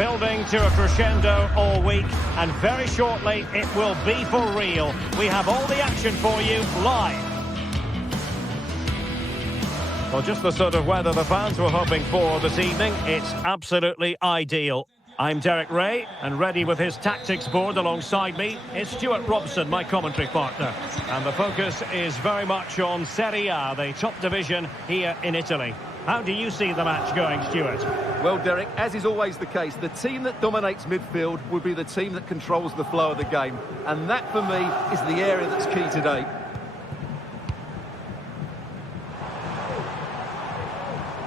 building to a crescendo all week, and very shortly it will be for real. We have all the action for you live. Well, just the sort of weather the fans were hoping for this evening. It's absolutely ideal. I'm Derek Ray, and ready with his tactics board alongside me is Stuart Robson, my commentary partner. And the focus is very much on Serie A, the top division here in Italy. How do you see the match going, Stuart? Well, Derek, as is always the case, the team that dominates midfield will be the team that controls the flow of the game. And that, for me, is the area that's key today.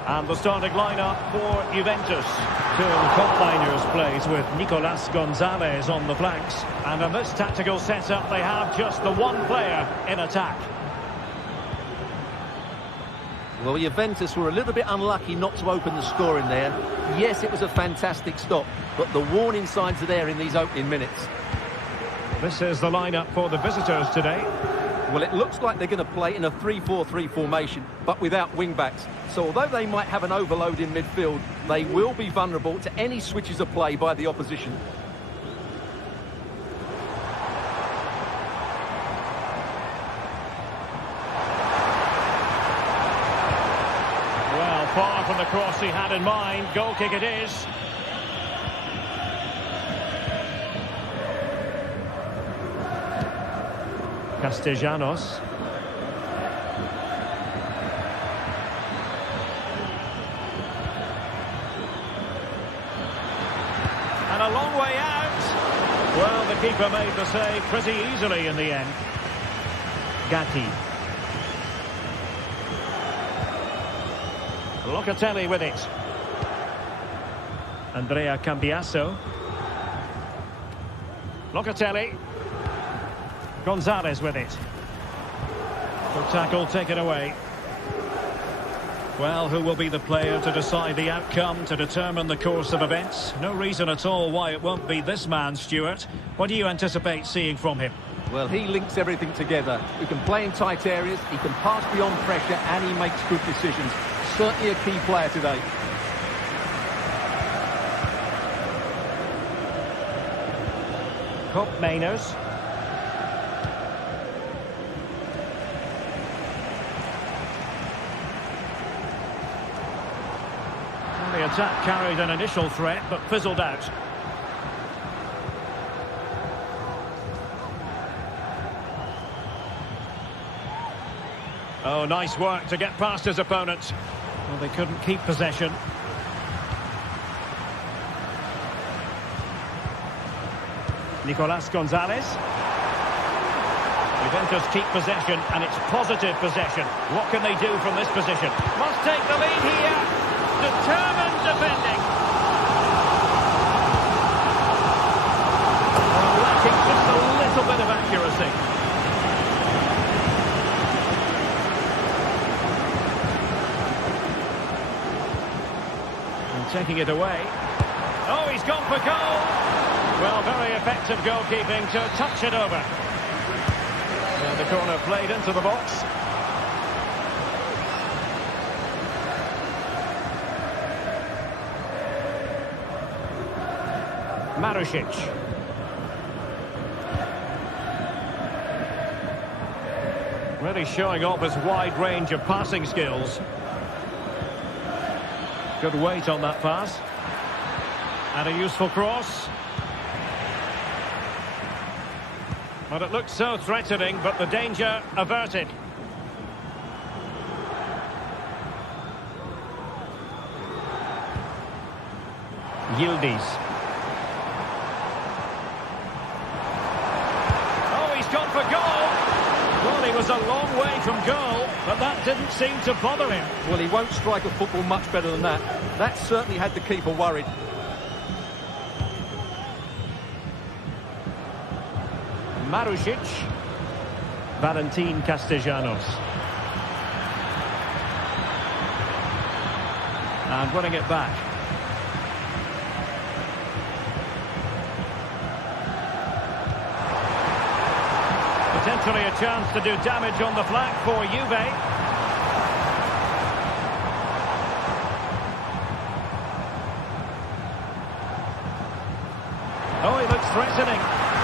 And the starting lineup for Juventus. Two top-liners plays with Nicolas Gonzalez on the flanks. And in this tactical setup, they have just the one player in attack. Well, Juventus were a little bit unlucky not to open the score in there. Yes, it was a fantastic stop, but the warning signs are there in these opening minutes. This is the lineup for the visitors today. Well, it looks like they're going to play in a 3-4-3 formation, but without wing-backs. So although they might have an overload in midfield, they will be vulnerable to any switches of play by the opposition. Well, far from the cross he had in mind. Goal kick it is. Castellanos. And a long way out. Well, the keeper made the save pretty easily in the end. Gatti. Locatelli with it. Andrea Cambiasso. Locatelli. Gonzalez with it. Good tackle taken away. Well, who will be the player to decide the outcome, to determine the course of events? No reason at all why it won't be this man, Stuart. What do you anticipate seeing from him? Well, he links everything together. He can play in tight areas, he can pass beyond pressure, and he makes good decisions. Certainly a key player today. Cop Mainers. The attack carried an initial threat, but fizzled out. Oh, nice work to get past his opponent. Well, they couldn't keep possession. Nicolas Gonzalez. Juventus keep possession, and it's positive possession. What can they do from this position? Must take the lead here. Determined defending. Well, lacking just a little bit of accuracy. And taking it away. Oh, he's gone for goal. Well, very effective goalkeeping to touch it over. And the corner played into the box. Marusic. Really showing off his wide range of passing skills. Good weight on that pass. And a useful cross. But it looked so threatening, but the danger averted. Yildiz. Gone for goal. Well, he was a long way from goal, but that didn't seem to bother him. Well, he won't strike a football much better than that. That certainly had the keeper worried. Marusic. Valentin Castellanos. And winning it back. Potentially a chance to do damage on the flank for Juve. threatening.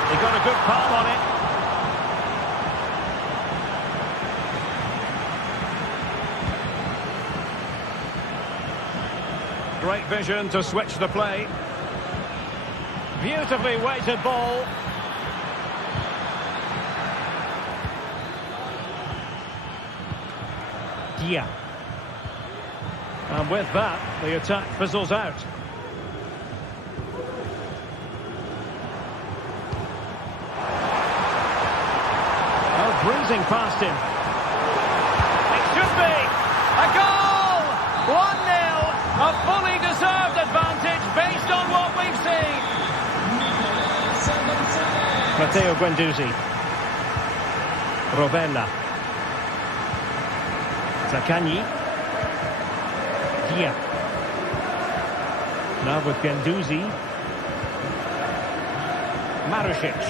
He got a good palm on it. Great vision to switch the play. Beautifully weighted ball. Yeah. And with that, the attack fizzles out. Oh, breezing past him. It should be a goal! 1-0. A fully deserved advantage based on what we've seen. Matteo Guendouzi. Rovella. Zaccagni. Dia. Now with Guendouzi. Marusic.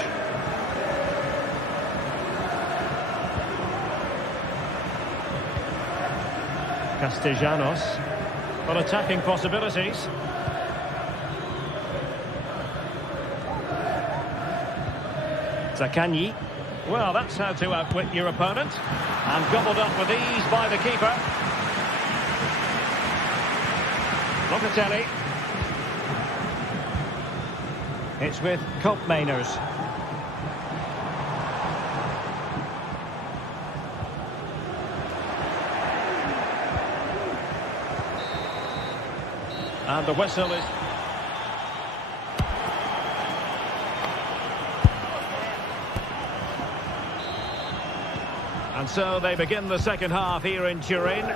Castellanos. For attacking possibilities. Zaccagni. Well, that's how to outwit your opponent. And gobbled up with ease by the keeper. Locatelli. It's with Koopmeiners. And the whistle is... And so they begin the second half here in Turin.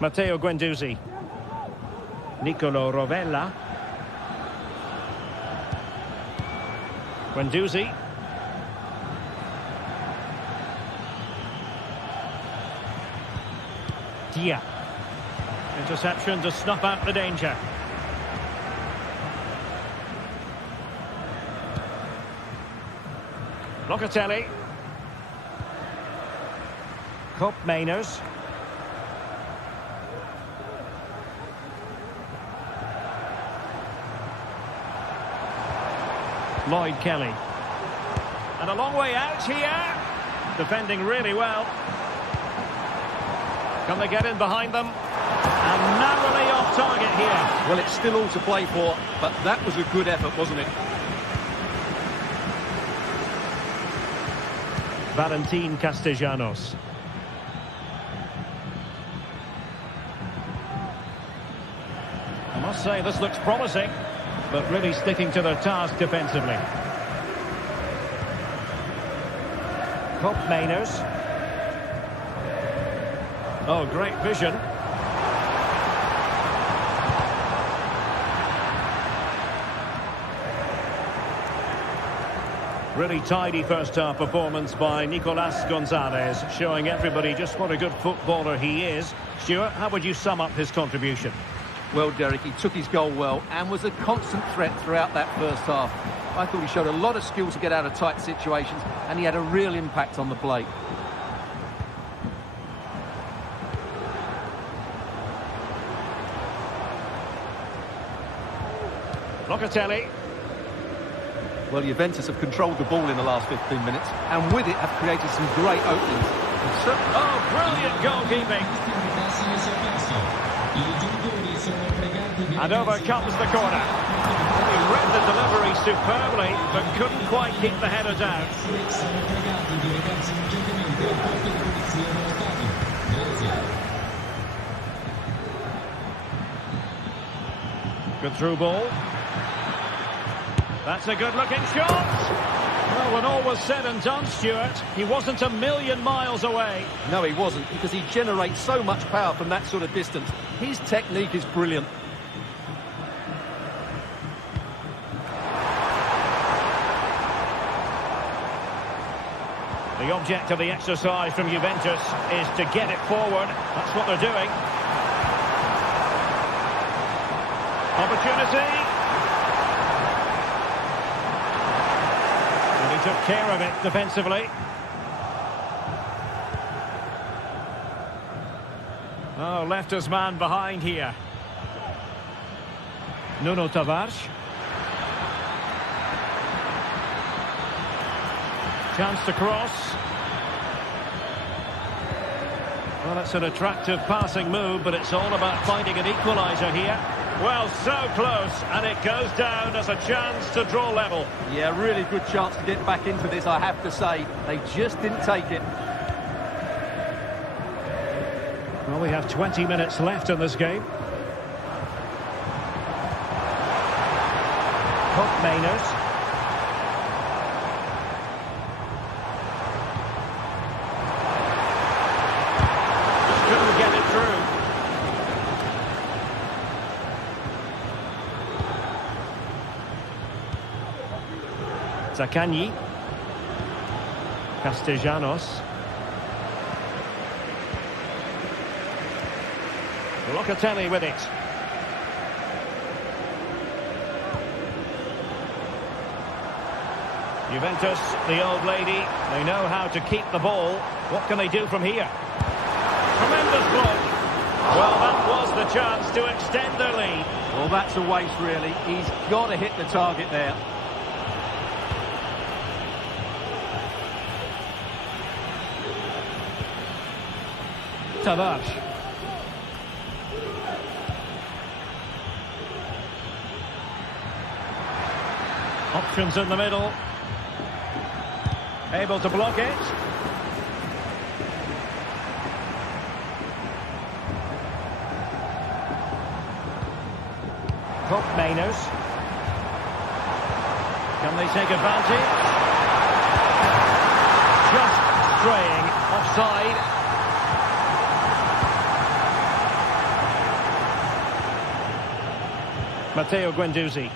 Matteo Guendouzi. Nicolo Rovella. Guendouzi. Dia. Interception to snuff out the danger. Locatelli. Koopmeiners. Lloyd Kelly. And a long way out here. Defending really well. Can they get in behind them? And narrowly off target here. Well, it's still all to play for, but that was a good effort, wasn't it? Valentin Castellanos. I must say this looks promising, but really sticking to their task defensively. Koopmeiners. Oh, great vision. Really tidy first-half performance by Nicolas Gonzalez, showing everybody just what a good footballer he is. Stuart, how would you sum up his contribution? Well, Derek, he took his goal well and was a constant threat throughout that first half. I thought he showed a lot of skill to get out of tight situations, and he had a real impact on the play. Locatelli. Well, Juventus have controlled the ball in the last 15 minutes, and with it have created some great openings. Oh, brilliant goalkeeping. And over comes the corner. He read the delivery superbly, but couldn't quite keep the header down. Good through ball. That's a good-looking shot. Well, when all was said and done, Stuart, he wasn't a million miles away. No, he wasn't, because he generates so much power from that sort of distance. His technique is brilliant. The object of the exercise from Juventus is to get it forward. That's what they're doing. Opportunity. And he took care of it defensively. Oh, left his man behind here. Nuno Tavares. Chance to cross. Well, it's an attractive passing move, but it's all about finding an equaliser here. Well, so close, and it goes down as a chance to draw level. Yeah, really good chance to get back into this, I have to say. They just didn't take it. Well, we have 20 minutes left in this game. Hook Mainers. Couldn't get it through. Zaccagni. Castellanos. Locatelli with it. Juventus, the old lady, they know how to keep the ball. What can they do from here? Tremendous block. Well, that was the chance to extend their lead. Well, that's a waste, really. He's got to hit the target there. Tavares. Options in the middle. Able to block it. Hook Mainers. Can they take advantage? Just straying offside. Matteo Guendouzi.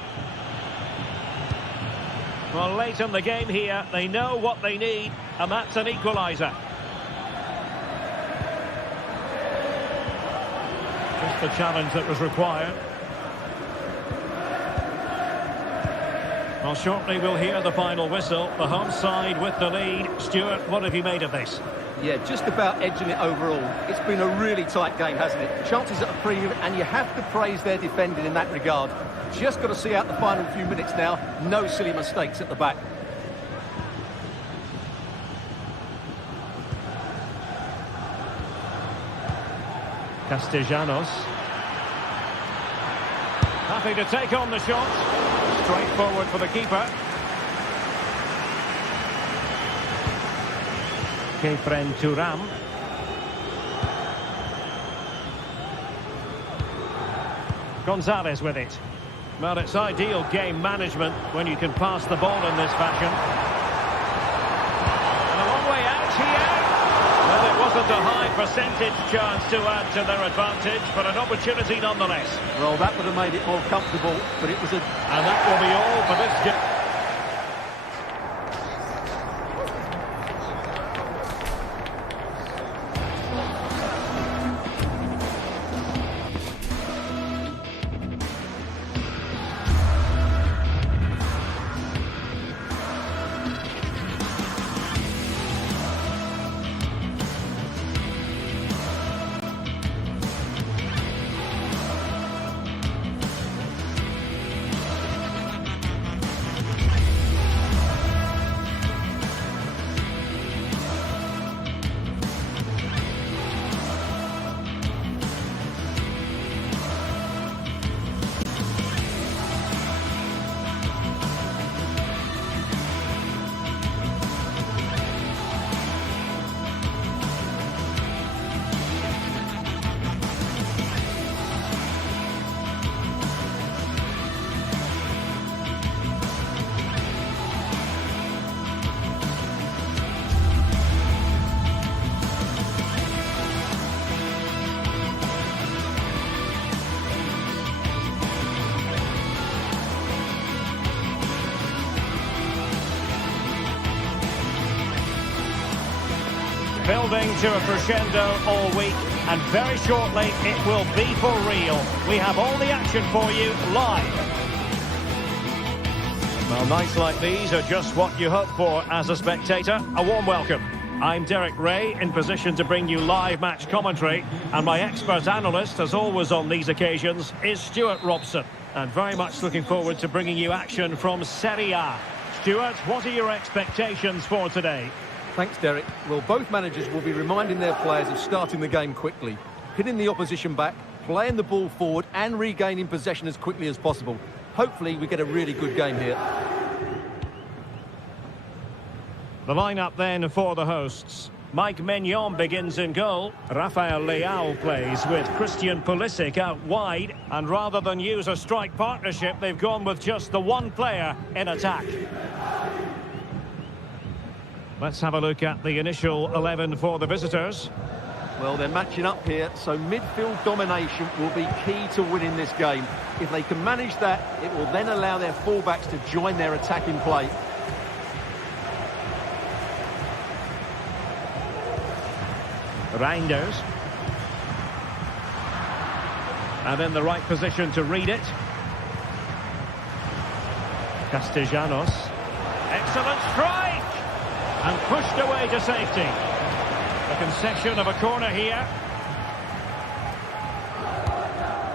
Well, late in the game here, they know what they need, and that's an equaliser. Just the challenge that was required. Well, shortly we'll hear the final whistle. The home side with the lead. Stuart, what have you made of this? Yeah, just about edging it overall. It's been a really tight game, hasn't it? Chances at a premium, and you have to praise their defending in that regard. Just got to see out the final few minutes now. No silly mistakes at the back. Castellanos. Happy to take on the shot. Straight forward for the keeper. Kefren Turam. Gonzalez with it. Well, it's ideal game management when you can pass the ball in this fashion. And a long way out here. Well, it wasn't a high percentage chance to add to their advantage, but an opportunity nonetheless. Well, that would have made it more comfortable, but it was a... And that will be all for this game. Building to a crescendo all week, and very shortly it will be for real. We have all the action for you live. Well, nights like these are just what you hope for as a spectator. A warm welcome. I'm Derek Ray, in position to bring you live match commentary, and my expert analyst, as always on these occasions, is Stuart Robson. And very much looking forward to bringing you action from Serie A. Stuart, what are your expectations for today? Thanks, Derek. Well, both managers will be reminding their players of starting the game quickly, hitting the opposition back, playing the ball forward and regaining possession as quickly as possible. Hopefully we get a really good game here. The lineup then for the hosts. Mike Maignan begins in goal. Rafael Leao plays with Christian Pulisic out wide. And rather than use a strike partnership, they've gone with just the one player in attack. Let's have a look at the initial 11 for the visitors. Well, they're matching up here, so midfield domination will be key to winning this game. If they can manage that, it will then allow their fullbacks to join their attacking play. Reinders. And in the right position to read it. Castellanos. Excellent strike! And pushed away to safety. A concession of a corner here.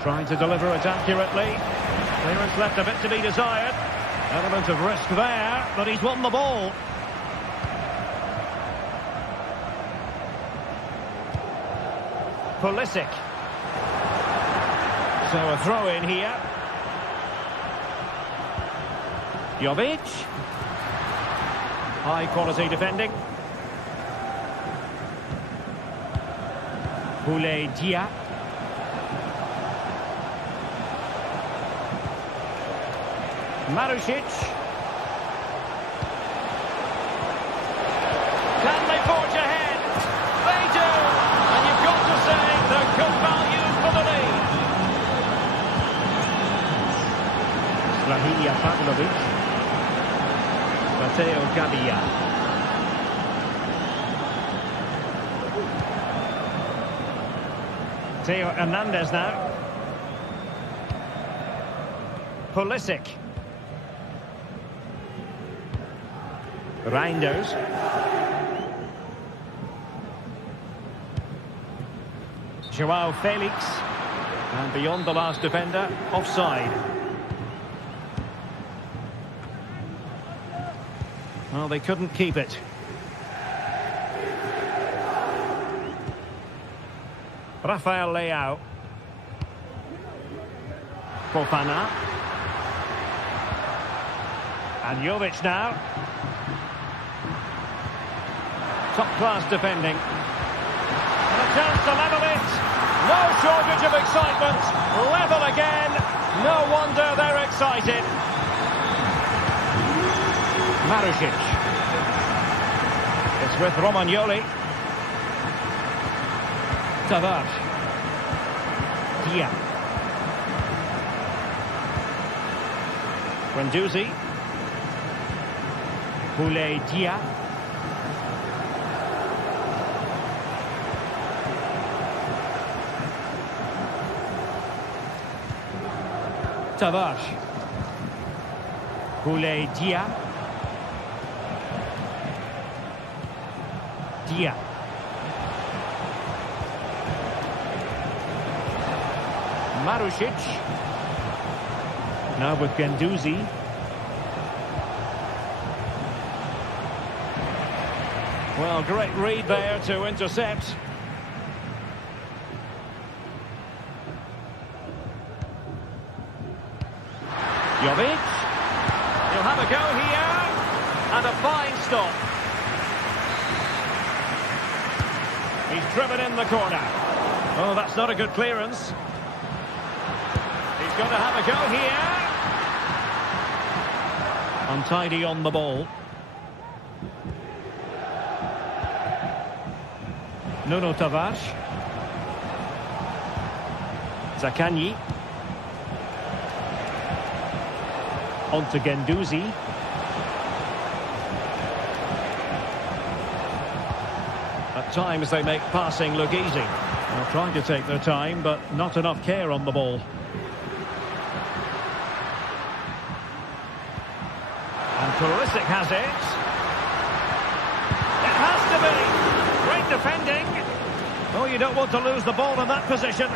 Trying to deliver it accurately. Clearance left a bit to be desired. Element of risk there, but he's won the ball. Pulisic. So a throw in here. Jovic. High quality defending. Boulaye Dia. Marusic. Can they forge ahead? They do! And you've got to say they're good value for the lead. Rahiya Pavlovic. Matteo Gabia. Theo Hernandez now. Pulisic. Reinders. Joao Felix. And beyond the last defender, offside. Well, they couldn't keep it. Rafael Leao. Fofana. And Jovic now. Top-class defending. And a chance to level it. No shortage of excitement. Level again. No wonder they're excited. Marusic. It's with Romagnoli. Tavares. Dia. Guendouzi. Boulaye Dia. Tavares. Boulaye Dia. Dia. Marusic. Now with Guendouzi. Well, great read there to intercept. Jovic. He'll have a go here. And a fine stop. He's driven in the corner. Oh, that's not a good clearance. He's going to have a go here. Untidy on the ball. Nuno Tavares. Zaccagni. On to Guendouzi. At times they make passing look easy. They're trying to take their time, but not enough care on the ball. And Pulisic has it. It has to be. Great defending. Oh, you don't want to lose the ball in that position.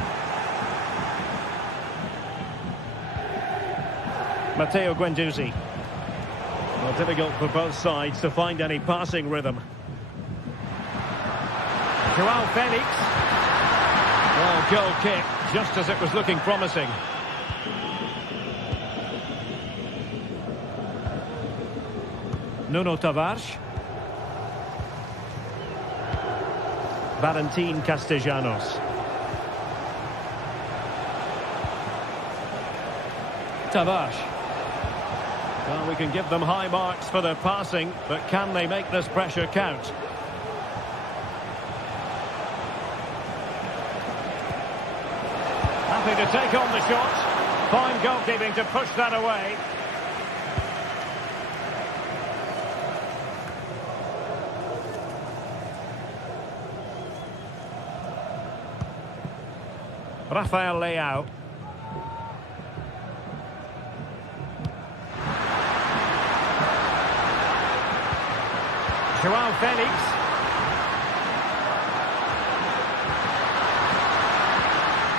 Matteo Guendouzi. Well, difficult for both sides to find any passing rhythm. Joao Felix. Well, goal kick, just as it was looking promising. Nuno Tavares. Valentin Castellanos. Tavares. Well, we can give them high marks for their passing, but can they make this pressure count? Happy to take on the shot. Fine goalkeeping to push that away. Rafael Leao. Joao Felix.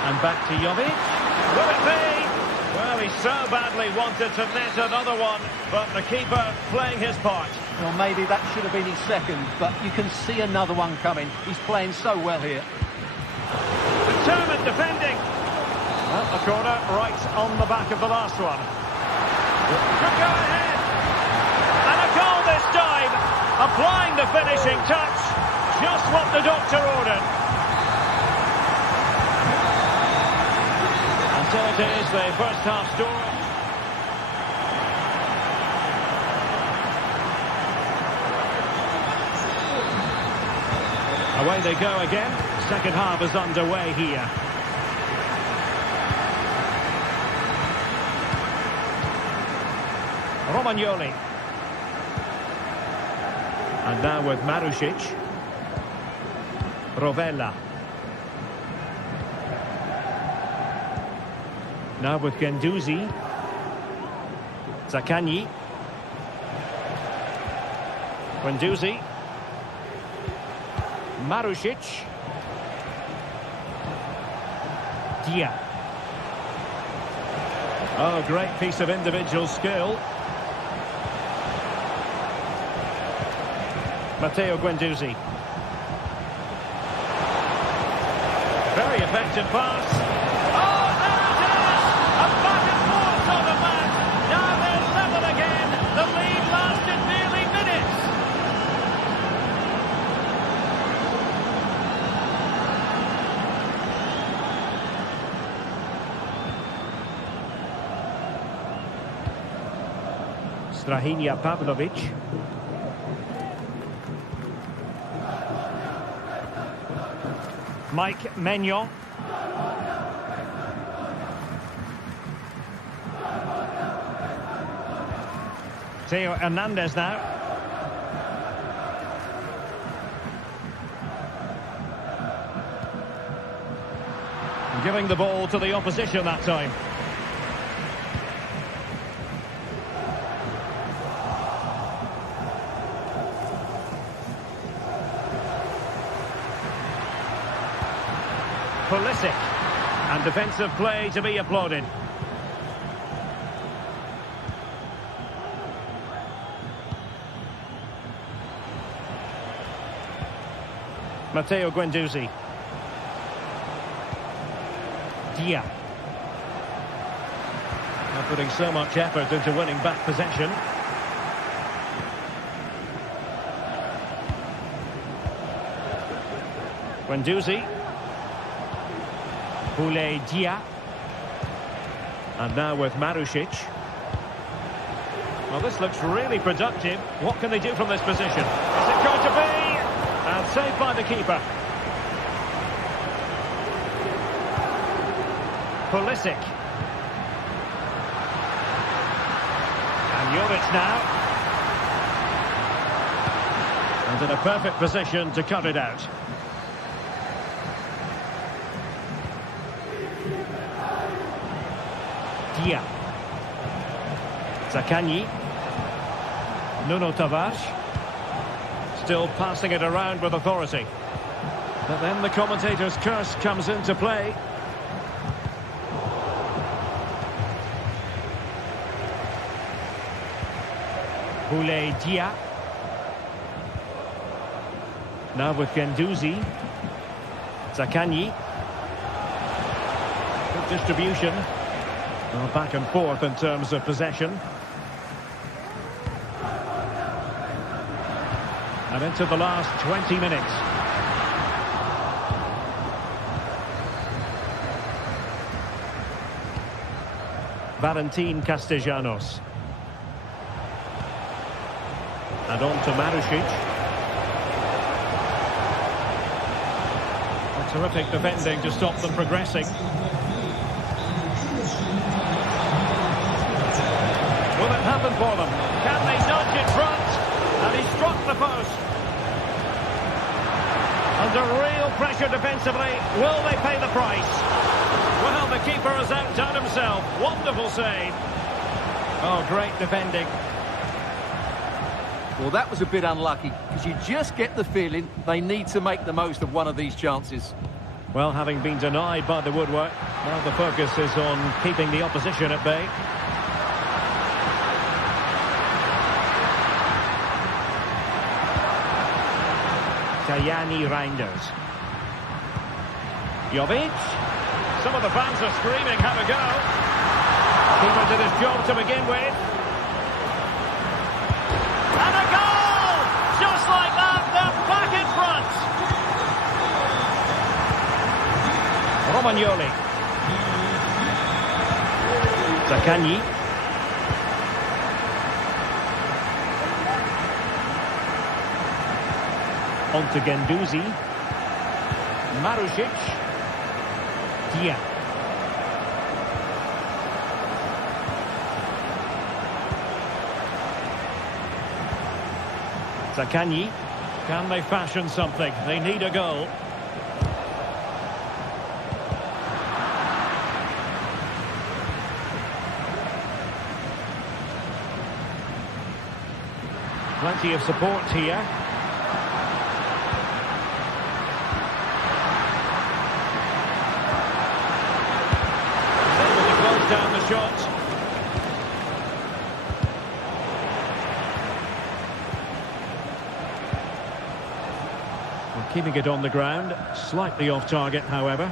And back to Jovic. Will it be? Well, he so badly wanted to net another one, but the keeper playing his part. Well, maybe that should have been his second, but you can see another one coming. He's playing so well here. Determined defending. Well, a corner right on the back of the last one. Could go ahead. And a goal this time. Applying the finishing touch. Just what the doctor ordered. And so it is, the first half score. Away they go again. Second half is underway here. Romagnoli. And now with Marušić. Rovella. Now with Guendouzi. Zaccagni. Guendouzi. Marušić. Dia. Oh, great piece of individual skill. Matteo Guendouzi. Very effective pass. Oh, there it is! A back and forth on the mat. Now they're level again. The lead lasted nearly minutes. Strahinja Pavlovic. Mike Maignan. Theo Hernandez now. Giving the ball to the opposition that time. Pulisic, and defensive play to be applauded. Matteo Guendouzi. Dia. Not putting so much effort into winning back possession. Guendouzi. Boulaye Dia. And now with Marušić. Well, this looks really productive. What can they do from this position? Is it going to be? And saved by the keeper. Pulisic. And Jovic now. And in a perfect position to cut it out. Dia. Zaccagni. Nuno Tavares. Still passing it around with authority. But then the commentator's curse comes into play. Boulaye Dia. Now with Guendouzi. Zaccagni. Good distribution. Well, back and forth in terms of possession. And into the last 20 minutes. Valentin Castellanos. And on to Marušić. A terrific defending to stop them progressing. Will it happen for them? Can they nudge in front? And he struck the post. Under real pressure defensively. Will they pay the price? Well, the keeper has outdone himself. Wonderful save. Oh, great defending. Well, that was a bit unlucky, because you just get the feeling they need to make the most of one of these chances. Well, having been denied by the woodwork, now the focus is on keeping the opposition at bay. Tajani Reinders. Jovic. Some of the fans are screaming, have a go. Keeper did his job to begin with. And a goal! Just like that, they're back in front. Romagnoli. Zaccagni. On to Guendouzi. Marušić. Dia. Zaccagni. Can they fashion something? They need a goal. Plenty of support here. Able to close down the shot. Keeping it on the ground, slightly off target, however.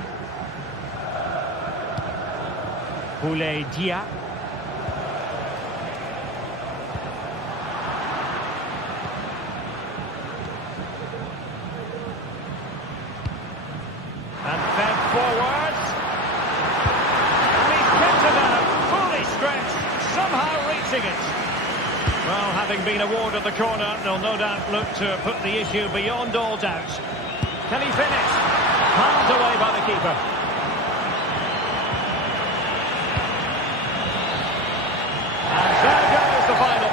Boulaye Dia. And fed forwards. And he's kept it out, fully stretched, somehow reaching it. Well, having been awarded the corner, they'll no doubt look to put the issue beyond all doubt. Can he finish? Palmed away by the keeper. And there goes the final.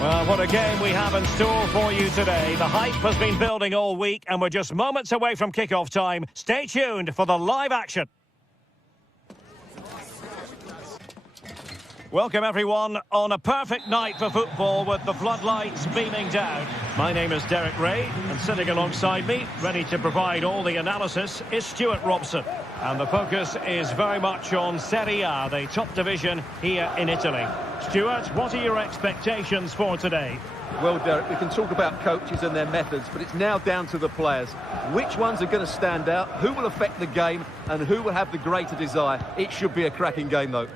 Well, what a game we have in store for you today. The hype has been building all week and we're just moments away from kick-off time. Stay tuned for the live action. Welcome everyone on a perfect night for football with the floodlights beaming down. My name is Derek Ray and sitting alongside me, ready to provide all the analysis, is Stuart Robson. And the focus is very much on Serie A, the top division here in Italy. Stuart, what are your expectations for today? Well, Derek, we can talk about coaches and their methods, but it's now down to the players. Which ones are going to stand out, who will affect the game, and who will have the greater desire? It should be a cracking game, though.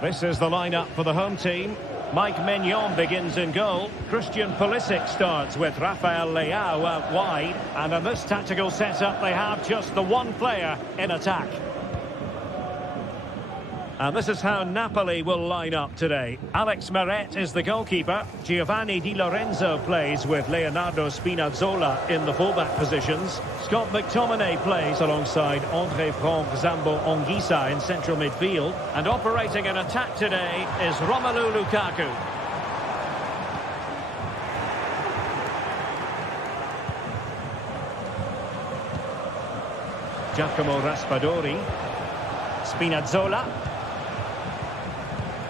This is the lineup for the home team. Mike Maignan begins in goal. Christian Pulisic starts with Rafael Leao out wide. And in this tactical setup, they have just the one player in attack. And this is how Napoli will line up today. Alex Meret is the goalkeeper. Giovanni Di Lorenzo plays with Leonardo Spinazzola in the fullback positions. Scott McTominay plays alongside Andre Frank Zambo-Anguissa in central midfield. And operating in attack today is Romelu Lukaku. Giacomo Raspadori. Spinazzola.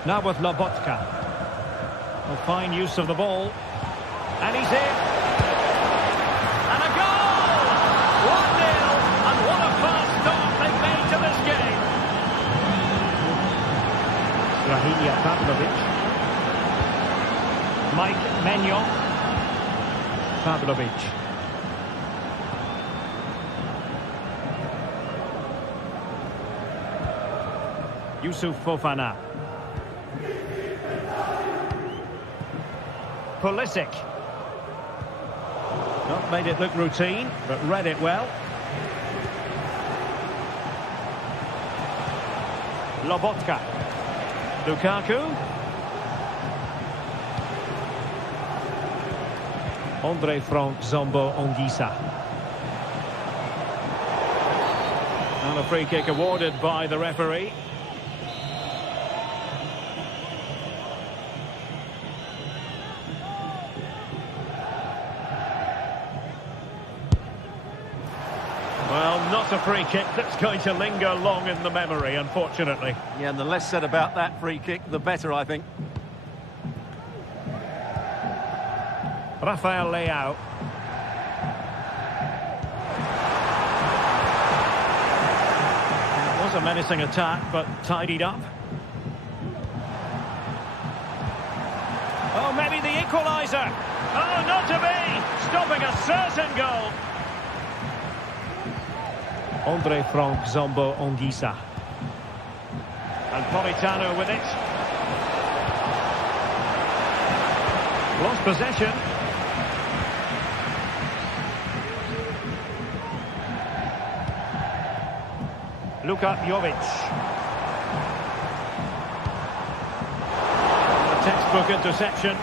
Now with Lobotka. A fine use of the ball. And he's in. And a goal! 1-0. And what a fast start they've made to this game. Rahinia Pavlovic. Mike Maignan. Pavlovic. Yusuf Fofana. Pulisic. Not made it look routine, but read it well. Lobotka. Lukaku. Andre Frank Zambo-Anguissa. And a free kick awarded by the referee. Well, not a free kick that's going to linger long in the memory, unfortunately. Yeah, and the less said about that free kick, the better, I think. Rafael Leao. It was a menacing attack, but tidied up. Oh, maybe the equaliser. Oh, not to be. Stopping a certain goal. Andre Frank Zambo-Anguissa. And Politano with it. Lost possession. Luka Jovic. A textbook interception.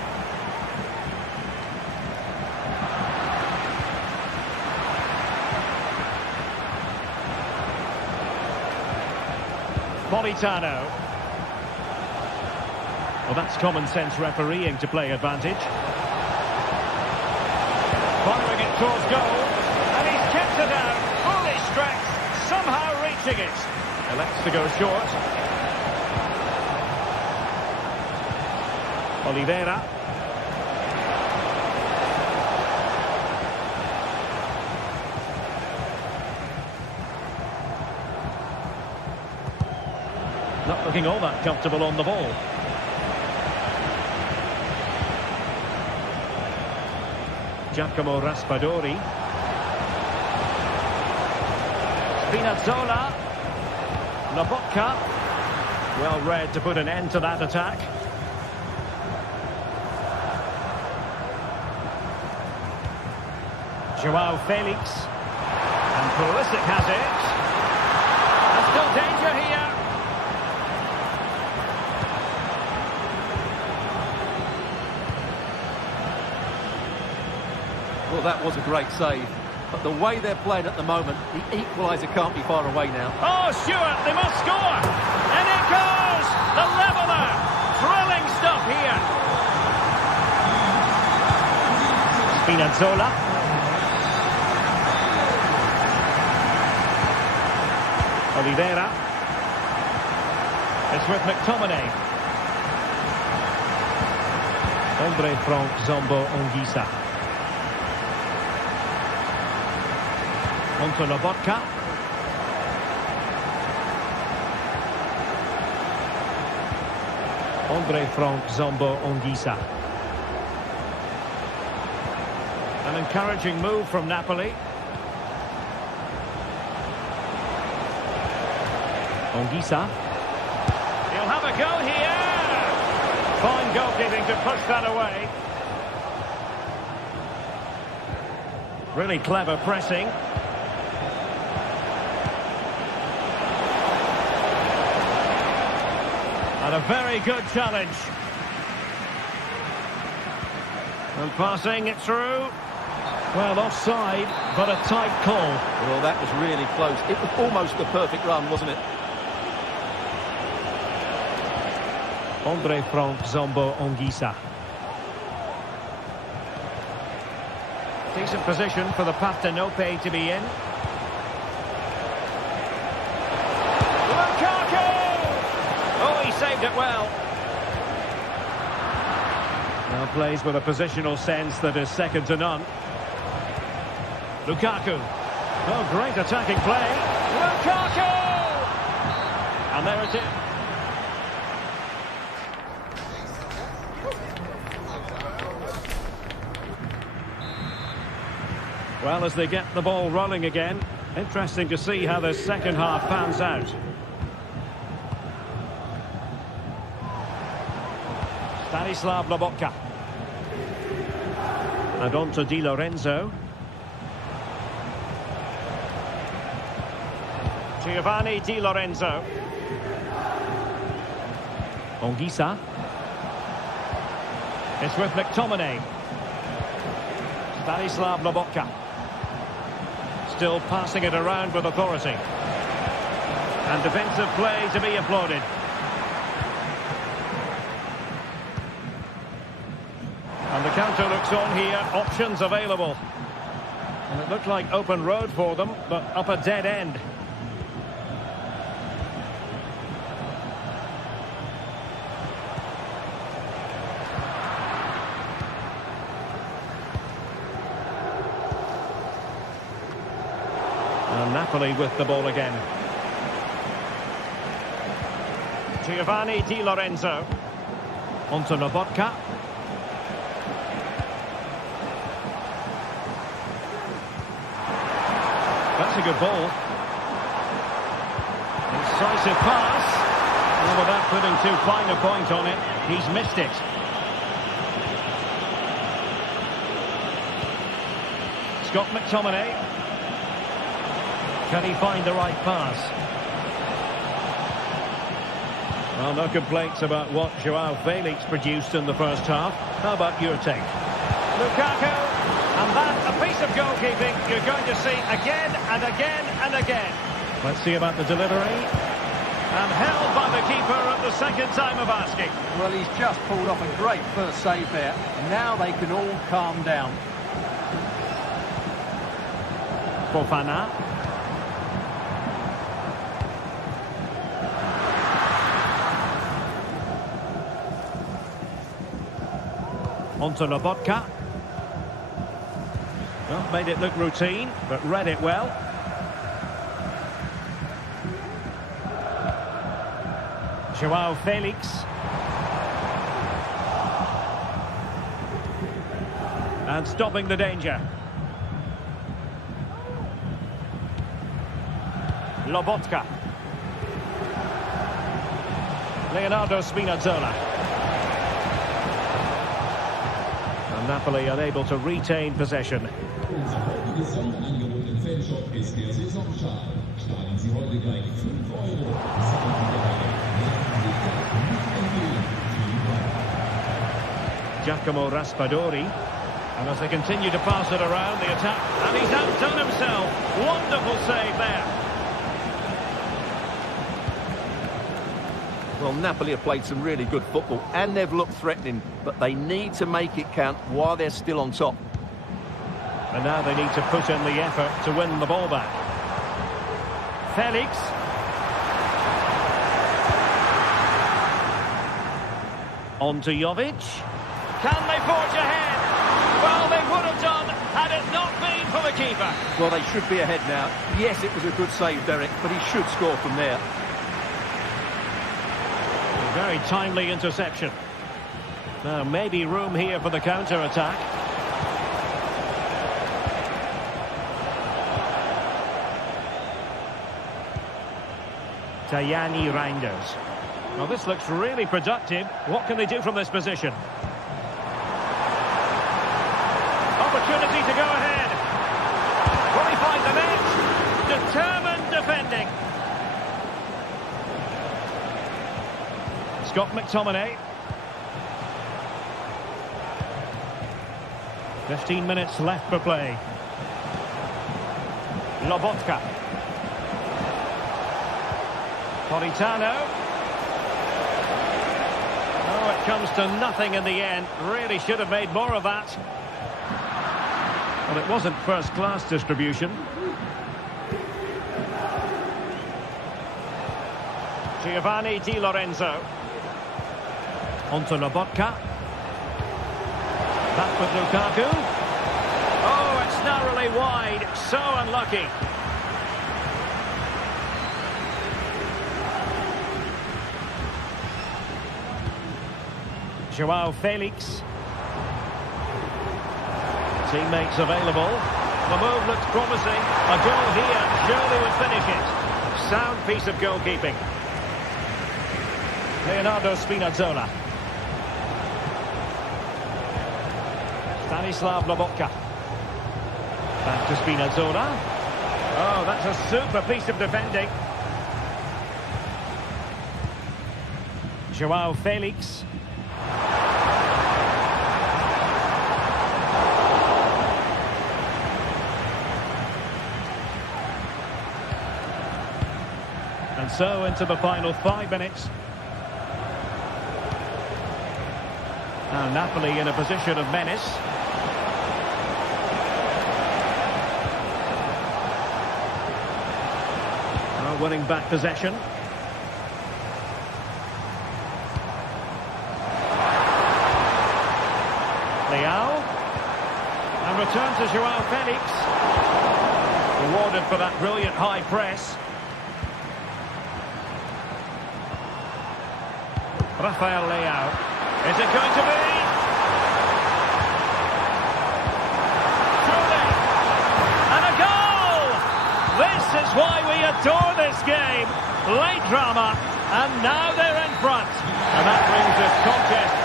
Politano. Well, that's common sense refereeing to play advantage. Firing it towards goal. And he's kept it out. Fully stretched. Somehow reaching it. Elects to go short. Oliveira. Not looking all that comfortable on the ball. Giacomo Raspadori. Spinazzola. Lobotka. Well read to put an end to that attack. Joao Felix. And Pulisic has it. There's still danger here. Well, that was a great save. But the way they're playing at the moment, the equaliser can't be far away now. Oh, Stuart, they must score! And it goes! The leveller! Thrilling stuff here. Spinazzola. Oliveira. It's with McTominay. Andre Frank Zambo-Anguissa. Onto Lobotka. Andre Frank Zombo Ongisa. An encouraging move from Napoli. Ongisa. He'll have a go here. Fine goalkeeping to push that away. Really clever pressing. And a very good challenge. And passing it through. Well, offside, but a tight call. Well, that was really close. It was almost the perfect run, wasn't it? Andre Frank Zombo Ongisa. Decent position for the Partenope to be in. Lukaku! Oh, he saved it well. Now plays with a positional sense that is second to none. Lukaku. Oh, great attacking play. Lukaku! And there it is. Well, as they get the ball rolling again, interesting to see how the second half pans out. Stanislav Lobotka. And on to Di Lorenzo. Giovanni Di Lorenzo. Ongisa. It's with McTominay. Stanislav Lobotka. Still passing it around with authority. And defensive play to be applauded. And the counter looks on here, options available. And it looked like open road for them, but up a dead end. And Napoli with the ball again. Giovanni Di Lorenzo. Onto Lobotka. That's a good ball. Incisive pass. And without putting too fine a point on it, he's missed it. Scott McTominay. Can he find the right pass? Well, no complaints about what Joao Felix produced in the first half. How about your take? Lukaku, and that, a piece of goalkeeping you're going to see again and again and again. Let's see about the delivery. And held by the keeper at the second time of asking. Well, he's just pulled off a great first save there. Now they can all calm down. Fofana. Onto Lobotka. Well, made it look routine, but read it well. Joao Felix. And stopping the danger. Lobotka. Leonardo Spinazzola. And Napoli unable to retain possession. Unser heutiges Sonderangebot im Fanshop ist der Saisonstart. Sparen Sie heute gleich 5 €. Seien Sie dabei. Lassen Sie sich nicht entgehen. Giacomo Raspadori. And as they continue to pass it around, the attack. And he's outdone himself. Wonderful save there. Well, Napoli have played some really good football and they've looked threatening, but they need to make it count while they're still on top. And now they need to put in the effort to win the ball back. Felix. On to Jovic. Can they forge ahead? Well, they would have done had it not been for the the keeper. Well, they should be ahead now. Yes, it was a good save, Derek, but he should score from there. A very timely interception. Now, maybe room here for the counter-attack. Tajani Reinders. Well, this looks really productive. What can they do from this position? Opportunity to go ahead. Will he find the net? Determined defending. Scott McTominay. 15 minutes left for play. Lobotka. Politano. Oh, it comes to nothing in the end. Really should have made more of that. Well, it wasn't first-class distribution. Giovanni Di Lorenzo. Onto Lobotka. Back with Lukaku. Oh, it's narrowly wide. So unlucky. Joao Felix. Teammates available. The move looks promising. A goal here surely would finish it. Sound piece of goalkeeping. Leonardo Spinazzola. Stanislav Lobotka. Back to Spinazzola. Oh, that's a super piece of defending. Joao Felix. And so into the final 5 minutes. Now Napoli in a position of menace. Now winning back possession. Leao. And return to Joao Felix. Rewarded for that brilliant high press. Rafael Leao. Is it going to be? Truly! And a goal! This is why we adore this game. Late drama, and now they're in front. And that brings this contest.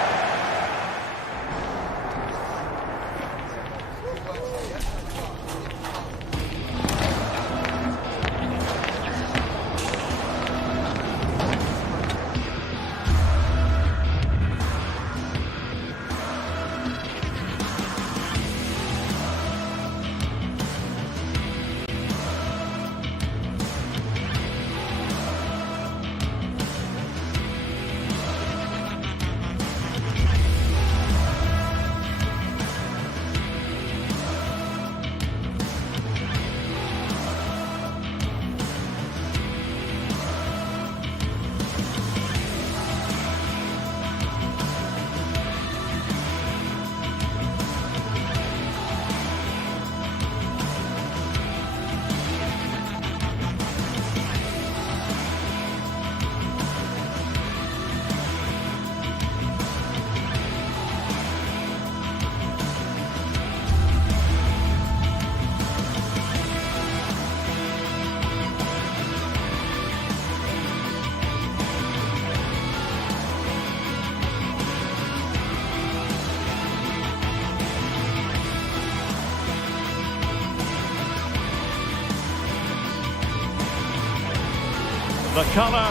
The colour,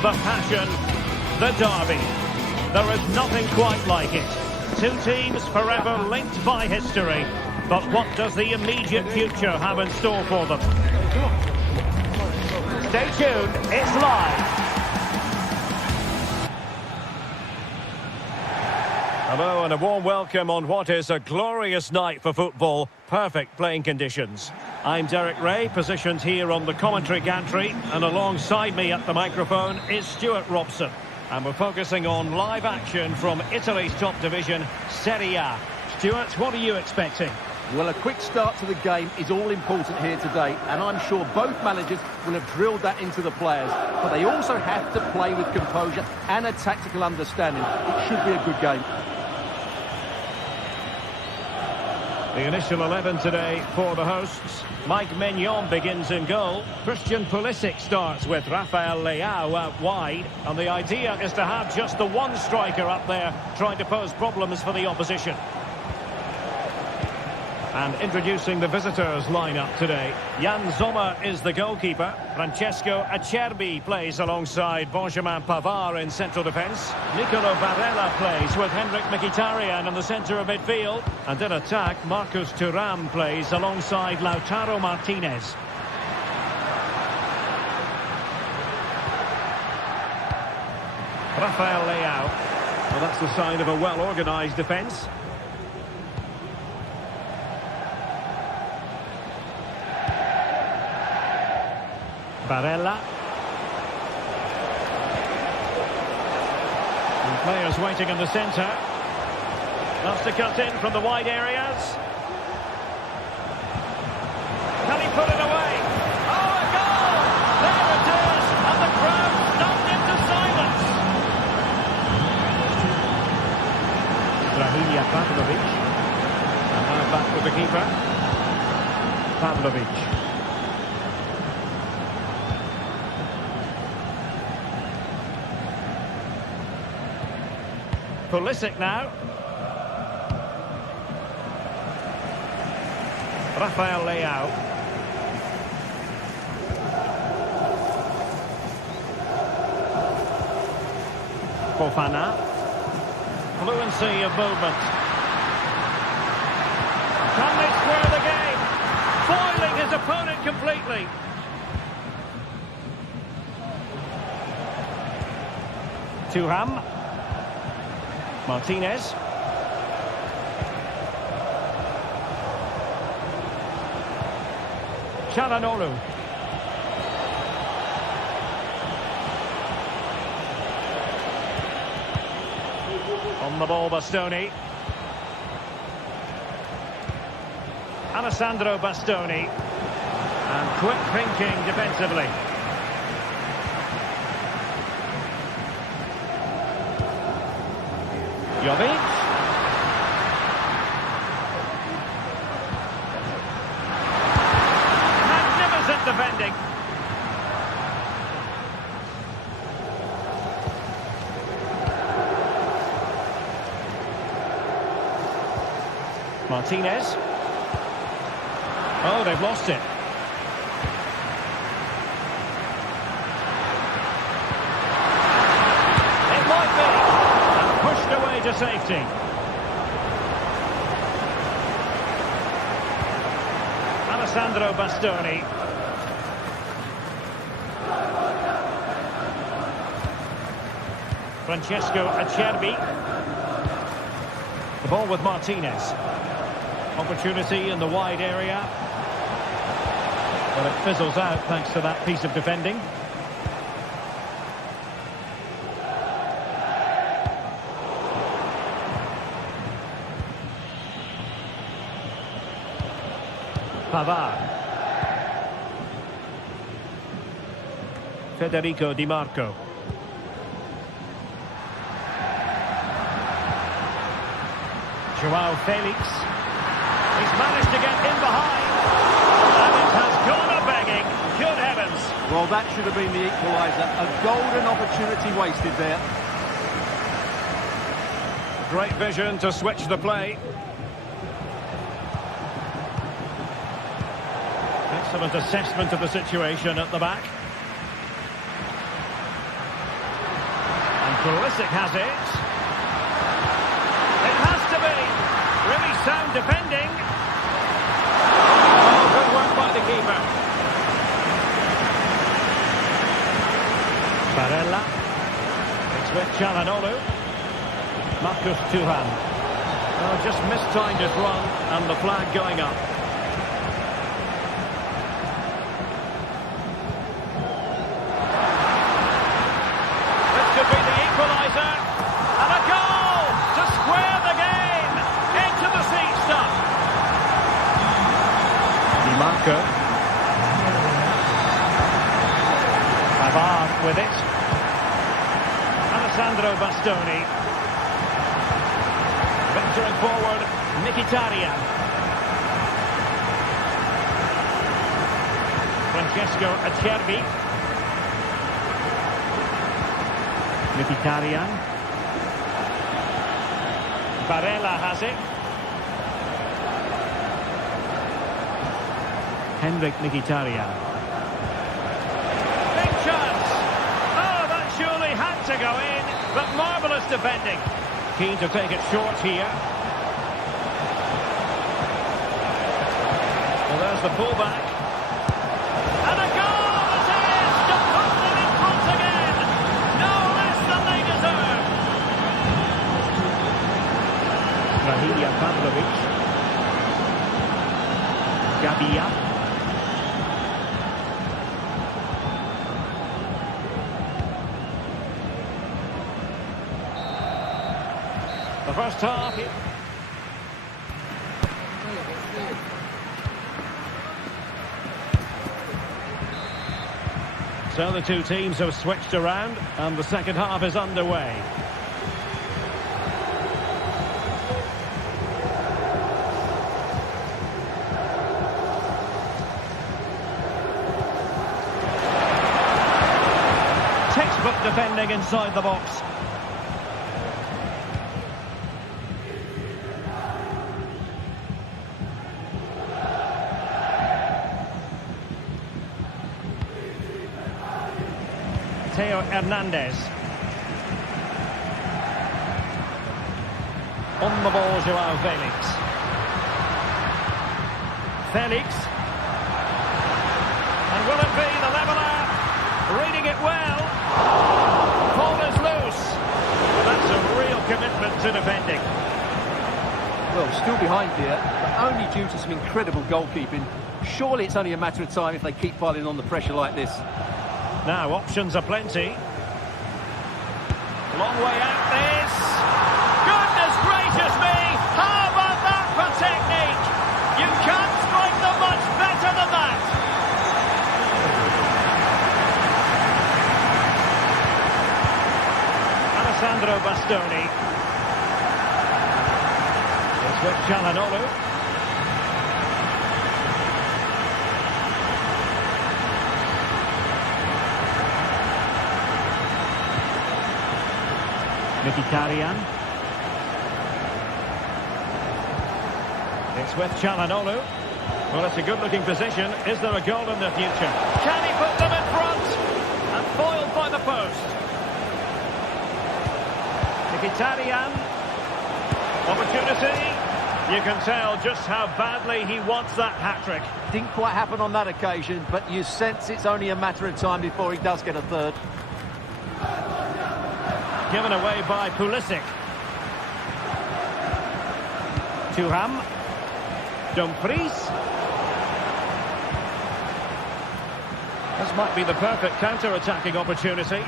the passion, the derby. There is nothing quite like it. Two teams forever linked by history. But what does the immediate future have in store for them? Stay tuned, it's live. Hello and a warm welcome on what is a glorious night for football. Perfect playing conditions. I'm Derek Ray, positioned here on the commentary gantry, and alongside me at the microphone is Stuart Robson. And we're focusing on live action from Italy's top division, Serie A. Stuart, what are you expecting? Well, a quick start to the game is all important here today, and I'm sure both managers will have drilled that into the players. But they also have to play with composure and a tactical understanding. It should be a good game. The initial 11 today for the hosts. Mike Maignan begins in goal. Christian Pulisic starts with Rafael Leao out wide. And the idea is to have just the one striker up there trying to pose problems for the opposition. And introducing the visitors lineup today. Jan Sommer is the goalkeeper. Francesco Acerbi plays alongside Benjamin Pavard in central defence. Nicolo Barella plays with Henrik Mkhitaryan in the centre of midfield. And in attack, Marcus Thuram plays alongside Lautaro Martinez. Rafael Leao. Well, that's the sign of a well-organised defence. Barella. And players waiting in the centre. Wants to cut in from the wide areas. Can he put it away? Oh, a goal! There it is! And the crowd stunned into silence. Rahinia Pavlovic. And now back with the keeper. Pavlovic. Pulisic now. Rafael Leao. Fofana. Fluency of movement. Can they square the game? Foiling his opponent completely. Thuram. Martinez. Çalhanoğlu. On the ball, Bastoni. Alessandro Bastoni. And quick thinking defensively. Jovic. Magnificent defending. Martinez. Oh, they've lost it. It might be. Pushed away to safety. Alessandro Bastoni. Francesco Acerbi. The ball with Martinez. Opportunity in the wide area. But it fizzles out thanks to that piece of defending. Pavard. Federico Di Marco. Joao Felix. He's managed to get in behind. And it has gone a-begging. Good heavens. Well, that should have been the equaliser. A golden opportunity wasted there. Great vision to switch the play. Excellent assessment of the situation at the back. And Pulisic has it. It has to be. Really sound defending. Oh, good work by the keeper. Barella. It's with Çalhanoğlu. Marcus Thuram. Oh, just mistimed his run and the flag going up. Could be the equaliser, and a goal to square the game into the seat stuff. Isco. Pavard with it. Alessandro Bastoni. Venturing forward, Mkhitaryan. Francesco Acerbi. Mkhitaryan. Barella has it. Henrik Mkhitaryan. Big chance! Oh, that surely had to go in, but marvellous defending. Keen to take it short here. Well, there's the pullback. And a goal! It is! To put them in front again! No less than they deserve! Rahilia Pavlovic. Gabia. The first half. So the two teams have switched around and the second half is underway. Textbook defending inside the box. Theo Hernandez. On the ball, Joao Felix. Felix. And will it be the leveller? Reading it well. Ball is loose. That's a real commitment to defending. Well, still behind here, but only due to some incredible goalkeeping. Surely it's only a matter of time if they keep piling on the pressure like this. Now, options are plenty. Long way out this. Goodness gracious me! How about that for technique? You can't strike them much better than that. Alessandro Bastoni. It's with Çalhanoğlu. Mkhitaryan. It's with Çalhanoğlu. Well, it's a good-looking position. Is there a goal in the future? Can he put them in front? And foiled by the post. Mkhitaryan. Opportunity. You can tell just how badly he wants that hat-trick. Didn't quite happen on that occasion, but you sense it's only a matter of time before he does get a third. Given away by Pulisic. Thuram. Dumfries. This might be the perfect counter-attacking opportunity.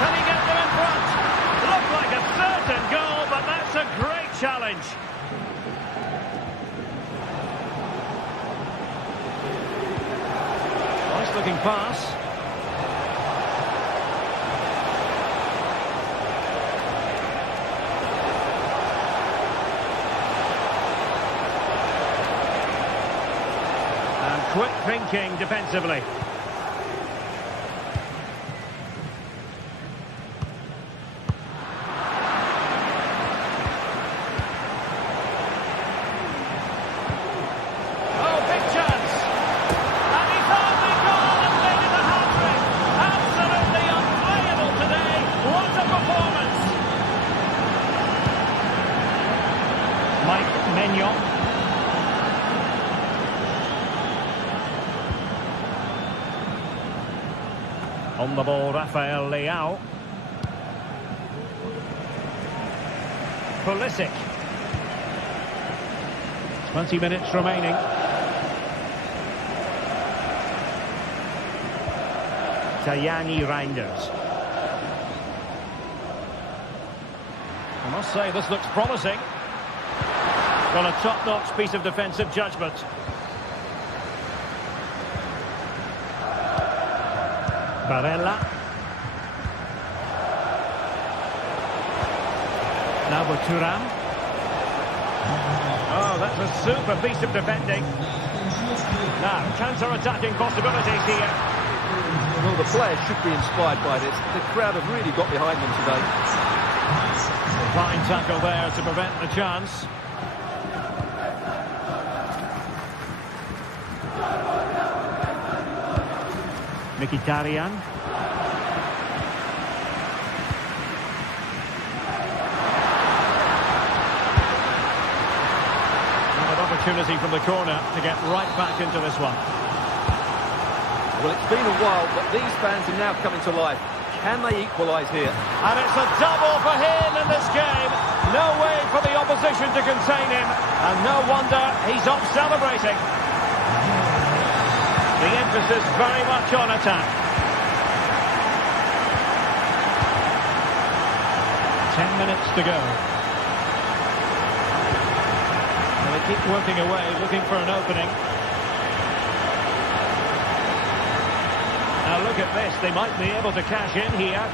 Can he get them in front? Looked like a certain goal, but that's a great challenge. Looking pass. And quick thinking defensively. On the ball, Rafael Leao. Pulisic. 20 minutes remaining. Tajani Reinders. I must say, this looks promising. Well, a top-notch piece of defensive judgment. Barella. Now with Thuram. Oh, that's a super piece of defending. Now, counter-attacking possibilities here. Well, the players should be inspired by this. The crowd have really got behind them today. Fine tackle there to prevent the chance. Mkhitaryan. An opportunity from the corner to get right back into this one. Well, it's been a while, but these fans are now coming to life. Can they equalise here? And it's a double for him in this game. No way for the opposition to contain him. And no wonder he's off celebrating. The emphasis very much on attack. 10 minutes to go. And they keep working away, looking for an opening. Now look at this, they might be able to cash in here.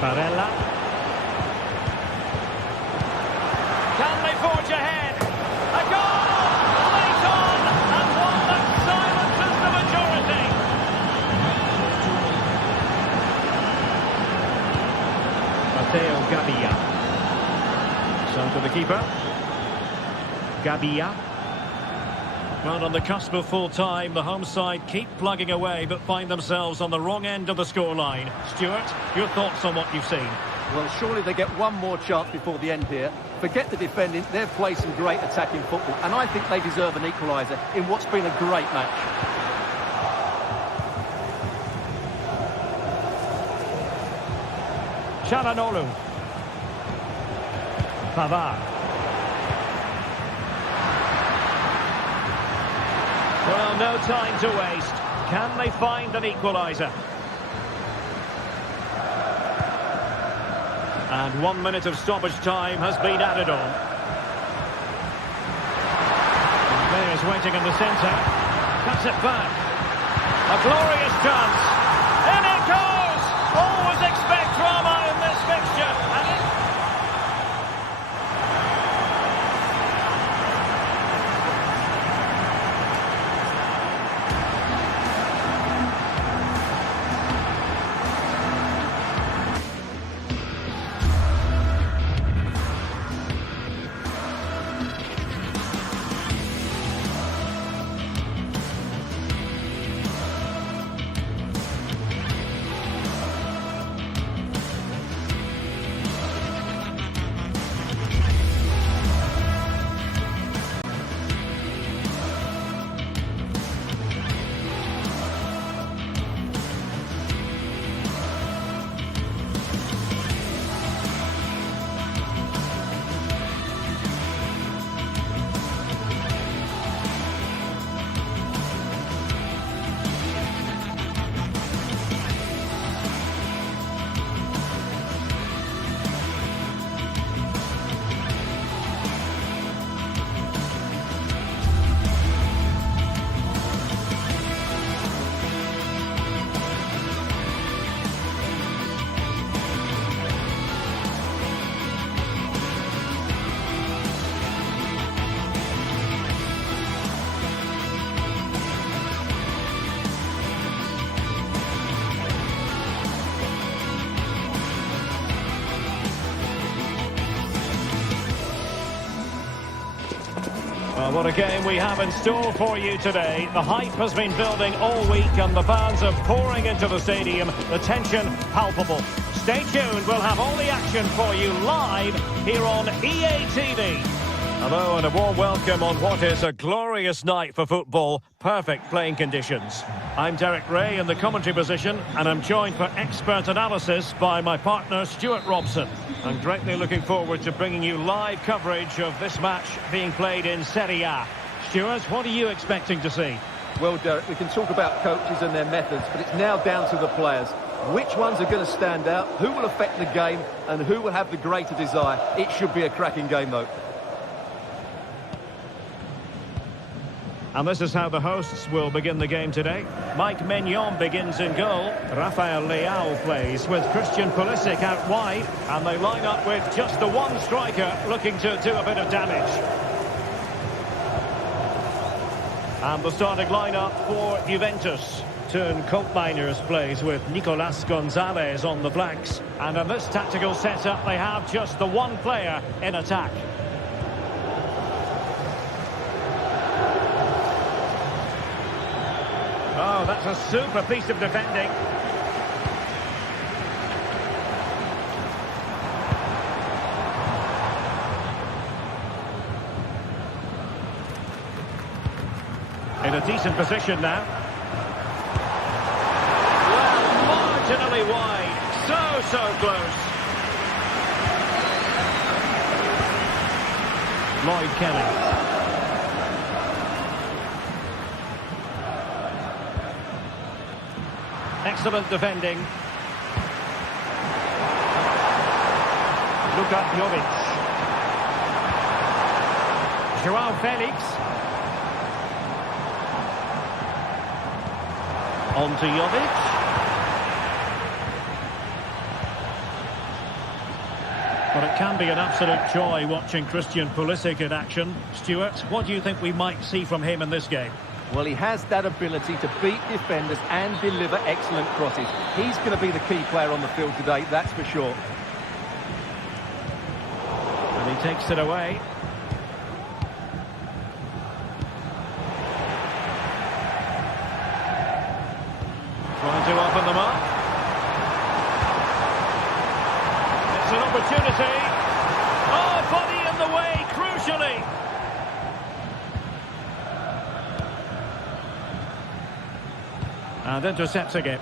Barella. Can they forge ahead? A goal! Late on! And one that silences the majority. Matteo Gabbia. So to the keeper. Gabbia. Well, on the cusp of full time, the home side keep plugging away but find themselves on the wrong end of the scoreline. Stuart, your thoughts on what you've seen? Well, surely they get one more chance before the end here. Forget the defending, they've played some great attacking football, and I think they deserve an equaliser in what's been a great match. Çalhanoğlu. Pavard. Well, no time to waste. Can they find an equaliser? And 1 minute of stoppage time has been added on. And players waiting in the centre. Cuts it back. A glorious chance. In it goes! Always expect drama in this fixture. And it... Well, what a game we have in store for you today. The hype has been building all week and the fans are pouring into the stadium. The tension palpable. Stay tuned, we'll have all the action for you live here on EA TV. Hello and a warm welcome on what is a glorious night for football. Perfect playing conditions. I'm Derek Ray in the commentary position and I'm joined for expert analysis by my partner Stuart Robson. I'm greatly looking forward to bringing you live coverage of this match being played in Serie A. Stuart, what are you expecting to see? Well, Derek, we can talk about coaches and their methods, but it's now down to the players. Which ones are going to stand out, who will affect the game, and who will have the greater desire? It should be a cracking game, though. And this is how the hosts will begin the game today. Mike Maignan begins in goal. Rafael Leao plays with Christian Pulisic out wide. And they line up with just the one striker looking to do a bit of damage. And the starting lineup for Juventus. Turn Koopmeiners plays with Nicolas Gonzalez on the flanks. And in this tactical setup, they have just the one player in attack. Oh, that's a super piece of defending. In a decent position now. Well, marginally wide. So close. Lloyd Kelly. Excellent defending. Luka Jovic. Joao Felix. On to Jovic. But it can be an absolute joy watching Christian Pulisic in action. Stuart, what do you think we might see from him in this game? Well, he has that ability to beat defenders and deliver excellent crosses. He's going to be the key player on the field today, that's for sure. And he takes it away. Trying to open them up. It's an opportunity. Oh, body in the way, crucially. And intercepts again.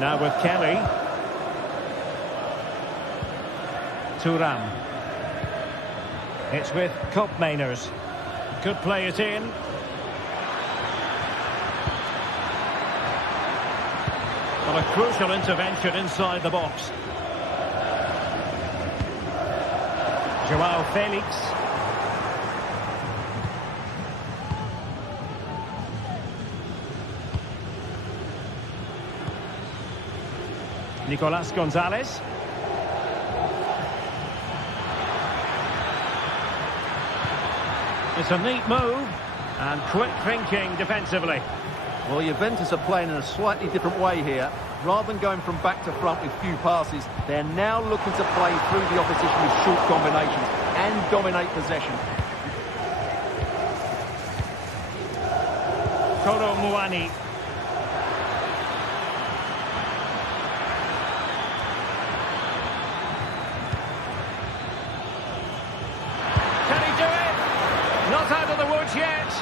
Now with Kelly. Thuram. It's with Koopmeiners. Could play it in. Well, a crucial intervention inside the box. Joao Felix. Nicolas Gonzalez. It's a neat move and quick thinking defensively. Well, Juventus are playing in a slightly different way here. Rather than going from back to front with few passes, they're now looking to play through the opposition with short combinations and dominate possession. Kolo Muani. Can he do it? Not out of the woods yet.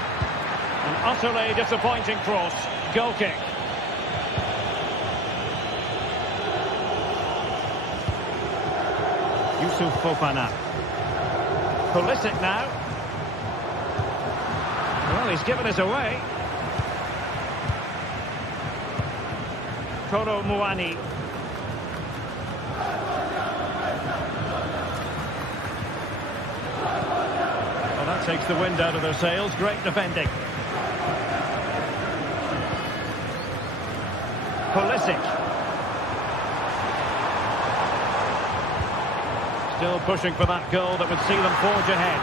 An utterly disappointing cross. Goal kick. Yusuf Fofana. Pulisic now. Well, he's given us away. Kolo Muani. Well, that takes the wind out of their sails. Great defending. Pulisic. Still pushing for that goal that would see them forge ahead.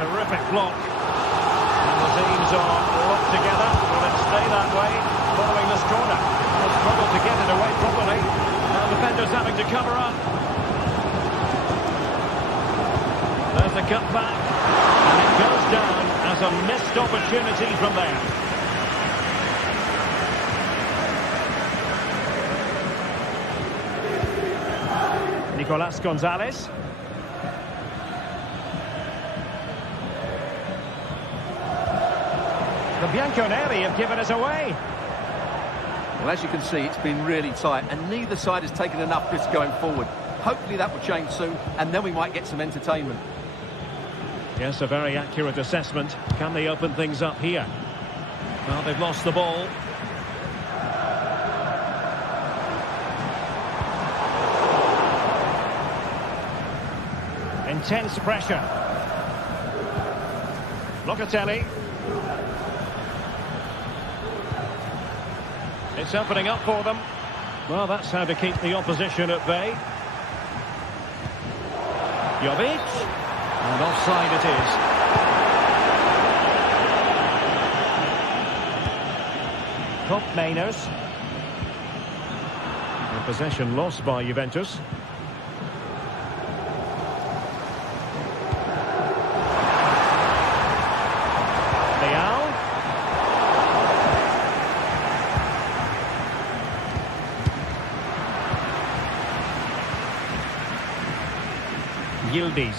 Terrific block. And the teams are locked together. Will it stay that way following this corner? They'll struggle to get it away properly. Now defenders having to cover up. There's the cutback. And it goes down as a missed opportunity from there. Nicolas Gonzalez. The Bianconeri have given us away. Well, as you can see, it's been really tight, and neither side has taken enough risk going forward. Hopefully that will change soon, and then we might get some entertainment. Yes, a very accurate assessment. Can they open things up here? Well, they've lost the ball. Intense pressure. Locatelli. It's opening up for them. Well, that's how to keep the opposition at bay. Jovic. And offside it is. Top Mainers. And possession lost by Juventus. Yildiz.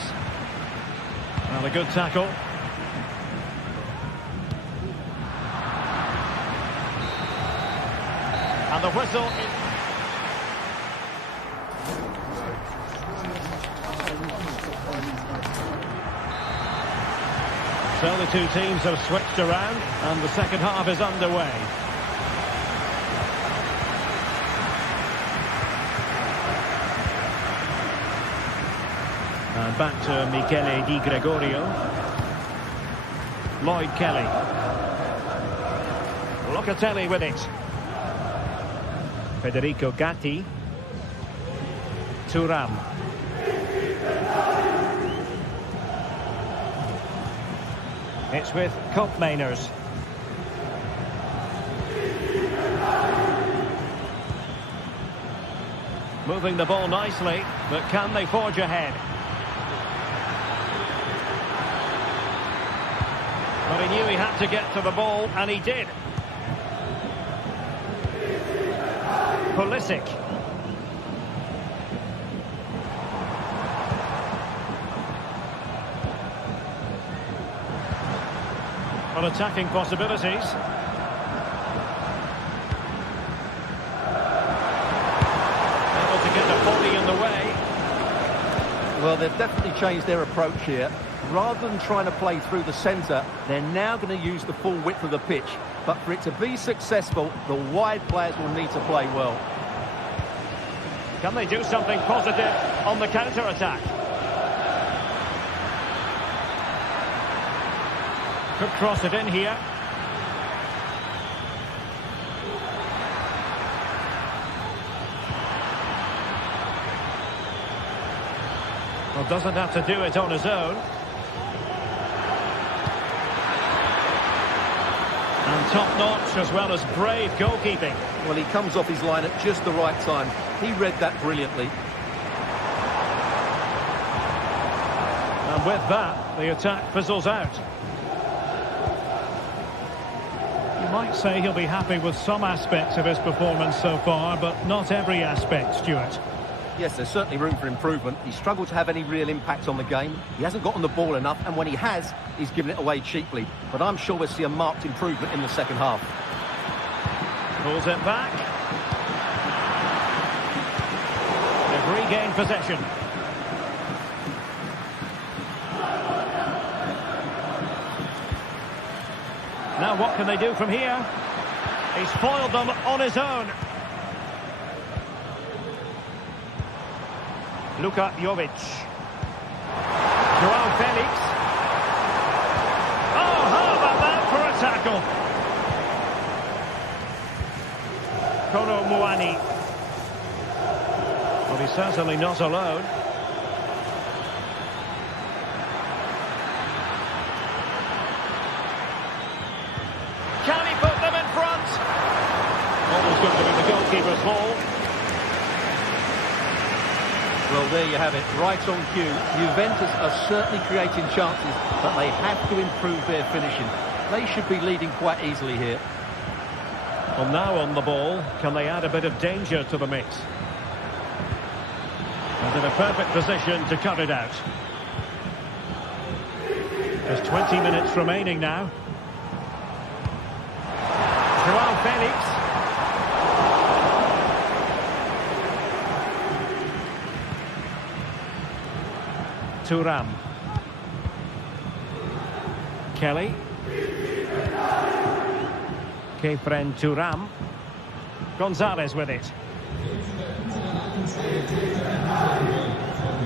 Well, a good tackle. And the whistle is... So the two teams have switched around and the second half is underway. And back to Michele Di Gregorio. Lloyd Kelly. Locatelli with it. Federico Gatti. Thuram. It's with Koopmeiners. Moving the ball nicely, but can they forge ahead? But he knew he had to get to the ball, and he did. Pulisic. On attacking possibilities. Able to get the body in the way. Well, they've definitely changed their approach here. Rather than trying to play through the centre, they're now going to use the full width of the pitch. But for it to be successful, the wide players will need to play well. Can they do something positive on the counter-attack? Could cross it in here. Well, doesn't have to do it on his own. And top-notch as well as brave goalkeeping. Well, he comes off his line at just the right time. He read that brilliantly. And with that, the attack fizzles out. You might say he'll be happy with some aspects of his performance so far, but not every aspect, Stuart. Yes, there's certainly room for improvement. He struggled to have any real impact on the game. He hasn't gotten the ball enough, and when he has, he's given it away cheaply. But I'm sure we'll see a marked improvement in the second half. Pulls it back. They've regained possession. Now what can they do from here? He's foiled them on his own. Luka Jovic. Joao Felix. Oh, how about that for a tackle? Kono Muani. Well, he's certainly not alone. Can he put them in front? Always going to be the goalkeeper's ball. Well, there you have it, right on cue. Juventus are certainly creating chances, but they have to improve their finishing. They should be leading quite easily here. Well, now on the ball, can they add a bit of danger to the mix? And in a perfect position to cut it out. There's 20 minutes remaining now. Joao Felix. Thuram. Kelly. Kefren Thuram. Gonzalez with it.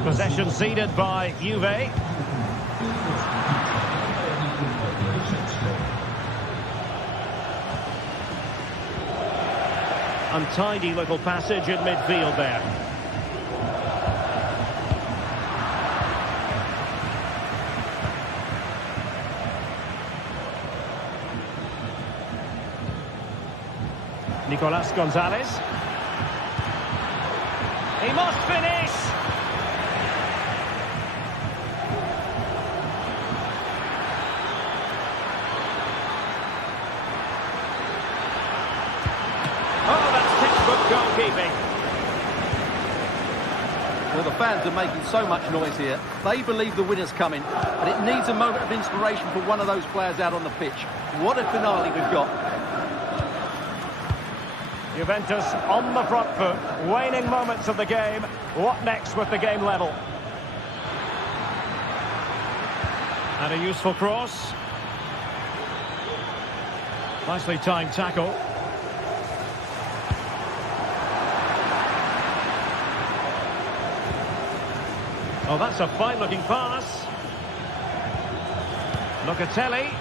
Possession ceded by Juve. Untidy little passage in midfield there. Nicolas Gonzalez. He must finish. Oh, that's textbook goalkeeping. Well, the fans are making so much noise here. They believe the winner's coming, but it needs a moment of inspiration for one of those players out on the pitch. What a finale we've got. Juventus on the front foot, waning moments of the game. What next with the game level? And a useful cross. Nicely timed tackle. Oh, that's a fine-looking pass. Locatelli.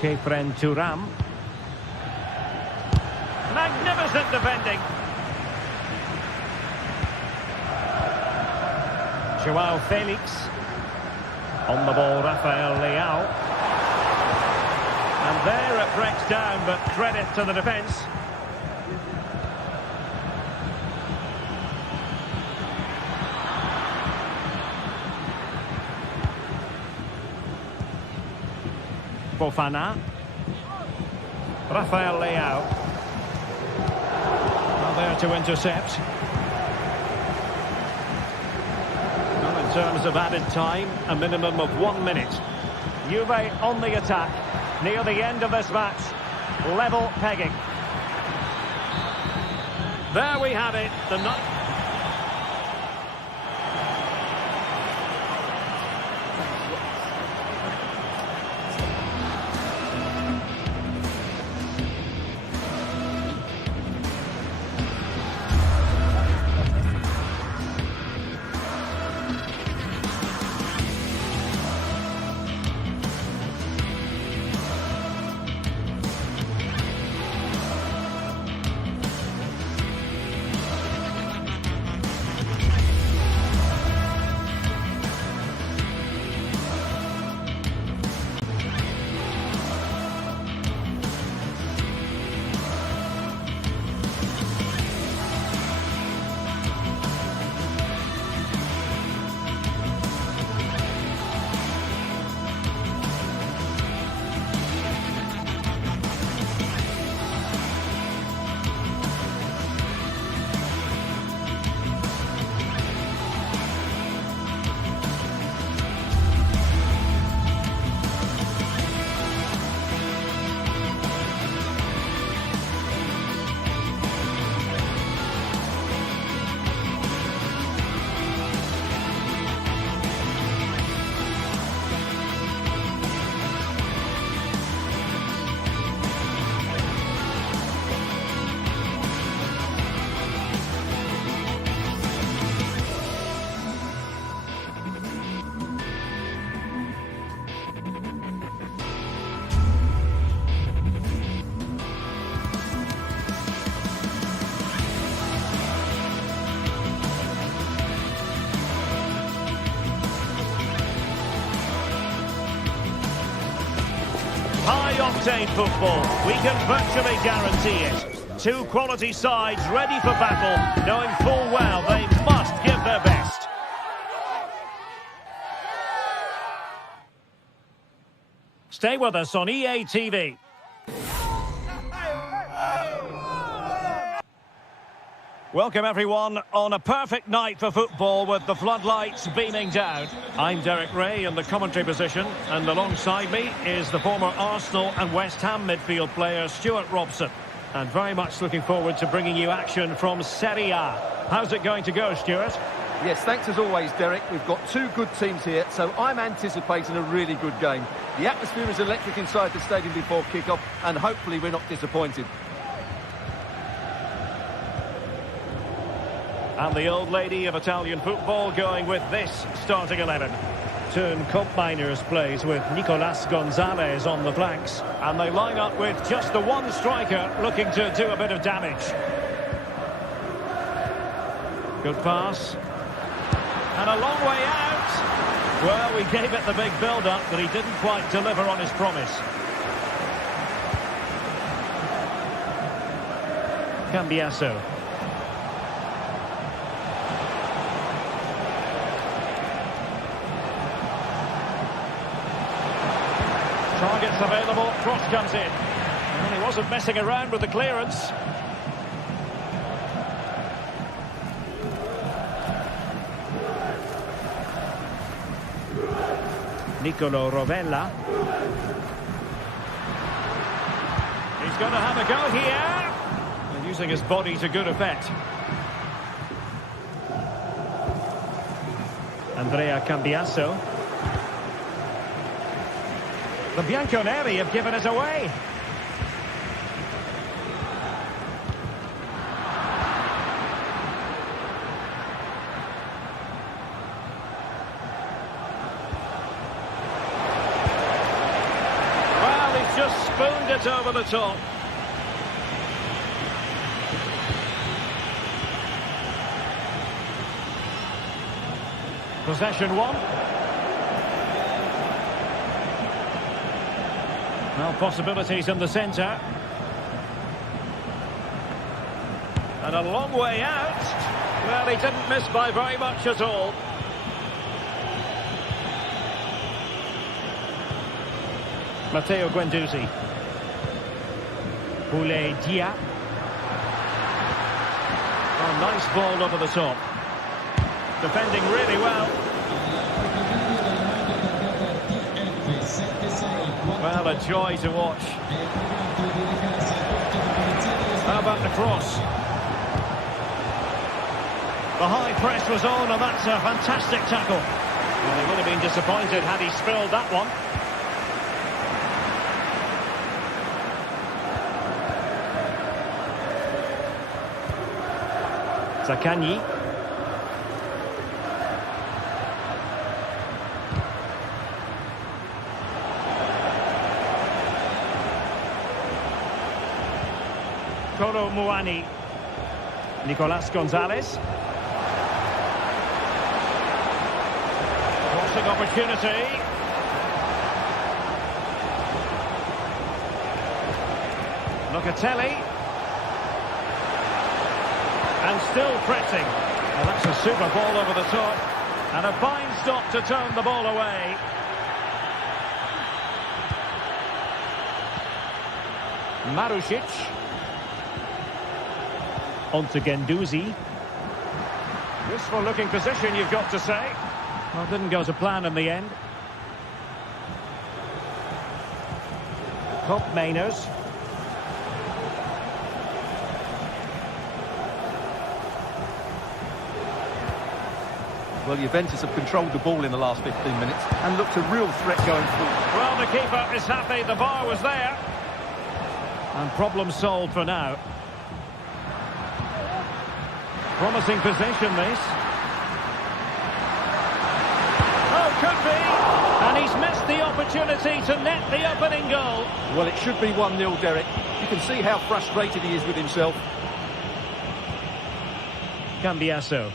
Kefren Thuram. Magnificent defending. Joao Felix. On the ball, Rafael Leao. And there it breaks down, but credit to the defence. Fofana. Rafael Leao. Well, there to intercept. Well, in terms of added time, a minimum of 1 minute. Juve on the attack. Near the end of this match. Level pegging. There we have it. The night. High-octane football, we can virtually guarantee it. Two quality sides ready for battle, knowing full well they must give their best. Stay with us on EA TV. Welcome everyone on a perfect night for football with the floodlights beaming down. I'm Derek Ray in the commentary position, and alongside me is the former Arsenal and West Ham midfield player Stuart Robson. And very much looking forward to bringing you action from Serie A. How's it going to go, Stuart? Yes, thanks as always, Derek. We've got two good teams here, so I'm anticipating a really good game. The atmosphere is electric inside the stadium before kick-off, and hopefully we're not disappointed. And the old lady of Italian football going with this starting 11. Turn Miners plays with Nicolas Gonzalez on the flanks. And they line up with just the one striker looking to do a bit of damage. Good pass. And a long way out. Well, we gave it the big build-up, but he didn't quite deliver on his promise. Cambiasso. Targets available, cross comes in. And he wasn't messing around with the clearance. Nicolo Rovella. He's going to have a go here. And using his body to good effect. Andrea Cambiasso. The Bianconeri have given it away. Well, he's just spooned it over the top. Possession one. Well, possibilities in the centre. And a long way out. Well, he didn't miss by very much at all. Matteo Guendouzi. Boulaye Dia. Oh, nice ball over the top. Defending really well. Well, a joy to watch. How about the cross? The high press was on, and that's a fantastic tackle. Well, he would have been disappointed had he spilled that one. Zaccagni. Kolo Muani. Nicolas Gonzalez. Crossing opportunity. Locatelli. And still pressing. Well, that's a super ball over the top. And a fine stop to turn the ball away. Marusic. On to Guendouzi. Useful looking position, you've got to say. Well, didn't go to plan in the end. Mainers. Well, Juventus have controlled the ball in the last 15 minutes and looked a real threat going forward. Well, the keeper is happy, the bar was there. And problem solved for now. Promising possession, this. Oh, could be. And he's missed the opportunity to net the opening goal. Well, it should be 1-0, Derek. You can see how frustrated he is with himself. Cambiasso.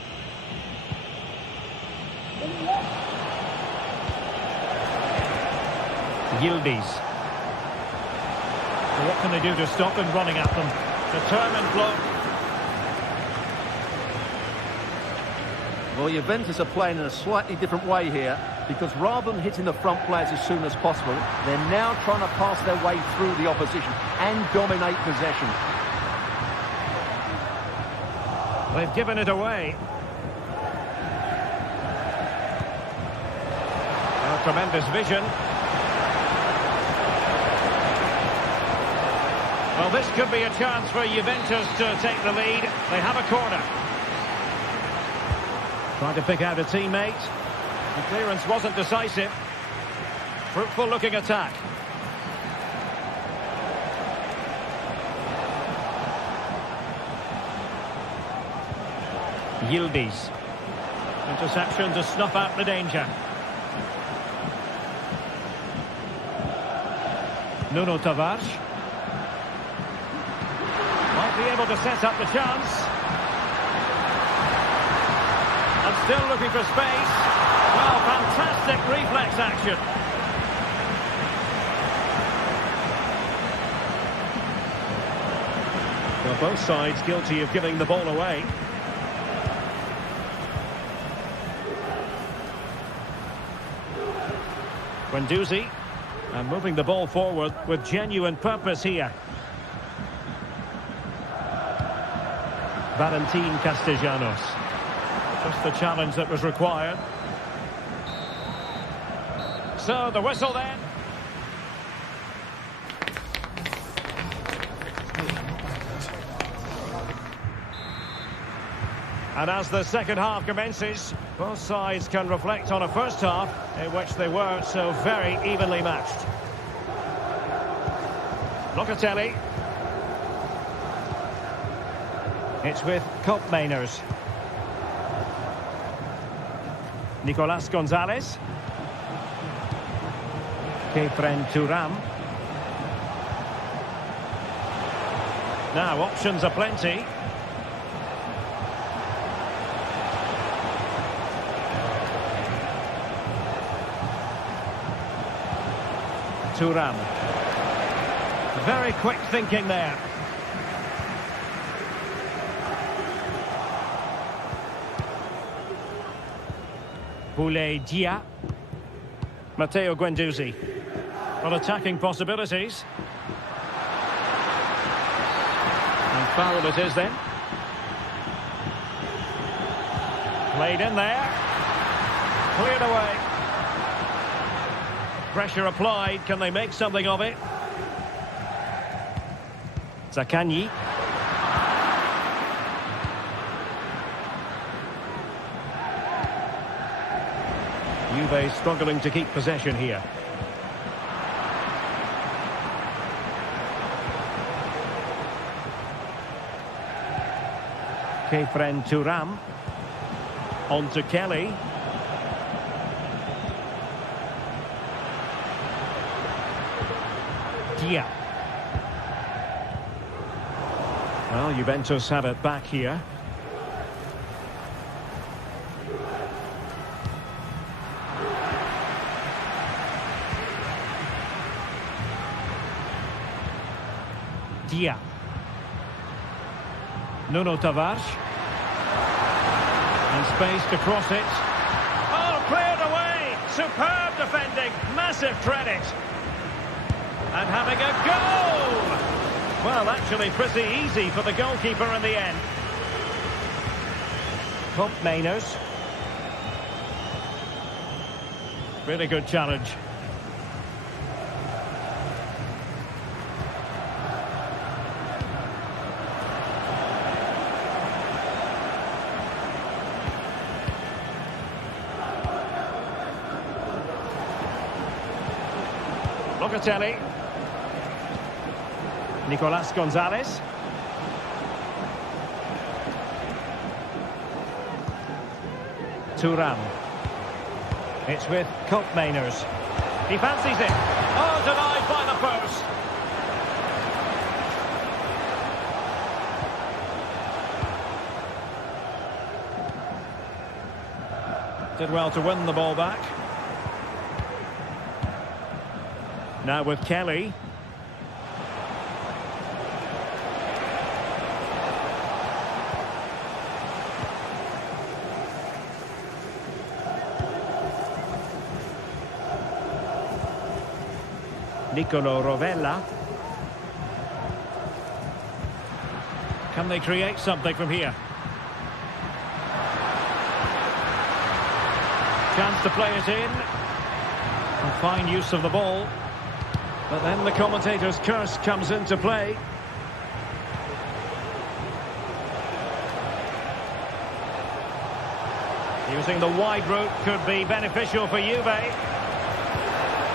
Yildiz. So what can they do to stop him running at them? Determined block. Well, Juventus are playing in a slightly different way here, because rather than hitting the front players as soon as possible, they're now trying to pass their way through the opposition and dominate possession. They've given it away. Oh, tremendous vision. Well, this could be a chance for Juventus to take the lead. They have a corner. Trying to pick out a teammate. The clearance wasn't decisive. Fruitful looking attack. Yildiz. Interception to snuff out the danger. Nuno Tavares. Might be able to set up the chance. And still looking for space. Well, fantastic reflex action. Well, both sides guilty of giving the ball away. Guendouzi, and moving the ball forward with genuine purpose here. Valentin Castellanos. Just the challenge that was required. So the whistle then. And as the second half commences, both sides can reflect on a first half in which they were so very evenly matched. Locatelli. It's with Koopmeiners. Nicolas Gonzalez. Kefren Thuram. Now options are plenty. Thuram. Very quick thinking there. Boulaye Dia. Matteo Guendouzi. Well, attacking possibilities. And foul it is then. Played in there. Cleared away. Pressure applied. Can they make something of it? Zaccagni. Juve struggling to keep possession here. Kefren Thuram. On to Kelly. Dia. Well, Juventus have it back here. Dia. Nuno Tavares. And space to cross it. Oh, cleared away! Superb defending, massive credit. And having a goal! Well, actually pretty easy for the goalkeeper in the end. Koopmeiners. Really good challenge. Locatelli. Nicolas Gonzalez. Thuram. It's with Koopmeiners. He fancies it. Oh, denied by the post. Did well to win the ball back. Now with Kelly. Nicolo Rovella. Can they create something from here? Chance to play it in. And fine use of the ball. But then the commentator's curse comes into play. Using the wide route could be beneficial for Juve.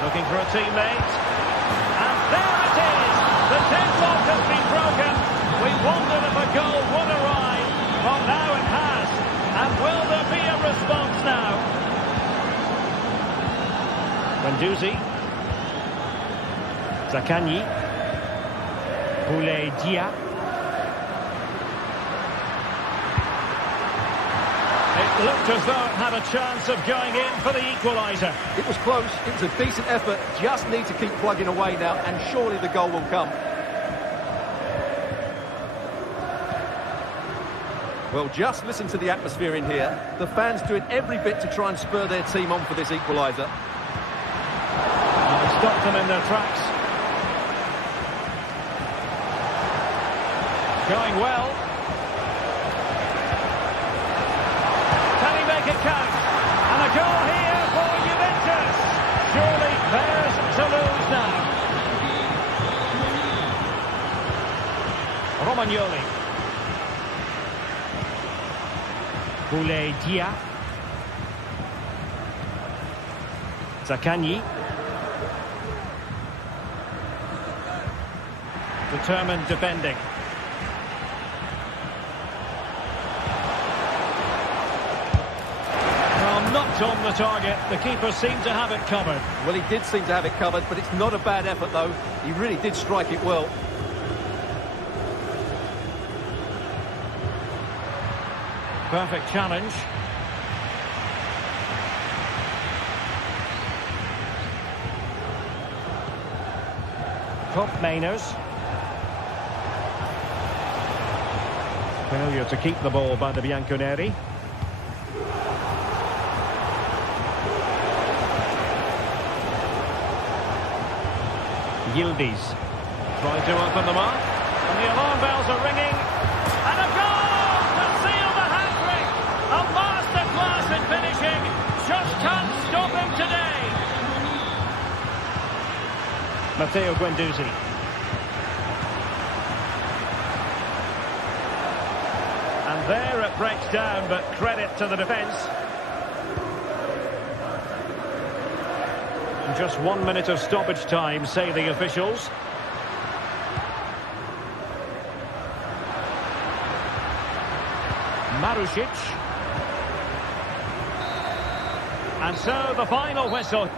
Looking for a teammate. And there it is! The deadlock has been broken. We wondered if a goal would arrive. Well, now it has. And will there be a response now? Guendouzi. Zaccagni. Boulaye Dia. It looked as though it had a chance of going in for the equaliser. It was close, it was a decent effort, just need to keep plugging away now, and surely the goal will come. Well, just listen to the atmosphere in here. The fans doing every bit to try and spur their team on for this equaliser. Stop them in their tracks. Going well. Can he make it count? And a goal here for Juventus. Surely theirs to lose now. Romagnoli. Boulaye Dia. Zaccagni. Determined defending. Well, knocked on the target. The keeper seemed to have it covered. Well, he did seem to have it covered, but it's not a bad effort, though. He really did strike it well. Perfect challenge. Top Mainers. Failure to keep the ball by the Bianconeri. Yildiz tried to open them up, and the alarm bells are ringing. And a goal to seal the hat-trick! A masterclass in finishing. Just can't stop him today. Matteo Guendouzi. And there it breaks down, but credit to the defence. Just 1 minute of stoppage time, say the officials. Marusic. And so the final whistle.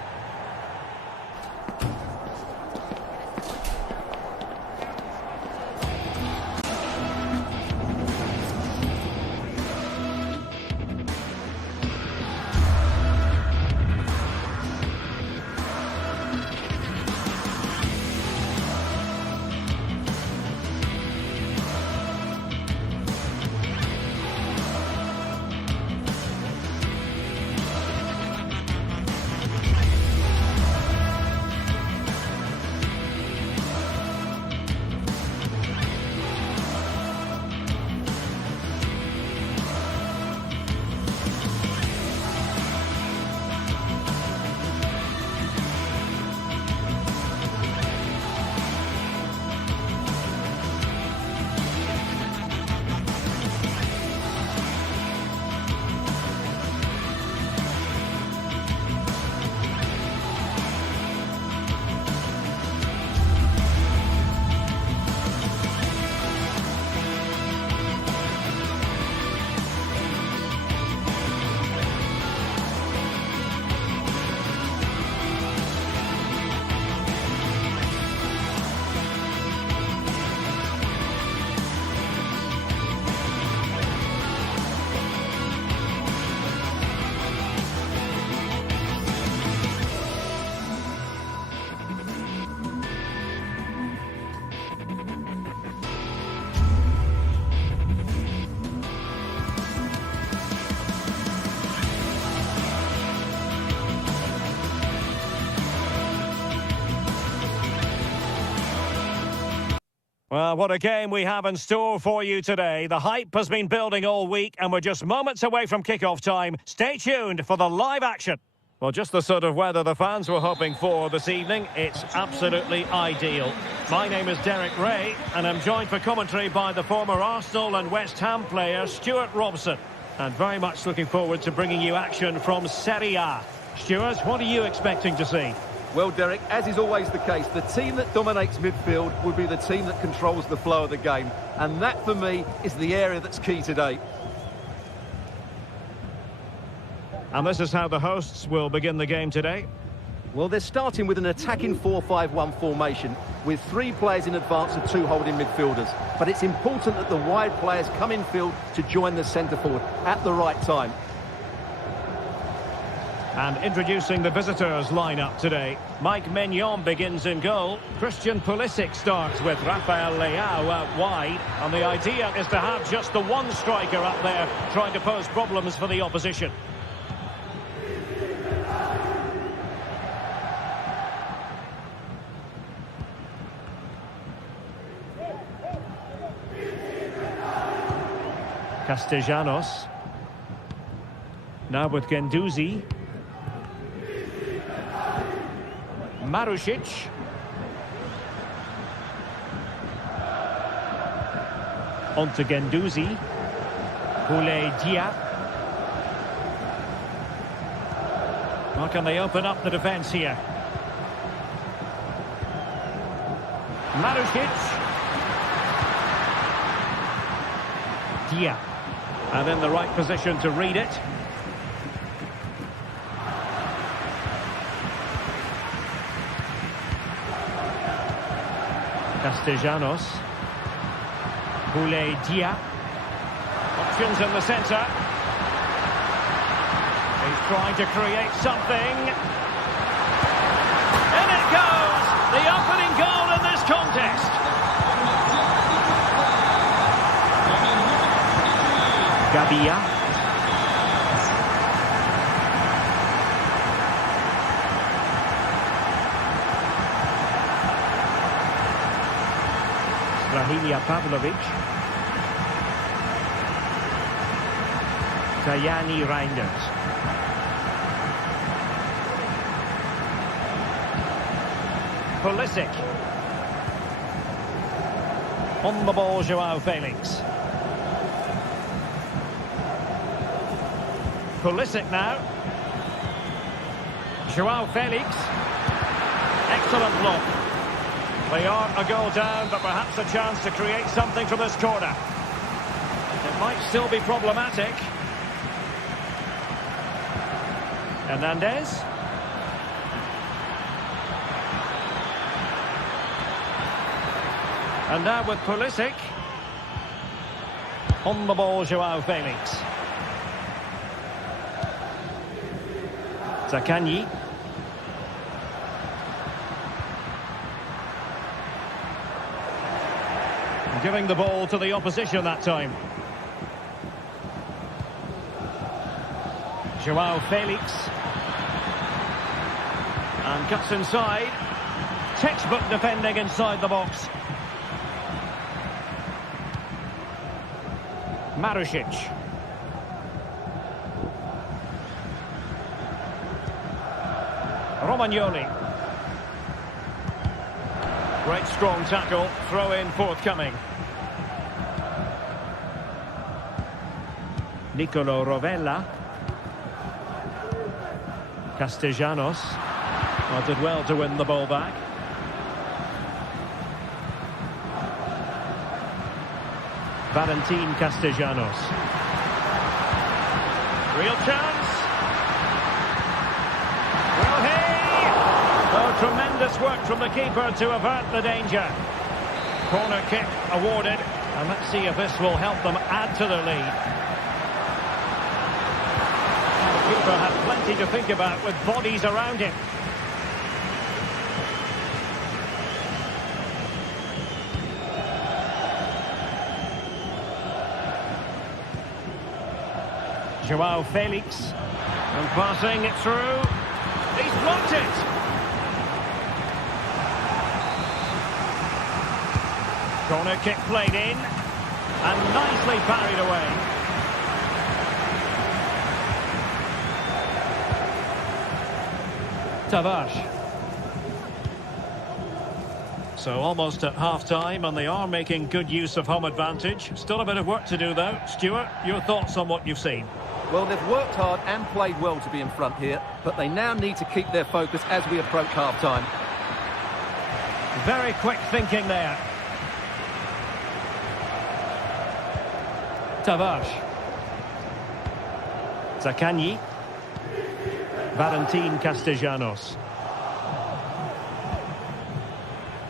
Well, what a game we have in store for you today. The hype has been building all week and we're just moments away from kickoff time. Stay tuned for the live action. Well, just the sort of weather the fans were hoping for this evening. It's absolutely ideal. My name is Derek Ray and I'm joined for commentary by the former Arsenal and West Ham player Stuart Robson. And very much looking forward to bringing you action from Serie A. Stuart, what are you expecting to see? Well, Derek, as is always the case, the team that dominates midfield will be the team that controls the flow of the game. And that, for me, is the area that's key today. And this is how the hosts will begin the game today. Well, they're starting with an attacking 4-5-1 formation with 3 players in advance of 2 holding midfielders. But it's important that the wide players come in field to join the centre forward at the right time. And introducing the visitors lineup today. Mike Maignan begins in goal. Christian Pulisic starts with Rafael Leao out wide. And the idea is to have just the one striker up there trying to pose problems for the opposition. Castellanos. Now with Guendouzi. Marušić. On to Guendouzi. Boulaye Dia. Well, can they open up the defence here? Marušić. Dia. And in the right position to read it. Castellanos. Boulaye Dia. Options in the centre. He's trying to create something. In it goes! The opening goal in this contest. Gabia. Strahilia Pavlovic. Tajani Reinders. Pulisic. On the ball, Joao Felix. Pulisic now. Joao Felix. Excellent block. They are a goal down, but perhaps a chance to create something from this corner. It might still be problematic. Hernandez. And now with Pulisic. On the ball, Joao Felix. Zaccagni. Giving the ball to the opposition that time. Joao Felix. And cuts inside. Textbook defending inside the box. Marušić. Romagnoli. Great strong tackle, throw in forthcoming. Nicolo Rovella. Castellanos. Well, did well to win the ball back. Valentin Castellanos. Real chance. Well, hey! Oh, tremendous work from the keeper to avert the danger. Corner kick awarded. And let's see if this will help them add to their lead. The keeper had plenty to think about with bodies around him. Joao Felix. And passing it through. He's blocked it. Corner kick played in. And nicely parried away. Tavares. So almost at half-time, and they are making good use of home advantage. Still a bit of work to do, though. Stuart, your thoughts on what you've seen? Well, they've worked hard and played well to be in front here, but they now need to keep their focus as we approach half-time. Very quick thinking there. Tavares. Zaccagni. Valentin Castellanos.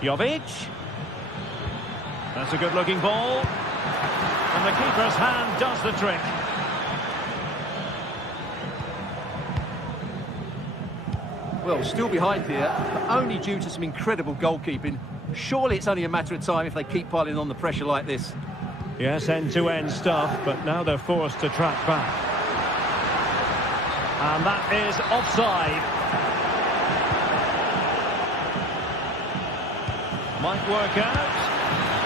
Jovic. That's a good-looking ball. And the keeper's hand does the trick. Well, still behind here, but only due to some incredible goalkeeping. Surely it's only a matter of time if they keep piling on the pressure like this. Yes, end-to-end stuff, but now they're forced to track back. And that is offside. Might work out.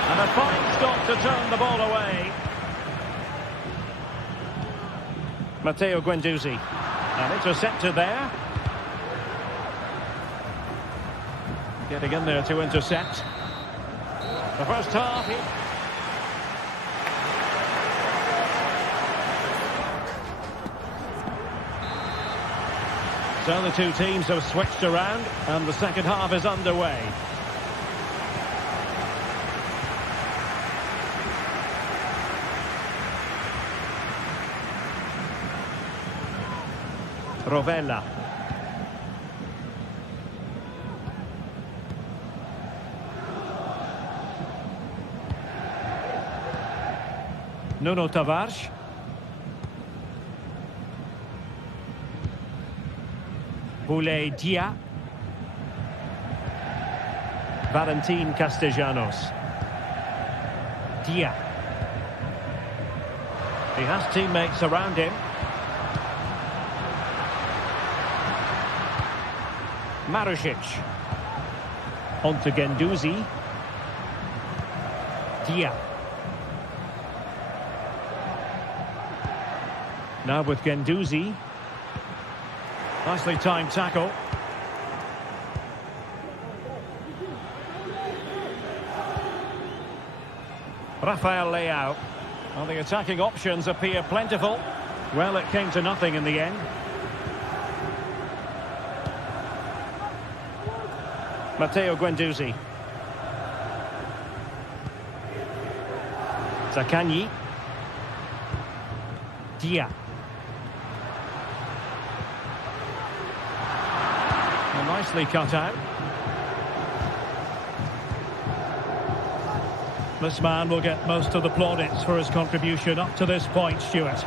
And a fine stop to turn the ball away. Matteo Guendouzi. And intercepted there. Getting in there to intercept. The first half. So the two teams have switched around, and the second half is underway. Rovella. Nuno Tavares. Boulaye Dia. Valentin Castellanos. Dia. He has teammates around him. Marusic. On to Guendouzi. Dia. Now with Guendouzi. Nicely timed tackle. Rafael Leao. Well, the attacking options appear plentiful. Well, it came to nothing in the end. Matteo Guendouzi. Zaccagni. Dia. Nicely cut out. This man will get most of the plaudits for his contribution up to this point, Stuart.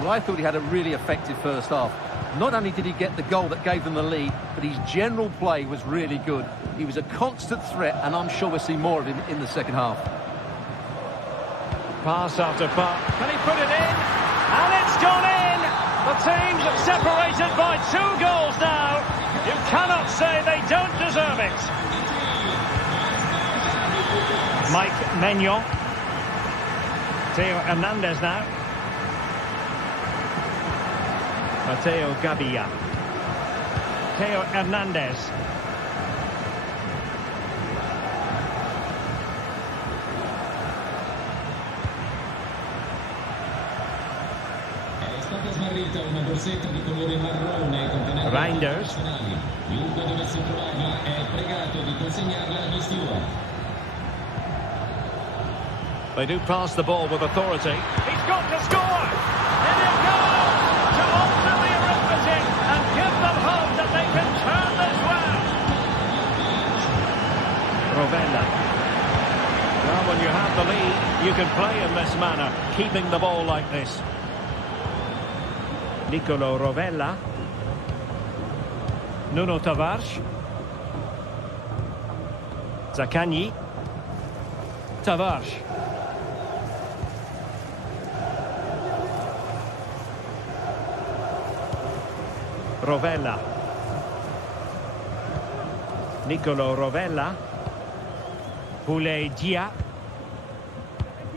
Well, I thought he had a really effective first half. Not only did he get the goal that gave them the lead, but his general play was really good. He was a constant threat, and I'm sure we'll see more of him in the second half. Pass after pass. Can he put it in? And it's gone in! The team's separated by 2 goals now. You cannot say they don't deserve it. Mike Maignan. Theo Hernandez now. Mateo Gabbia. Theo Hernandez. Reinders. They do pass the ball with authority. He's got to score! In it goes! To alter the arithmetic and give them hope that they can turn this round. Rovella. Well, when you have the lead, you can play in this manner, keeping the ball like this. Nicolo Rovella. Nuno Tavares. Zaccagni. Tavares. Rovella. Nicolo Rovella. Boulaye Dia.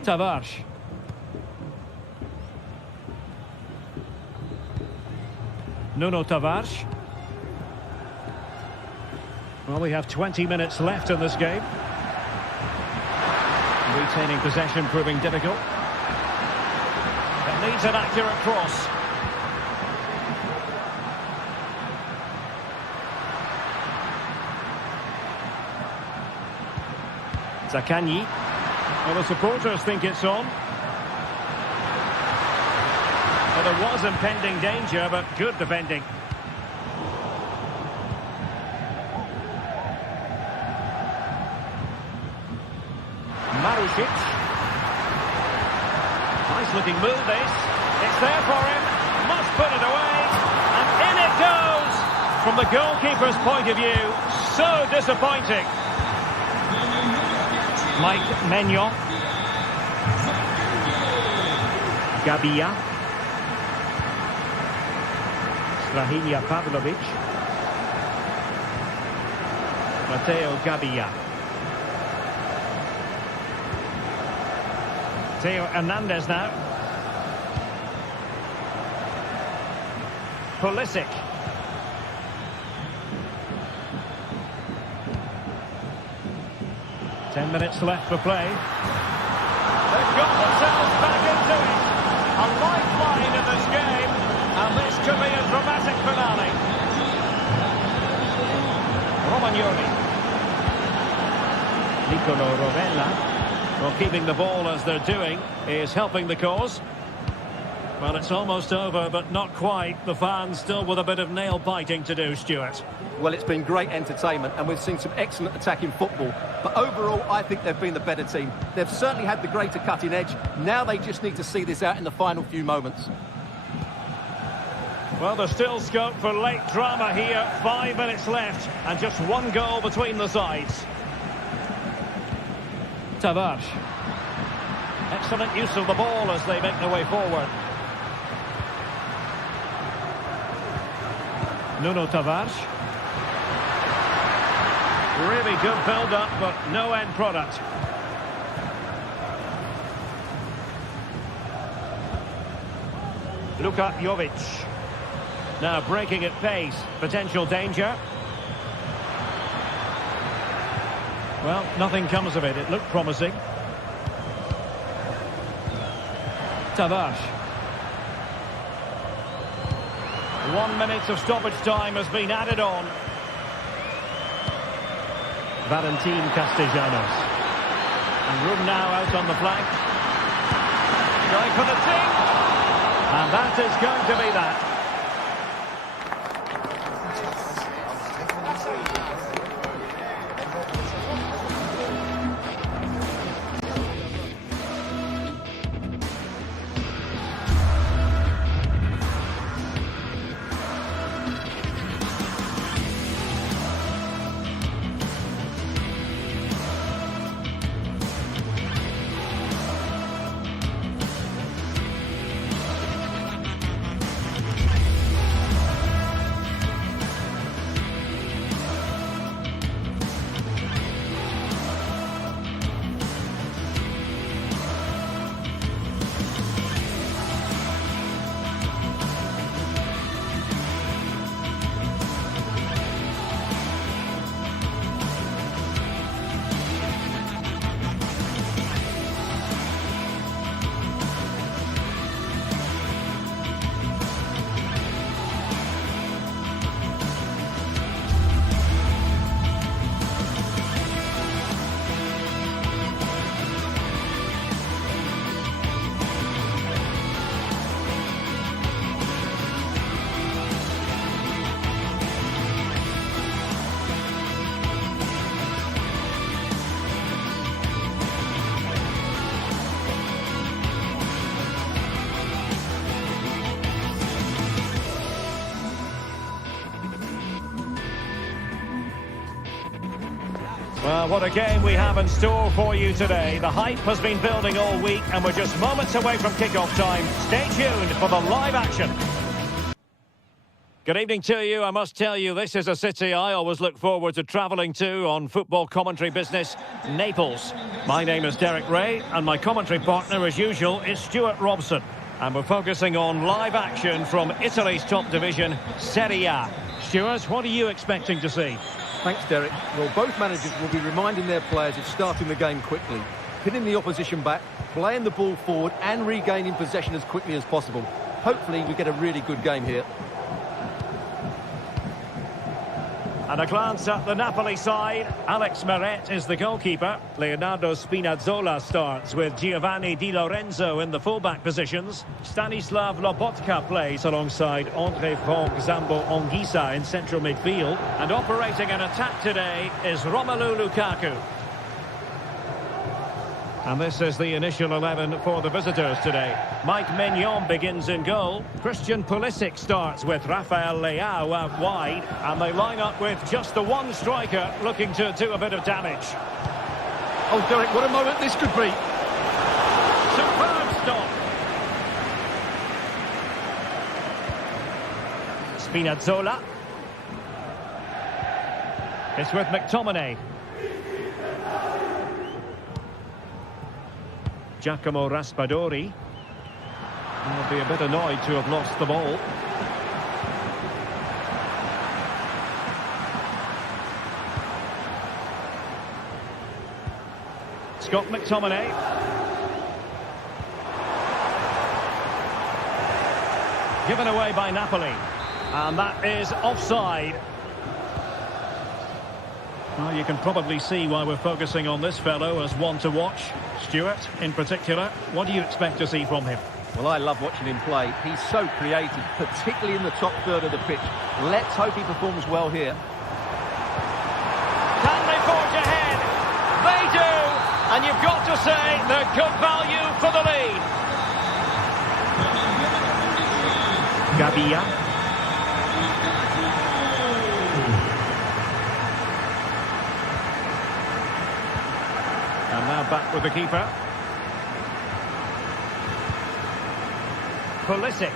Tavares. Nuno Tavares. Well, we have 20 minutes left in this game. Retaining possession proving difficult. It needs an accurate cross. Zaccagni. Well, the supporters think it's on. Well, there was impending danger, but good defending. Marusic. Nice looking move this. It's there for him. Must put it away. And in it goes. From the goalkeeper's point of view, so disappointing. Mike Maignan. Gabia. Strahinja Pavlovic. Matteo Gabia. Theo Hernandez now. Pulisic. Ten minutes left for play. They've got themselves back into it. A lifeline in this game, and this could be a dramatic finale. Romagnoli. Nicolo Rovella. Well, keeping the ball as they're doing is helping the cause. Well, it's almost over, but not quite. The fans still with a bit of nail-biting to do, Stuart. Well, it's been great entertainment, and we've seen some excellent attacking football. But overall, I think they've been the better team. They've certainly had the greater cutting edge. Now they just need to see this out in the final few moments. Well, there's still scope for late drama here. 5 minutes left, and just one goal between the sides. Tavares. Excellent use of the ball as they make their way forward. Nuno Tavares. Really good build-up, but no end product. Luka Jovic. Now breaking at pace. Potential danger. Well, nothing comes of it. It looked promising. Tavares. 1 minute of stoppage time has been added on. Valentin Castellanos. And room now out on the flank. Going for the tee. And that is going to be that. Well, what a game we have in store for you today. The hype has been building all week, and we're just moments away from kick-off time. Stay tuned for the live action. Good evening to you. I must tell you, this is a city I always look forward to travelling to on football commentary business, Naples. My name is Derek Ray, and my commentary partner, as usual, is Stuart Robson. And we're focusing on live action from Italy's top division, Serie A. Stuart, what are you expecting to see? Thanks, Derek. Well, both managers will be reminding their players of starting the game quickly. pinning the opposition back, playing the ball forward and regaining possession as quickly as possible. Hopefully we get a really good game here. And a glance at the Napoli side. Alex Meret is the goalkeeper. Leonardo Spinazzola starts with Giovanni Di Lorenzo in the fullback positions. Stanislav Lobotka plays alongside Andre Frank Zambo Anguissa in central midfield. And operating an attack today is Romelu Lukaku. And this is the initial 11 for the visitors today. Mike Maignan begins in goal. Christian Pulisic starts with Rafael Leao out wide. And they line up with just the one striker looking to do a bit of damage. Oh, Derek, what a moment this could be. Superb stop. Spinazzola. It's with McTominay. Giacomo Raspadori. He'll be a bit annoyed to have lost the ball. Scott McTominay. Given away by Napoli. And that is offside. Well, you can probably see why we're focusing on this fellow as one to watch. Stuart, in particular, what do you expect to see from him? Well, I love watching him play. He's so creative, particularly in the top third of the pitch. Let's hope he performs well here. Can they forge ahead? They do! And you've got to say they're good value for the lead. Gabia. And now back with the keeper. Pulisic.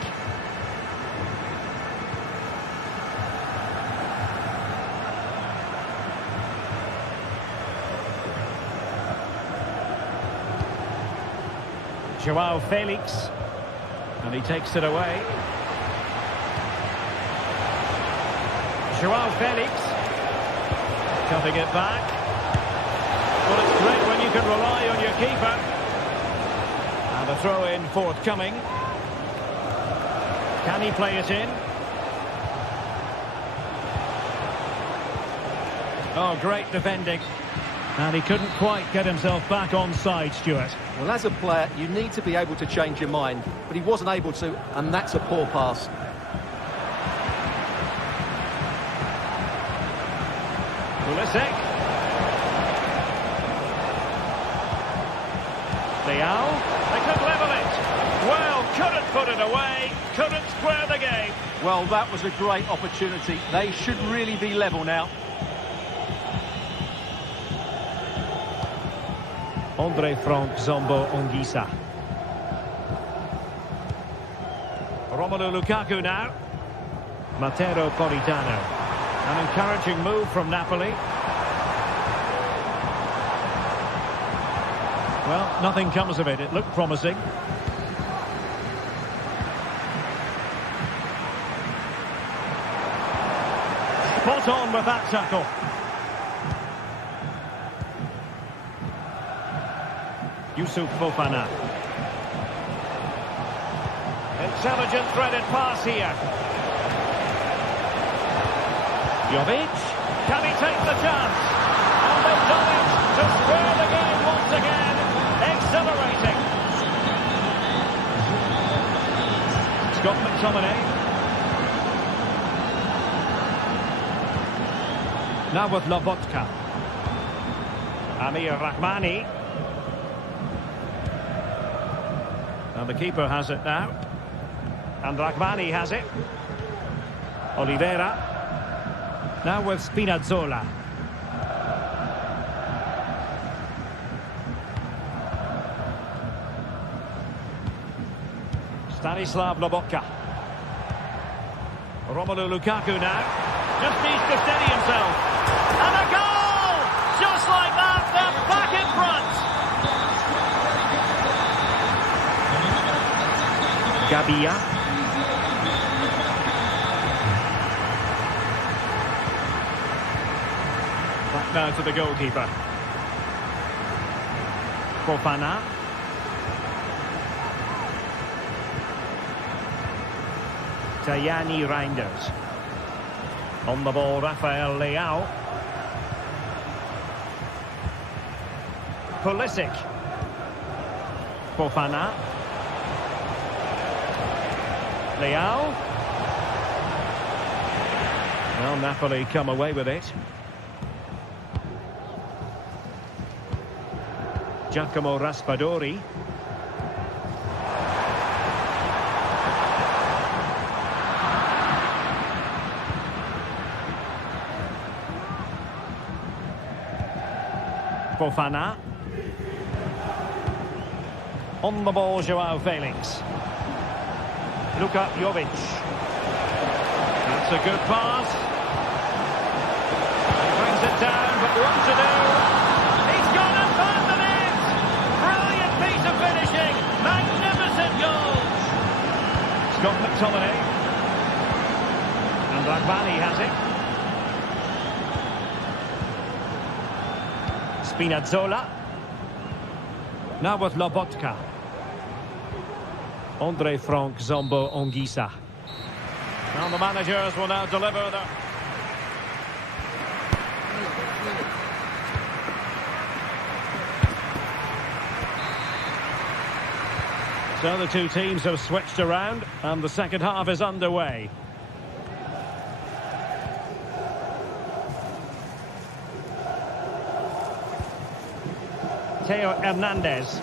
Joao Felix. And he takes it away. Joao Felix. Cutting it back. Well, it's great when you can rely on your keeper. And a throw-in forthcoming. Can he play it in? Oh, great defending. And he couldn't quite get himself back on side, Stuart. Well, as a player, you need to be able to change your mind. But he wasn't able to, and that's a poor pass. Pulisic. Leao. They could level it. Well, couldn't put it away. Couldn't square the game. Well, that was a great opportunity. They should really be level now. Andre Frank Zambo Anguissa. Romelu Lukaku now. Matteo Politano. An encouraging move from Napoli. Well, nothing comes of it. It looked promising. Spot on with that tackle. Yusuf Fofana. Intelligent threaded pass here. Jovic. Can he take the chance? And they've done it to square the game once again. Exhilarating. Scott McTominay. Now with Lobotka. Amir Rahmani. And the keeper has it now. And Rahmani has it. Oliveira. Now with Spinazzola. Stanislav Lobotka. Romelu Lukaku now. Just needs to steady himself. And a goal! Just like that, they're back in front. Gabia. Back now to the goalkeeper. Fofana. Tajani Reinders. On the ball, Rafael Leao. Pulisic. Fofana. Leao. Well, Napoli come away with it. Giacomo Raspadori. Fofana. On the ball, Joao Felix. Luka Jovic. That's a good pass. He brings it down, but what to do? He's gone and found the net! Brilliant piece of finishing! Magnificent goals! Scott McTominay. And Ragbani has it. Spinazzola. Now with Lobotka. Andre Frank Zombo Ongisa. Now the managers will now deliver the... So the two teams have switched around and the second half is underway. Theo Hernandez.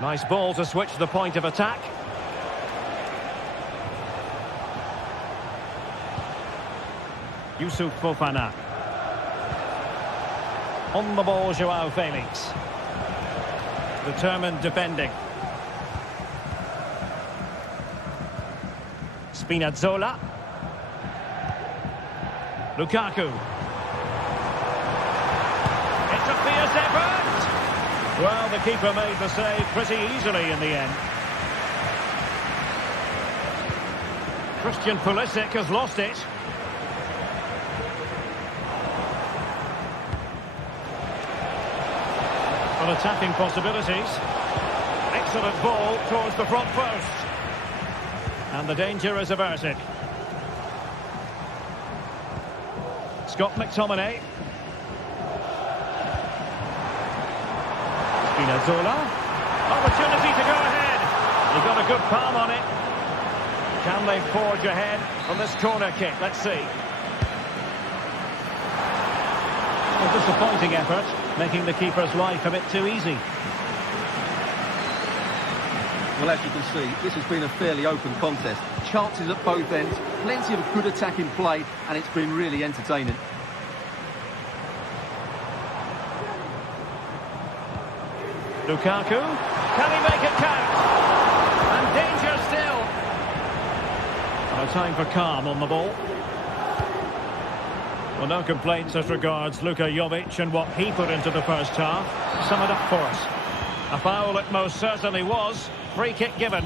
Nice ball to switch the point of attack. Youssouf Fofana. On the ball, Joao Felix. Determined defending. Spinazzola. Lukaku. It's a fierce effort. Well, the keeper made the save pretty easily in the end. Christian Pulisic has lost it. Well, attacking possibilities. Excellent ball towards the front post. And the danger is averted. Scott McTominay. Spinazzola. Opportunity to go ahead. He got a good palm on it. Can they forge ahead on this corner kick? Let's see. A disappointing effort, making the keeper's life a bit too easy. Well, as you can see, this has been a fairly open contest. Chances at both ends, plenty of good attacking play, and it's been really entertaining. Lukaku, can he make it count? And danger still. No time for calm on the ball. Well, no complaints as regards Luka Jovic and what he put into the first half. Sum it up for us. A foul it most certainly was. Free kick given.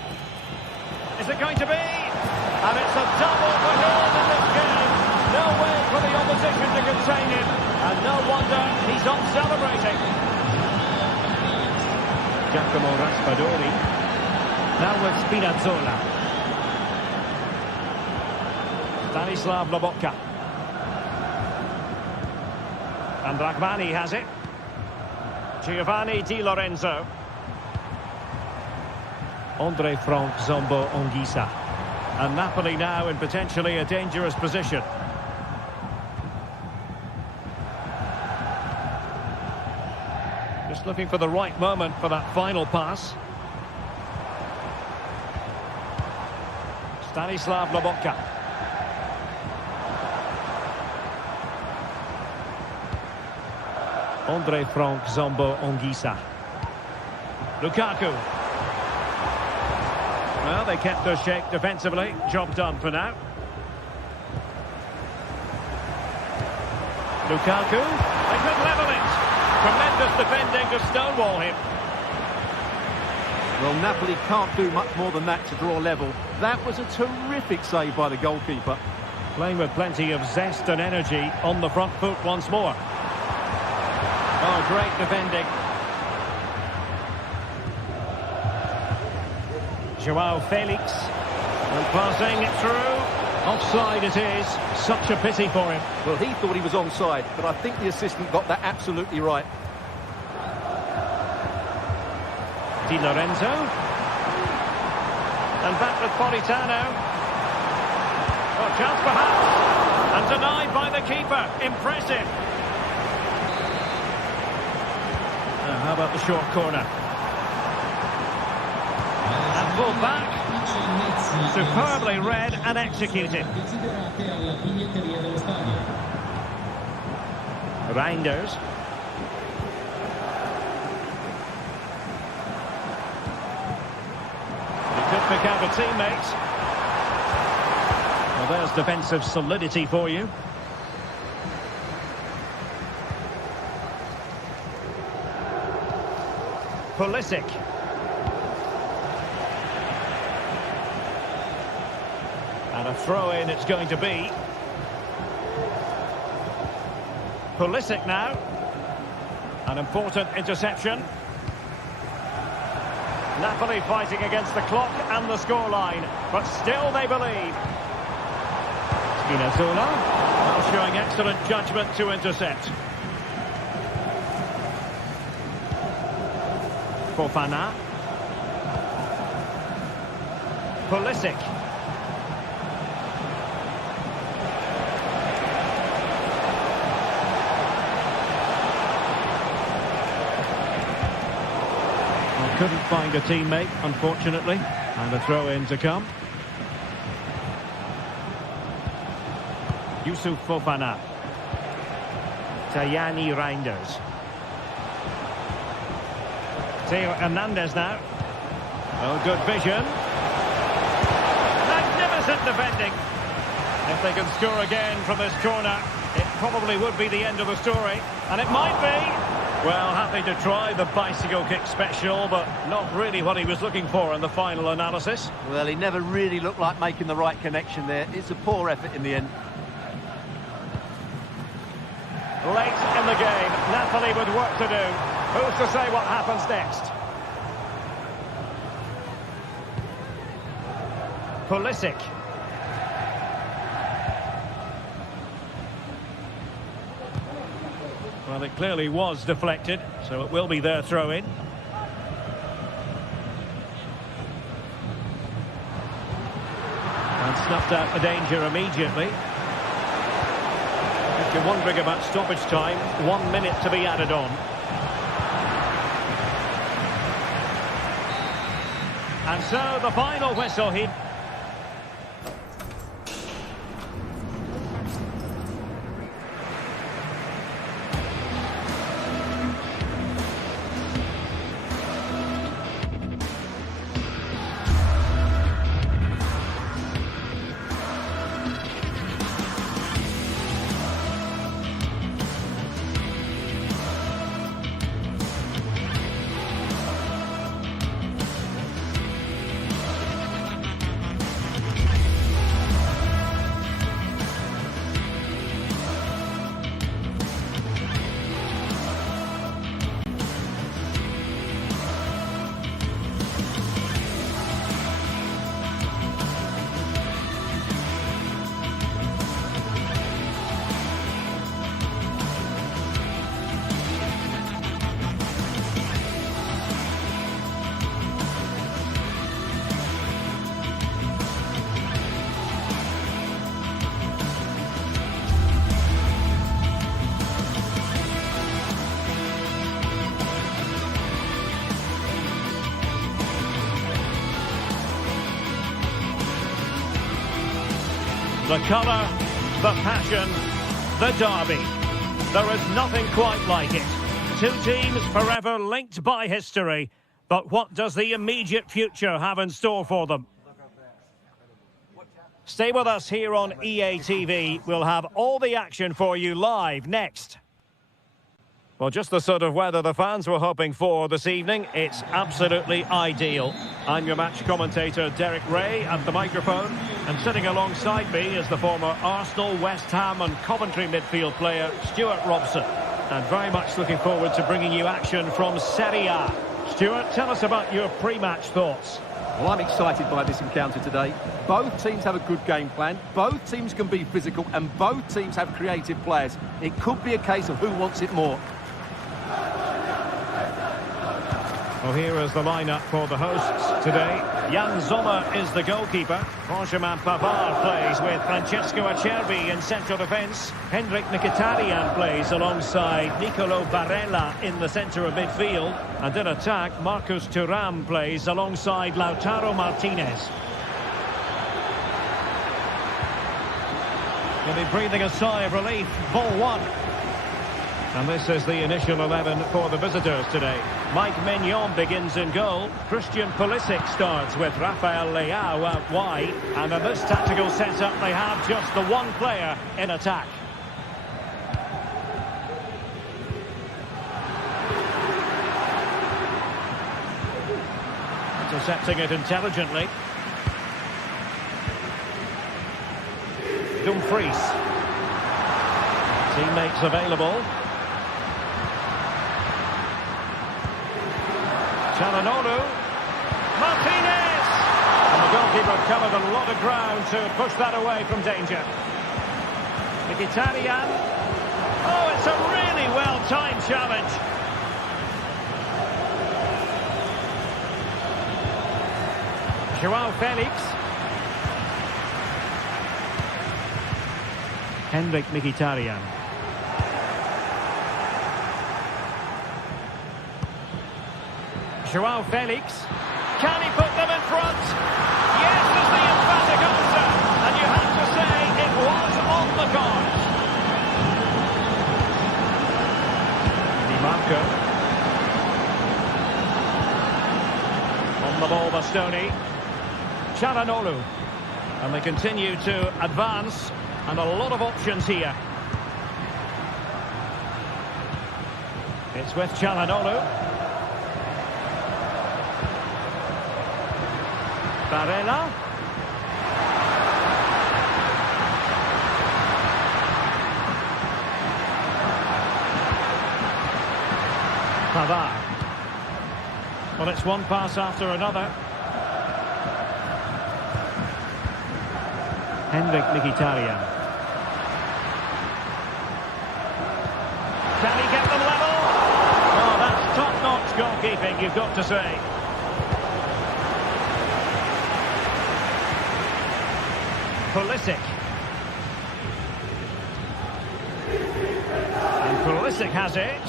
Is it going to be? And it's a double for him in this game. No way for the opposition to contain him. And no wonder he's not celebrating. Giacomo Raspadori. Now with Spinazzola. Stanislav Lobotka. And Ragbani has it. Giovanni Di Lorenzo. Andre Frank Zombo Ongisa. And Napoli now in potentially a dangerous position. Just looking for the right moment for that final pass. Stanislav Lobotka. Andre Frank Zombo Ongisa. Lukaku. Well, they kept their shape defensively. Job done for now. Lukaku. They could level it. Tremendous defending to stonewall him. Well, Napoli can't do much more than that to draw level. That was a terrific save by the goalkeeper. Playing with plenty of zest and energy on the front foot once more. Oh, great defending. Joao Felix. And passing it through. Offside it is. Such a pity for him. Well, he thought he was onside, but I think the assistant got that absolutely right. Di Lorenzo. And back with Politano. Oh, chance perhaps. And denied by the keeper. Impressive. How about the short corner? And full back. Superbly read and executed. Reinders. He could pick out a teammate. Well, there's defensive solidity for you. Pulisic. And a throw-in it's going to be. Pulisic now. An important interception. Napoli fighting against the clock and the scoreline, but still they believe. Spinazzola, well, showing excellent judgment to intercept. Fofana. Pulisic. Couldn't find a teammate, unfortunately, and a throw-in to come. Yusuf Fofana. Tajani Reinders. Theo Hernandez now. Oh, good vision. Magnificent defending. If they can score again from this corner, it probably would be the end of the story. And it might be. Well, happy to try the bicycle kick special, but not really what he was looking for in the final analysis. Well, he never really looked like making the right connection there. It's a poor effort in the end. Late in the game, Napoli with work to do. Who's to say what happens next? Pulisic. Well, it clearly was deflected, so it will be their throw-in. And snuffed out the danger immediately. If you're wondering about stoppage time, 1 minute to be added on. And so the final whistle here. The colour, the passion, the derby. There is nothing quite like it. Two teams forever linked by history. But what does the immediate future have in store for them? Stay with us here on EA TV. We'll have all the action for you live next. Well, just the sort of weather the fans were hoping for this evening. It's absolutely ideal. I'm your match commentator, Derek Ray, at the microphone. And sitting alongside me is the former Arsenal, West Ham and Coventry midfield player, Stuart Robson. And very much looking forward to bringing you action from Serie A. Stuart, tell us about your pre-match thoughts. Well, I'm excited by this encounter today. Both teams have a good game plan, both teams can be physical, and both teams have creative players. It could be a case of who wants it more. Well, here is the lineup for the hosts today. Jan Sommer is the goalkeeper. Benjamin Pavard plays with Francesco Acerbi in central defence. Henrik Mkhitaryan plays alongside Nicolo Barella in the centre of midfield. And in attack, Marcus Thuram plays alongside Lautaro Martinez. He'll be breathing a sigh of relief. Ball one. And this is the initial 11 for the visitors today. Mike Maignan begins in goal. Christian Pulisic starts with Rafael Leao out wide. And in this tactical setup, they have just the one player in attack. Intercepting it intelligently. Dumfries. Teammates available. Çalhanoğlu, Martinez! And the goalkeeper covered a lot of ground to push that away from danger. Mkhitaryan. Oh, it's a really well-timed challenge. João Felix. Henrik Mkhitaryan. João Felix. Can he put them in front? Yes, is the emphatic answer. And you have to say it was on the cards. Di Marco. On the ball, Bastoni. Çalhanoğlu. And they continue to advance. And a lot of options here. It's with Çalhanoğlu. Barella. Pavard. Well, it's one pass after another. Henrik Mkhitaryan. Can he get them level? Oh, that's top-notch goalkeeping, you've got to say. Pulisic. And Pulisic has it.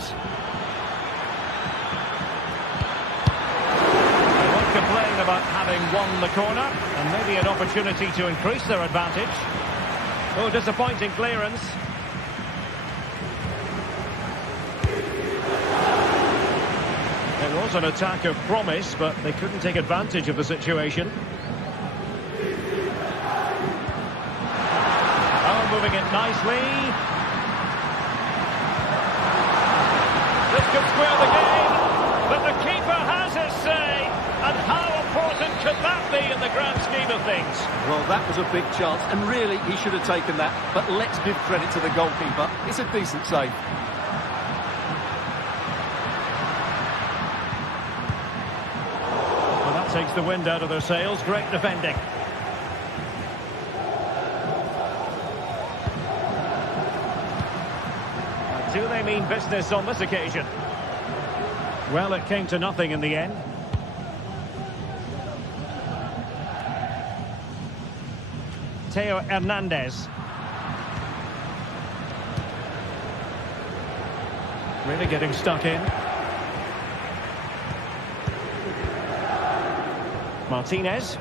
They won't complain about having won the corner, and maybe an opportunity to increase their advantage. Oh, disappointing clearance. It was an attack of promise, but they couldn't take advantage of the situation. Moving it nicely. This could square the game, but the keeper has his say. And how important could that be in the grand scheme of things? Well, that was a big chance, and really he should have taken that. But let's give credit to the goalkeeper. It's a decent save. Well, that takes the wind out of their sails. Great defending. Do they mean business on this occasion? Well, it came to nothing in the end. Theo Hernandez. Really getting stuck in. Martinez.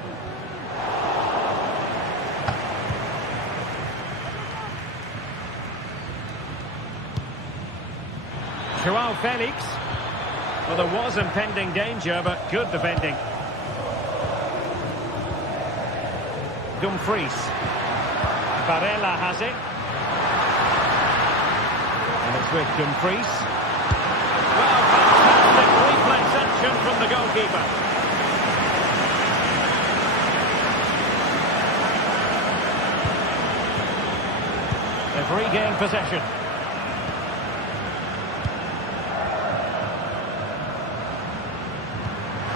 João Felix. Well, there was impending danger, but good defending. Dumfries. Barella has it. And it's with Dumfries. reaction from the goalkeeper. They've regained possession.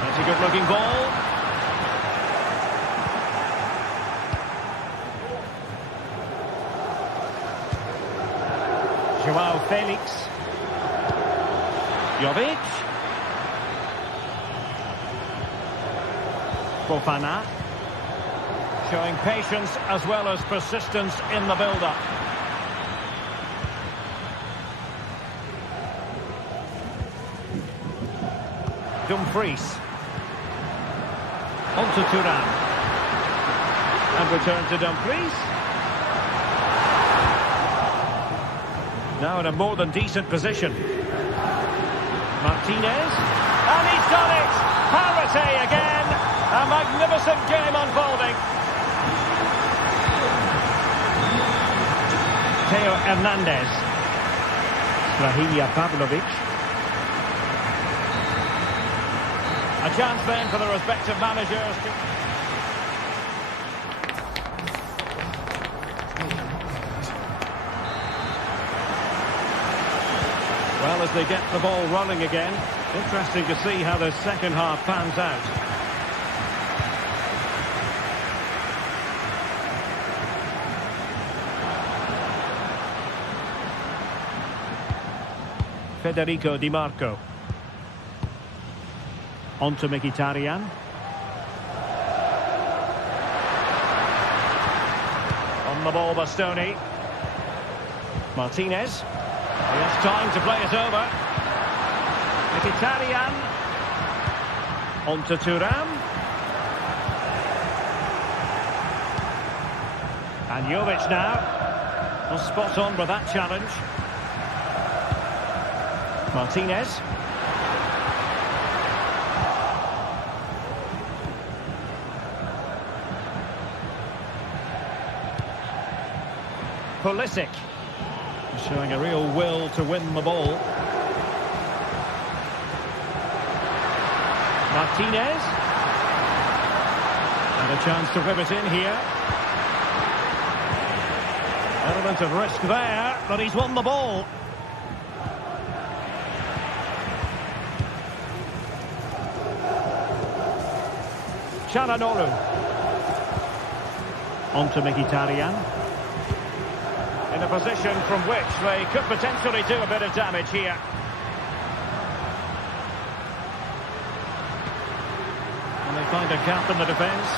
That's a good-looking ball. Joao Felix. Jovic. Fofana. Showing patience as well as persistence in the build-up. Dumfries. On to Thuram. And return to Dumfries. Now in a more than decent position. Martinez. And he's done it! Parity again! A magnificent game unfolding. Theo Hernandez. Strahinja Pavlovic. A chance then for the respective managers to... Well, as they get the ball rolling again, interesting to see how the second half pans out. Federico Di Marco. On to Mkhitaryan. On the ball, Bastoni. Martinez. He has time to play it over. Mkhitaryan. On to Thuram. And Jovic now. Well, spot on with that challenge. Martinez. Pulisic. Showing a real will to win the ball. Martinez. And a chance to whip it in here. Element of risk there, but he's won the ball. Çalhanoğlu. On to Mkhitaryan. In a position from which they could potentially do a bit of damage here. And they find a gap in the defence.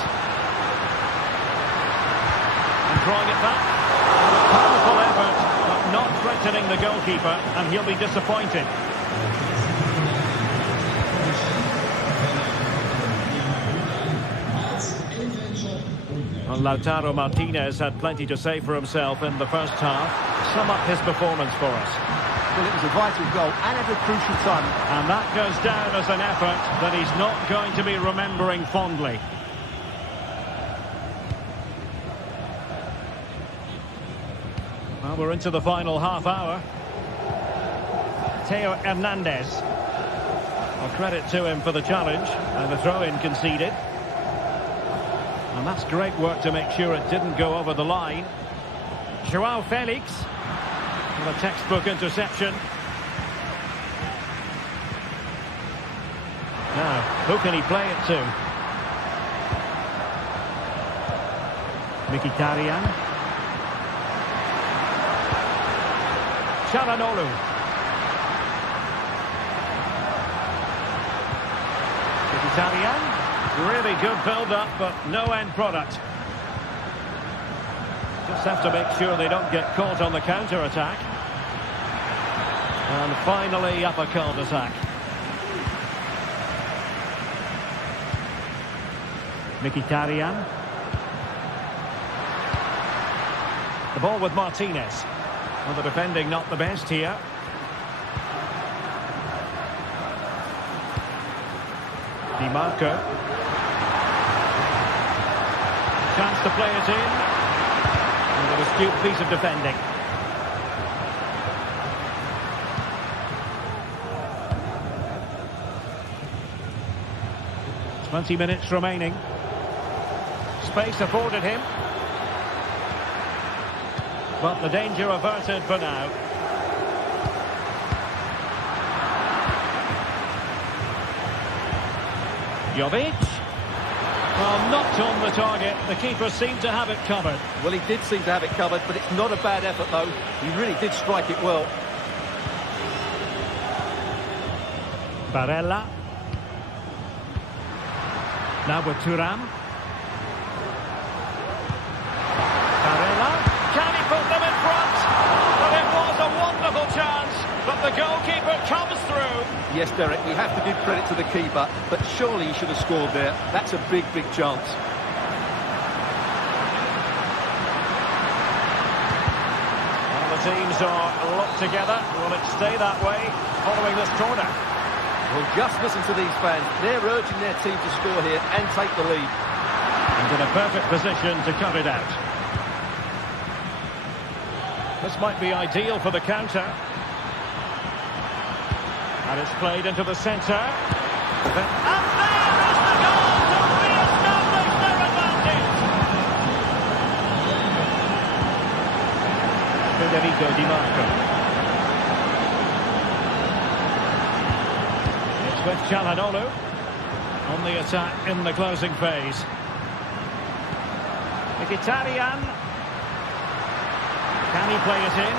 And drawing it back. A powerful effort, but not threatening the goalkeeper, and he'll be disappointed. And Lautaro Martinez had plenty to say for himself in the first half. Sum up his performance for us. Well, it was a vital goal and at a crucial time. And that goes down as an effort that he's not going to be remembering fondly. Well, we're into the final half hour. Theo Hernandez. Well, credit to him for the challenge and the throw-in conceded. And that's great work to make sure it didn't go over the line. Joao Felix. With a textbook interception. Now, who can he play it to? Mkhitaryan. Çalhanoğlu. Mkhitaryan. Really good build-up, but no end product. Just have to make sure they don't get caught on the counter-attack. And finally, up a cul-de-sac. Mkhitaryan. The ball with Martinez. Well, the defending not the best here. Di Marco. Chance to play it in. And an astute piece of defending. 20 minutes remaining. Space afforded him. But the danger averted for now. Jovic. Well, knocked on the target. The keeper seemed to have it covered. Well, he did seem to have it covered, but it's not a bad effort, though. He really did strike it well. Barella. Now with Thuram. Barella. Can he put them in front? But it was a wonderful chance. But the goalkeeper comes through. Yes, Derek, we have to give credit to the keeper, but surely he should have scored there. That's a big, big chance. Well, the teams are locked together. Will it stay that way following this corner? Well, just listen to these fans. They're urging their team to score here and take the lead. And in a perfect position to cut it out. This might be ideal for the counter. And it's played into the centre. And there is the goal to re-establish their advantage. Federico Di Marco. It's with Çalhanoğlu on the attack in the closing phase. Mkhitaryan. Can he play it in?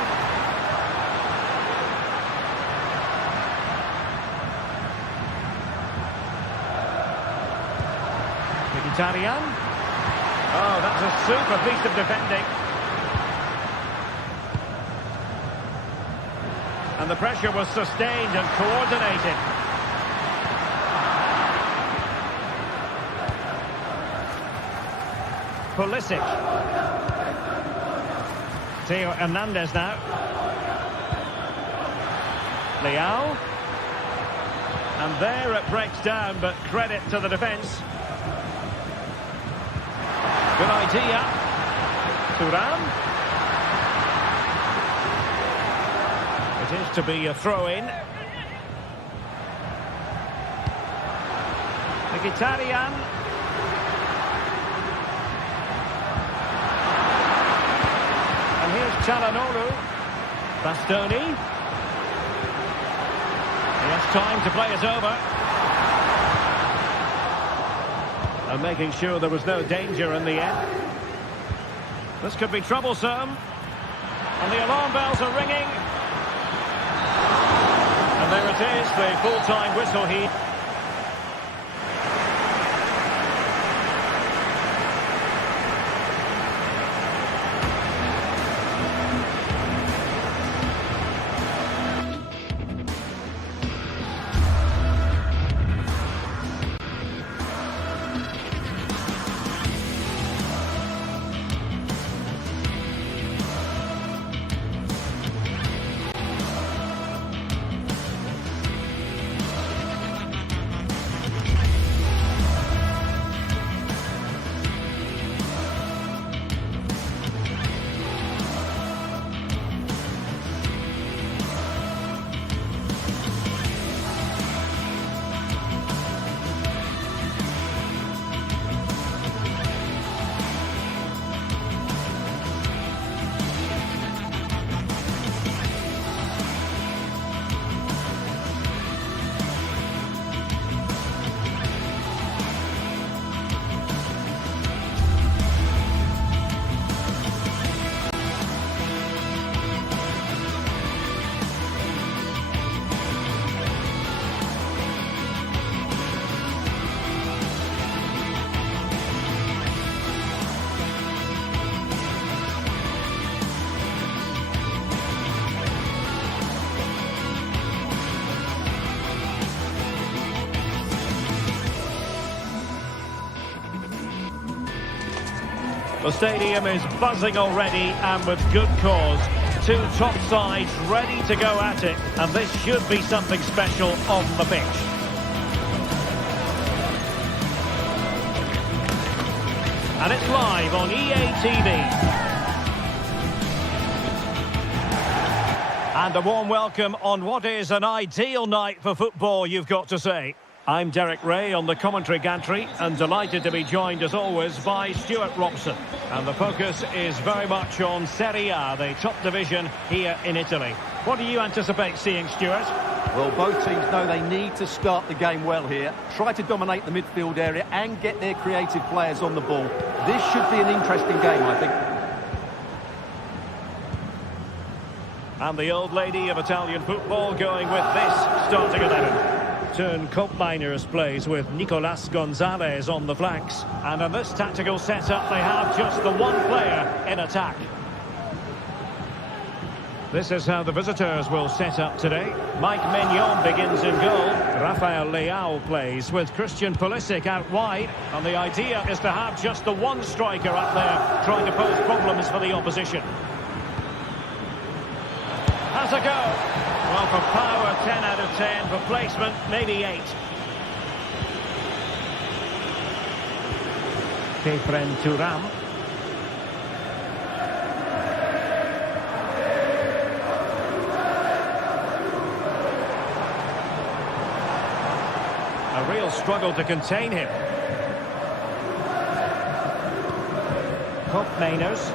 Mkhitaryan. Oh, that's a super piece of defending. And the pressure was sustained and coordinated. Pulisic. Theo Hernandez now. Leao. And there it breaks down, but credit to the defence. Good idea. Thuram. It is to be a throw-in. Mkhitaryan. And here's Çalhanoğlu. Bastoni. He has time to play it over. And making sure there was no danger in the end. This could be troublesome. And the alarm bells are ringing. And there it is, the full-time whistle here. The stadium is buzzing already, and with good cause. Two top sides ready to go at it, and this should be something special on the pitch. And it's live on EA TV. And a warm welcome on what is an ideal night for football, you've got to say. I'm Derek Ray on the commentary gantry and delighted to be joined as always by Stuart Robson. And the focus is very much on Serie A, the top division here in Italy. What do you anticipate seeing, Stuart? Well, both teams know they need to start the game well here. Try to dominate the midfield area and get their creative players on the ball. This should be an interesting game, I think. And the old lady of Italian football going with this starting 11. Turn Cup Miners plays with Nicolas Gonzalez on the flanks. And in this tactical setup, they have just the one player in attack. This is how the visitors will set up today. Mike Maignan begins in goal. Rafael Leao plays with Christian Pulisic out wide. And the idea is to have just the one striker up there trying to pose problems for the opposition. Has a go. Well, for power, 10 out of 10. For placement, maybe 8. Kefren Turam. A real struggle to contain him. Cup Mainers.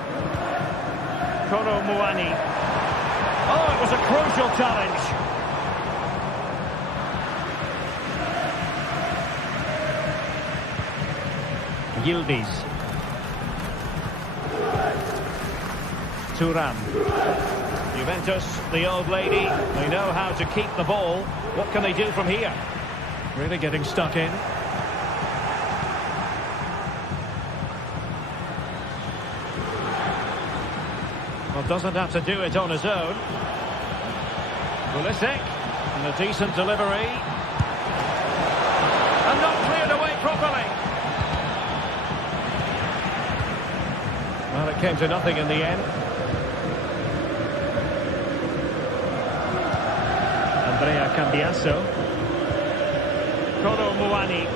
Koro Muani. Oh, it was a crucial challenge. Yildiz. Turan. Juventus, the old lady, they know how to keep the ball. What can they do from here? Really getting stuck in. Well, doesn't have to do it on his own. Pulisic, and a decent delivery. And not cleared away properly. Well, it came to nothing in the end. Andrea Cambiasso. Koro Muani.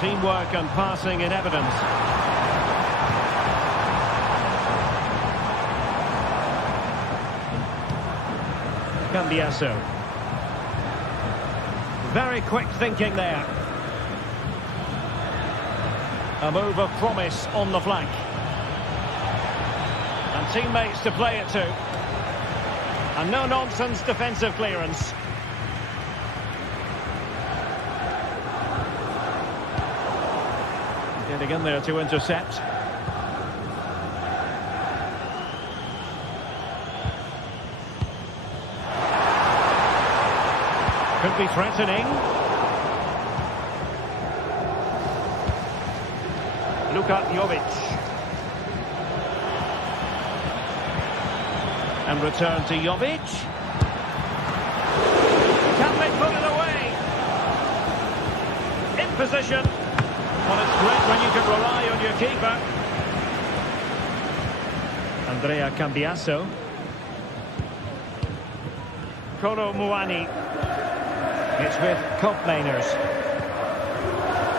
Teamwork and passing in evidence. Cambiasso. Very quick thinking there. A move of promise on the flank. And teammates to play it to. And no-nonsense defensive clearance. Getting in there to intercept. Could be threatening. Luka Jovic. And return to Jovic. Can they put it away? In position. Well, it's great when you can rely on your keeper. Andrea Cambiasso. Koro Muani. It's with Cup Mainers.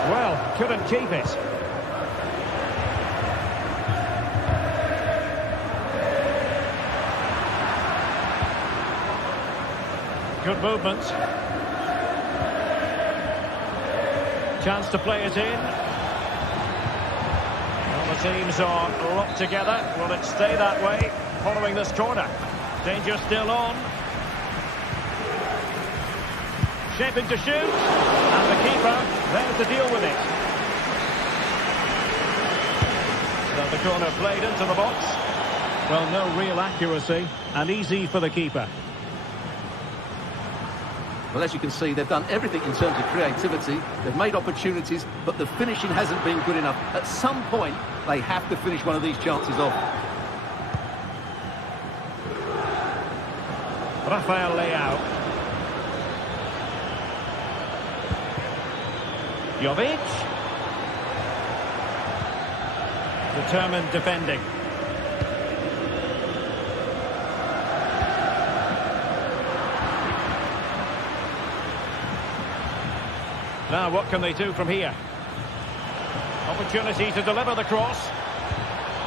Well, couldn't keep it. Good movement. Chance to play it in. Well, the teams are locked together. Will it stay that way following this corner? Danger still on. Shaping to shoot. And the keeper there to deal with it. So the corner played into the box. Well, no real accuracy and easy for the keeper. Well, as you can see, they've done everything in terms of creativity. They've made opportunities, but the finishing hasn't been good enough. At some point, they have to finish one of these chances off. Rafael Leao. Jovic. Determined defending. Now, what can they do from here? Opportunity to deliver the cross.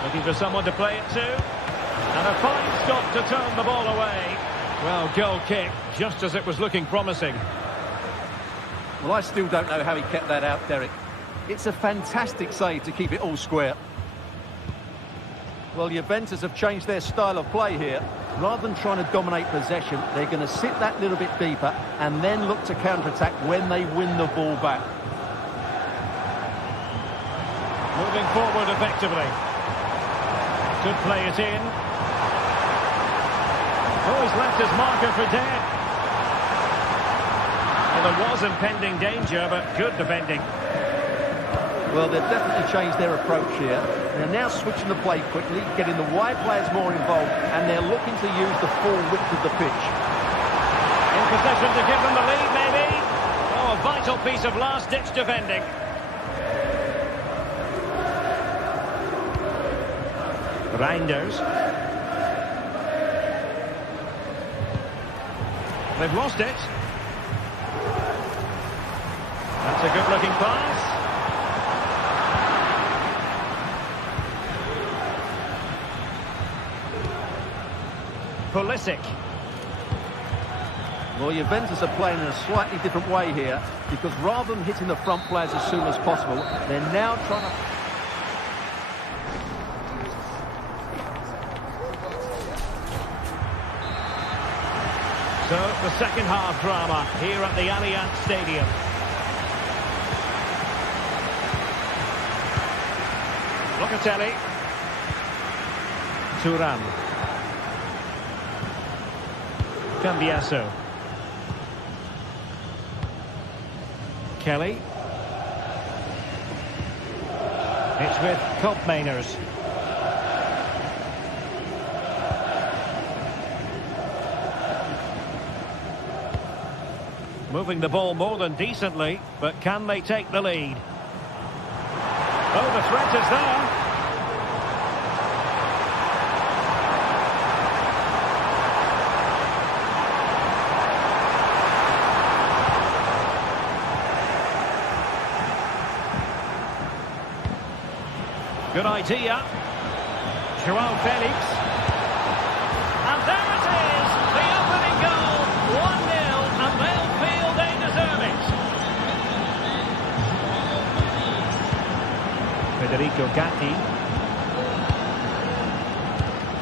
Looking for someone to play it to. And a fine stop to turn the ball away. Well, goal kick, just as it was looking promising. Well, I still don't know how he kept that out, Derek. It's a fantastic save to keep it all square. Well, Juventus have changed their style of play here. Rather than trying to dominate possession, they're going to sit that little bit deeper and then look to counter-attack when they win the ball back. Moving forward effectively. Could play it in. Oh, he's left his marker for dead. Well, there was impending danger, but good defending. Well, they've definitely changed their approach here. They're now switching the play quickly, getting the wide players more involved, and they're looking to use the full width of the pitch. In possession to give them the lead, maybe. Oh, a vital piece of last-ditch defending. Reinders. They've lost it. That's a good-looking pass. Pulisic. Well, Juventus are playing in a slightly different way here because rather than hitting the front players as soon as possible, they're now trying to... So, the second half drama here at the Allianz Stadium. Locatelli. Thuram. Cambiasso. Kelly. It's with Koopmeiners. Moving the ball more than decently, but can they take the lead? Oh, the threat is there. Good idea. Joao Felix. And there it is, the opening goal. 1-0, and they'll feel they deserve it. Federico Gatti.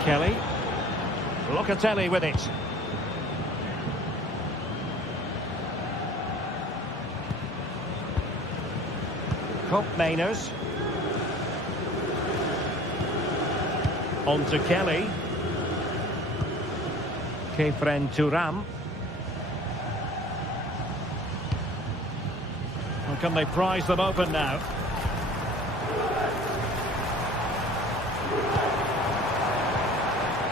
Kelly. Locatelli with it. Koopmeiners. On to Kelly. Kefren Thuram. And can they prise them open now?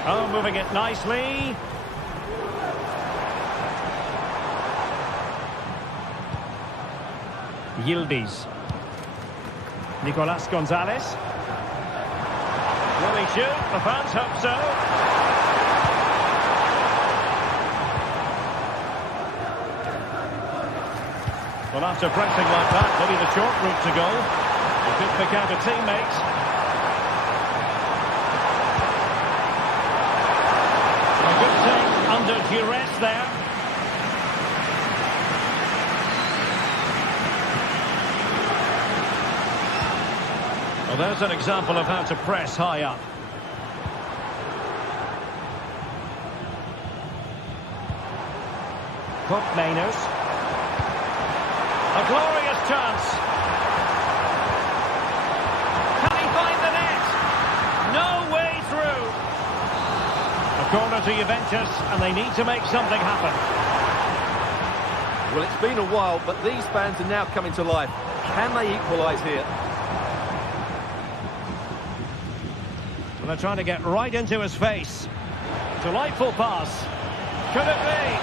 Oh, moving it nicely. Yildiz. Nicolas Gonzalez. Will he shoot? The fans hope so. Well, after pressing like that, maybe the short route to goal. He could pick out a teammate. A good take under duress there. Well, there's an example of how to press high up. Koopmeiners. A glorious chance. Can he find the net? No way through. A corner to Juventus, and they need to make something happen. Well, it's been a while, but these fans are now coming to life. Can they equalise here? Well, they're trying to get right into his face. Delightful pass. Could it be?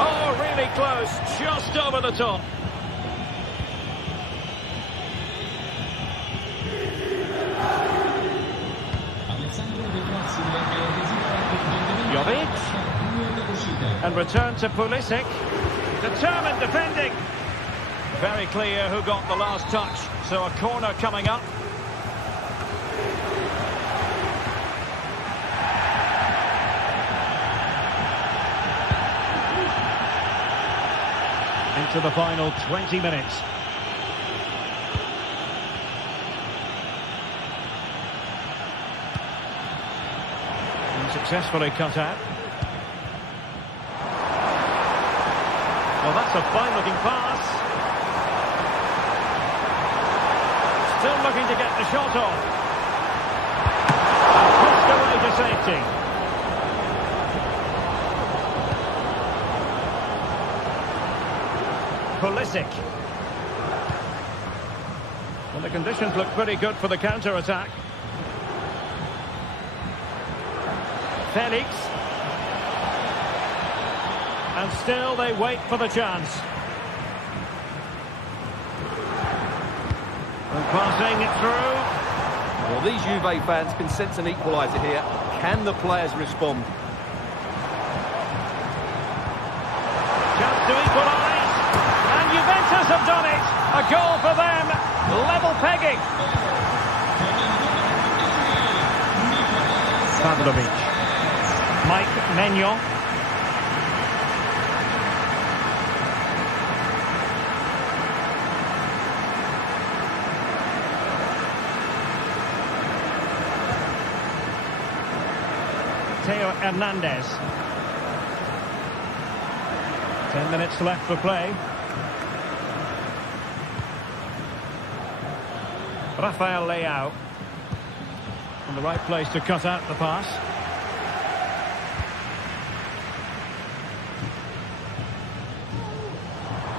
Oh, really close. Just over the top. Jovic. And return to Pulisic. Determined defending. Very clear who got the last touch. So a corner coming up. into the final 20 minutes. And successfully cut out. Well, that's a fine-looking pass. Still looking to get the shot off. Pushed away to safety. Pulisic. Well, the conditions look pretty good for the counter-attack. Felix. And still they wait for the chance. And passing it through. Well, these Juve fans can sense an equaliser here. Can the players respond? Chance to equalise. And Juventus have done it. A goal for them. Level pegging. Pavlovic. Mike Maignan. Theo Hernandez. 10 minutes left for play. Rafael Leao. In the right place to cut out the pass.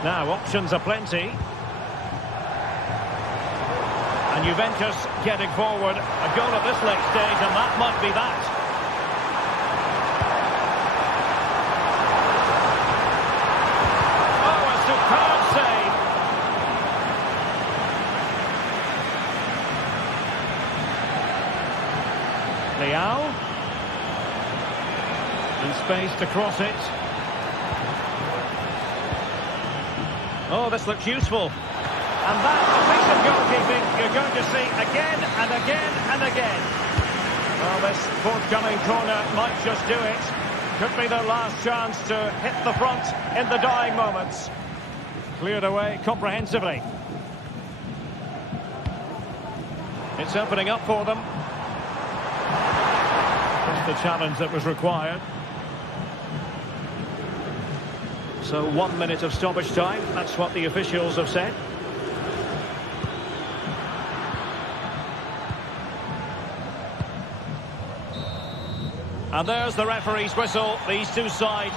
Now options are plenty. And Juventus getting forward. A goal at this late stage, and that might be that. Superb save. Leao. In space to cross it. Oh, this looks useful. And that's a piece of goalkeeping you're going to see again and again and again. Well, this forthcoming corner might just do it. Could be their last chance to hit the front in the dying moments. Cleared away comprehensively. It's opening up for them. Just the challenge that was required. So 1 minute of stoppage time. That's what the officials have said. And there's the referee's whistle. These two sides.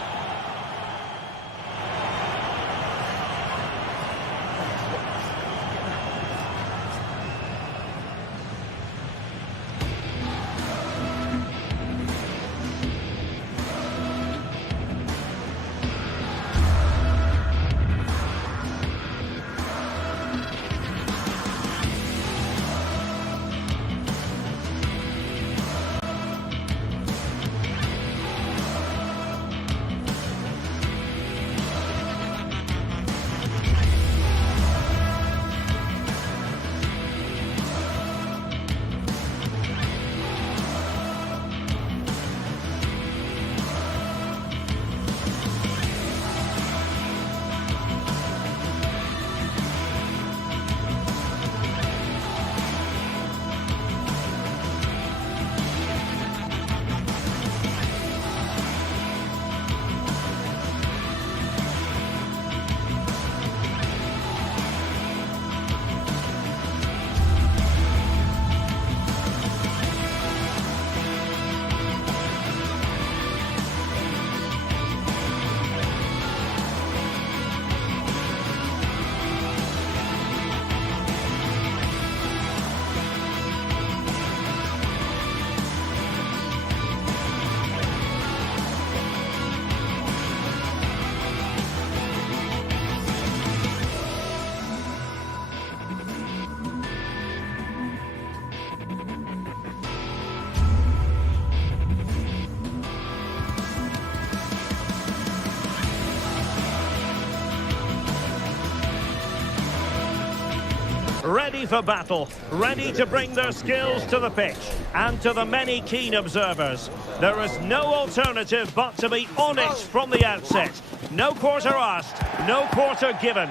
ready for battle, ready to bring their skills to the pitch. And to the many keen observers, there is no alternative but to be on it from the outset. No quarter asked, no quarter given.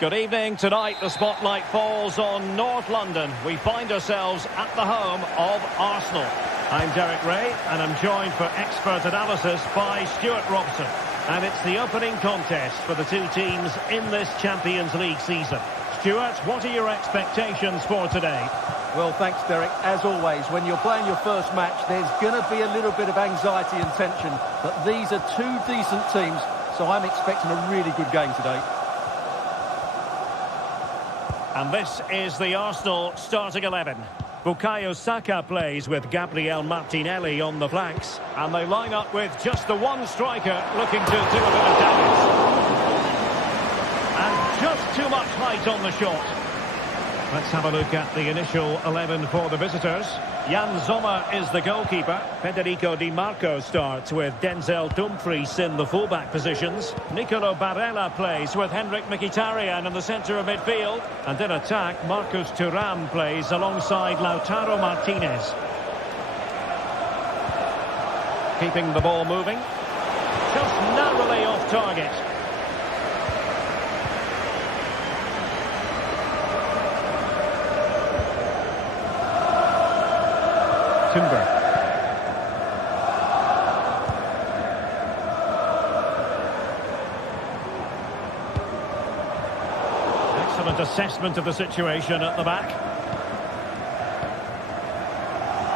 Good evening. Tonight the spotlight falls on North London. We find ourselves at the home of Arsenal. I'm Derek Ray and I'm joined for expert analysis by Stuart Robson. And it's the opening contest for the two teams in this Champions League season. Stuart, what are your expectations for today? Well, thanks, Derek. As always, when you're playing your first match, there's going to be a little bit of anxiety and tension. But these are two decent teams, so I'm expecting a really good game today. And this is the Arsenal starting 11. Bukayo Saka plays with Gabriel Martinelli on the flanks. And they line up with just the one striker looking to do a bit of damage. And just too much height on the shot. Let's have a look at the initial 11 for the visitors. Jan Sommer is the goalkeeper. Federico Di Marco starts with Denzel Dumfries in the fullback positions. Nicolo Barella plays with Henrik Mkhitaryan in the centre of midfield. And in attack, Marcus Thuram plays alongside Lautaro Martinez. Keeping the ball moving. Just narrowly off target. Timber. Excellent assessment of the situation at the back.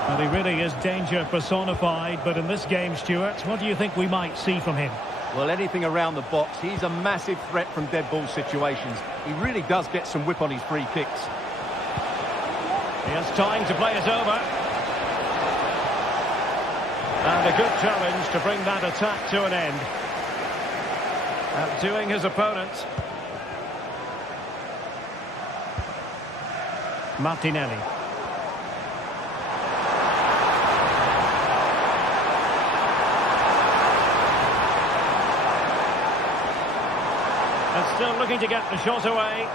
Well, he really is danger personified, but in this game, Stuart, what do you think we might see from him? Well, anything around the box. He's a massive threat from dead ball situations. He really does get some whip on his free kicks. He has time to play it over. And a good challenge to bring that attack to an end. Outdoing his opponent. Martinelli. And still looking to get the shot away.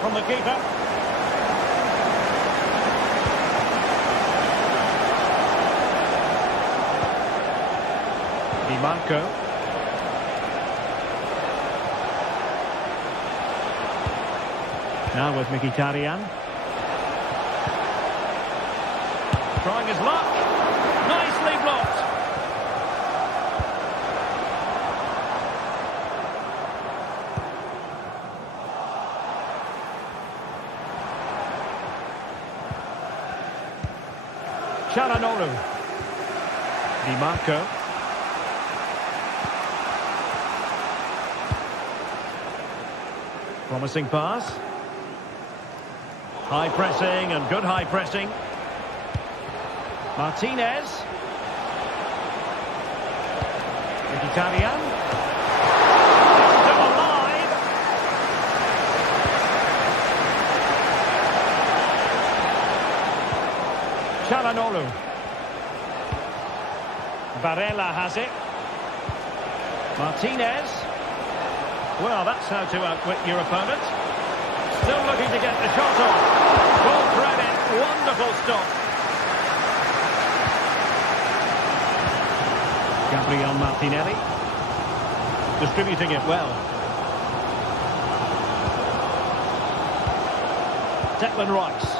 From the keeper. Di Marco. Now with Mkhitaryan. Trying his luck. Nicely blocked. Çalhanoğlu. Di Marco. Promising pass. High pressing and good high pressing. Martinez. Mkhitaryan. Still alive. Çalhanoğlu. Barella has it. Martinez. Well, that's how to outwit your opponent. Still looking to get the shot off. Full credit. Wonderful stop. Gabriel Martinelli. Distributing it well. Declan Rice.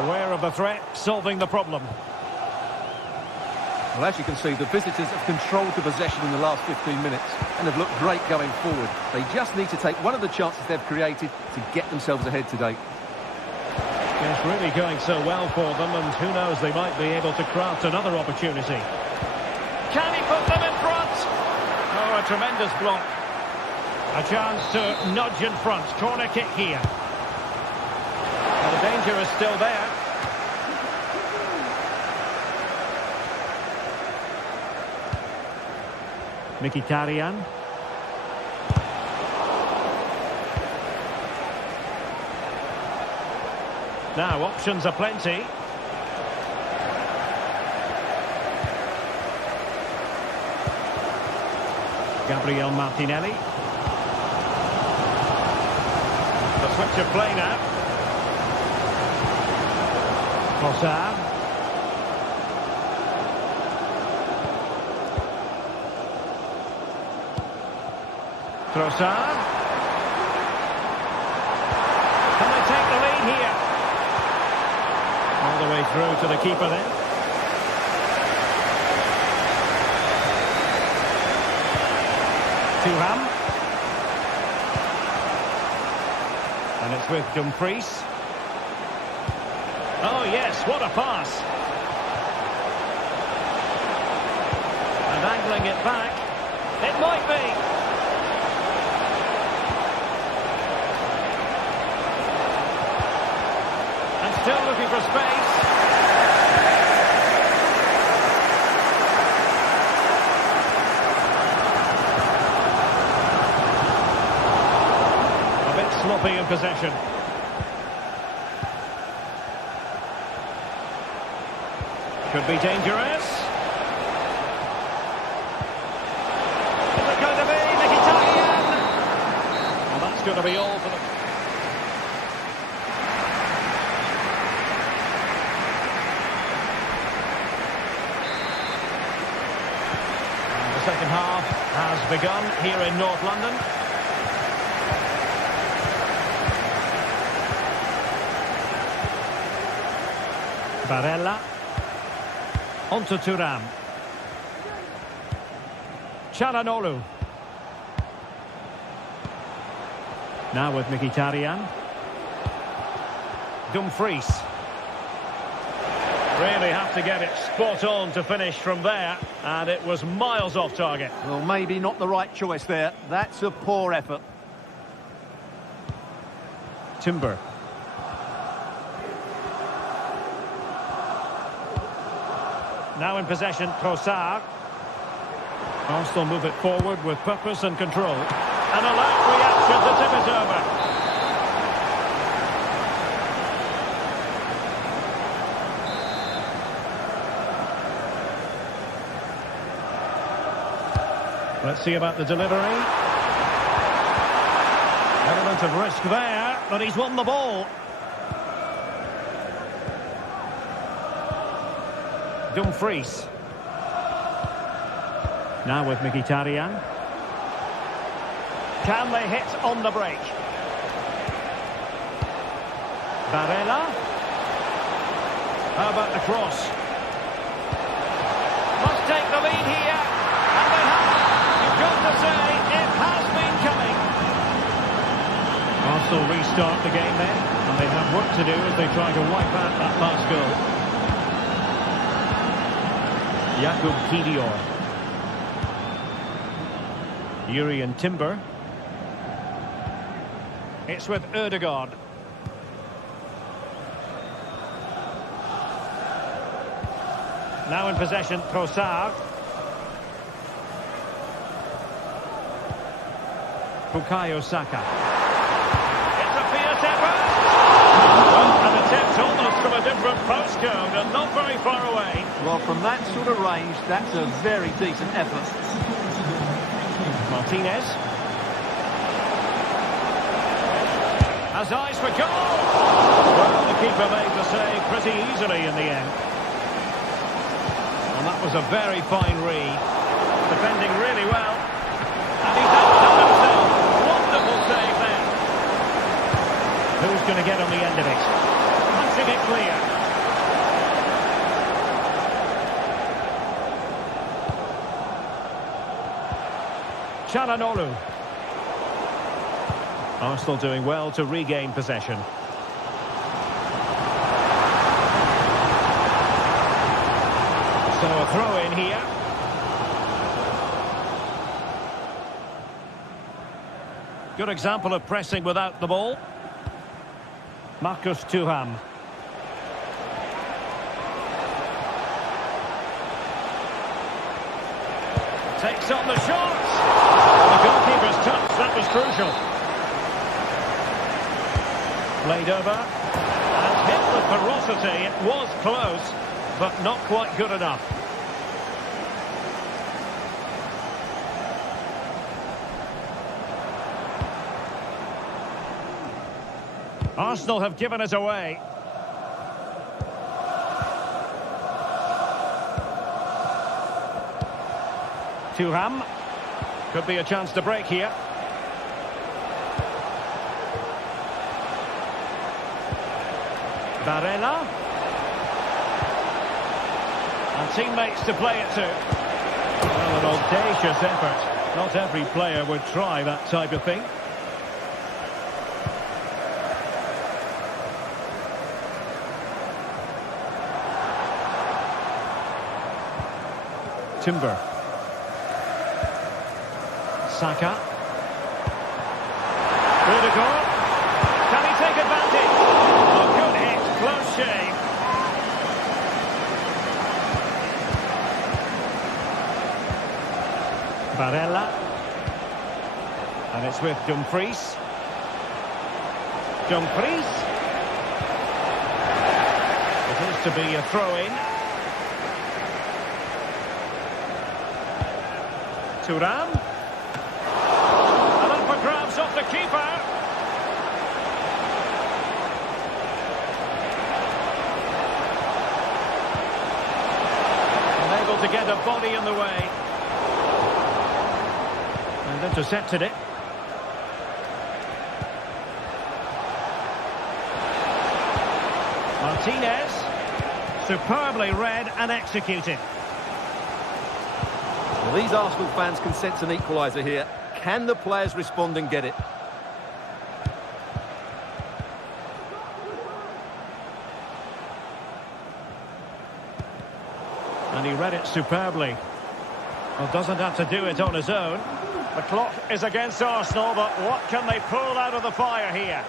Aware of the threat, solving the problem. Well, as you can see, the visitors have controlled the possession in the last 15 minutes and have looked great going forward. They just need to take one of the chances they've created to get themselves ahead today. It's really going so well for them, and who knows, they might be able to craft another opportunity. Can he put them in front? Oh, a tremendous block. A chance to nudge in front. Corner kick here. And the danger is still there. Mkhitaryan. Now, options are plenty. Gabriel Martinelli. The switch of play now. Trossard. Trossard. Can they take the lead here? All the way through to the keeper then. Thuram. And it's with Dumfries. Oh yes, what a pass. And angling it back. It might be. And still looking for space. A bit sloppy in possession. Could be dangerous. Is it going to be Mkhitaryan? Well, that's going to be all for them. And the second half has begun here in North London. Barella. On to Thuram. Çalhanoğlu. Now with Mkhitaryan. Dumfries. Really have to get it spot on to finish from there, and it was miles off target. Well, maybe not the right choice there. That's a poor effort. Timber. Now in possession, Trossard. Arsenal move it forward with purpose and control. An alert reaction to tip it over. Let's see about the delivery. Element of risk there, but he's won the ball. Dumfries. Now with Mkhitaryan. Can they hit on the break? Barella. How about the cross? Must take the lead here. And they have. You've got to say, it has been coming. Arsenal restart the game then. And they have work to do as they try to wipe out that last goal. Jakub Kiwior. Yuri and Timber. It's with Ødegaard. Now in possession, Trossard. Bukayo Saka. It's a fierce effort. An attempt almost from a different postcode and not very far away. Well, from that sort of range, that's a very decent effort. Martinez. Has eyes for goal. Well, the keeper made the save pretty easily in the end. And that was a very fine read. Defending really well. And he's outdone himself. Wonderful save there. Who's going to get on the end of it? Punching it clear. Çalhanoğlu. Arsenal doing well to regain possession. So a throw in here. Good example of pressing without the ball. Marcus Thuram. Takes on the shot. The goalkeeper's touch, that was crucial. Played over. And hit with ferocity. It was close, but not quite good enough. Arsenal have given it away. Thuram. Could be a chance to break here. Barella. And teammates to play it to. Well, an audacious effort. Not every player would try that type of thing. Timber. Saka. Rudiger. Can he take advantage? Oh, good hit. Close shave. Barella. And it's with Dumfries. Dumfries. It is to be a throw-in. Thuram. And up for grabs off the keeper. Unable to get a body in the way. And intercepted it. Martinez. Superbly read and executed. Well, these Arsenal fans can sense an equaliser here. Can the players respond and get it? And he read it superbly. Well, doesn't have to do it on his own. The clock is against Arsenal, but what can they pull out of the fire here?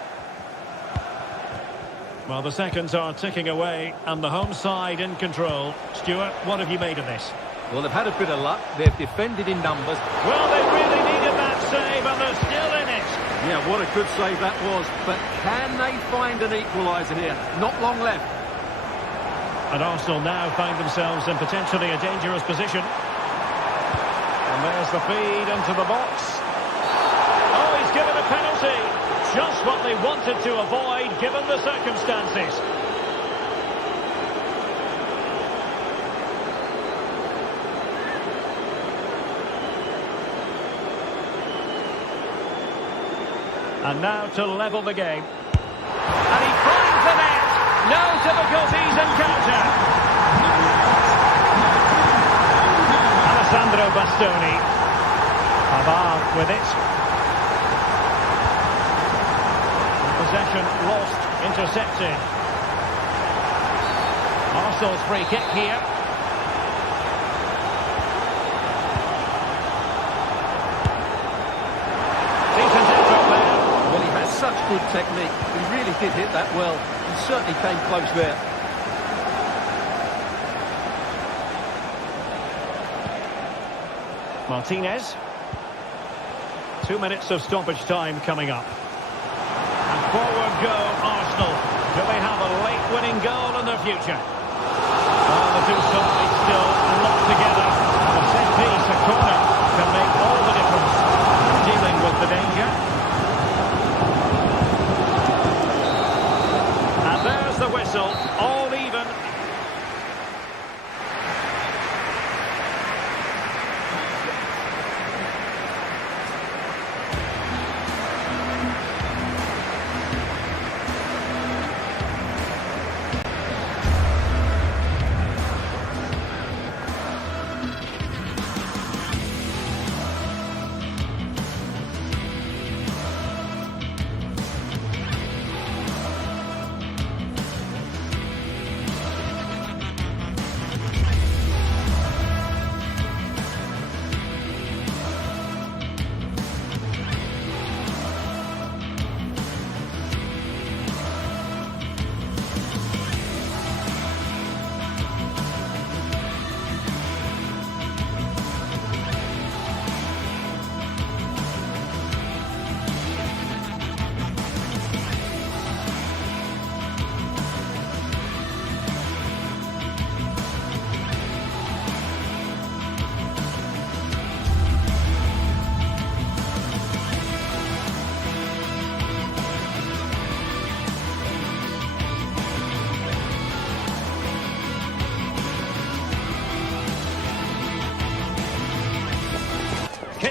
Well, the seconds are ticking away, and the home side in control. Stuart, what have you made of this? Well, they've had a bit of luck. They've defended in numbers. Well, they really needed that save, and they're still in it. Yeah, what a good save that was. But can they find an equaliser here? Not long left. And Arsenal now find themselves in potentially a dangerous position. And there's the feed into the box. Oh, he's given a penalty. Just what they wanted to avoid, given the circumstances. And now to level the game. And he finds the net. No difficulties encountered. Alessandro Bastoni. Pavard with it. And possession lost, intercepted. Arsenal's free kick here. Decent effort there. Well, he has such good technique. He really did hit that well. He certainly came close there. Martinez. 2 minutes of stoppage time coming up. And forward go Arsenal. Do they have a late winning goal in their future? Well, the two sides still locked together. A set piece, a corner, can make all the difference. Dealing with the danger. And there's the whistle, all even.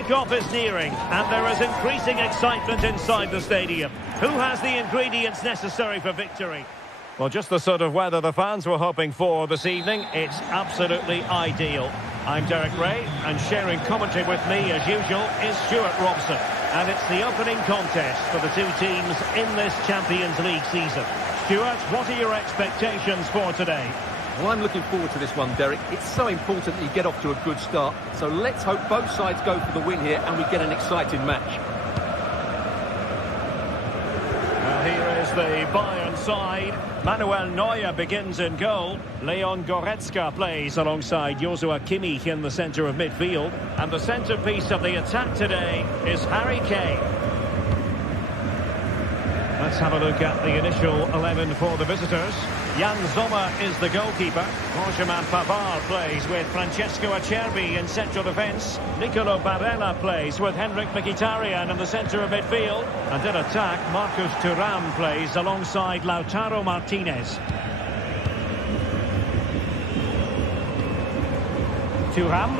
Kick-off is nearing, and there is increasing excitement inside the stadium. Who has the ingredients necessary for victory? Well, just the sort of weather the fans were hoping for this evening. It's absolutely ideal. I'm Derek Ray, and sharing commentary with me, as usual, is Stuart Robson. And it's the opening contest for the two teams in this Champions League season. Stuart, what are your expectations for today? Well, I'm looking forward to this one, Derek. It's so important that you get off to a good start. So let's hope both sides go for the win here and we get an exciting match. Well, here is the Bayern side. Manuel Neuer begins in goal. Leon Goretzka plays alongside Joshua Kimmich in the centre of midfield. And the centrepiece of the attack today is Harry Kane. Let's have a look at the initial 11 for the visitors. Jan Sommer is the goalkeeper. Benjamin Pavard plays with Francesco Acerbi in central defence. Nicolo Barella plays with Henrik Mkhitaryan in the centre of midfield. And in attack, Marcus Thuram plays alongside Lautaro Martinez. Thuram.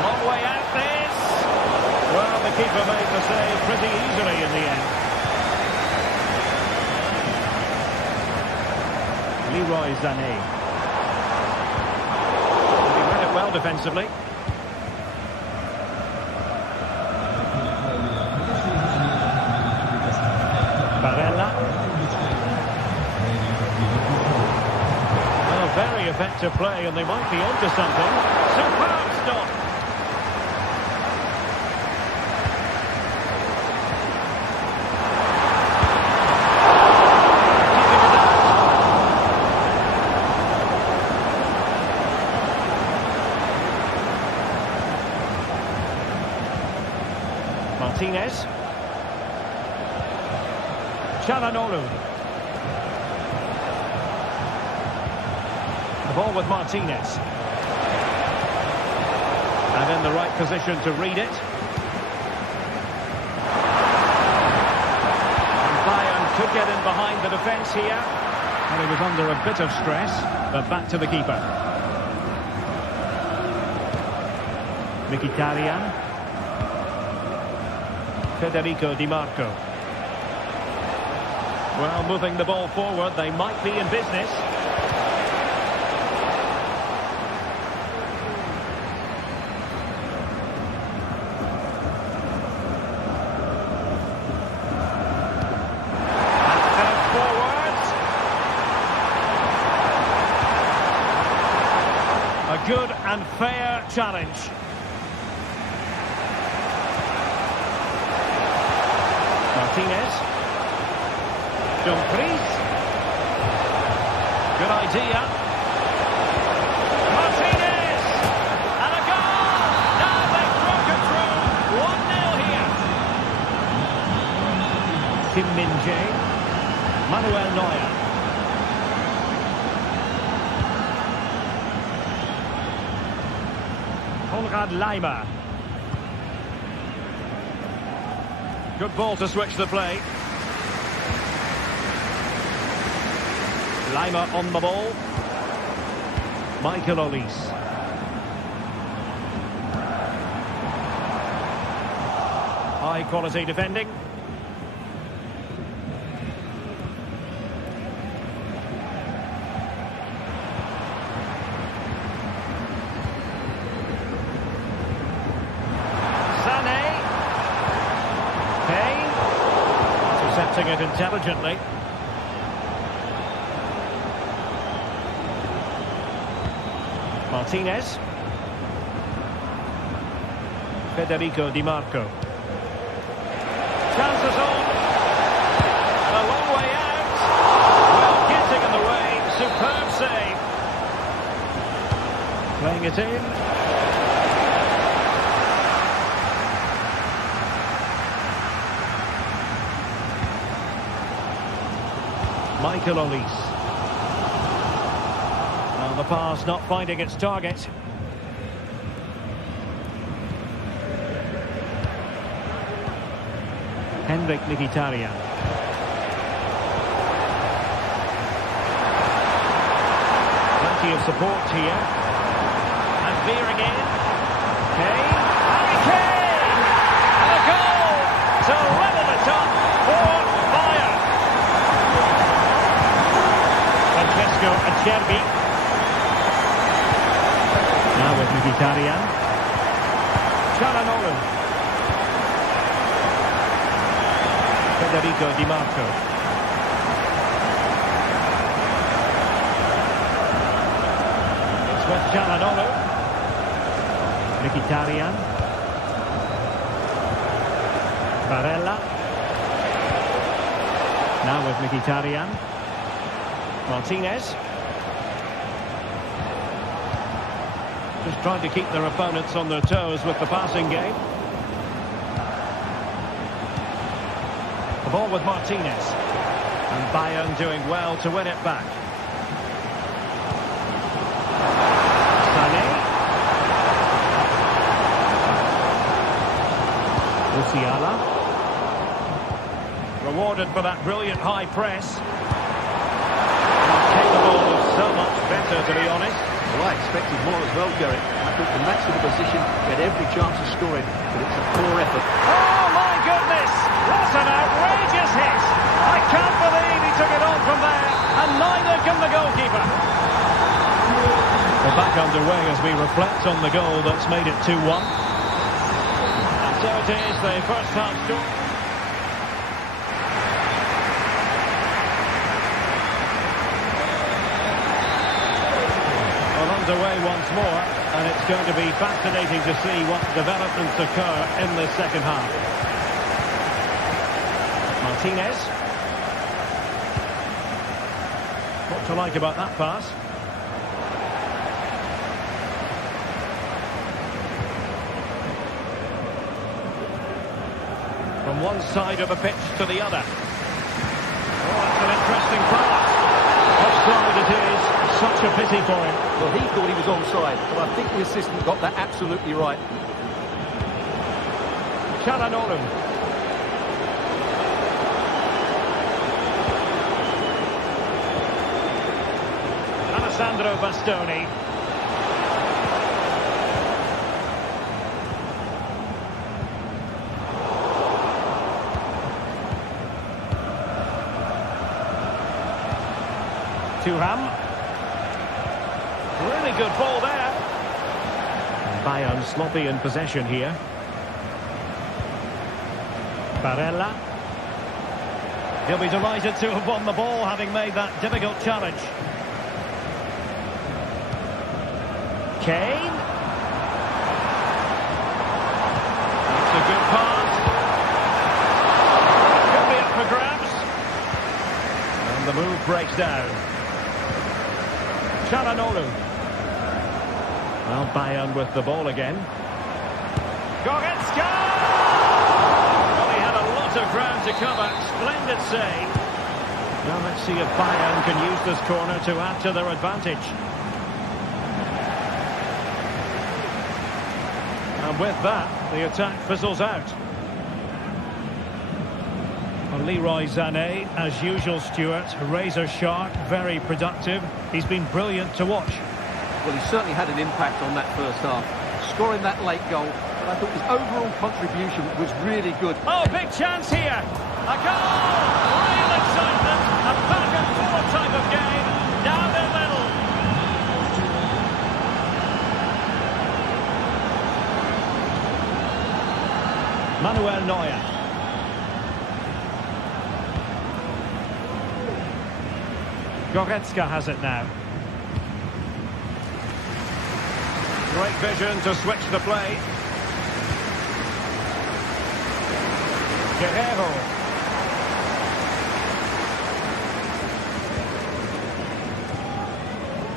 Long way out this. Well, the keeper made the save pretty easily in the end. Leroy Sané. He read it well defensively. Barella. Well, very effective play, and they might be onto something. Superb stop. Martinez. Çalhanoğlu. The ball with Martinez. And in the right position to read it. And Bayern could get in behind the defence here. And he was under a bit of stress, but back to the keeper. Mkhitaryan. Federico Di Marco. Well, moving the ball forward, they might be in business. Forwards. A good and fair challenge. Martinez. Dumfries. Good idea. Martinez! And a goal! Now they've broken through. 1-0 here. Kim Min-jae. Manuel Neuer. Konrad Laimer. Good ball to switch the play. Laimer on the ball. Michael Olise. High quality defending. Intercepting it intelligently. Martinez. Federico Di Marco. Chances on. And a long way out. Well, getting in the way. Superb save. Playing it in. Michael Olise. Well, the pass not finding its target. Henrik Mkhitaryan. Plenty of support here. And veering in. Kane. Harry Kane! And a goal to level it up for Bayern. Francesco Acerbi. Now with Mkhitaryan. Çalhanoğlu. Federico Di Marco. It's with Çalhanoğlu. Mkhitaryan. Barella. Now with Mkhitaryan. Martinez. Just trying to keep their opponents on their toes with the passing game. The ball with Martinez. And Bayern doing well to win it back. Sané. Musiala. Rewarded for that brilliant high press. Capable of so much better, to be honest. Well, I expected more as well, Derek. I thought from that sort of position, he had every chance of scoring, but it's a poor effort. Oh, my goodness! What an outrageous hit! I can't believe he took it on from there, and neither can the goalkeeper. We're back underway as we reflect on the goal that's made it 2-1. And so it is, the first half score. Underway once more, and it's going to be fascinating to see what developments occur in the second half. Martinez. What to like about that pass? From one side of the pitch to the other. Oh, that's an interesting pass. Offside it is. Such a pity for him. Well, he thought he was onside, but I think the assistant got that absolutely right. Çalhanoğlu. Alessandro Bastoni. Thuram. Really good ball there. Bayern sloppy in possession here. Barella. He'll be delighted to have won the ball, having made that difficult challenge. Kane. That's a good pass. Could be up for grabs. And the move breaks down. Çalhanoğlu. Well, Bayern with the ball again. Goretzka! Well, he had a lot of ground to cover. Splendid save. Now let's see if Bayern can use this corner to add to their advantage. And with that, the attack fizzles out. Well, Leroy Sané, as usual, Stuart, razor sharp, very productive. He's been brilliant to watch. Well, he certainly had an impact on that first half. Scoring that late goal, but I thought his overall contribution was really good. Oh, big chance here. A goal! Real excitement. A back and forward type of game. Now they're level. Manuel Neuer. Goretzka has it now. Great vision to switch the play. Guerrero.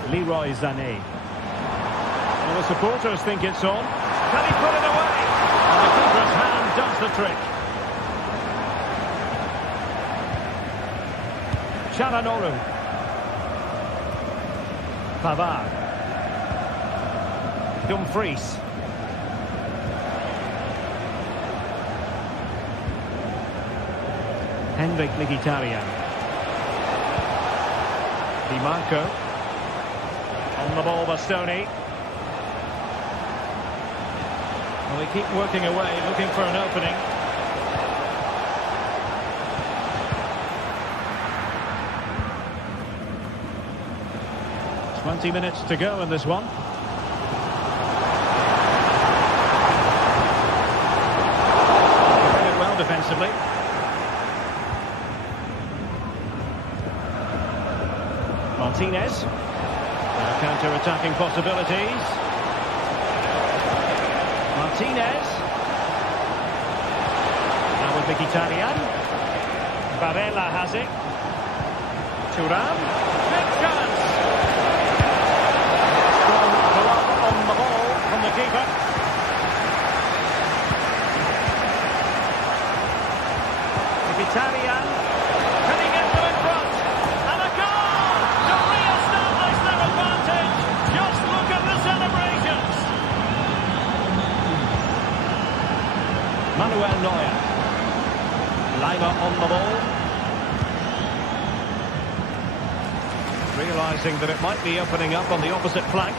Leroy Sané. Well, the supporters think it's on. Can he put it away? And the keeper's hand does the trick. Çalhanoğlu. Pavard. Dumfries. Henrik Mkhitaryan. Di Marco. On the ball, Bastoni. Well, we keep working away, looking for an opening. Twenty minutes to go in this one. Did it well defensively. Martinez. Counter-attacking possibilities. Martinez. Now with Mkhitaryan. Barella has it. Thuram. Big chance. Strong glove on the ball from the keeper. Mkhitaryan. Can he get them in front? And a goal to re-establish their advantage. Just look at the celebrations. Manuel Neuer. Lima on the ball. Realising that it might be opening up on the opposite flank.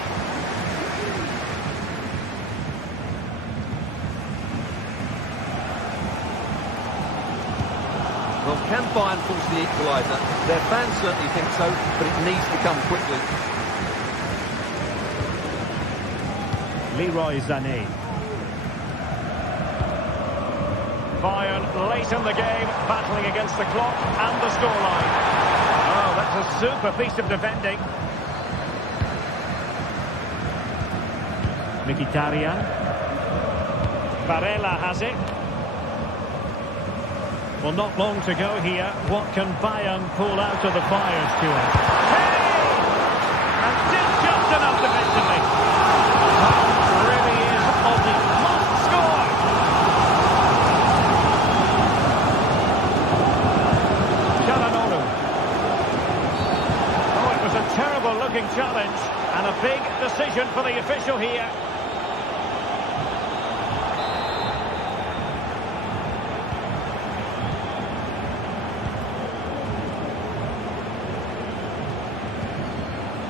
Well, can Bayern force the equaliser? Their fans certainly think so, but it needs to come quickly. Leroy Sané. Bayern late in the game, battling against the clock and the scoreline. Oh, that's a super piece of defending. Mkhitaryan. Barella has it. Well, not long to go here. What can Bayern pull out of the fires to it? Hey! And did just enough defensively. That really is Aussie. Must score! Çalhanoğlu. Oh, it was a terrible-looking challenge. And a big decision for the official here.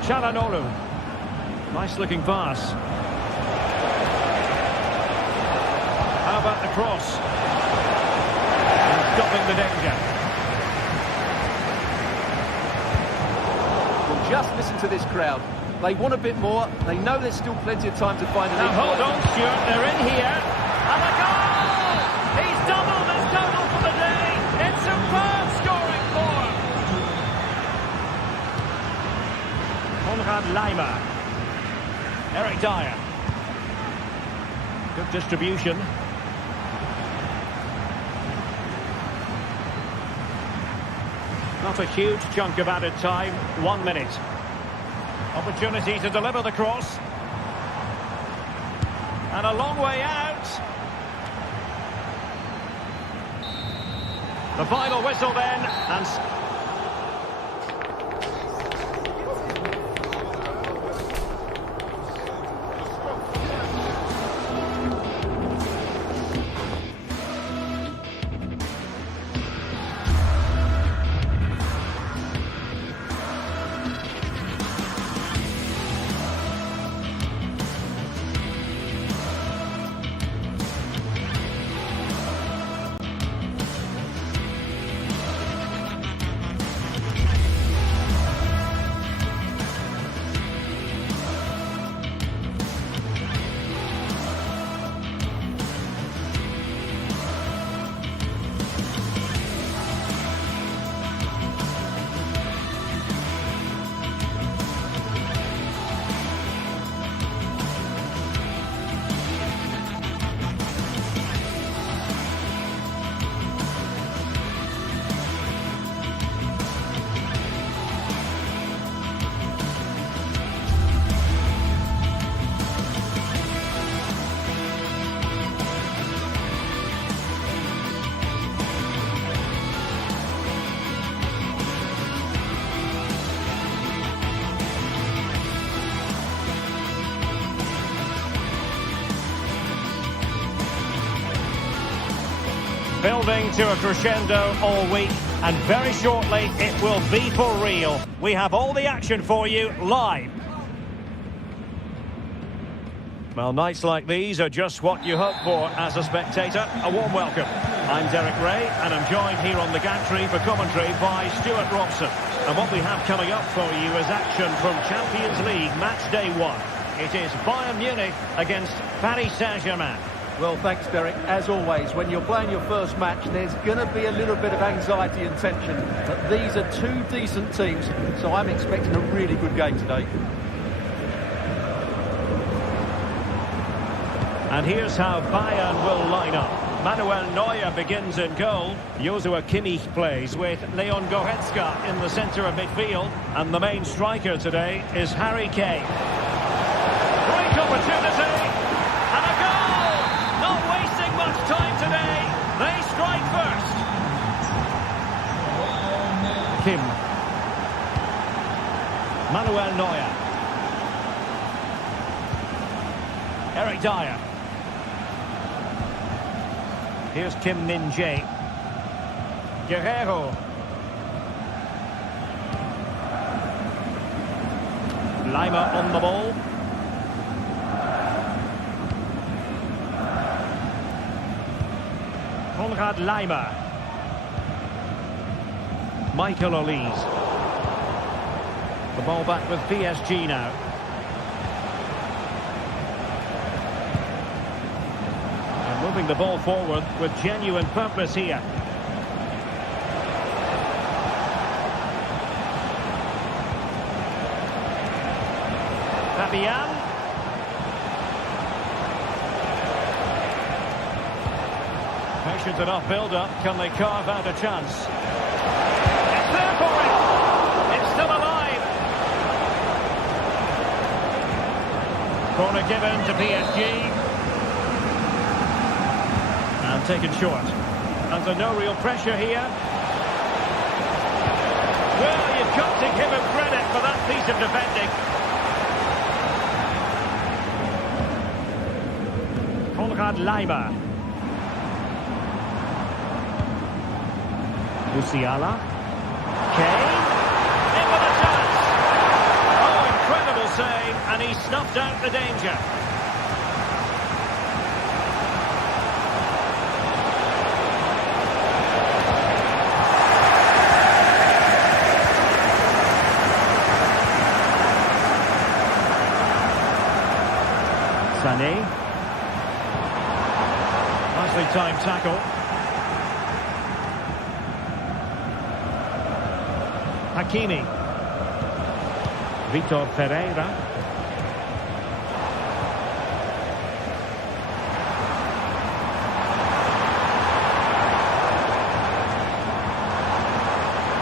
Çalhanoğlu. Nice-looking pass. How about the cross? And stopping the danger. Well, just listen to this crowd. They want a bit more. They know there's still plenty of time to find an Now equaliser. hold on, Stuart. They're in here. And a goal! He's doubled his total for the day. It's superb scoring form. Konrad Laimer. Eric Dyer. Good distribution. Not a huge chunk of added time. 1 minute. Opportunity to deliver the cross. And a long way out. The final whistle then. And building to a crescendo all week, and very shortly it will be for real. We have all the action for you live. Well, nights like these are just what you hope for as a spectator. A warm welcome. I'm Derek Ray, and I'm joined here on the gantry for commentary by Stuart Robson. And what we have coming up for you is action from Champions League match day 1. It is Bayern Munich against Paris Saint-Germain. Well, thanks, Derek. As always, when you're playing your first match, there's going to be a little bit of anxiety and tension. But these are two decent teams, so I'm expecting a really good game today. And here's how Bayern will line up. Manuel Neuer begins in goal. Joshua Kimmich plays with Leon Goretzka in the centre of midfield. And the main striker today is Harry Kane. Great opportunity. And a goal! Not wasting much time today. They strike first. Kim. Manuel Neuer. Eric Dyer. Here's Kim Min-jae. Guerrero. Lima on the ball. Konrad Lima. Michael Olise. The ball back with PSG now. Moving the ball forward with genuine purpose here. Fabian. Patient enough build-up. Can they carve out a chance? It's there for him. It's still alive. Corner given to PSG. And taken short. Under no real pressure here. Well, you've got to give him credit for that piece of defending. Konrad Lima. Musiala. Kane. In with a chance. Oh, incredible save. And he snuffed out the danger. Sané. Nicely timed tackle. Hakimi. Vitor Pereira.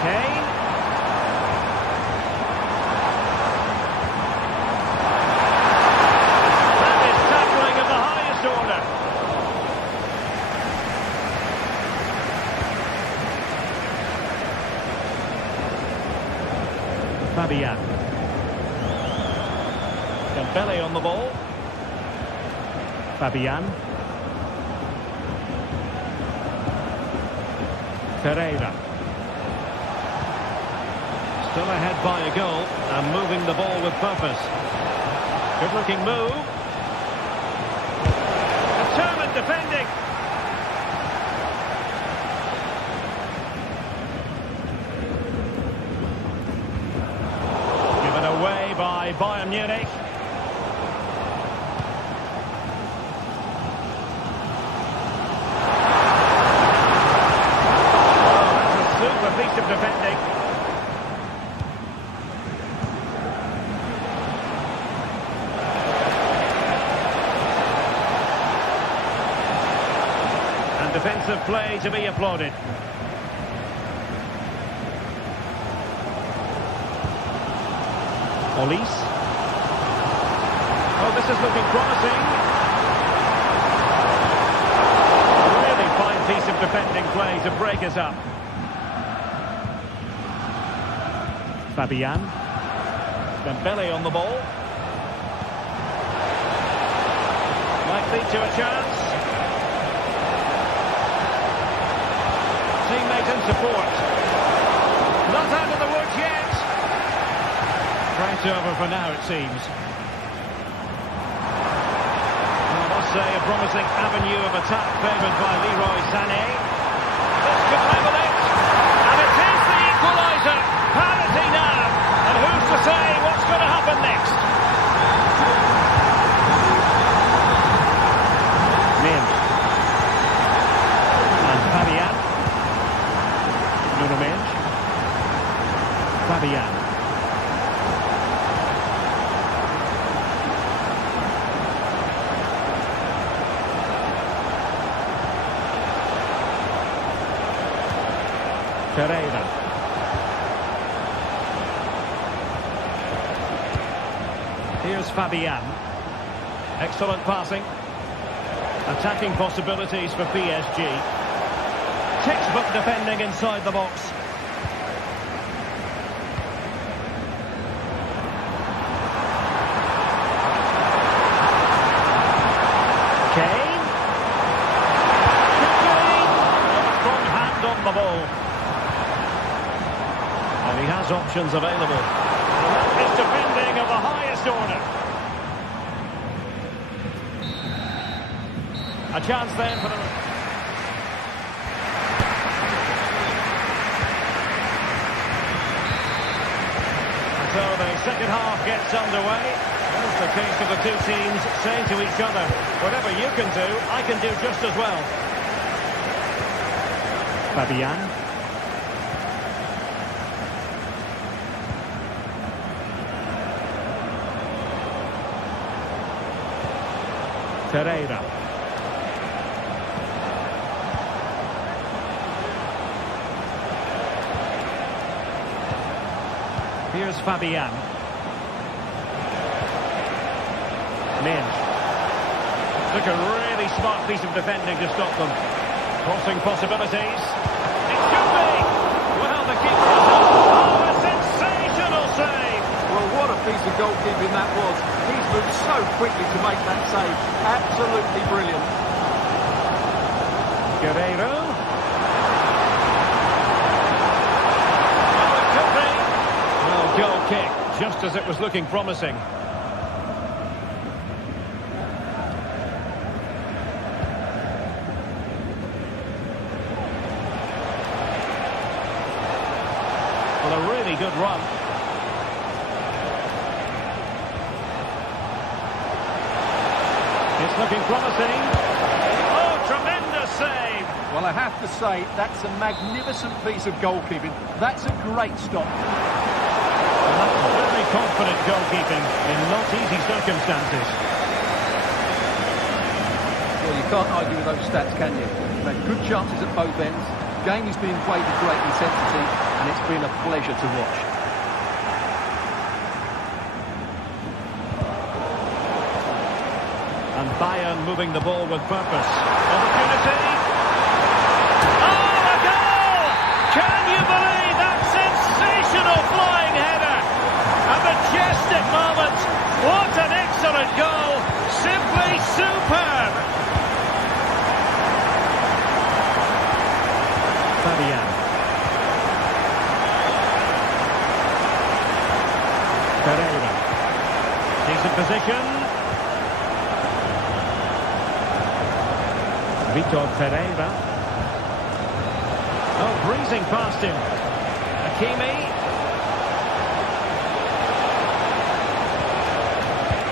Kane. Fabian. Dembele on the ball. Fabian. Pereira. Still ahead by a goal and moving the ball with purpose. Good looking move. Determined defending. By Bayern Munich. That's a super piece of defending. And defensive play to be applauded. Olise. Oh, this is looking promising. A really fine piece of defending play to break us up. Fabian. Dembele on the ball. Might lead to a chance. Teammate and support. Not out of the woods yet. Right over for now, it seems. say, a promising avenue of attack favoured by Leroy Sané. This could level it. And it is the equaliser. Parity now. And who's to say what's going to happen next? Min. And Fabian. Nuno Mendes. Fabian. Pereira. Here's Fabian. Excellent passing. Attacking possibilities for PSG. Textbook defending inside the box. Kane. Strong hand on the ball. And he has options available. And that is defending of the highest order. A chance then for the... And so the second half gets underway. It's the case of the two teams saying to each other, whatever you can do, I can do just as well. Fabian. Pereira. Here's Fabian. Mendes. Took a really smart piece of defending to stop them. Crossing possibilities. It should be! Well, the keeper is up. Oh, a sensational save! Well, what a piece of goalkeeping that was. He's moved so quickly to make that save. Absolutely brilliant. Guerreiro. Oh, it could be. Well, goal kick, just as it was looking promising. Well, a really good run. It's looking promising. Oh, tremendous save. Well, I have to say, that's a magnificent piece of goalkeeping. That's a great stop. And that's very confident goalkeeping in not easy circumstances. Well, you can't argue with those stats, can you? They've had good chances at both ends. Game is being played with great intensity, and it's been a pleasure to watch. And Bayern moving the ball with purpose. Opportunity. Oh, a goal! Can you believe that sensational flying header? A majestic moment. What an excellent goal. Simply superb. Fabian. Pereira. Decent position. Vitor Pereira. Oh, breezing past him. Hakimi.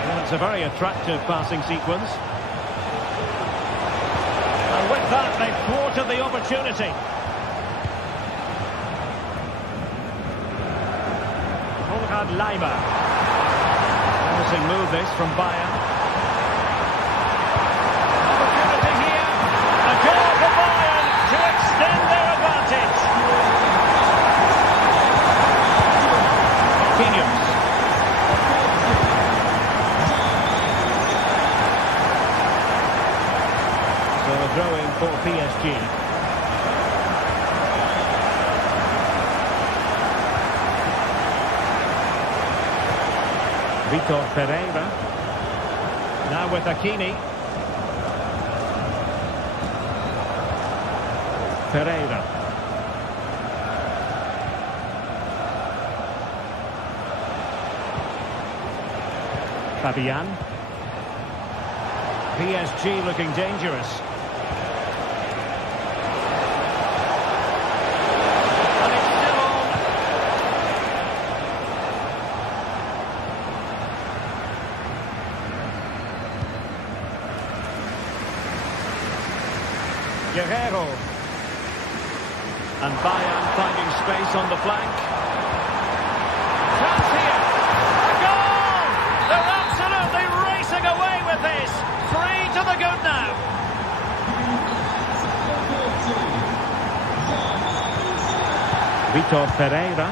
Well, it's a very attractive passing sequence. And with that, they've thwarted the opportunity. Konrad Leimer. Promising move this from Bayern. Goal for Bayern to extend their advantage. Marquinhos. So a throw-in for PSG. Vitor Pereira. Now with Hakimi. Pereira. Fabian. PSG looking dangerous. And it's still on. Guerrero. And Bayern finding space on the flank. Chance here. A goal! They're absolutely racing away with this. 3 to the good now. Vitor Pereira.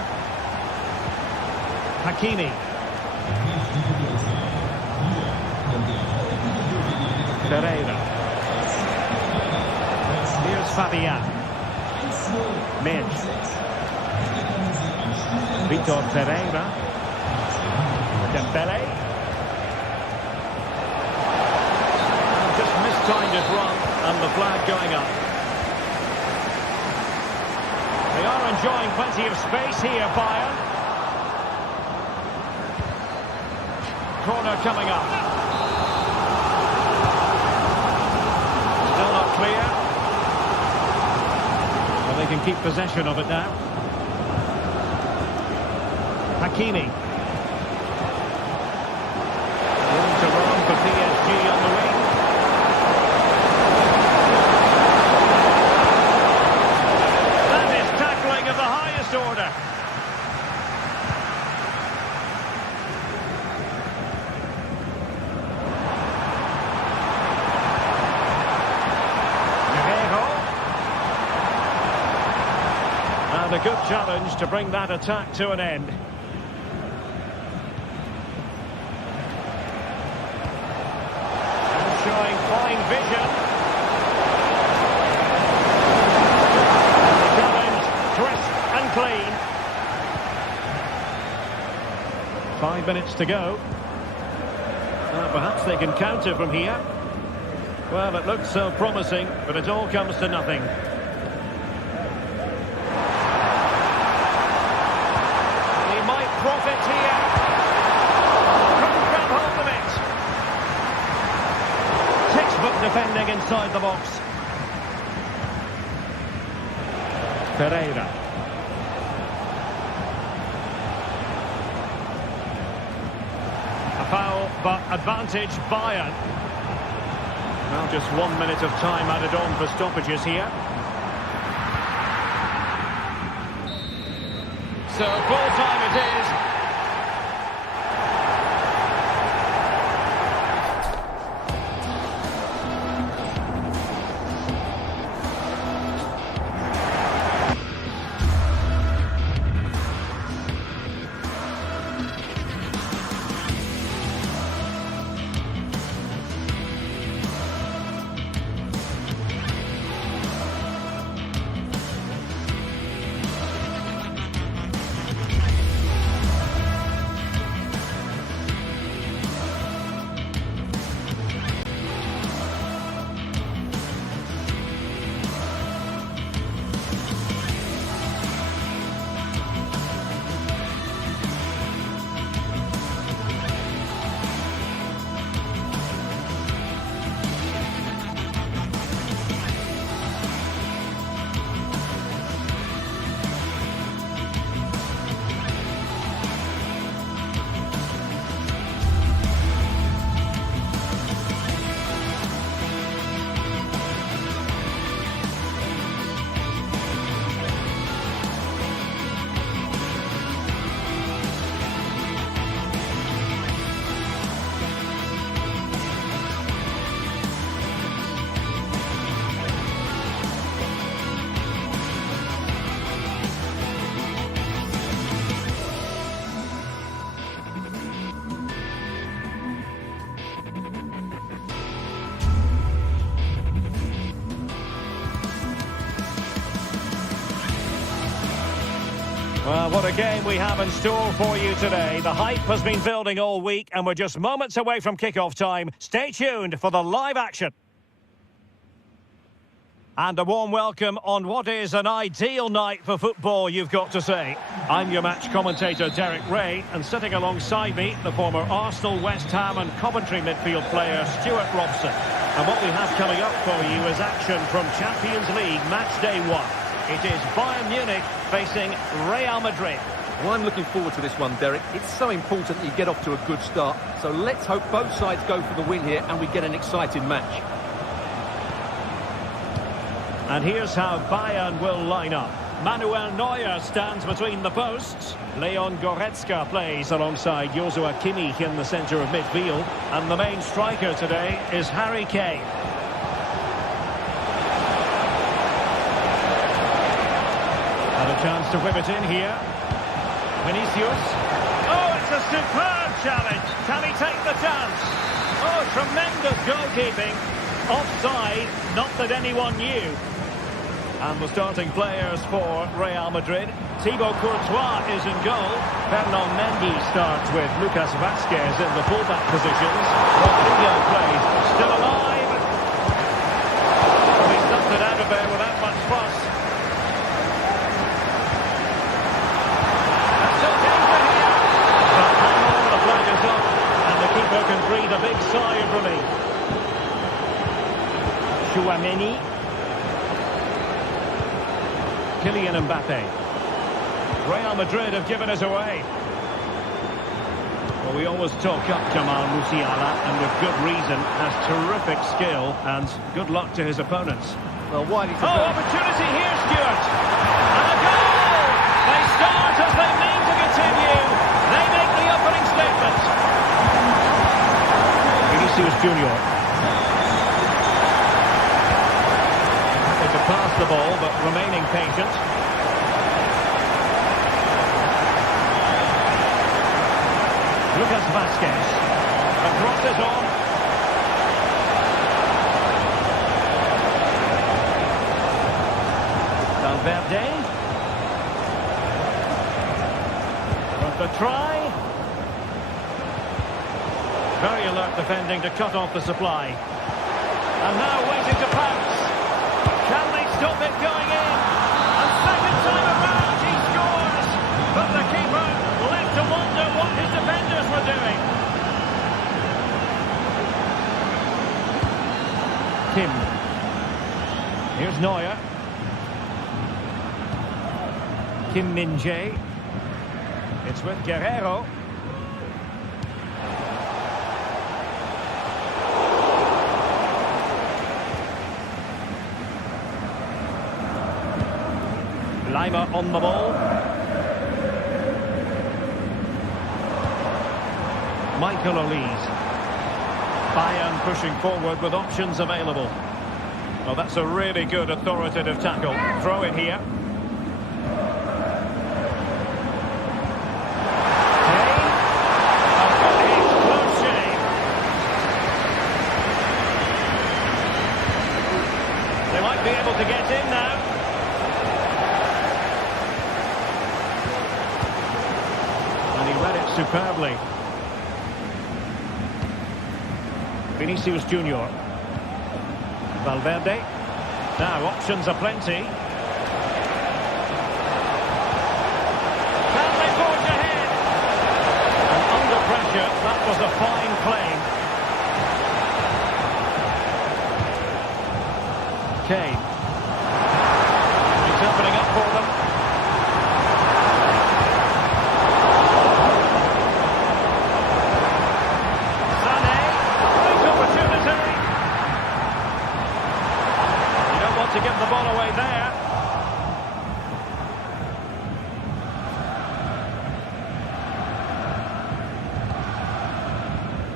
Hakimi. Pereira. Here's Fabian. Mid. Vitor Pereira. Dembele. Just mistimed his run and the flag going up. They are enjoying plenty of space here, Bayern. Corner coming up. Still not clear. Well, they can keep possession of it now. Hakimi. Room to run for PSG on the wing. That is tackling of the highest order. And a good challenge to bring that attack to an end. And showing fine vision. The challenge crisp and clean. 5 minutes to go. Perhaps they can counter from here. Well, it looked so promising, but it all comes to nothing. Profit here. Couldn't grab hold of it. Textbook defending inside the box. Pereira. A foul, but advantage Bayern. Well, just 1 minute of time added on for stoppages here. So full time it is. Well, what a game we have in store for you today. The hype has been building all week and we're just moments away from kick-off time. Stay tuned for the live action. And a warm welcome on what is an ideal night for football, you've got to say. I'm your match commentator, Derek Ray, and sitting alongside me, the former Arsenal, West Ham and Coventry midfield player, Stuart Robson. And what we have coming up for you is action from Champions League Match Day 1. It is Bayern Munich facing Real Madrid. Well, I'm looking forward to this one, Derek. It's so important that you get off to a good start. So let's hope both sides go for the win here and we get an exciting match. And here's how Bayern will line up. Manuel Neuer stands between the posts. Leon Goretzka plays alongside Joshua Kimmich in the centre of midfield. And the main striker today is Harry Kane. And a chance to whip it in here. Vinicius. Oh, it's a superb challenge. Can he take the chance? Oh, tremendous goalkeeping. Offside, not that anyone knew. And the starting players for Real Madrid. Thibaut Courtois is in goal. Fernand Mendy starts with Lucas Vazquez in the fullback positions. Rodrigo plays, still alive. Well, he stumped it out of there without much fuss. That's still danger here. But hang on, the flag is up. And the keeper can breathe a big sigh of relief. Chouameni. Kylian Mbappe. Real Madrid have given us away. Well, we always talk up Jamal Musiala, and with good reason, has terrific skill, and good luck to his opponents. Well, why did he... Oh, opportunity here, Stuart! And a goal! They start as they mean to continue. They make the opening statement. Vinicius Junior. To pass the ball, but remaining patient. Lucas Vazquez. Across it on. Valverde. With the try. Very alert defending to cut off the supply. And now waiting to pounce. Can they stop it going in? And second time around he scores! But the keeper left to wonder what his defenders were doing. Kim. Here's Neuer. Kim Min-jae. It's with Guerrero. Lima on the ball. Michael Olise. Bayern pushing forward with options available. Well, that's a really good authoritative tackle. Throw it here. They might be able to get in now. Read it superbly. Vinicius Junior. Valverde. Now options are plenty. Can they forge ahead? And under pressure, that was a fine claim. Kane. He's opening up for them. To give the ball away there.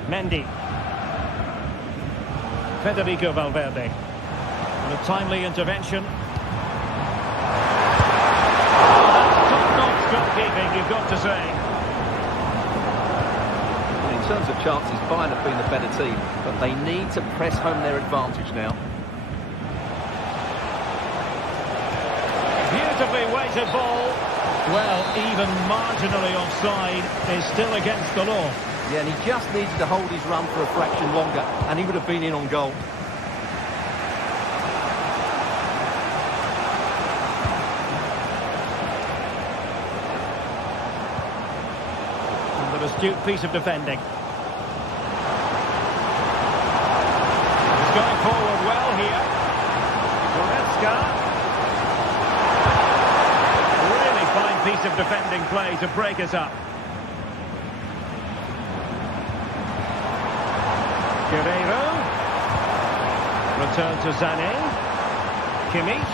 Mendy. Federico Valverde. And a timely intervention. Oh, that's top-notch goalkeeping, you've got to say. In terms of chances, Bayern have been the better team, but they need to press home their advantage now. Beautifully weighted ball. Well, even marginally offside is still against the law. Yeah, and he just needed to hold his run for a fraction longer, and he would have been in on goal. astute piece of defending. He's going forward well here. Goretzka. Really fine piece of defending play to break us up. Guerreiro. Return to Sané. Kimmich.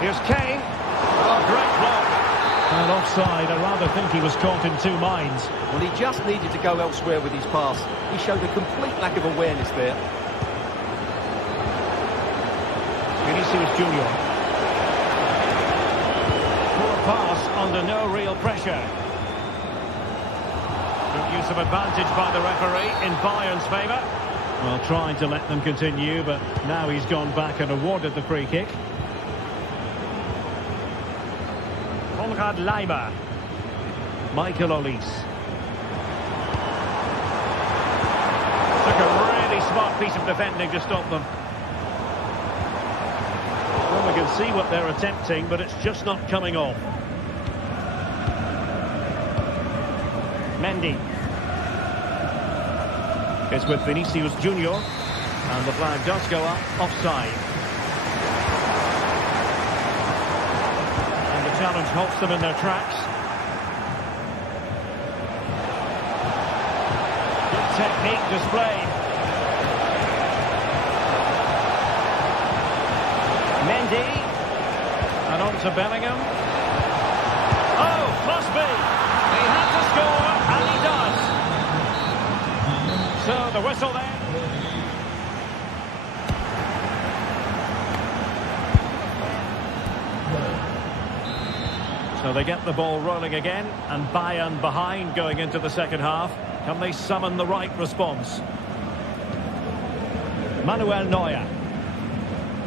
Here's Kane. Oh, great block. And offside. I rather think he was caught in two minds. Well, he just needed to go elsewhere with his pass. He showed a complete lack of awareness there. Vinicius Junior. Poor pass under no real pressure. Good use of advantage by the referee in Bayern's favour. Well, trying to let them continue, but now he's gone back and awarded the free kick. Konrad Laimer. Michael Olise. Took a really smart piece of defending to stop them. Well, we can see what they're attempting, but it's just not coming off. Mendy. It's with Vinicius Junior, and the flag does go up, offside. And the challenge halts them in their tracks. Good technique displayed. Mendy, and on to Bellingham. Oh, must be! He had to score, and he does. So the whistle there. So they get the ball rolling again, and Bayern behind going into the second half. Can they summon the right response? Manuel Neuer.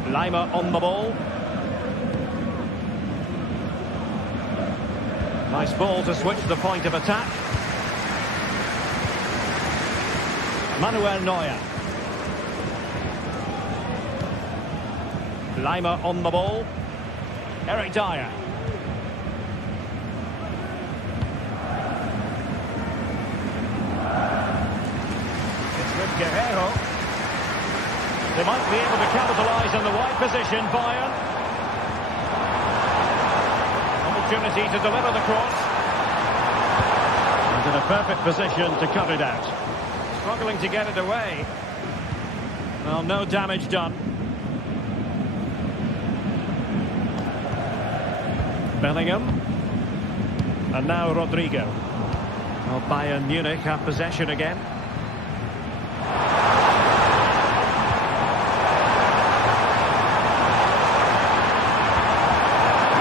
Laimer on the ball. Nice ball to switch the point of attack. Manuel Neuer. Laimer on the ball. Eric Dyer. It's with Guerreiro. They might be able to capitalise on the wide position, Bayern. Opportunity to deliver the cross. And in a perfect position to cut it out. Struggling to get it away. Well, no damage done. Bellingham. And now Rodrigo. Well, Bayern Munich have possession again.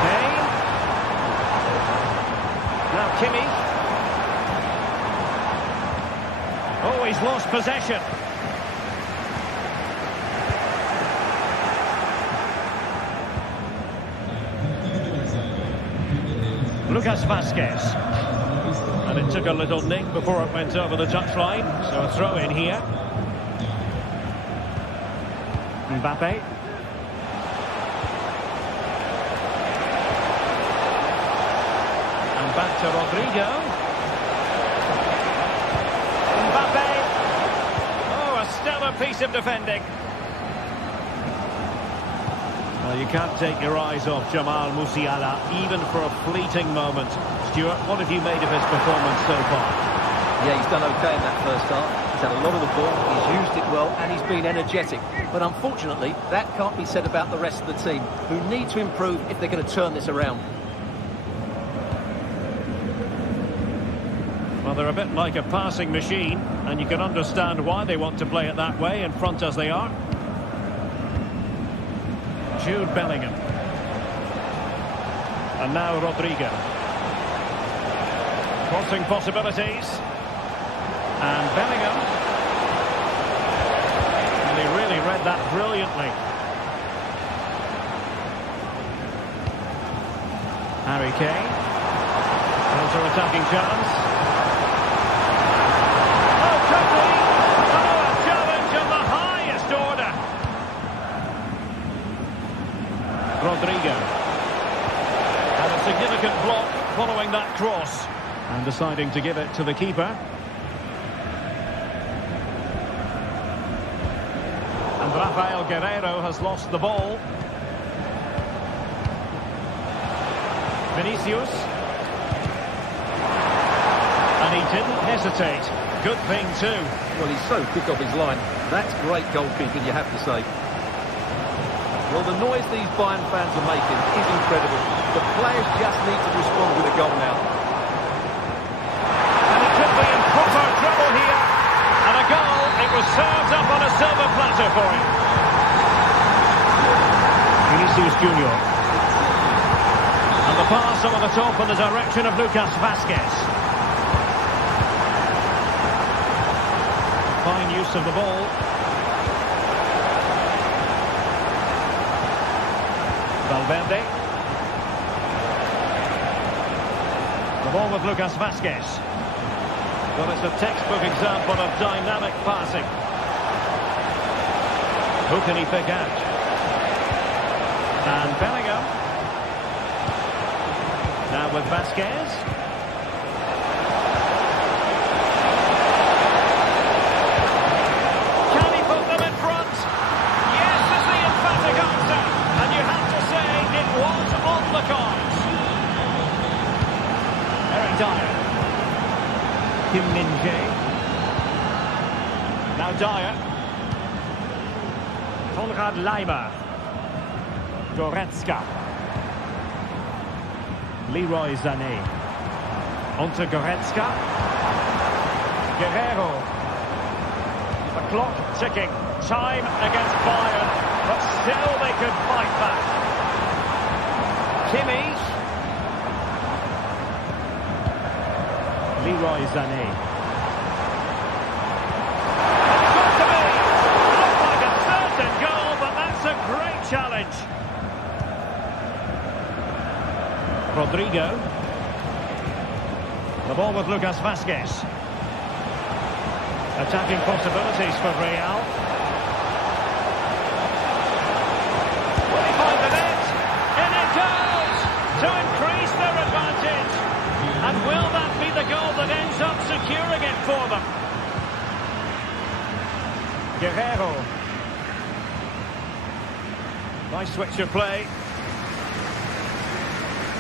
Kane. Now Kimmich. Oh, he's lost possession. Lucas Vazquez. And it took a little nick before it went over the touchline. So a throw in here. Mbappe. And back to Rodrigo. Mbappe. Oh, a stellar piece of defending. Well, you can't take your eyes off Jamal Musiala, even for a fleeting moment. Stuart, what have you made of his performance so far? Yeah, he's done okay in that first half. He's had a lot of the ball, he's used it well, and he's been energetic. But unfortunately, that can't be said about the rest of the team, who need to improve if they're going to turn this around. Well, they're a bit like a passing machine, and you can understand why they want to play it that way, in front as they are. Jude Bellingham. And now Rodrigo. Crossing possibilities. And Bellingham. And he really read that brilliantly. Harry Kane. Counter-attacking chance. Oh, could be! Oh, a challenge of the highest order. Rodrigo. And a significant block following that cross. And deciding to give it to the keeper. And Rafael Guerreiro has lost the ball. Vinicius. And he didn't hesitate. Good thing too. Well, he's so quick off his line. That's great goalkeeping, you have to say. Well, the noise these Bayern fans are making is incredible. The players just need to respond with a goal now. And he could be in proper trouble here. And a goal. It was served up on a silver platter for him. Vinicius Junior. And the pass over the top in the direction of Lucas Vazquez. Fine use of the ball. Valverde. The ball with Lucas Vazquez. Well, it's a textbook example of dynamic passing. Who can he pick out? And Bellingham. Now with Vazquez. Can he put them in front? Yes, is the emphatic answer. And you have to say it was on the cards. Eric Dyer. Kim Min-jae. Now Dyer. Konrad Laimer. Goretzka. Leroy Sané. Onto Goretzka. Guerreiro. The clock ticking. Time against Bayern. But still they could fight back. Kimmich. Leroy Sané. It's got to be. Not like a certain goal, but that's a great challenge. Rodrigo. The ball with Lucas Vazquez. Attacking possibilities for Real. Will he find the net? In it goes! To increase their advantage. And will that be the goal that ends up securing it for them? Guerreiro. Nice switch of play.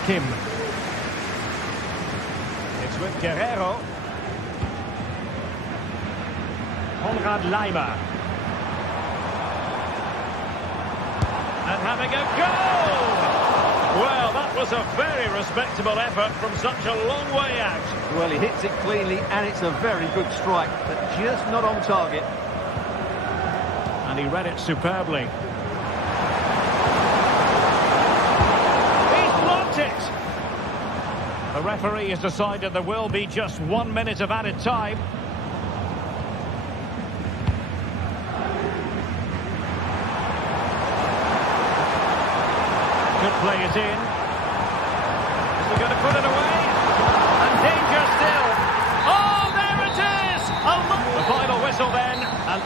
Kim. It's with Guerreiro. Konrad Laimer. And having a goal! Well, that was a very respectable effort from such a long way out. Well, he hits it cleanly, and it's a very good strike, but just not on target. And he read it superbly. He's blocked it! The referee has decided there will be just 1 minute of added time. Could play it in. Is he going to put it away? And danger still. Oh, there it is! The final whistle then. And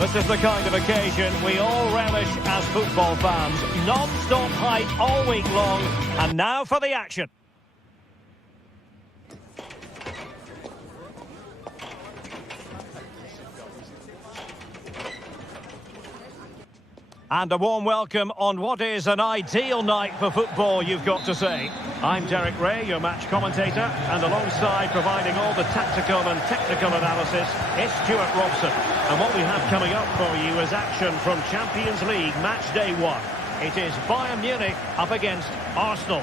this is the kind of occasion we all relish as football fans. Non-stop hype all week long. And now for the action. And a warm welcome on what is an ideal night for football, you've got to say. I'm Derek Ray, your match commentator, and alongside providing all the tactical and technical analysis is Stuart Robson. And what we have coming up for you is action from Champions League match day 1. It is Bayern Munich up against Arsenal.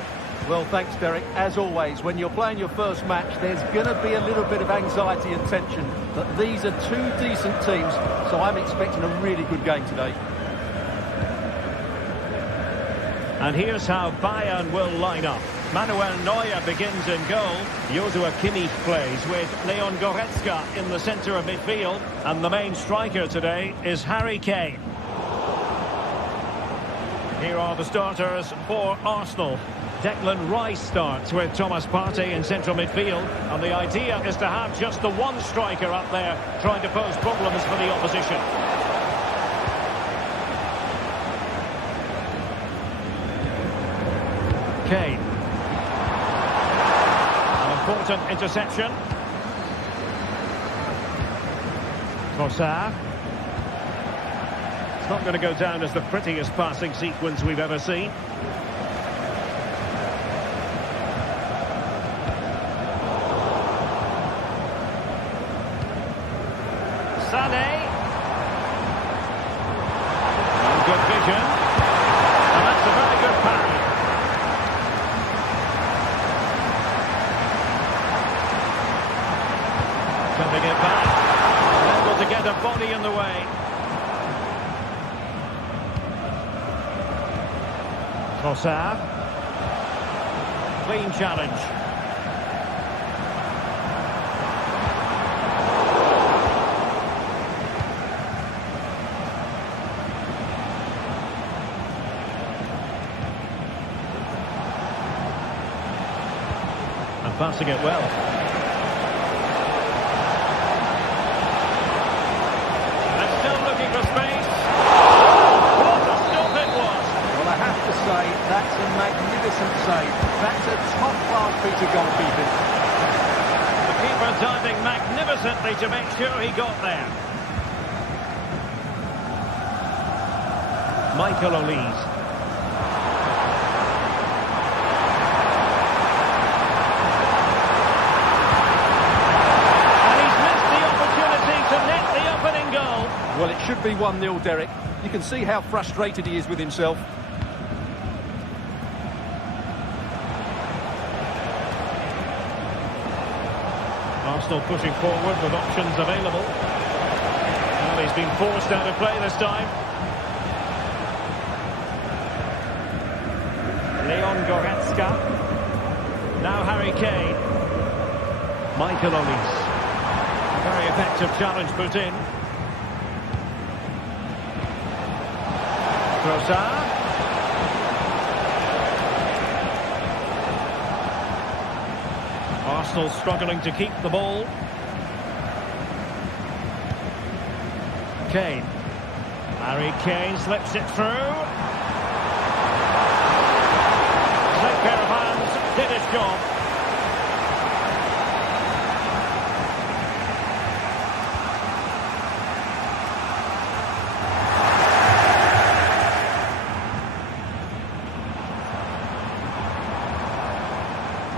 Well, thanks, Derek. As always, when you're playing your first match, there's going to be a little bit of anxiety and tension. But these are two decent teams, so I'm expecting a really good game today. And here's how Bayern will line up. Manuel Neuer begins in goal. Joshua Kimmich plays with Leon Goretzka in the centre of midfield. And the main striker today is Harry Kane. Here are the starters for Arsenal. Declan Rice starts with Thomas Partey in central midfield. And the idea is to have just the one striker up there trying to pose problems for the opposition. Kane. An important interception. Trossard. It's not going to go down as the prettiest passing sequence we've ever seen. Sané. And good vision. And that's a very good pass. Cutting it back. Able to get a body in the way. Trossard. Clean challenge. And passing it well. For space. What a stop it was. Well, I have to say, that's a magnificent save. That's a top-class piece of goalkeeping. The keeper diving magnificently to make sure he got there. Michael Olise. And he's missed the opportunity to net the opening goal. Well, it should be 1-0, Derek. You can see how frustrated he is with himself. Arsenal pushing forward with options available. Well, he's been forced out of play this time. Leon Goretzka. Now Harry Kane. Michael Olise. A very effective challenge put in. Trossard. Arsenal struggling to keep the ball. Kane. Harry Kane slips it through. Slick pair of hands, did his job.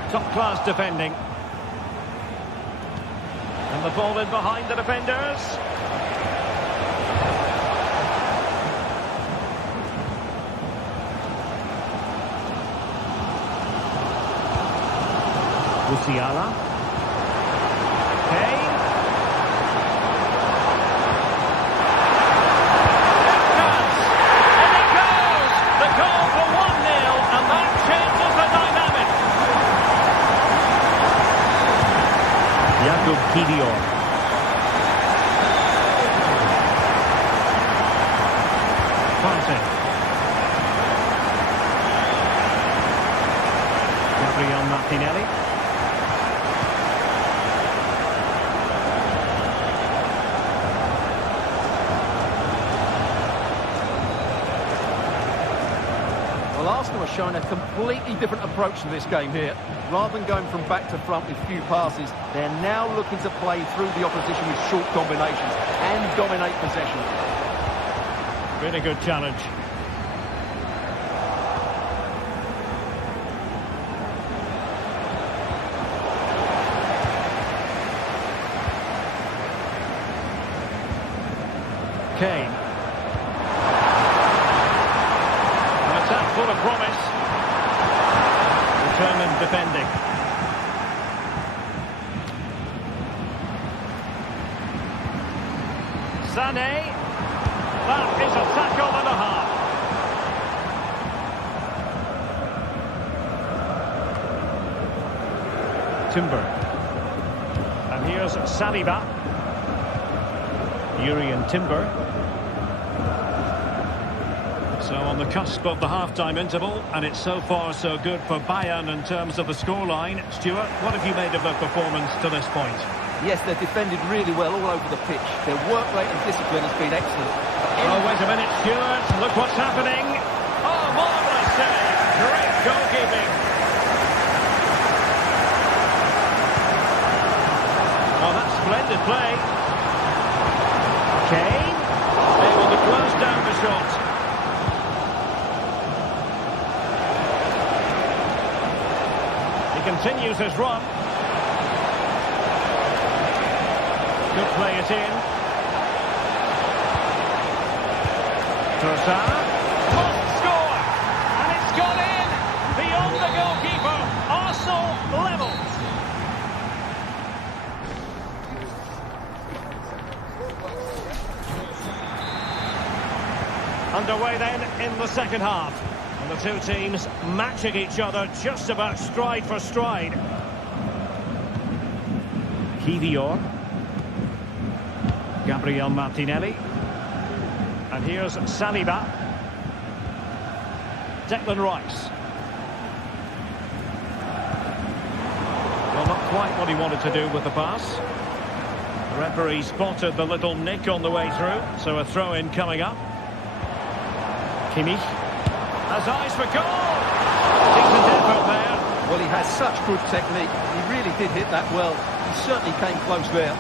Top-class defending. And the ball in behind the defenders. Musiala. Kane. Chance. And it goes! The goal for 1-0, and that changes the dynamic. Jakub Kiwior. Partey. Gabriel Martinelli. Well, Arsenal are showing a completely different approach to this game here. Rather than going from back to front with few passes, they're now looking to play through the opposition with short combinations and dominate possession. Really good challenge. Kane. An attack full of promise. Determined defending. Sané. That is a tackle and a half. Timber. And here's Saliba. Yuri and Timber. So on the cusp of the half-time interval, and it's so far so good for Bayern in terms of the scoreline. Stuart, what have you made of their performance to this point? Yes, they've defended really well all over the pitch. Their work rate and discipline has been excellent. Oh, wait a minute, Stuart. Look what's happening. Oh, marvellous save. Great goalkeeping. Oh, that's splendid play. Kane. Able to close down the shot. He continues his run. Could play it in. Trossard must score, and it's gone in beyond the goalkeeper. Arsenal levels. Underway then in the second half, and the two teams matching each other just about stride for stride. Kivior. Gabriel Martinelli. And here's Saliba. Declan Rice. Well, not quite what he wanted to do with the pass. The referee spotted the little nick on the way through, so a throw-in coming up. Kimmich has eyes for goal. Decent effort there. Well, he has such good technique. He really did hit that well. He certainly came close there.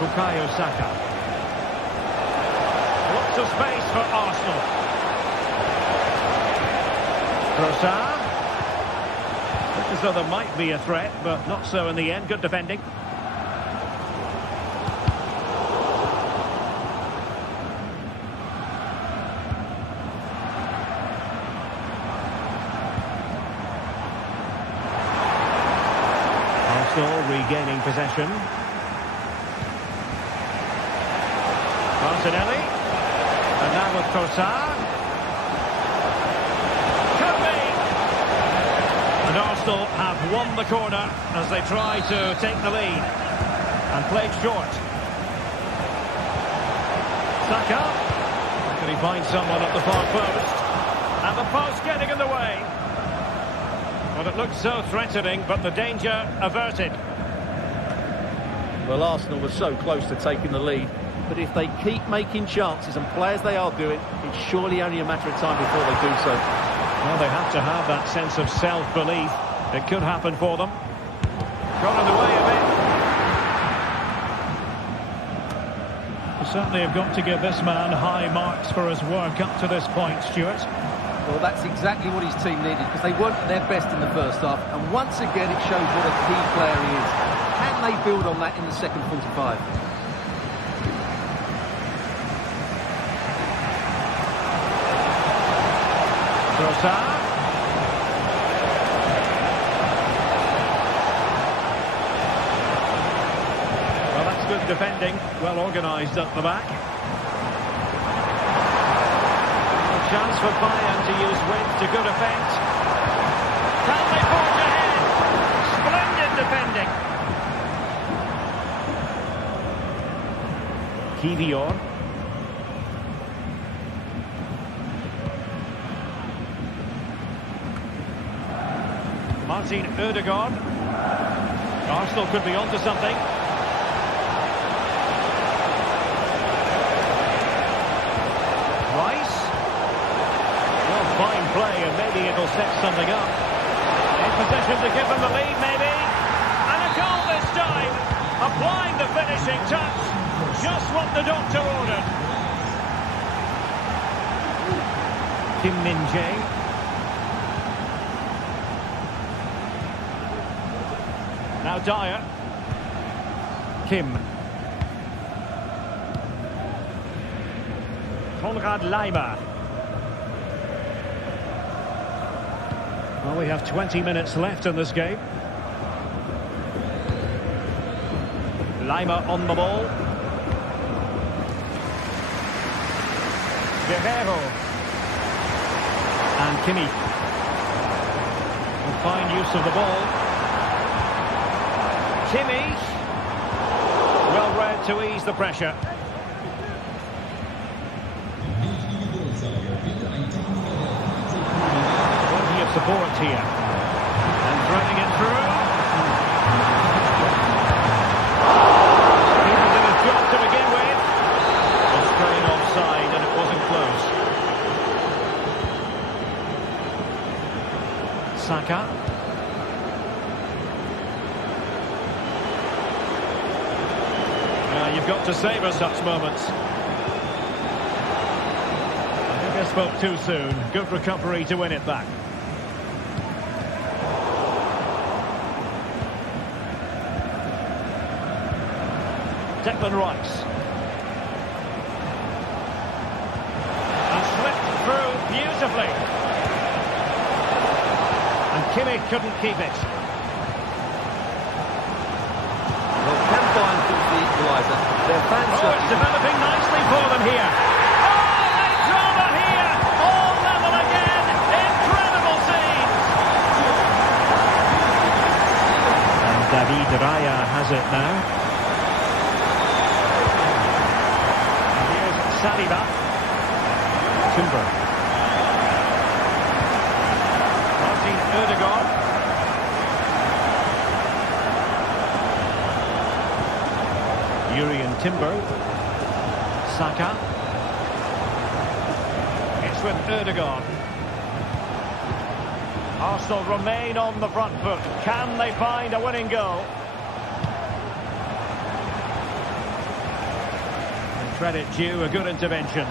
Bukayo Saka. Lots of space for Arsenal. Trossard. Looks as though there might be a threat, but not so in the end. Good defending. Arsenal regaining possession. Martinelli, and now with Trossard. Could be! And Arsenal have won the corner as they try to take the lead. And played short. Saka. Can he find someone at the far post? And the post getting in the way. Well, it looked so threatening, but the danger averted. Well, Arsenal were so close to taking the lead. But if they keep making chances and play as they are doing, it's surely only a matter of time before they do so. Well, they have to have that sense of self-belief. It could happen for them. Got in the way of it. We certainly have got to give this man high marks for his work up to this point, Stuart. Well, that's exactly what his team needed, because they weren't at their best in the first half. And once again, it shows what a key player he is. Can they build on that in the second 45? Trossard. Well, that's good defending. Well organised up the back. A chance for Bayern to use width to good effect. Can they forge ahead? Splendid defending. Kivior. Martin Ødegaard. Arsenal could be onto something. Rice. Well, fine play, and maybe it'll set something up. In position to give them the lead, maybe. And a goal this time. Applying the finishing touch. Just what the doctor ordered. Kim Min-jae. Now Dyer. Kim. Konrad Laimer. Well, we have 20 minutes left in this game. Laimer on the ball. Guerrero. And Kimmich. Fine use of the ball. Kimmich. Well read to ease the pressure. Plenty of support here. And threading it through. He did his job to begin with. A strain offside and it wasn't close. Saka. You've got to savour such moments. I think I spoke too soon. Good recovery to win it back. Declan Rice. And slipped through beautifully. And Kimmich couldn't keep it. Their fans it's developing nicely for them here. Oh, a drama here! All level again! Incredible scenes! And David Raya has it now. And here's Saliba. Timber. Martin Ødegaard. Urian Timber. Saka. It's with Ødegaard. Arsenal remain on the front foot. Can they find a winning goal? And credit due, a good intervention.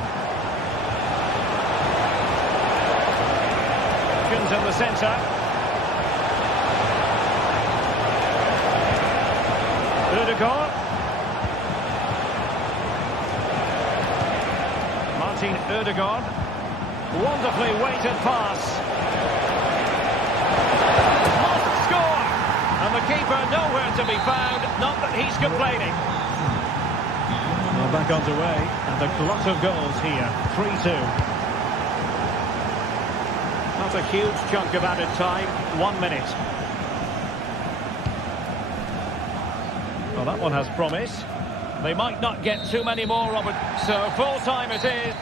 Options in the centre. Ødegaard. Martin Ødegaard. Wonderfully weighted pass. Must score! And the keeper nowhere to be found. Not that he's complaining. Well, back underway. And a glut of goals here. 3-2. Not a huge chunk of added time. 1 minute. Well, that one has promise. They might not get too many more of it. So full time it is.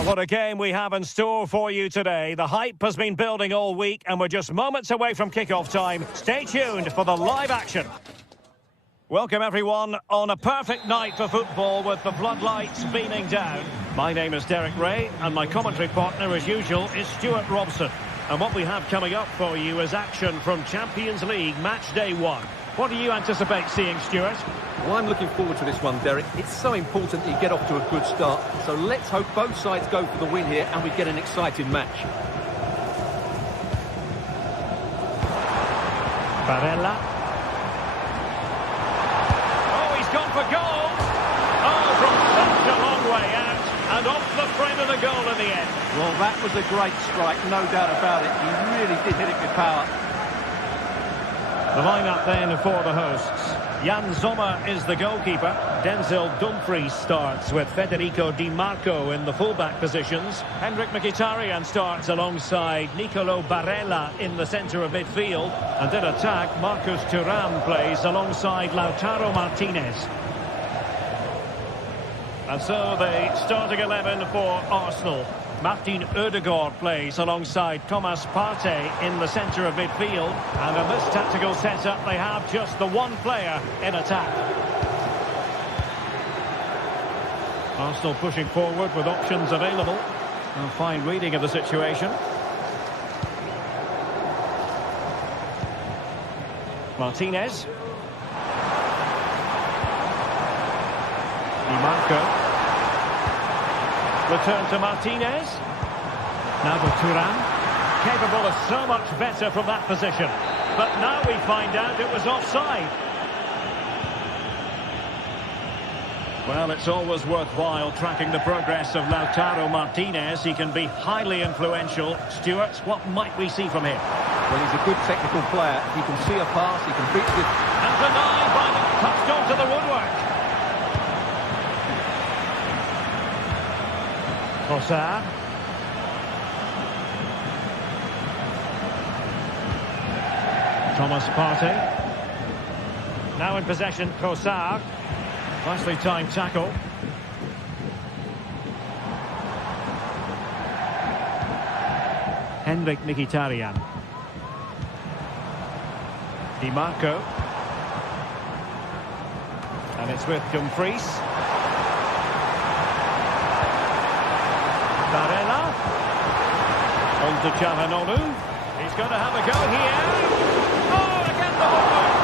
Well, what a game we have in store for you today. The hype has been building all week and we're just moments away from kickoff time. Stay tuned for the live action. Welcome everyone on a perfect night for football with the floodlights beaming down. My name is Derek Ray and my commentary partner as usual is Stuart Robson. And what we have coming up for you is action from Champions League match day 1. What do you anticipate seeing, Stuart? Well, I'm looking forward to this one, Derek. It's so important that you get off to a good start. So let's hope both sides go for the win here and we get an exciting match. Barella. Oh, he's gone for goal. Oh, from such a long way out. And off the frame of the goal in the end. Well, that was a great strike, no doubt about it. He really did hit it with power. The lineup then for the hosts. Jan Sommer is the goalkeeper. Denzel Dumfries starts with Federico Di Marco in the fullback positions. Henrik Mkhitaryan starts alongside Nicolo Barella in the centre of midfield. And in attack, Marcus Thuram plays alongside Lautaro Martinez. And so the starting 11 for Arsenal. Martin Ødegaard plays alongside Thomas Partey in the centre of midfield. And in this tactical setup, they have just the one player in attack. Arsenal pushing forward with options available. A fine reading of the situation. Martinez. Di Marco. Return to Martinez. Now to Thuram. Capable of so much better from that position. But now we find out it was offside. Well, it's always worthwhile tracking the progress of Lautaro Martinez. He can be highly influential. Stuart, what might we see from him? Well, he's a good technical player. He can see a pass, he can beat it. And denied by the touched onto the woodwork. Trossard. Thomas Partey. Now in possession, Trossard. Nicely timed tackle. Henrik Mkhitaryan. Di Marco. And it's with Dumfries. Barella. On to Çalhanoğlu. He's going to have a go here. Oh, again the woodwork.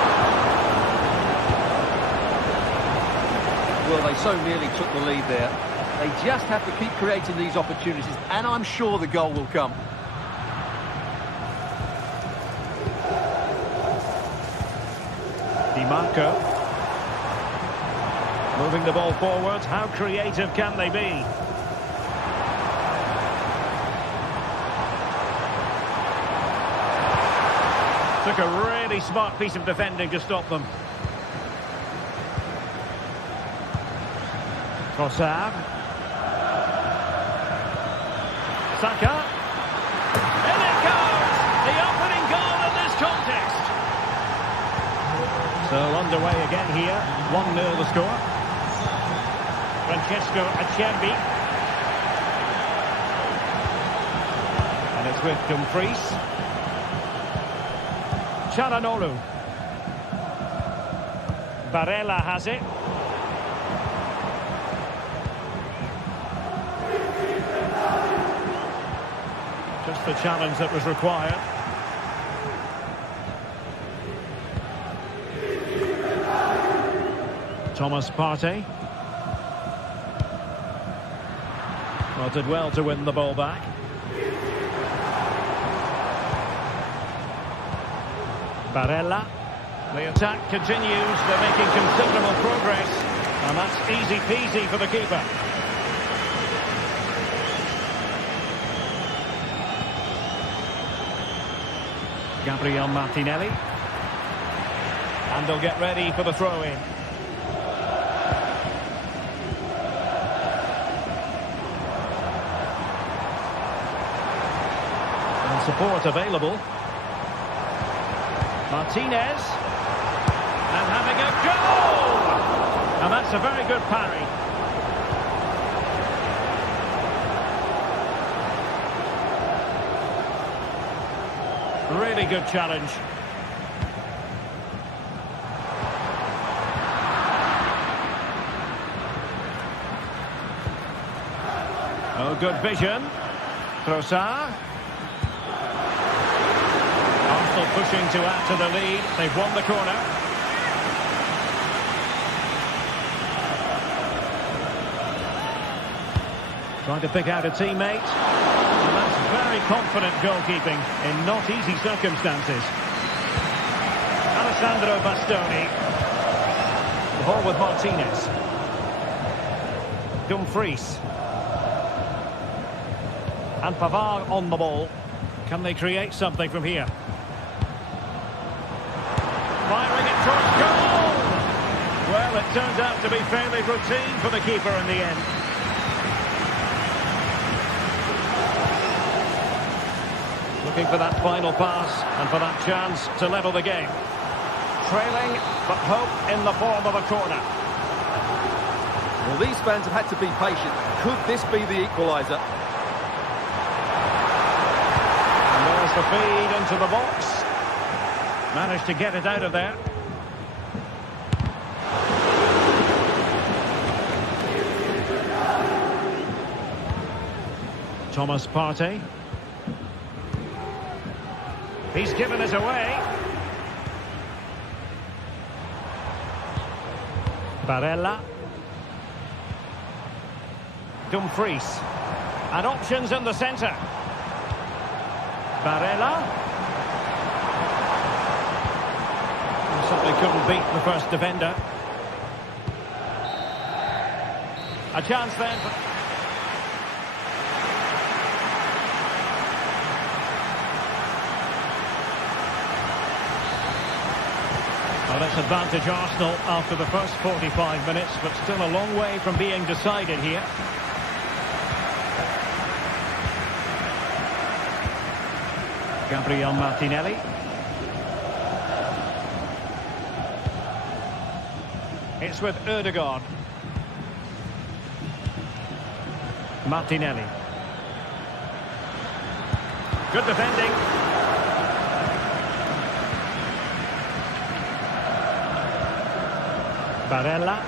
Well, they so nearly took the lead there. They just have to keep creating these opportunities, and I'm sure the goal will come. Di Marco. Moving the ball forward. How creative can they be? Took a really smart piece of defending to stop them. Trossard. Saka. In it goes! The opening goal in this contest. So underway again here. 1-0 the score. Francesco Acerbi. And it's with Dumfries. Çalhanoğlu. Barella has it. Just the challenge that was required. Thomas Partey. Well, did well to win the ball back. Barella. The attack continues. They're making considerable progress. And that's easy peasy for the keeper. Gabriel Martinelli. And they'll get ready for the throw-in. And support available. Martinez. And having a goal! And that's a very good parry. Really good challenge. Oh, good vision. Trossard. Arsenal pushing to add to the lead. They've won the corner. Trying to pick out a teammate. And that's very confident goalkeeping in not easy circumstances. Alessandro Bastoni. The ball with Martinez. Dumfries. And Pavard on the ball. Can they create something from here? Firing it towards goal! Well, it turns out to be fairly routine for the keeper in the end. Looking for that final pass and for that chance to level the game. Trailing, but hope in the form of a corner. Well, these fans have had to be patient. Could this be the equaliser? And there's the feed into the box. Managed to get it out of there. Thomas Partey. He's given it away. Barella. Dumfries. And options in the centre. Barella. Simply couldn't beat the first defender. A chance then. Well, that's advantage Arsenal after the first 45 minutes, but still a long way from being decided here. Gabriel Martinelli. It's with Ødegaard. Martinelli. Good defending. Barella.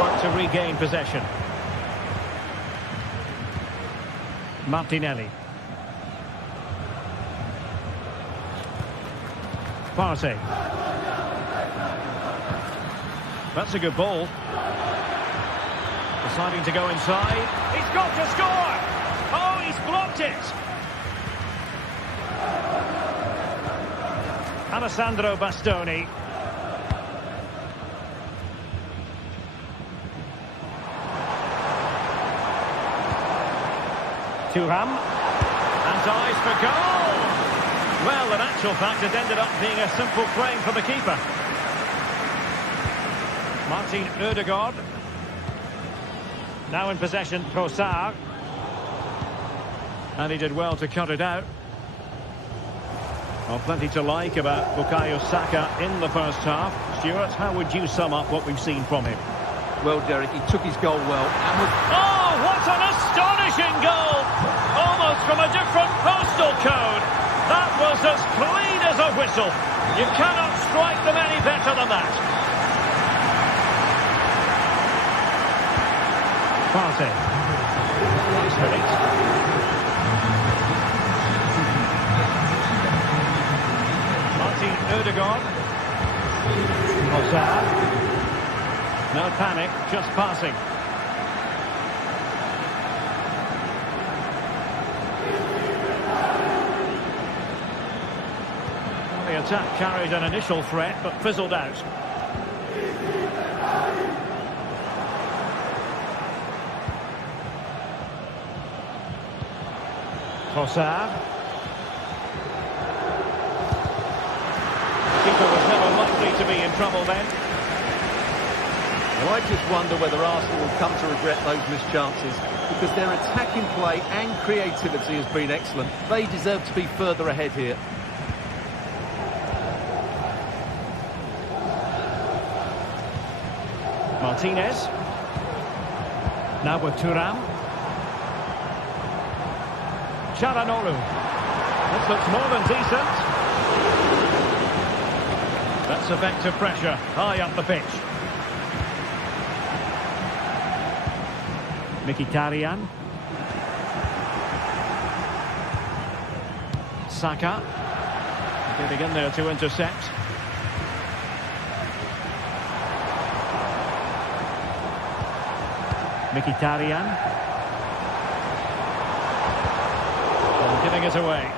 Work to regain possession. Martinelli. Partey. That's a good ball. Deciding to go inside. He's got to score! Oh, he's blocked it! Alessandro Bastoni. Thuram. And dives for goal! Well, in actual fact, it ended up being a simple claim for the keeper. Martin Ødegaard. Now in possession, Trossard. And he did well to cut it out. Well, plenty to like about Bukayo Saka in the first half. Stuart, how would you sum up what we've seen from him? Well, Derek, he took his goal well. And was... Oh, what an astonishing goal! Almost from a different postal code. That was as clean as a whistle. You cannot strike them any better than that. Partey. Nice release. Martin Ødegaard. Trossard. No panic, just passing. The attack carried an initial threat, but fizzled out. Trossard. Keeper was never likely to be in trouble then. Well, I just wonder whether Arsenal will come to regret those missed chances, because their attacking play and creativity has been excellent. They deserve to be further ahead here. Martinez. Now with Thuram. Sharanoglu. This looks more than decent. That's effective pressure, high up the pitch. Mkhitaryan. Saka. Getting in there to intercept. Mkhitaryan. And giving it away.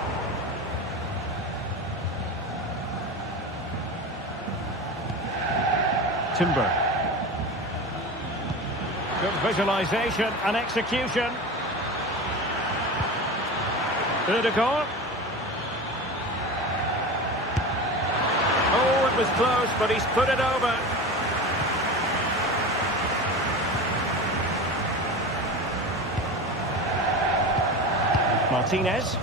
Timber. Good visualisation and execution. Ødegaard. Oh, it was close, but he's put it over. Martinez.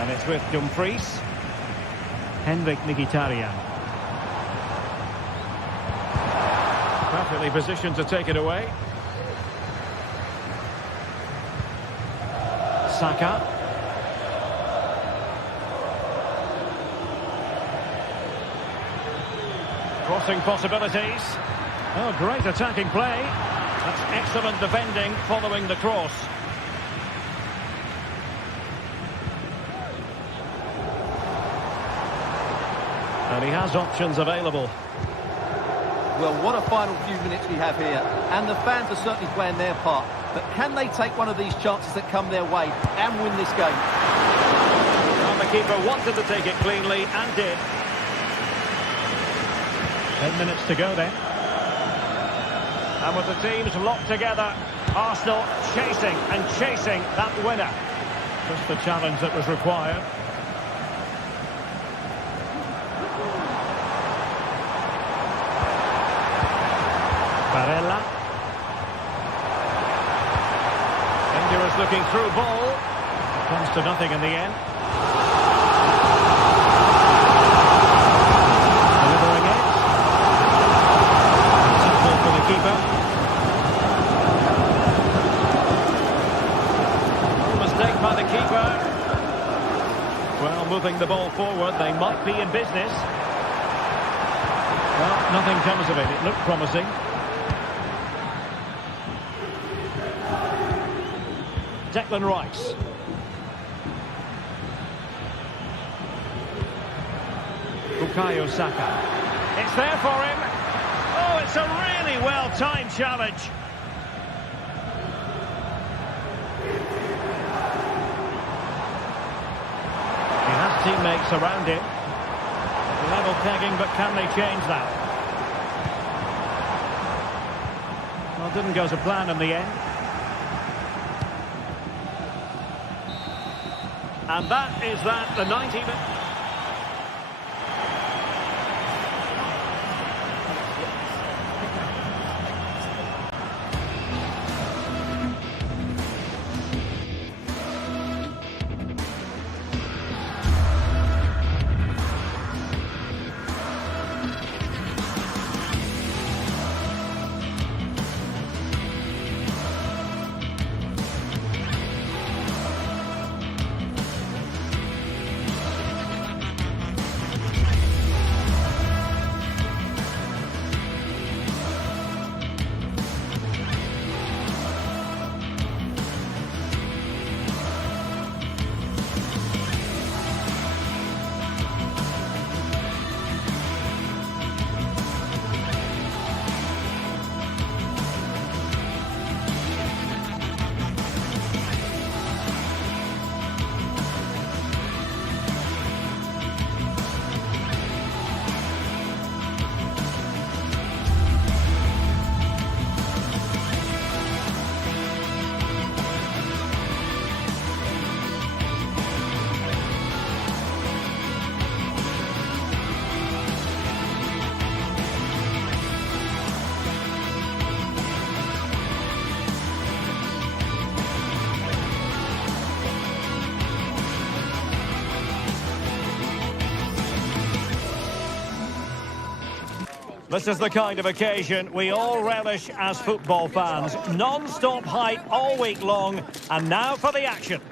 And it's with Dumfries. Henrik Mkhitaryan. Perfectly positioned to take it away. Saka. Crossing possibilities. Oh, great attacking play. That's excellent defending following the cross. And he has options available. Well, what a final few minutes we have here. And the fans are certainly playing their part. But can they take one of these chances that come their way and win this game? And the keeper wanted to take it cleanly and did. 10 minutes to go then. And with the teams locked together, Arsenal chasing and chasing that winner. Just the challenge that was required. Barella. Dangerous looking through ball. Comes to nothing in the end. Delivering it. Simple for the keeper. No mistake by the keeper. Well, moving the ball forward, they might be in business. Well, nothing comes of it. It looked promising. Declan Rice. Bukayo Saka. It's there for him. Oh, it's a really well-timed challenge. He has teammates around him. Level pegging, but can they change that? Well, didn't go to plan in the end. And that is that, the 90 minutes. This is the kind of occasion we all relish as football fans. Non-stop hype all week long, and now for the action.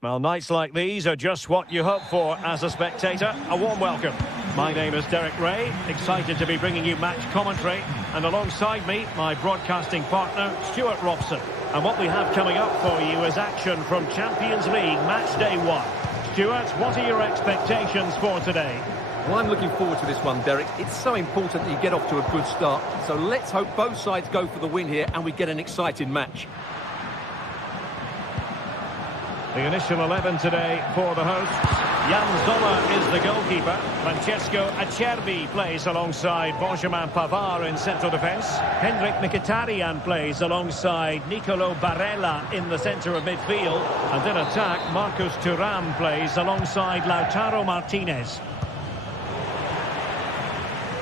Well, nights like these are just what you hope for as a spectator. A warm welcome. My name is Derek Ray, excited to be bringing you match commentary. And alongside me, my broadcasting partner, Stuart Robson. And what we have coming up for you is action from Champions League Match Day 1. Stuart, what are your expectations for today? Well, I'm looking forward to this one, Derek. It's so important that you get off to a good start. So let's hope both sides go for the win here and we get an exciting match. The initial 11 today for the hosts. Jan Zoller is the goalkeeper. Francesco Acerbi plays alongside Benjamin Pavard in central defence. Henrik Mkhitaryan plays alongside Nicolo Barella in the centre of midfield. And in attack, Marcus Thuram plays alongside Lautaro Martinez.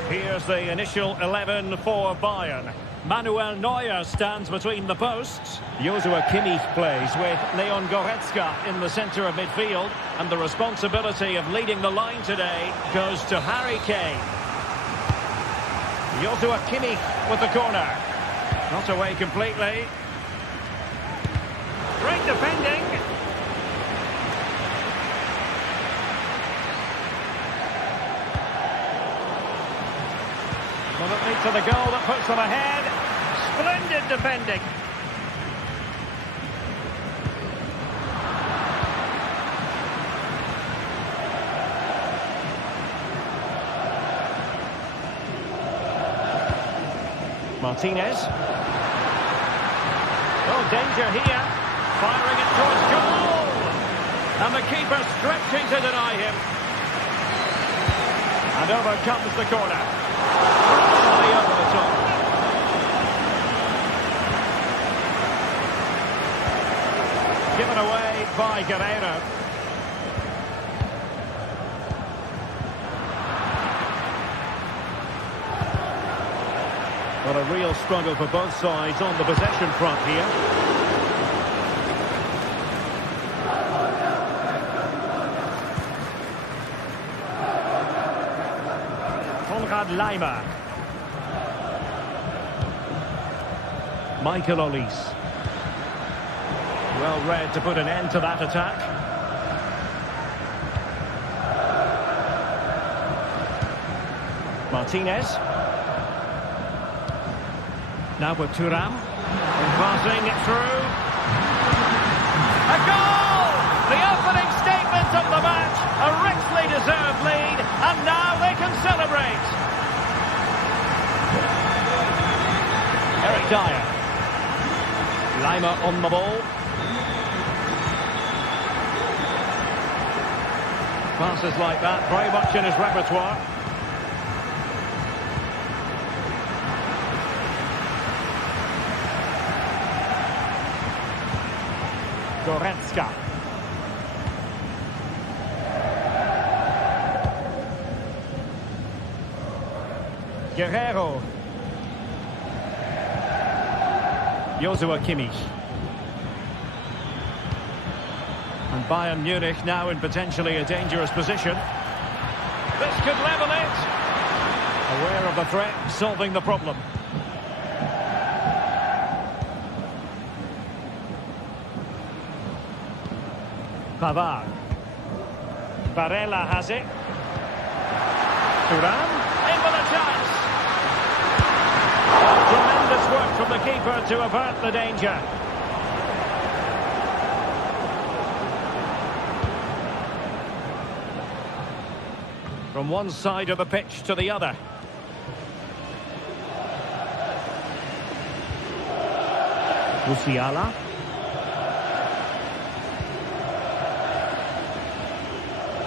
Here's the initial 11 for Bayern. Manuel Neuer stands between the posts. Joshua Kimmich plays with Leon Goretzka in the centre of midfield. And the responsibility of leading the line today goes to Harry Kane. Joshua Kimmich with the corner. Not away completely. Great defending. Well, it leads to the goal that puts them ahead. Splendid defending. Martinez. Oh, danger here. Firing it towards goal. And the keeper stretching to deny him. And over comes the corner. High over the top. Given away by Guerreiro. Well, a real struggle for both sides on the possession front here. Konrad Laimer. Michael Olise. Well read to put an end to that attack. Martinez. Now with Thuram. Passing it through. A goal! The opening statement of the match. A richly deserved lead. And now they can celebrate. Eric Dyer. Laimer on the ball. Passes like that, very much in his repertoire. Goretzka. Guerreiro. Joshua Kimmich. And Bayern Munich now in potentially a dangerous position. This could level it. Aware of the threat, solving the problem. Pavard. Barella has it. Thuram in with a chance. Tremendous work from the keeper to avert the danger. From one side of the pitch to the other. Musiala.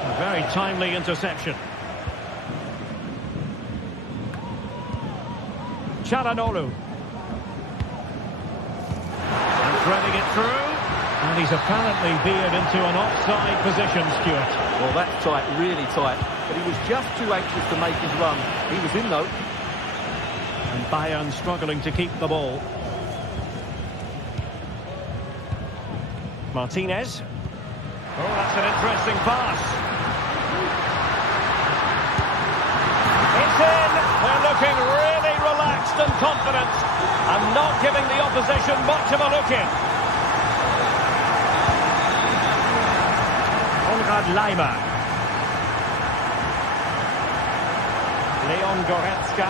A very timely interception. Çalhanoğlu. And threading it through. And he's apparently veered into an offside position, Stuart. Well, that's tight, really tight. But he was just too anxious to make his run. He was in, though. And Bayern struggling to keep the ball. Martinez. Oh, that's an interesting pass. It's in. They're looking really relaxed and confident and not giving the opposition much of a look in. Konrad Laimer. Leon Goretzka.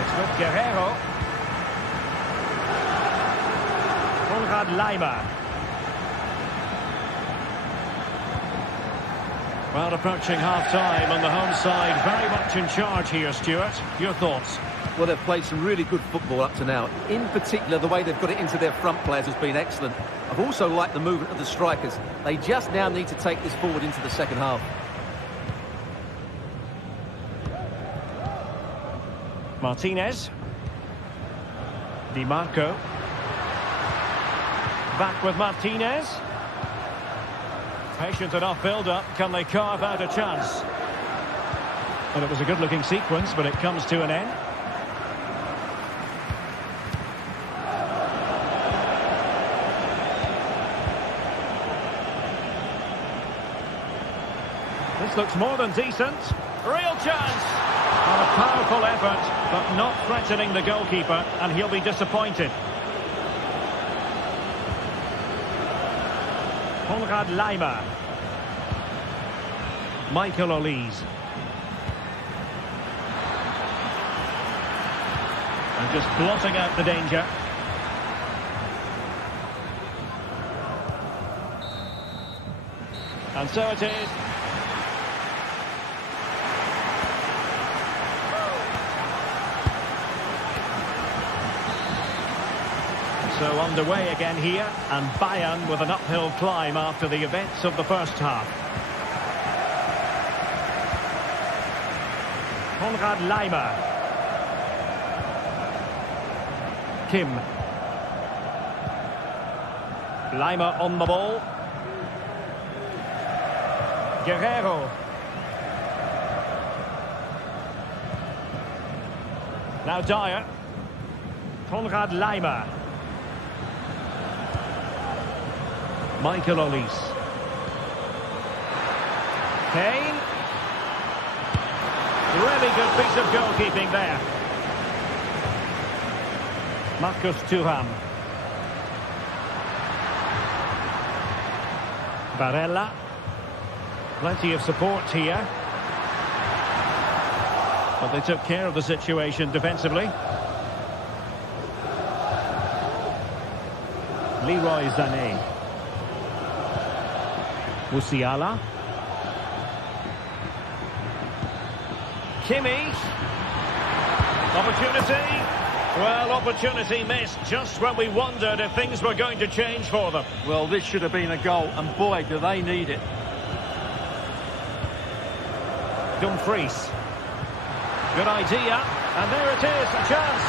It's with Guerrero. Konrad Laimer. Well, approaching half-time on the home side, very much in charge here, Stuart. Your thoughts? Well, they've played some really good football up to now. In particular, the way they've got it into their front players has been excellent. I've also liked the movement of the strikers. They just now need to take this forward into the second half. Martinez. Di Marco. Back with Martinez. Patient enough build-up. Can they carve out a chance? Well, it was a good-looking sequence, but it comes to an end. This looks more than decent. Real chance! And a powerful effort, but not threatening the goalkeeper, and he'll be disappointed. Konrad Laimer. Michael Olise. And just blotting out the danger. And so it is. So underway again here, and Bayern with an uphill climb after the events of the first half. Konrad Laimer. Kim. Laimer on the ball. Guerrero. Now Dyer. Konrad Laimer. Michael Olise. Kane. Really good piece of goalkeeping there. Marcus Thuram. Barella. Plenty of support here. But they took care of the situation defensively. Leroy Sané. Musiala. Kimmich. Opportunity. Well, opportunity missed just when we wondered if things were going to change for them. Well, this should have been a goal, and boy, do they need it. Dumfries. Good idea. And there it is, a chance.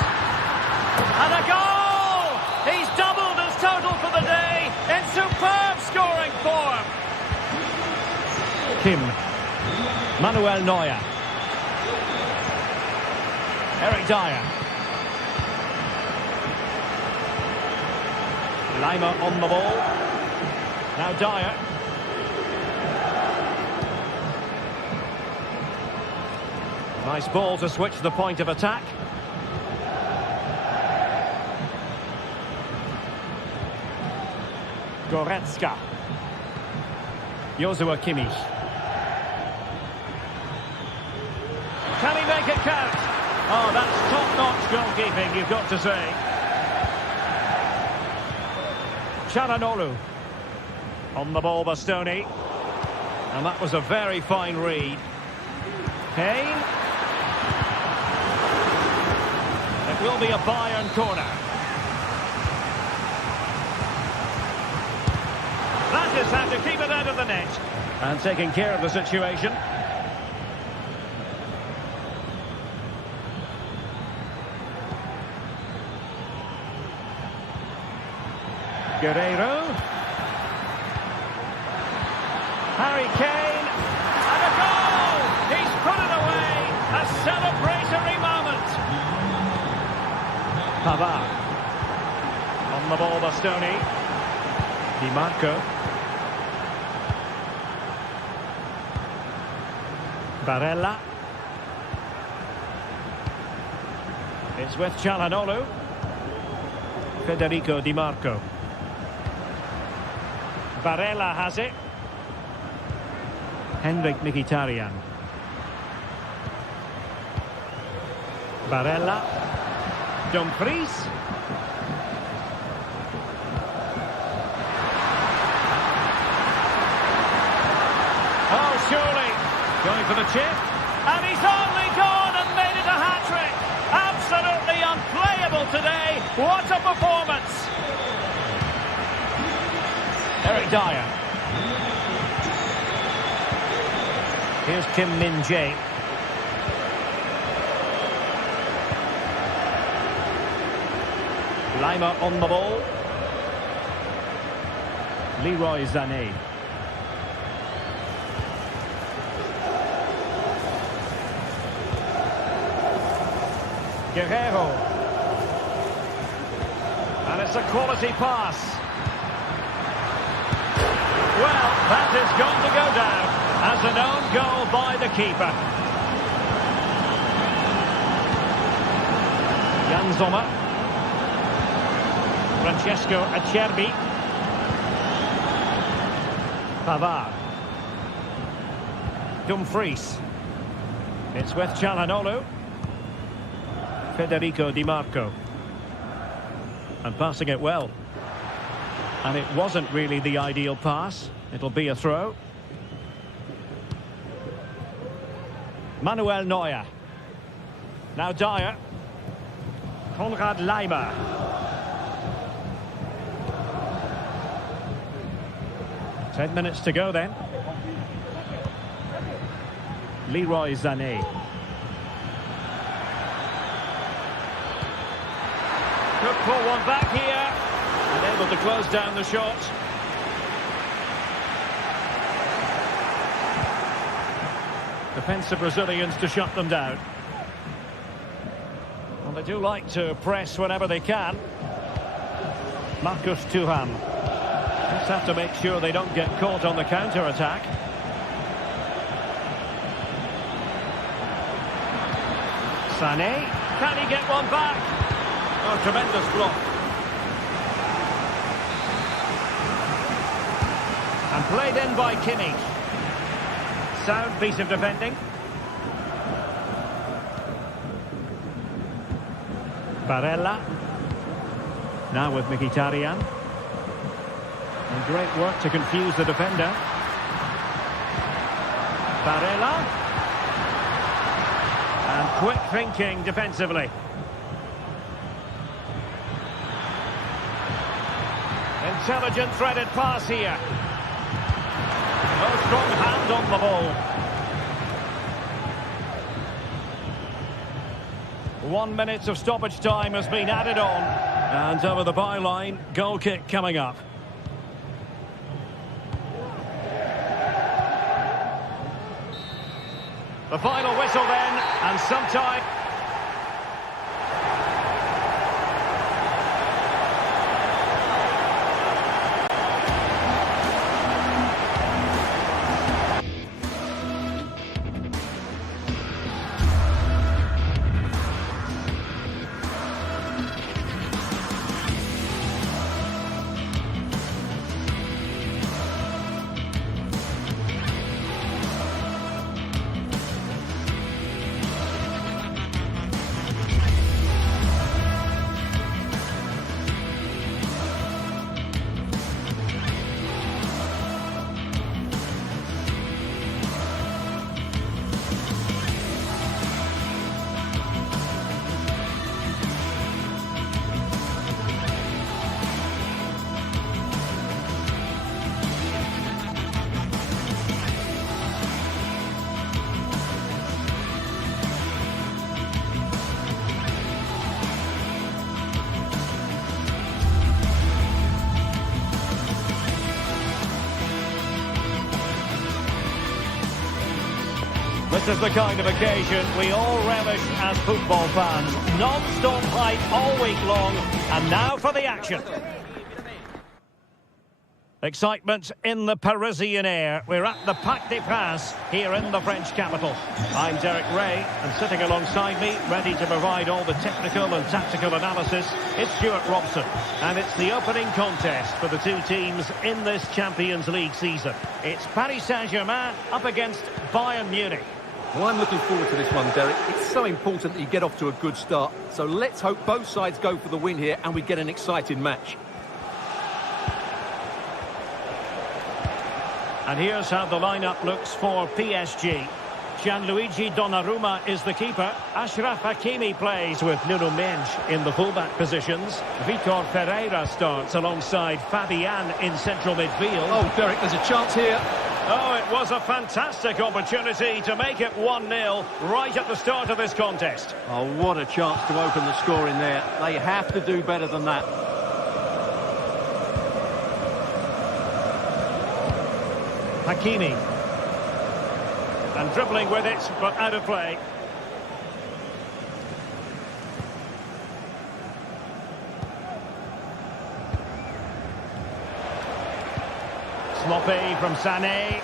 And a goal! He's doubled his total for the day in superb scoring form. Kim. Manuel Neuer. Eric Dyer. Laimer on the ball. Now Dyer. Nice ball to switch the point of attack. Goretzka. Joshua Kimmich. Can he make it count? Oh, that's top-notch goalkeeping, you've got to say. Çalhanoğlu. On the ball, Bastoni. And that was a very fine read. Kane. It will be a Bayern corner. That is how to keep it out of the net. And taking care of the situation. Guerrero. Harry Kane. And a goal! He's put it away. A celebratory moment. Pavard. On the ball, Bastoni. Di Marco. Barella. It's with Çalhanoğlu. Federico Di Marco. Barella has it. Henrik Mkhitaryan. Barella. Dumfries. Oh, surely. Going for the chip. And he's only gone and made it a hat-trick. Absolutely unplayable today. What a performance. Eric Dyer. Here's Kim Min-jae. Lima on the ball. Leroy Sané. Guerrero. And it's a quality pass. Well, that is going to go down as an own goal by the keeper. Jan Sommer. Francesco Acerbi. Pavard. Dumfries. It's with Çalhanoğlu. Federico Di Marco. And passing it well. And it wasn't really the ideal pass. It'll be a throw. Manuel Neuer. Now Dyer. Konrad Laimer. Ten minutes to go then. Leroy Sané. Could pull one back here. And able to close down the shot. Defensive Brazilians to shut them down. Well, they do like to press whenever they can. Marcus Thuram. Just have to make sure they don't get caught on the counter-attack. Sané. Can he get one back? Oh, tremendous block. And played in by Kimmich. Sound piece of defending. Barella. Now with Mkhitaryan. And great work to confuse the defender. Barella. And quick thinking defensively. Intelligent threaded pass here. No strong hand on the ball. 1 minute of stoppage time has been added on. And over the byline, goal kick coming up. The final whistle then, and sometime... This is the kind of occasion we all relish as football fans. Non-stop hype all week long, and now for the action. Excitement in the Parisian air. We're at the Parc des Princes here in the French capital. I'm Derek Ray, and sitting alongside me, ready to provide all the technical and tactical analysis, it's Stuart Robson. And it's the opening contest for the two teams in this Champions League season. It's Paris Saint-Germain up against Bayern Munich. Well, I'm looking forward to this one, Derek. It's so important that you get off to a good start. So let's hope both sides go for the win here and we get an exciting match. And here's how the lineup looks for PSG. Gianluigi Donnarumma is the keeper. Achraf Hakimi plays with Nuno Mendes in the fullback positions. Vitor Ferreira starts alongside Fabian in central midfield. Oh, Derek, there's a chance here. Oh, it was a fantastic opportunity to make it 1-0 right at the start of this contest. Oh, what a chance to open the score in there. They have to do better than that. Hakimi. And dribbling with it, but out of play. Sloppy from Sané.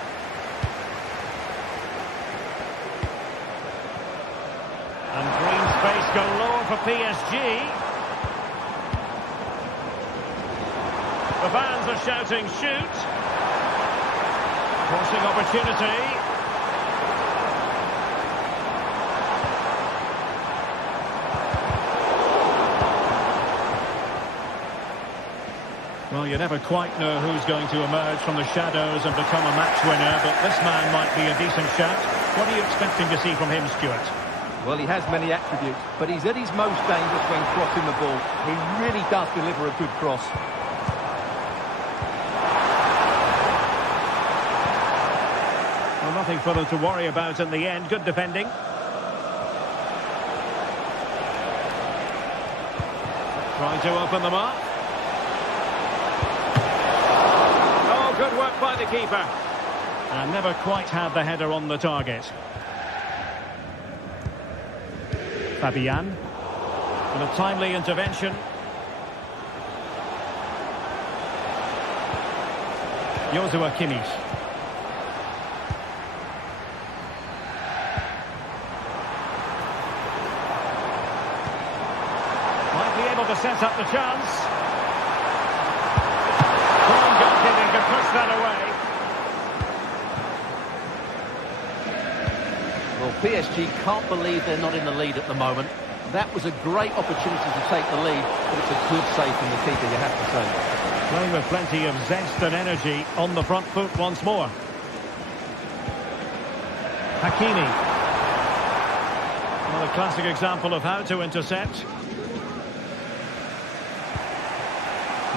And green space galore for PSG. The fans are shouting, shoot! Crossing opportunity. Well, you never quite know who's going to emerge from the shadows and become a match winner, but this man might be a decent shout. What are you expecting to see from him, Stuart? Well, he has many attributes, but he's at his most dangerous when crossing the ball. He really does deliver a good cross. Well, nothing for them to worry about in the end. Good defending. Trying to open them up. Oh, good work by the keeper. And never quite had the header on the target. Fabian. And a timely intervention. Joshua Kimmich. To set up the chance. Strong goalkeeping to push that away. Well, PSG can't believe they're not in the lead at the moment. That was a great opportunity to take the lead, but it's a good save from the keeper, you have to say. Playing with plenty of zest and energy on the front foot once more. Hakimi. Well, a classic example of how to intercept.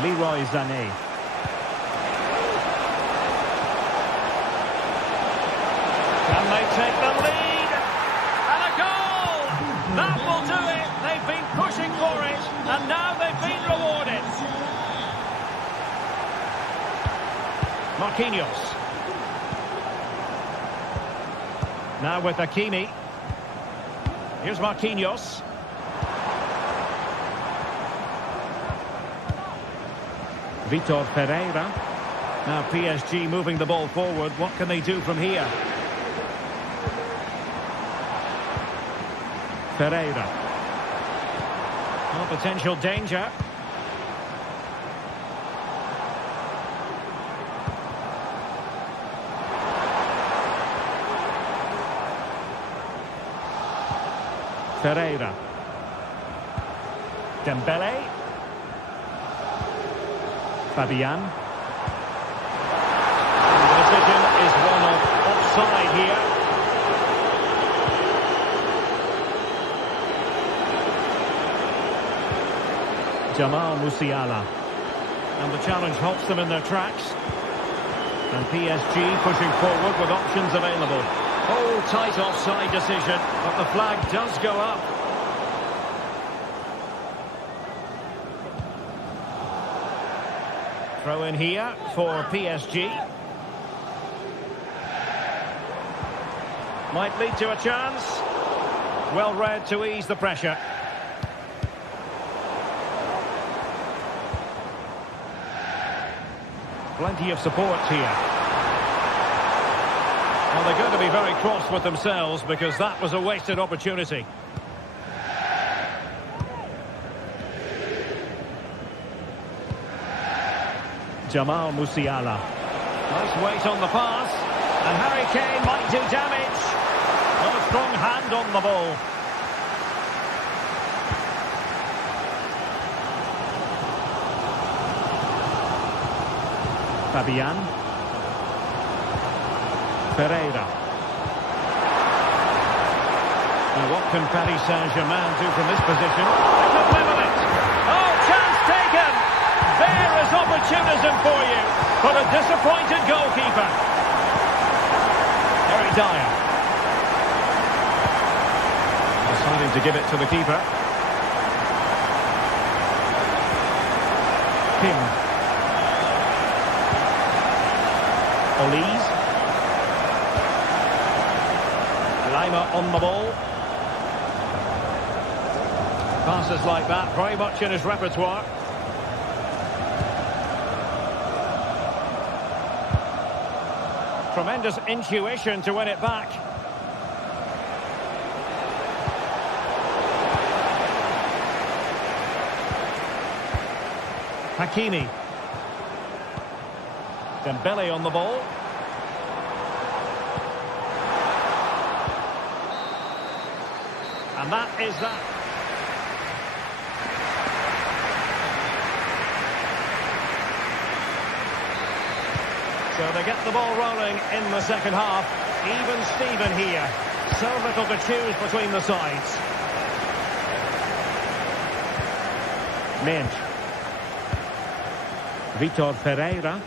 Leroy Sané. Can they take the lead? And a goal! That will do it. They've been pushing for it, and now they've been rewarded. Marquinhos. Now with Hakimi. Here's Marquinhos. Vitor Ferreira. Now PSG moving the ball forward. What can they do from here? Ferreira. Oh, potential danger. Ferreira. Dembele. Fabian. And the decision is one of offside here. Jamal Musiala. And the challenge halts them in their tracks. And PSG pushing forward with options available. Oh, tight offside decision, but the flag does go up. Throw in here for PSG. Might lead to a chance. Well read to ease the pressure. Plenty of support here. Well, they're going to be very cross with themselves because that was a wasted opportunity. Jamal Musiala. Nice weight on the pass. And Harry Kane might do damage. Not a strong hand on the ball. Fabian. Pereira. Now what can Paris Saint-Germain do from this position? They could level it. Oh, chance taken. There is opportunism for you. But a disappointed goalkeeper. Very Dyer. Deciding to give it to the keeper. Kim. Olise. Lima on the ball. Passes like that, very much in his repertoire. Tremendous intuition to win it back. Hakimi. Dembele on the ball. And that is that. So they get the ball rolling in the second half. Even Steven here. So little to choose between the sides. Mensch. Vitor Pereira.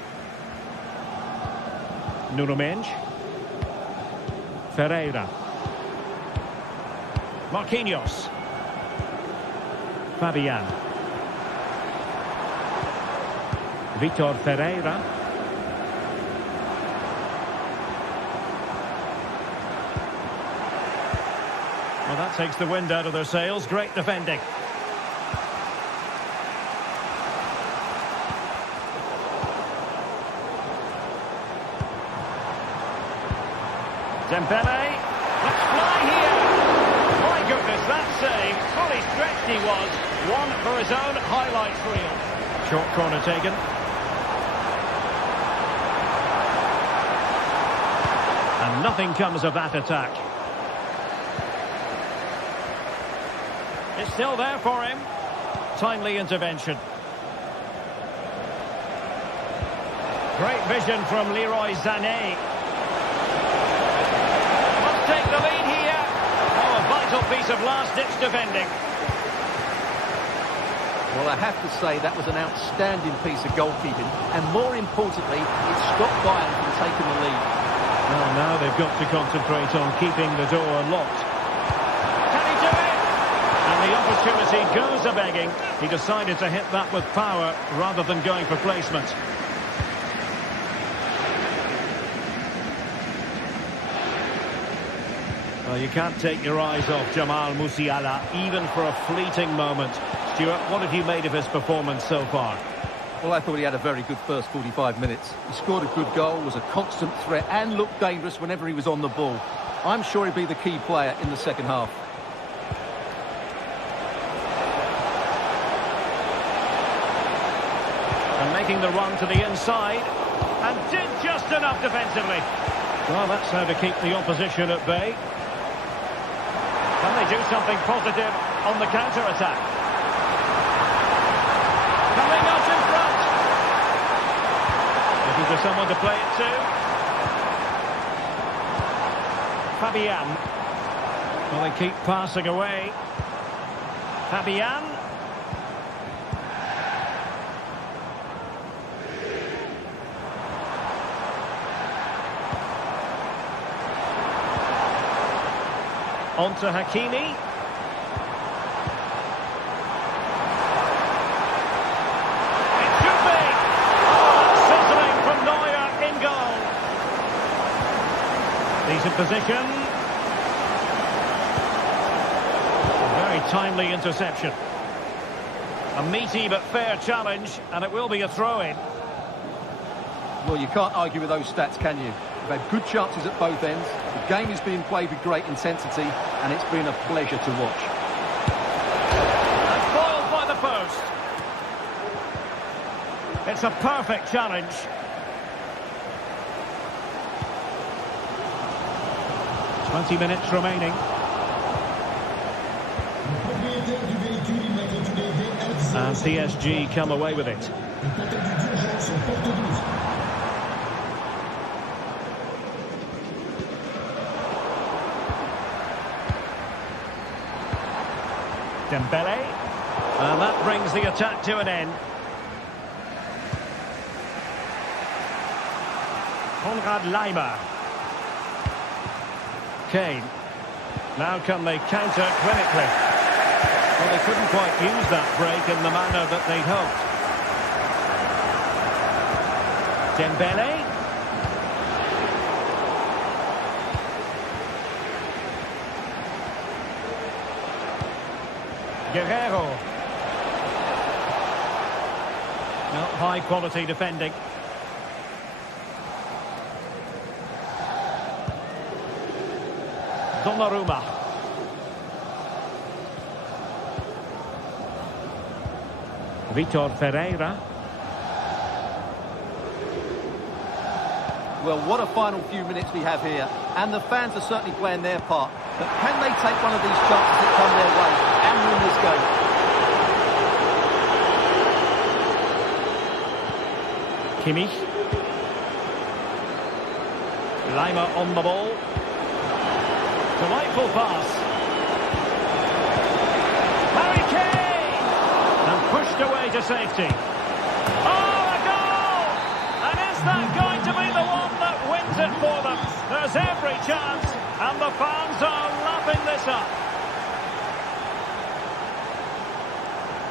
Nuno Mensch. Ferreira. Marquinhos. Fabian. Vitor Ferreira. Well, that takes the wind out of their sails. Great defending. Dembele. Let's fly here. My goodness, that save. Fully stretched he was. One for his own highlights reel. Short corner taken. And nothing comes of that attack. It's still there for him. Timely intervention. Great vision from Leroy Sané. Must take the lead here. Oh, a vital piece of last-ditch defending. Well, I have to say that was an outstanding piece of goalkeeping. And more importantly, it stopped Bayern from taking the lead. Well, now they've got to concentrate on keeping the door locked. The opportunity goes a-begging. He decided to hit that with power rather than going for placement. Well, you can't take your eyes off Jamal Musiala, even for a fleeting moment. Stuart, what have you made of his performance so far? Well, I thought he had a very good first 45 minutes. He scored a good goal, was a constant threat and looked dangerous whenever he was on the ball. I'm sure he'll be the key player in the second half. And making the run to the inside. And did just enough defensively. Well, that's how to keep the opposition at bay. Can they do something positive on the counter-attack? Coming up in front. Looking for someone to play it to. Fabian. Well, they keep passing away. Fabian. On to Hakimi. It should be. Oh, sizzling from Neuer in goal. Decent position. timely interception. A meaty but fair challenge, and it will be a throw-in. Well, you can't argue with those stats, can you? They've had good chances at both ends. The game is being played with great intensity, and it's been a pleasure to watch. And foiled by the post. It's a perfect challenge. "20 minutes remaining. And PSG come away with it. Dembele. And that brings the attack to an end. Konrad Laimer. Kane. Now can they counter clinically? Well, they couldn't quite use that break in the manner that they'd hoped. Dembele. Guerrero. Well, high quality defending. Donnarumma. Vitor Ferreira. Well, what a final few minutes we have here. And the fans are certainly playing their part. But can they take one of these chances that come their way and win this game? Kimmich. Laimer on the ball. Delightful pass. Harry Kane! And pushed away to safety. Oh, a goal! And is that going to be the one that wins it for them? There's every chance, and the fans are lapping this up.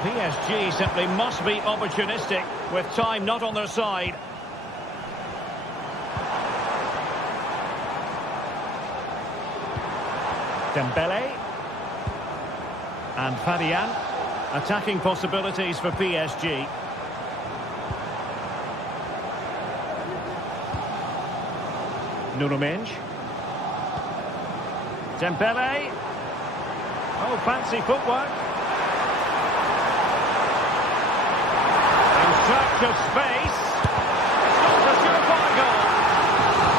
PSG simply must be opportunistic with time not on their side. Dembele. And Fadian. Attacking possibilities for PSG. Nuno Mendes. Dembele. Oh, fancy footwork. In search of space. It's not a surefire goal.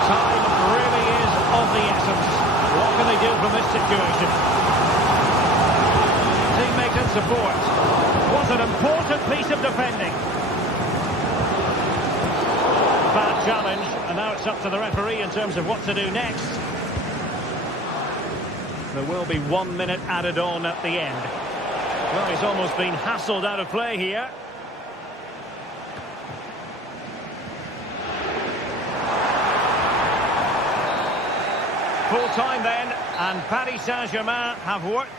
Time really is of the essence. What can they do from this situation? Teammates and support. Was an important piece of defending. Bad challenge, and now it's up to the referee in terms of what to do next. There will be 1 minute added on at the end. Well, he's almost been hassled out of play here. Full time then, and Paris Saint-Germain have worked.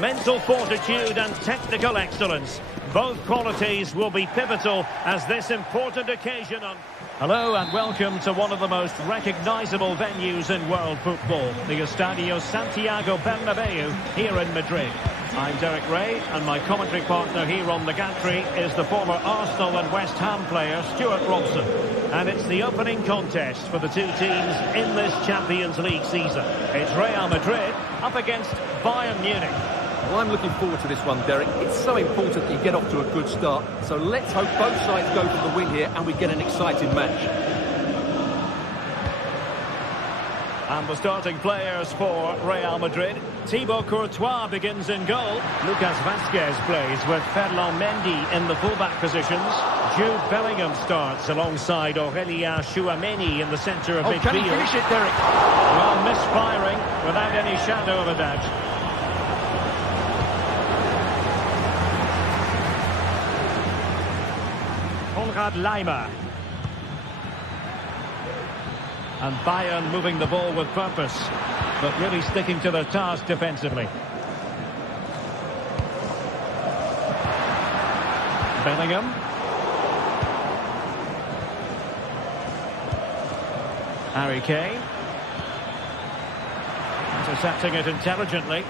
mental fortitude and technical excellence. Both qualities will be pivotal as this important occasion on... Hello and welcome to one of the most recognisable venues in world football, the Estadio Santiago Bernabeu here in Madrid. I'm Derek Ray, and my commentary partner here on the gantry is the former Arsenal and West Ham player Stuart Robson. And it's the opening contest for the two teams in this Champions League season. It's Real Madrid up against Bayern Munich. Well, I'm looking forward to this one, Derek. It's so important that you get off to a good start. So let's hope both sides go for the win here and we get an exciting match. And the starting players for Real Madrid. Thibaut Courtois begins in goal. Lucas Vazquez plays with Ferland Mendy in the fullback positions. Jude Bellingham starts alongside Aurélien Tchouaméni in the centre of midfield. Can he finish it, Derek? Well, misfiring without any shadow of a doubt. Leimer. And Bayern moving the ball with purpose, but really sticking to their task defensively. Bellingham. Harry Kane. Intercepting it intelligently.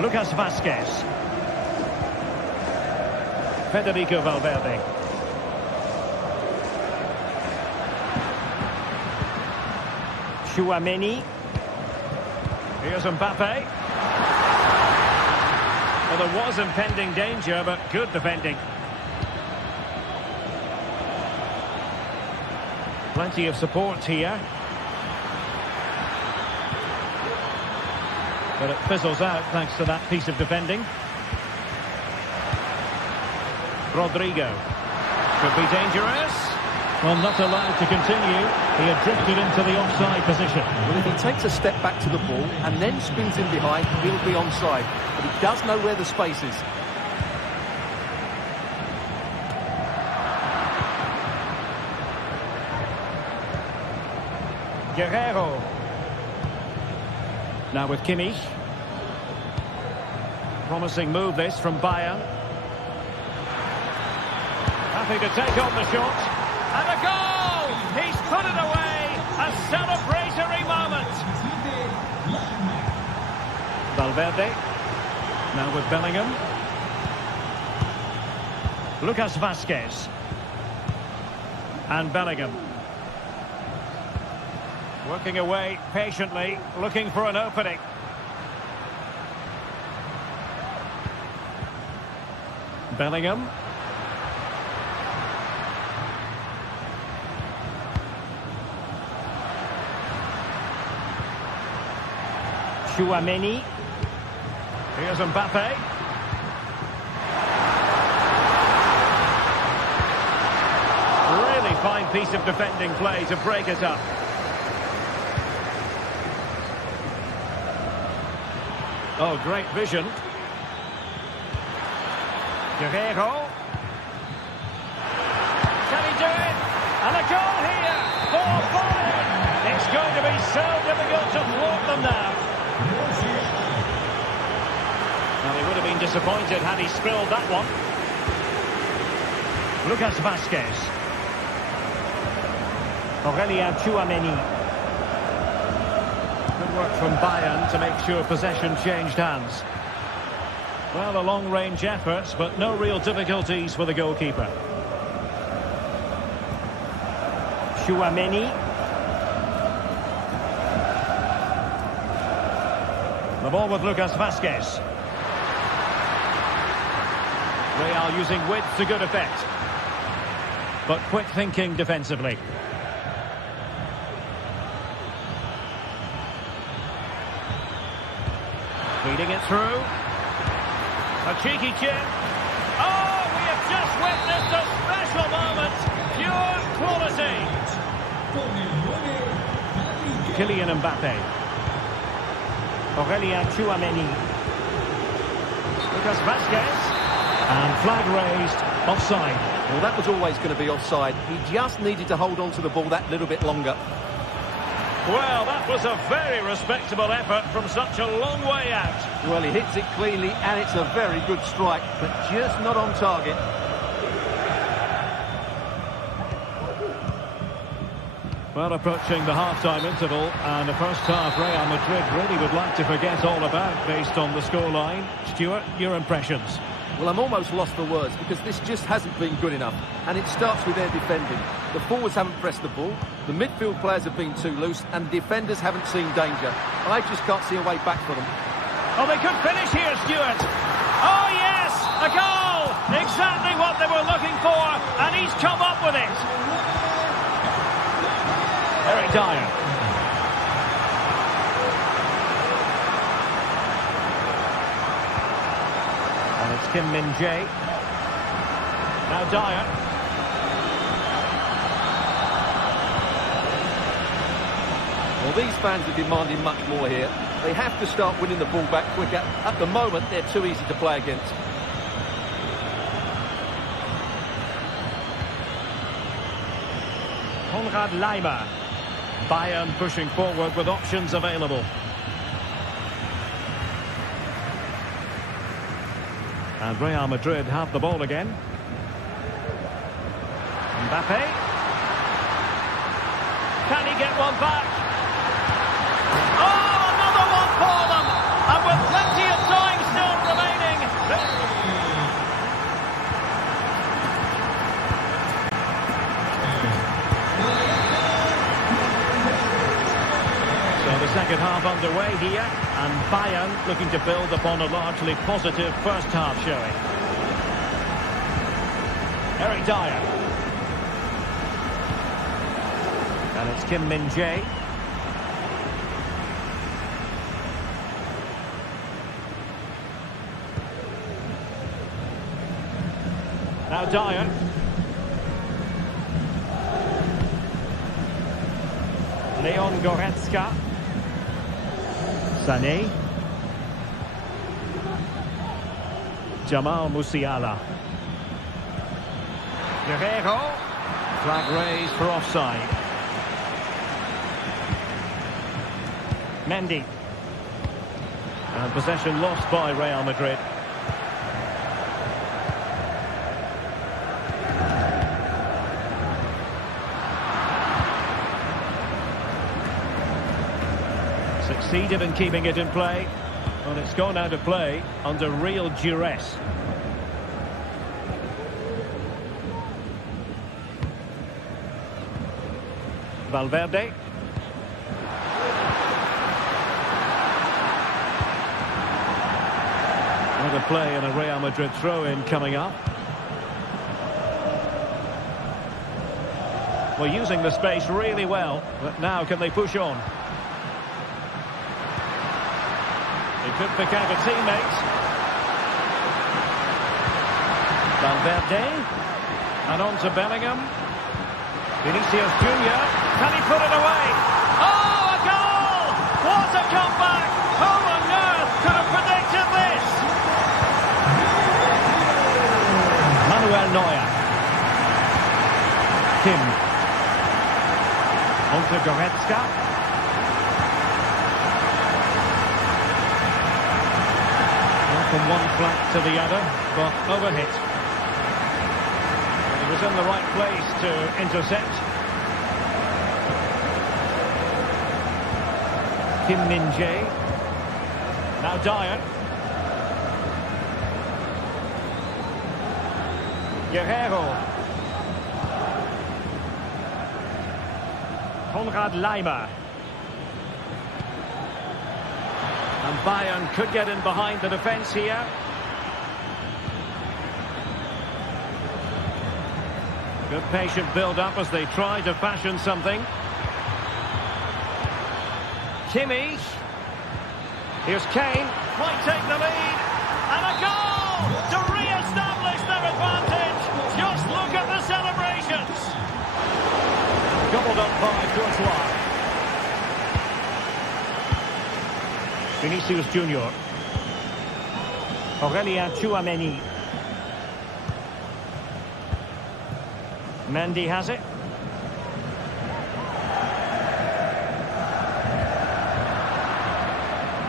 Lucas Vazquez. Federico Valverde. Tchouaméni. Here's Mbappe. Well, there was impending danger, but good defending. Plenty of support here. But it fizzles out thanks to that piece of defending. Rodrigo. Could be dangerous. Well, not allowed to continue. He had drifted into the offside position. Well, if he takes a step back to the ball and then spins in behind, he'll be onside. But he does know where the space is. Guerrero. Now with Kimmich. Promising move this from Bayern. Happy to take on the shot. And a goal! He's put it away! A celebratory moment! Valverde. Now with Bellingham. Lucas Vazquez. And Bellingham. Working away patiently, looking for an opening. Bellingham. Tchouaméni. Here's Mbappe. Really fine piece of defending play to break it up. Oh, great vision. Guerrero. Can he do it? And a goal here for Bayern. It's going to be so difficult to thwart them now. Well, he would have been disappointed had he spilled that one. Lucas Vazquez. Aurélien Tchouaméni. Good work from Bayern to make sure possession changed hands. Well, a long-range efforts, but no real difficulties for the goalkeeper. Tchouaméni. The ball with Lucas Vazquez. Real using width to good effect. But quick thinking defensively. Feeding it through. A cheeky chip. Oh, we have just witnessed a special moment. Pure quality. Kylian Mbappe. Aurélien Tchouaméni. Lucas Vazquez. And flag raised. Offside. Well, that was always going to be offside. He just needed to hold on to the ball that little bit longer. Well, that was a very respectable effort from such a long way out. Well, he hits it cleanly, and it's a very good strike, but just not on target. Well, approaching the half-time interval, and the first half Real Madrid really would like to forget all about based on the scoreline. Stuart, your impressions? Well, I'm almost lost for words because this just hasn't been good enough. And it starts with their defending. The forwards haven't pressed the ball, the midfield players have been too loose, and the defenders haven't seen danger. I just can't see a way back for them. Oh, they could finish here, Stuart. Oh, yes! A goal! Exactly what they were looking for, and he's come up with it. Eric Dyer. And it's Kim Min-jae. Now Dyer. Well, these fans are demanding much more here. They have to start winning the ball back quicker. At the moment, they're too easy to play against. Konrad Laimer. Bayern pushing forward with options available. And Real Madrid have the ball again. Mbappe. Can he get one back? Oh, another one for them! And with plenty of time still remaining. So the second half underway here, and Bayern looking to build upon a largely positive first half showing. Eric Dyer. And it's Kim Min-jae. Now Dyer. Leon Goretzka. Sané. Jamal Musiala. Guerrero. Flag raised for offside. Mendy. And possession lost by Real Madrid. Succeeded in keeping it in play. Well, it's gone out of play under real duress. Valverde. What a play and a Real Madrid throw-in coming up. Well, using the space really well, but now can they push on? He could pick out a teammate. Valverde. And on to Bellingham. Vinicius Junior. Can he put it away? Oh, a goal! What a comeback! Who on earth could have predicted this? Manuel Neuer. Kim. On to Goretzka. From one flank to the other, but overhit. He was in the right place to intercept. Kim Min-jae. Now Dyer. Guerrero. Konrad Laimer. And Bayern could get in behind the defence here. Good patient build-up as they try to fashion something. Kimmich. Here's Kane. Might take the lead. And a goal to re-establish their advantage. Just look at the celebrations. Gobbled up by Courtois. Vinicius Junior. Aurelien Tchouameni. Mendy has it.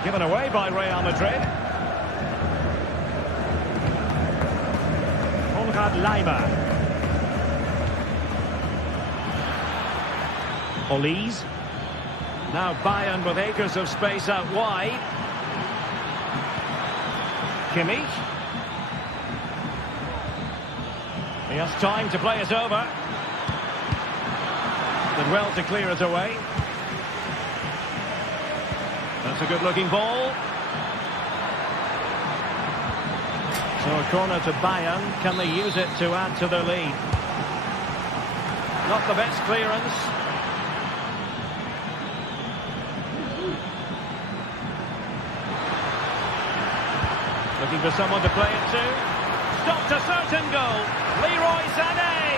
Given away by Real Madrid. Konrad Laimer. Olise. Now Bayern with acres of space out wide. Kimmich. He has time to play it over. Did well to clear it away. That's a good-looking ball. So a corner to Bayern. Can they use it to add to their lead? Not the best clearance. Looking for someone to play it to. Stopped a certain goal. Leroy Sané.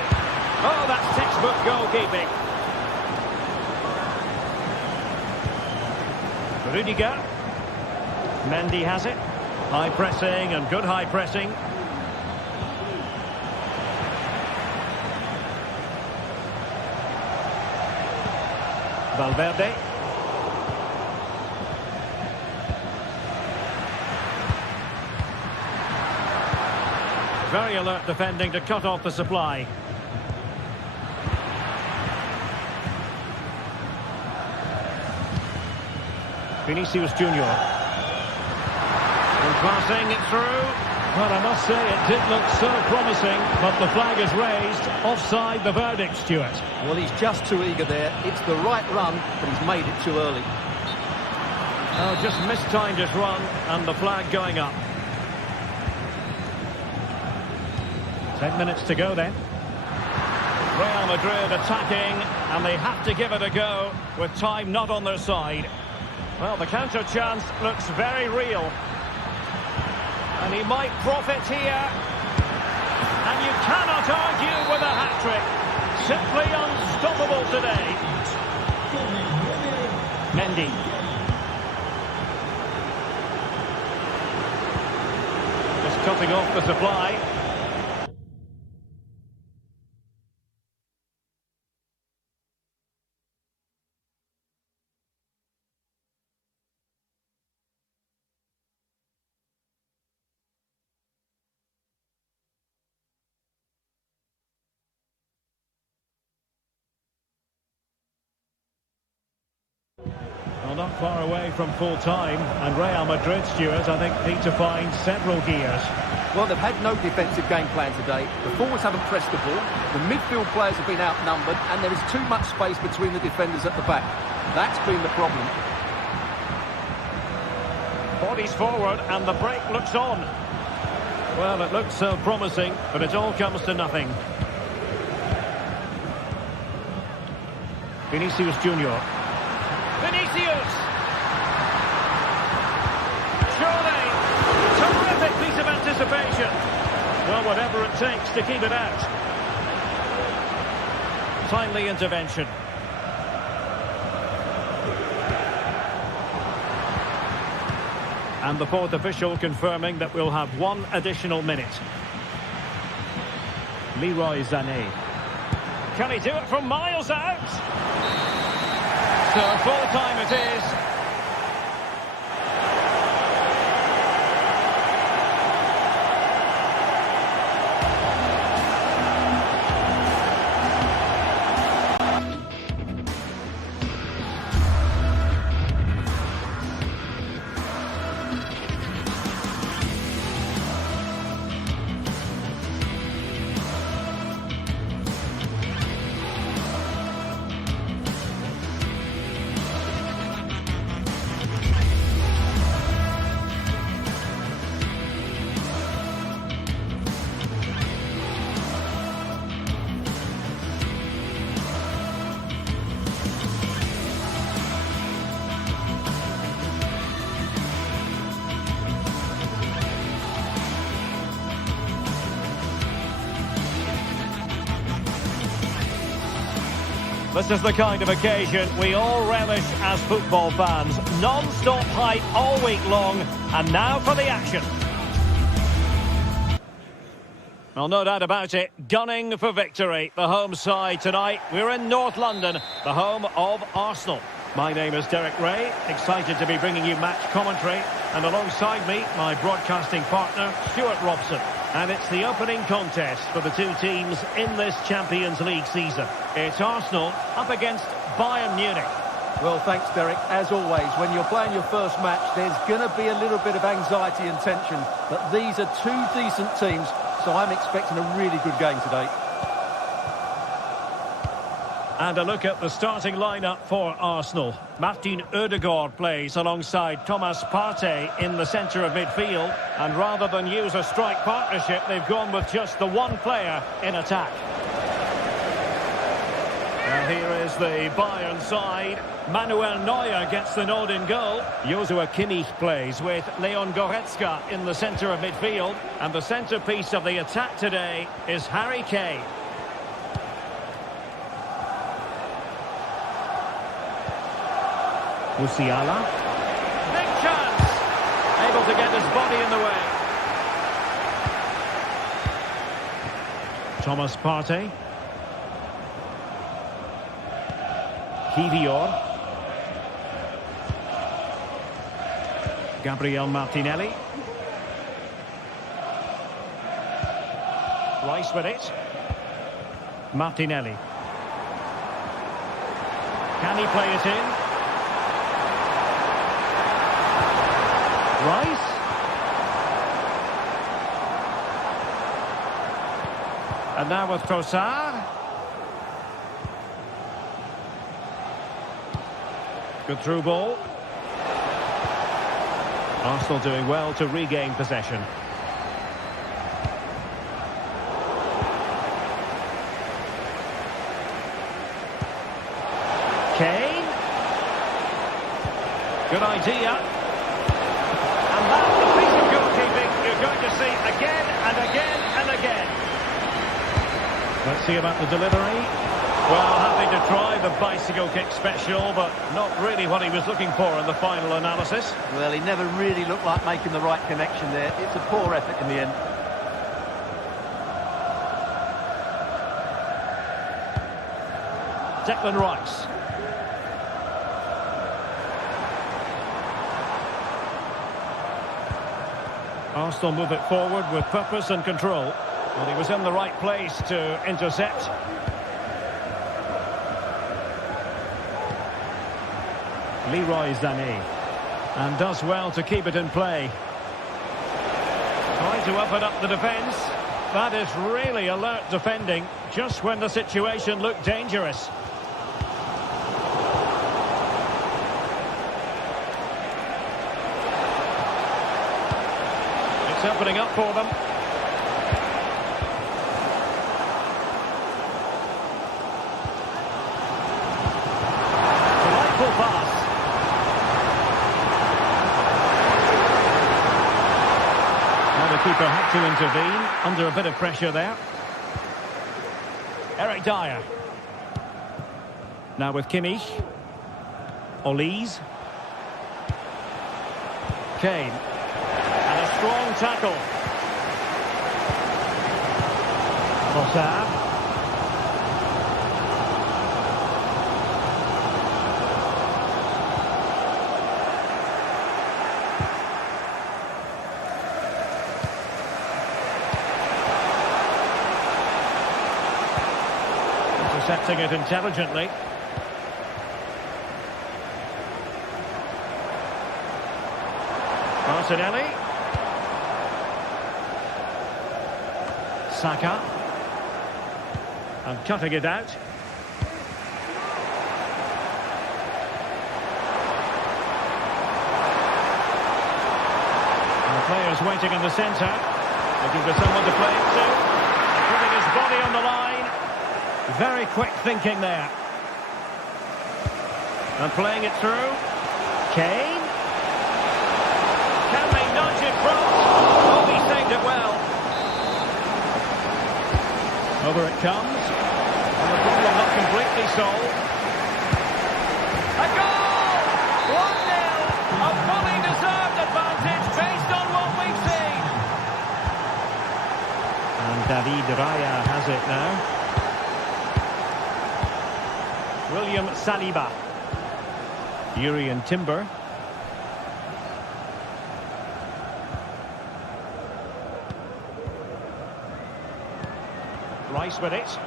Oh, that's textbook goalkeeping. Rudiger. Mendy has it. High pressing and good high pressing. Valverde. Very alert defending to cut off the supply. Vinicius Junior. And passing it through. Well, I must say it did look so promising, but the flag is raised. Offside the verdict, Stuart. Well, he's just too eager there. It's the right run, but he's made it too early. Oh, just mistimed his run, and the flag going up. 10 minutes to go then. Real Madrid attacking, and they have to give it a go with time not on their side. Well, the counter chance looks very real. And he might profit here. And you cannot argue with a hat-trick. Simply unstoppable today. Mendy. Just cutting off the supply. Well, not far away from full time, and Real Madrid, Stuart, I think need to find several gears. Well, they've had no defensive game plan today. The forwards haven't pressed the ball. The midfield players have been outnumbered, and there is too much space between the defenders at the back. That's been the problem. Bodies forward, and the break looks on. Well, it looks so promising, but it all comes to nothing. Vinicius Junior. Vinicius! Surely! Terrific piece of anticipation. Well, whatever it takes to keep it out. Timely intervention. And the fourth official confirming that we'll have one additional minute. Leroy Sané. Can he do it from miles out? So full time it is. This is the kind of occasion we all relish as football fans. Non-stop hype all week long, and now for the action. Well, no doubt about it, gunning for victory. The home side tonight, we're in North London, the home of Arsenal. My name is Derek Ray, excited to be bringing you match commentary. And alongside me, my broadcasting partner, Stuart Robson. And it's the opening contest for the two teams in this Champions League season. It's Arsenal up against Bayern Munich. Well, thanks, Derek. As always, when you're playing your first match, there's going to be a little bit of anxiety and tension. But these are two decent teams, so I'm expecting a really good game today. And a look at the starting lineup for Arsenal. Martin Ødegaard plays alongside Thomas Partey in the centre of midfield. And rather than use a strike partnership, they've gone with just the one player in attack. Well, here is the Bayern side. Manuel Neuer gets the nod in goal. Joshua Kimmich plays with Leon Goretzka in the centre of midfield. And the centrepiece of the attack today is Harry Kane. Musiala. Big chance! Able to get his body in the way. Thomas Partey. Kivior. Gabriel Martinelli. Rice with it. Martinelli. Can he play it in? Rice. And now with Trossard. Good through ball. Arsenal doing well to regain possession. Kane. Good idea. And that's the piece of goalkeeping you're going to see again and again and again. Let's see about the delivery. Well, having to try the bicycle kick special, but not really what he was looking for in the final analysis. Well, he never really looked like making the right connection there. It's a poor effort in the end. Declan Rice. Arsenal move it forward with purpose and control. Well, he was in the right place to intercept. Leroy Sané. And does well to keep it in play. Trying to open up the defence. That is really alert defending, just when the situation looked dangerous. It's opening up for them. Delightful pass. Now the keeper had to intervene, under a bit of pressure there. Eric Dyer. Now with Kimmich. Olise. Kane. Strong tackle. Trossard. Intercepting it intelligently. Martinelli. Saka. And cutting it out. And the players waiting in the centre. Looking for someone to play it to. Putting his body on the line. Very quick thinking there. And playing it through. Kane. Can they nudge it front? Oh, he saved it well. Over it comes. And the problem not completely solved. A goal! 1-0! A fully deserved advantage based on what we've seen. And David Raya has it now. William Saliba. Yuri and Timber. Rice with it.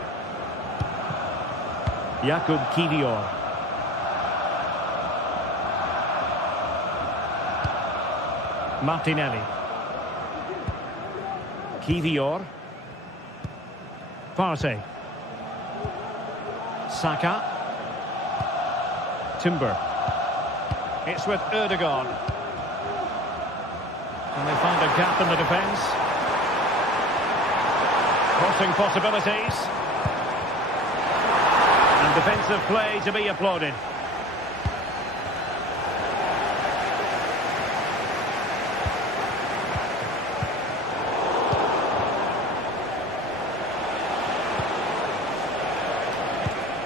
Jakub Kivior. Martinelli. Kivior. Partey. Saka. Timber. It's with Erdogan. And they find a gap in the defence. Crossing possibilities. And defensive play to be applauded.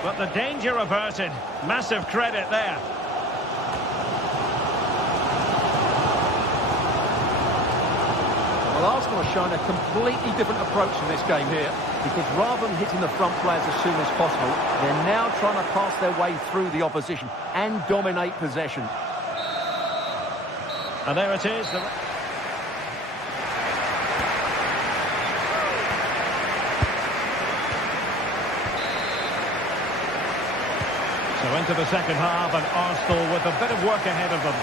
But the danger averted. Massive credit there. Well, Arsenal are showing a completely different approach in this game here, because rather than hitting the front players as soon as possible, they're now trying to pass their way through the opposition and dominate possession. And there it is. So into the second half, and Arsenal with a bit of work ahead of them.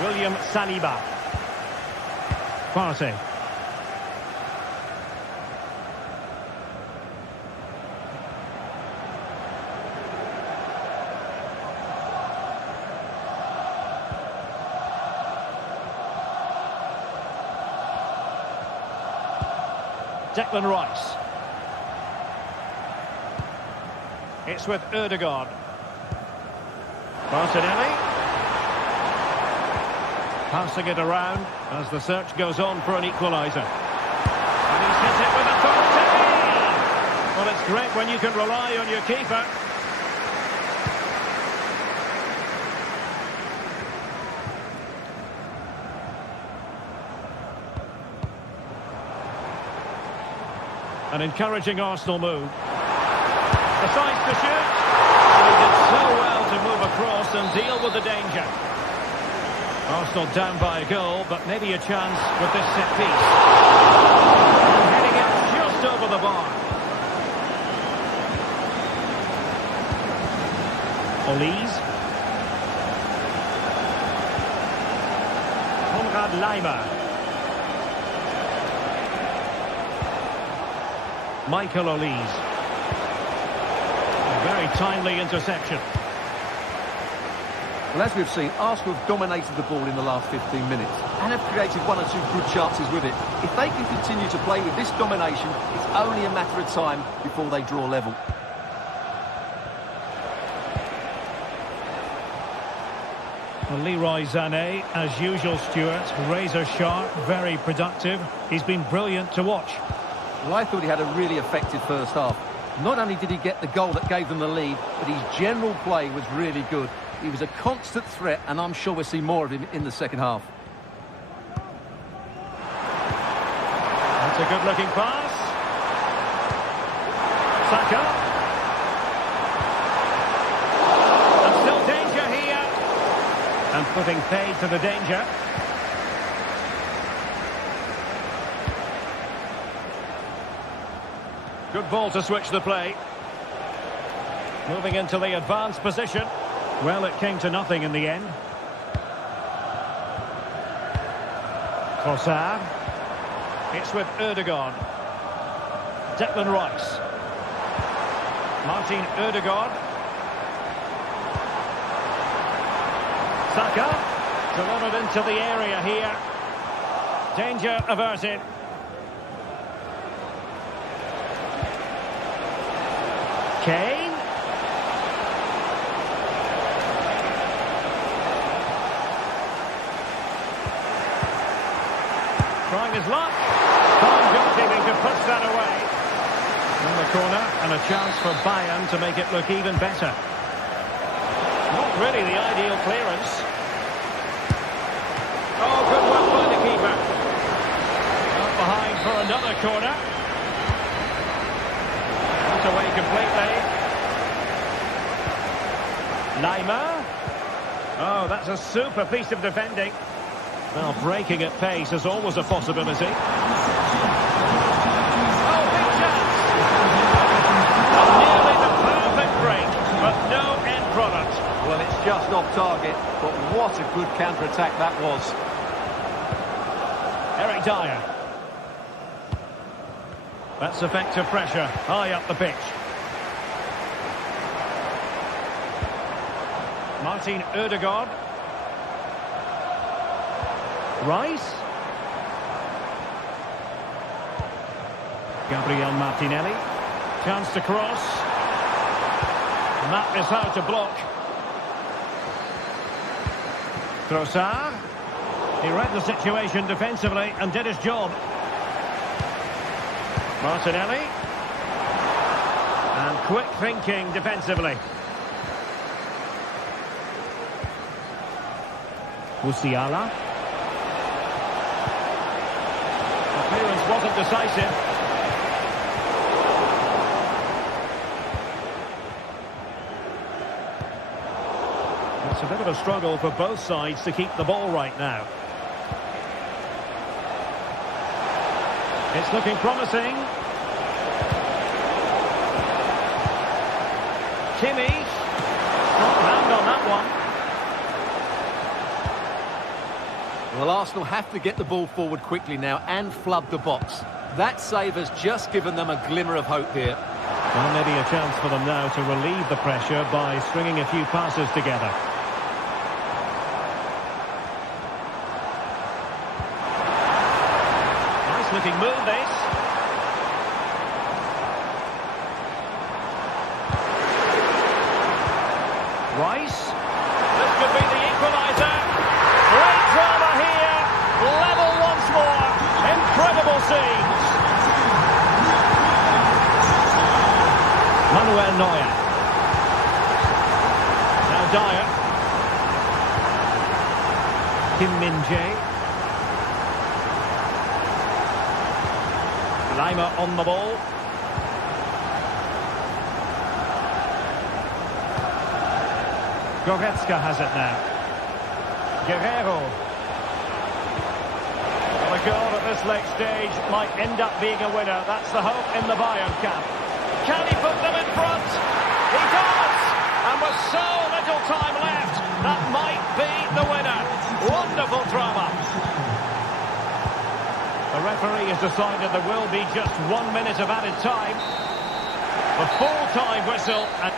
William Saliba. Partey. Declan Rice. It's with Erdogan. Martinelli. Passing it around as the search goes on for an equaliser. And he's hit it with authority! Well, it's great when you can rely on your keeper. An encouraging Arsenal move. Decides to shoot. And he did so well to move across and deal with the danger. Arsenal down by a goal, but maybe a chance with this set piece. And heading it just over the bar. Olise. Konrad Laimer. Michael Olise. A very timely interception. Well, as we've seen, Arsenal have dominated the ball in the last 15 minutes and have created one or two good chances with it. If they can continue to play with this domination, it's only a matter of time before they draw level. Well, Leroy Sané, as usual, Stuart, razor sharp, very productive. He's been brilliant to watch. Well, I thought he had a really effective first half. Not only did he get the goal that gave them the lead, but his general play was really good. He was a constant threat, and I'm sure we'll see more of him in the second half. That's a good-looking pass. Saka. And still danger here. And putting paid to the danger. Good ball to switch the play. Moving into the advanced position. Well, it came to nothing in the end. Trossard. It's with Erdogan. Declan Rice. Martin Erdogan. Saka. Delivered into the area here. Danger averted. Kane. Trying his luck. Fine goalkeeping to push that away. In the corner, and a chance for Bayern to make it look even better. Not really the ideal clearance. Oh, good work by the keeper. Up behind for another corner. What away completely. Lima. Oh, that's a super piece of defending. Well, breaking at pace is always a possibility. Oh, big chance! Nearly the perfect break, but no end product. Well, it's just off target, but what a good counter-attack that was. Eric Dyer. That's effective pressure, high up the pitch. Martin Ødegaard. Rice. Gabriel Martinelli. Chance to cross. And that is how to block. Trossard. He read the situation defensively and did his job. Martinelli. And quick thinking defensively. Musiala. Clearance wasn't decisive. It's a bit of a struggle for both sides to keep the ball right now. It's looking promising. Kimmich. Strong hand on that one. Well, Arsenal have to get the ball forward quickly now and flood the box. That save has just given them a glimmer of hope here. Well, maybe a chance for them now to relieve the pressure by stringing a few passes together. Nice looking move, this. Rice. This could be the equaliser. Great drama here. Level once more. Incredible scenes. Manuel Neuer. Now Dyer. Kim Min-jae. Lima on the ball. Goretzka has it now. Guerrero. Well, a goal at this late stage might end up being a winner. That's the hope in the Bayern camp. Can he put them in front? He does! And with so little time left, that might be the winner. Wonderful drama. The referee has decided there will be just 1 minute of added time. The full-time whistle. And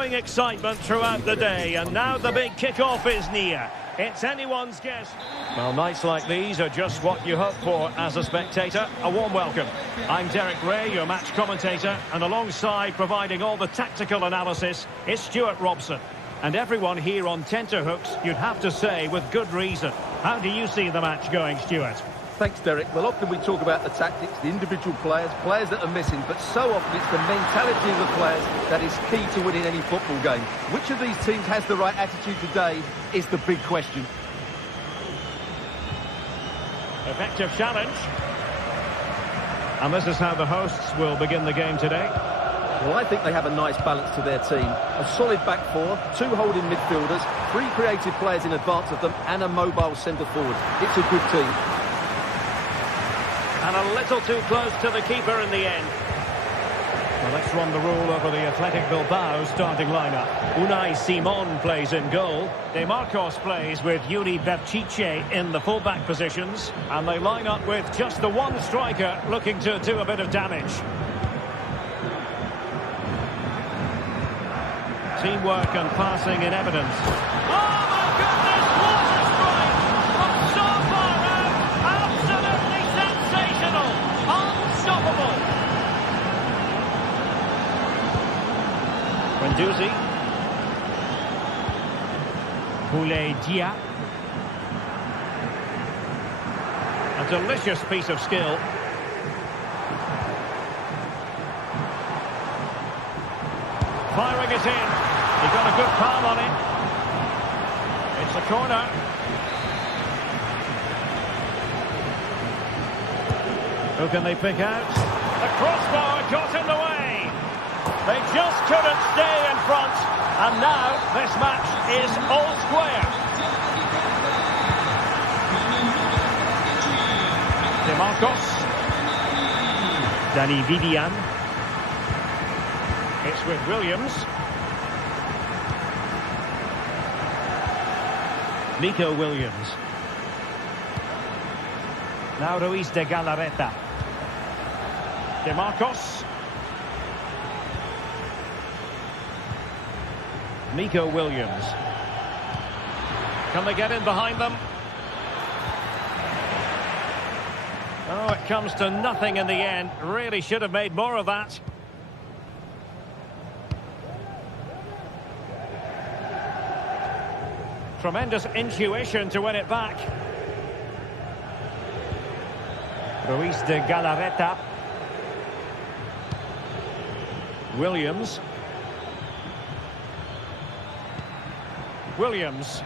showing excitement throughout the day, and now the big kick-off is near. It's anyone's guess. Well, nights like these are just what you hope for as a spectator. A warm welcome. I'm Derek Ray, your match commentator, and alongside providing all the tactical analysis is Stuart Robson. And everyone here on tenterhooks, you'd have to say, with good reason. How do you see the match going, Stuart? Thanks, Derek. Well, often we talk about the tactics, the individual players that are missing, but so often it's the mentality of the players that is key to winning any football game. Which of these teams has the right attitude today is the big question. Effective challenge. And this is how the hosts will begin the game today. Well, I think they have a nice balance to their team. A solid back four, 2 holding midfielders, 3 creative players in advance of them, and a mobile centre forward. It's a good team. And a little too close to the keeper in the end. Well, let's run the rule over the Athletic Bilbao starting lineup. Unai Simon plays in goal. De Marcos plays with Yuri Berchiche in the fullback positions. And they line up with just the one striker looking to do a bit of damage. Teamwork and passing in evidence. Oh, my goodness, what a strike! From so far out, absolutely sensational! Unstoppable! Guendouzi. Boulaye Dia. A delicious piece of skill. Firing it in. He got a good palm on it. It's a corner. Who can they pick out? The crossbar got in the way. They just couldn't stay in front. And now this match is all square. De Marcos. Danny Vivian. It's with Williams. Nico Williams. Now Ruiz de Galarreta. De Marcos. Nico Williams. Can they get in behind them? Oh, it comes to nothing in the end. Really should have made more of that. Tremendous intuition to win it back. Ruiz de Galarreta. Williams. Williams.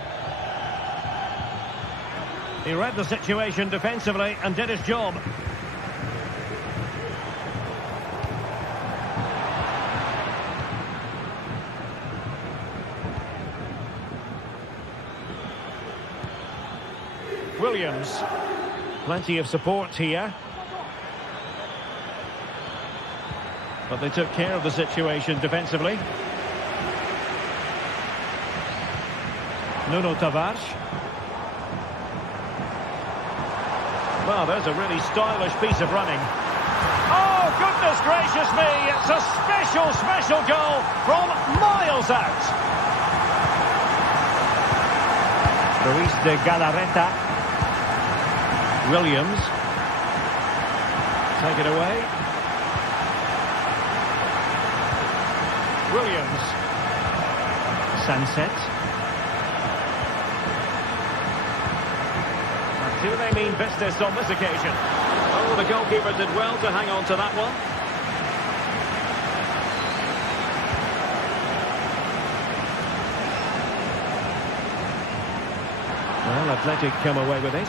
He read the situation defensively and did his job. Williams. Plenty of support here. But they took care of the situation defensively. Nuno Tavares. Well, there's a really stylish piece of running. Oh, goodness gracious me! It's a special goal from miles out. Ruiz de Galarreta. Williams. Take it away. Williams. Sunset. Do they mean business on this occasion? Oh, the goalkeeper did well to hang on to that one. Well, Athletic come away with it.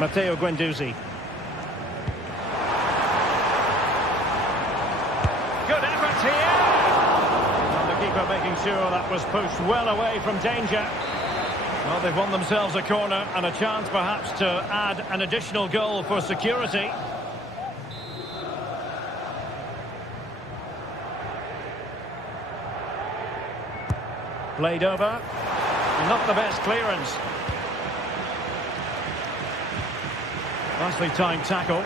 Matteo Guendouzi. Good effort here. And the keeper making sure that was pushed well away from danger. Well, they've won themselves a corner and a chance perhaps to add an additional goal for security. Played over. Not the best clearance. Nicely timed tackle.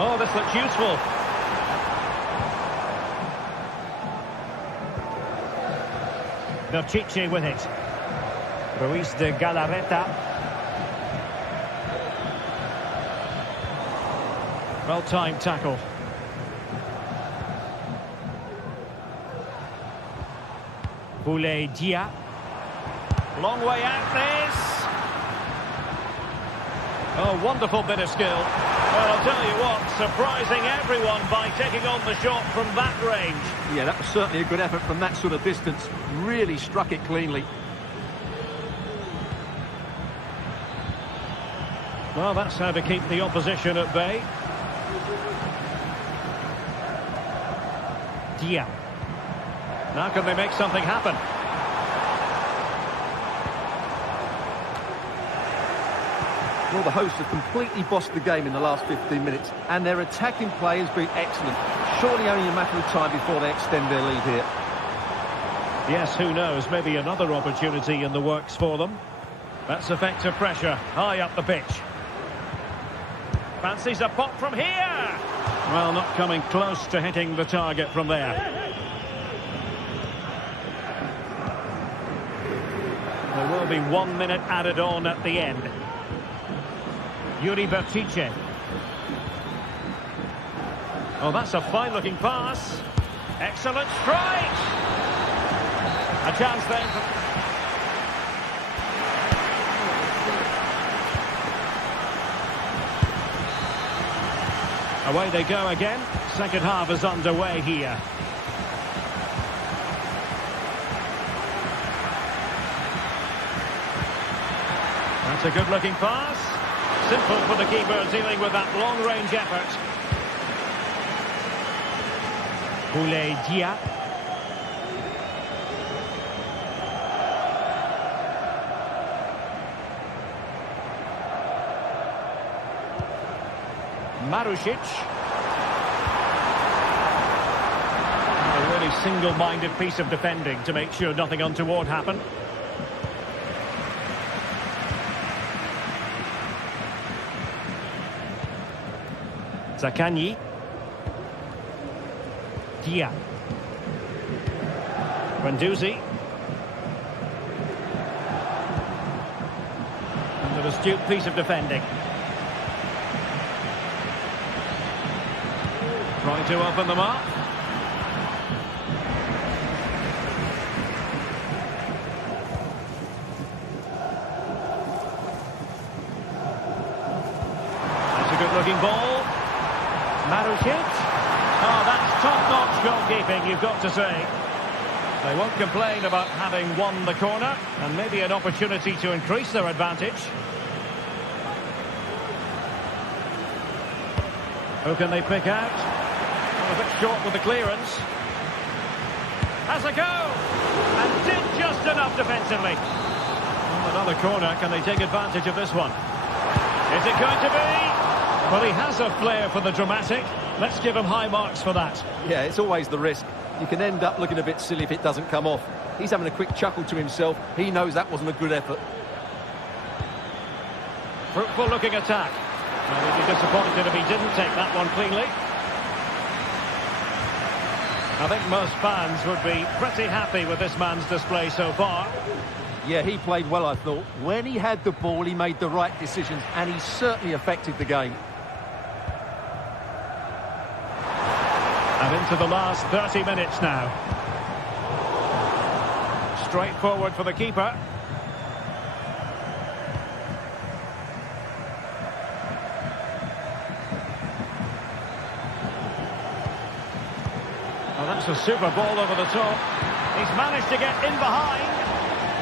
Oh, this looks useful. Berchiche with it. Ruiz de Galarreta. Well-timed tackle. Boulaye Dia. Long way out this. Oh, wonderful bit of skill. Well, I'll tell you what, surprising everyone by taking on the shot from that range. Yeah, that was certainly a good effort from that sort of distance. Really struck it cleanly. Well, that's how to keep the opposition at bay. Dia. Now can they make something happen? Well, the hosts have completely bossed the game in the last 15 minutes, and their attacking play has been excellent. Surely only a matter of time before they extend their lead here. Yes, who knows? Maybe another opportunity in the works for them. That's effective pressure, high up the pitch. Fancies a pop from here! Well, not coming close to hitting the target from there. There will be 1 minute added on at the end. Yuri Berchiche. Oh, that's a fine-looking pass. Excellent strike! A chance then for... Away they go again. Second half is underway here. That's a good-looking pass. Simple for the keeper dealing with that long-range effort. Boulaye Dia. Marusic. A really single-minded piece of defending to make sure nothing untoward happened. Zaccagni. Dia. Guendouzi. And an astute piece of defending. Trying to open them up. That's a good-looking ball. Marusic. Oh, that's top-notch goalkeeping, you've got to say. They won't complain about having won the corner, and maybe an opportunity to increase their advantage. Who can they pick out? A bit short with the clearance. Has a go! And did just enough defensively. Well, another corner. Can they take advantage of this one? Is it going to be? Well, he has a flair for the dramatic. Let's give him high marks for that. Yeah, it's always the risk. You can end up looking a bit silly if it doesn't come off. He's having a quick chuckle to himself. He knows that wasn't a good effort. Fruitful looking attack. And he'd be disappointed if he didn't take that one cleanly. I think most fans would be pretty happy with this man's display so far. Yeah, he played well, I thought. When he had the ball, he made the right decisions, and he certainly affected the game. And into the last 30 minutes now. Straightforward for the keeper. Oh, that's a super ball over the top. He's managed to get in behind.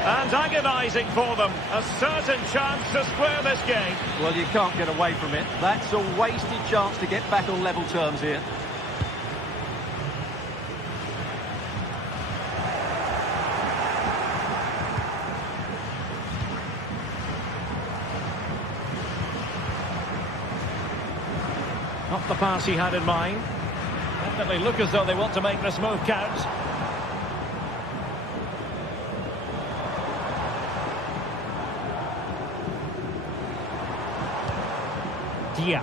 And agonising for them. A certain chance to square this game. Well, you can't get away from it. That's a wasted chance to get back on level terms here. not the pass he had in mind. Definitely look as though they want to make this move count. Dia.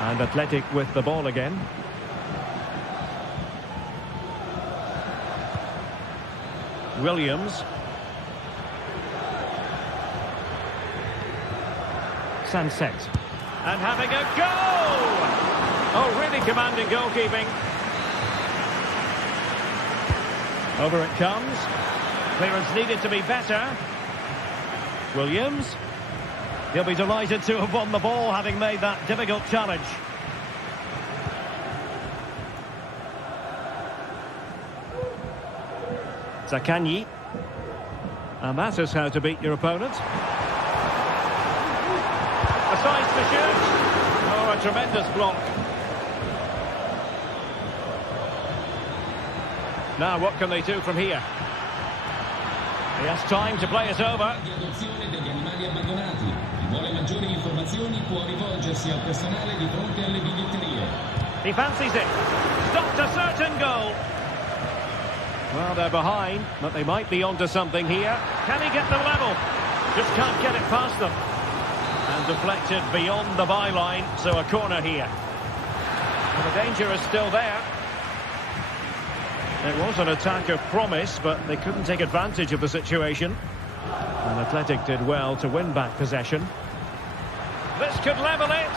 And Athletic with the ball again. Williams. Sunset. And having a go! Oh, really commanding goalkeeping. Over it comes. Clearance needed to be better. Williams. He'll be delighted to have won the ball, having made that difficult challenge. Zakanyi. And that is how to beat your opponent. A size to shoot. Oh, a tremendous block. Now, what can they do from here? He has time to play it over. He fancies it. Stopped a certain goal. Well, they're behind, but they might be onto something here. Can he get them level? Just can't get it past them. And deflected beyond the byline, so a corner here. And the danger is still there. It was an attack of promise, but they couldn't take advantage of the situation. And Athletic did well to win back possession. This could level it.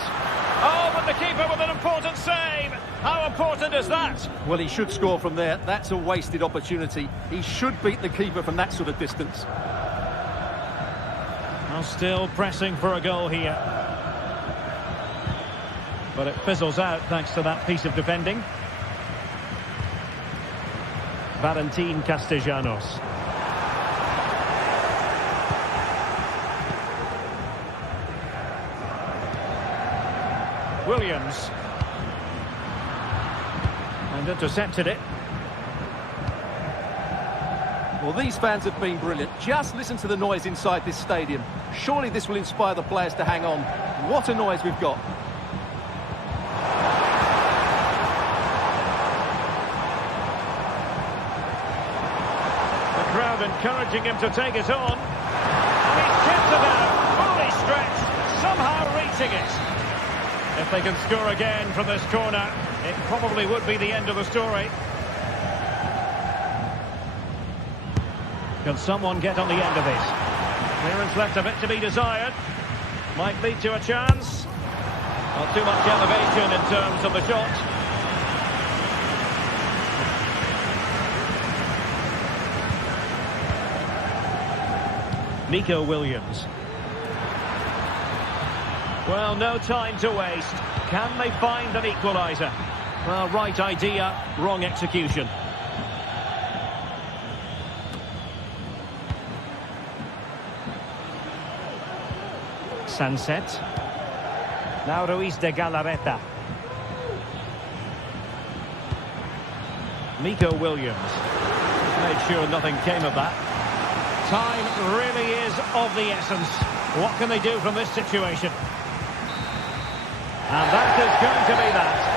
Oh, but the keeper with an important save. How important is that? Well, he should score from there. That's a wasted opportunity. He should beat the keeper from that sort of distance. Well, still pressing for a goal here. But it fizzles out thanks to that piece of defending. Valentin Castellanos. Williams. And intercepted it. Well, these fans have been brilliant. Just listen to the noise inside this stadium. Surely this will inspire the players to hang on. What a noise we've got. Crowd encouraging him to take it on. And he's tipped it out, fully stretched, somehow reaching it. If they can score again from this corner, it probably would be the end of the story. Can someone get on the end of this? Clearance left a bit to be desired. Might lead to a chance. Not too much elevation in terms of the shot. Nico Williams. Well, no time to waste. Can they find an equaliser? Well, right idea, wrong execution. Sunset. Now Ruiz de Galarreta. Nico Williams. Made sure nothing came of that. Time really is of the essence. What can they do from this situation? And that is going to be that.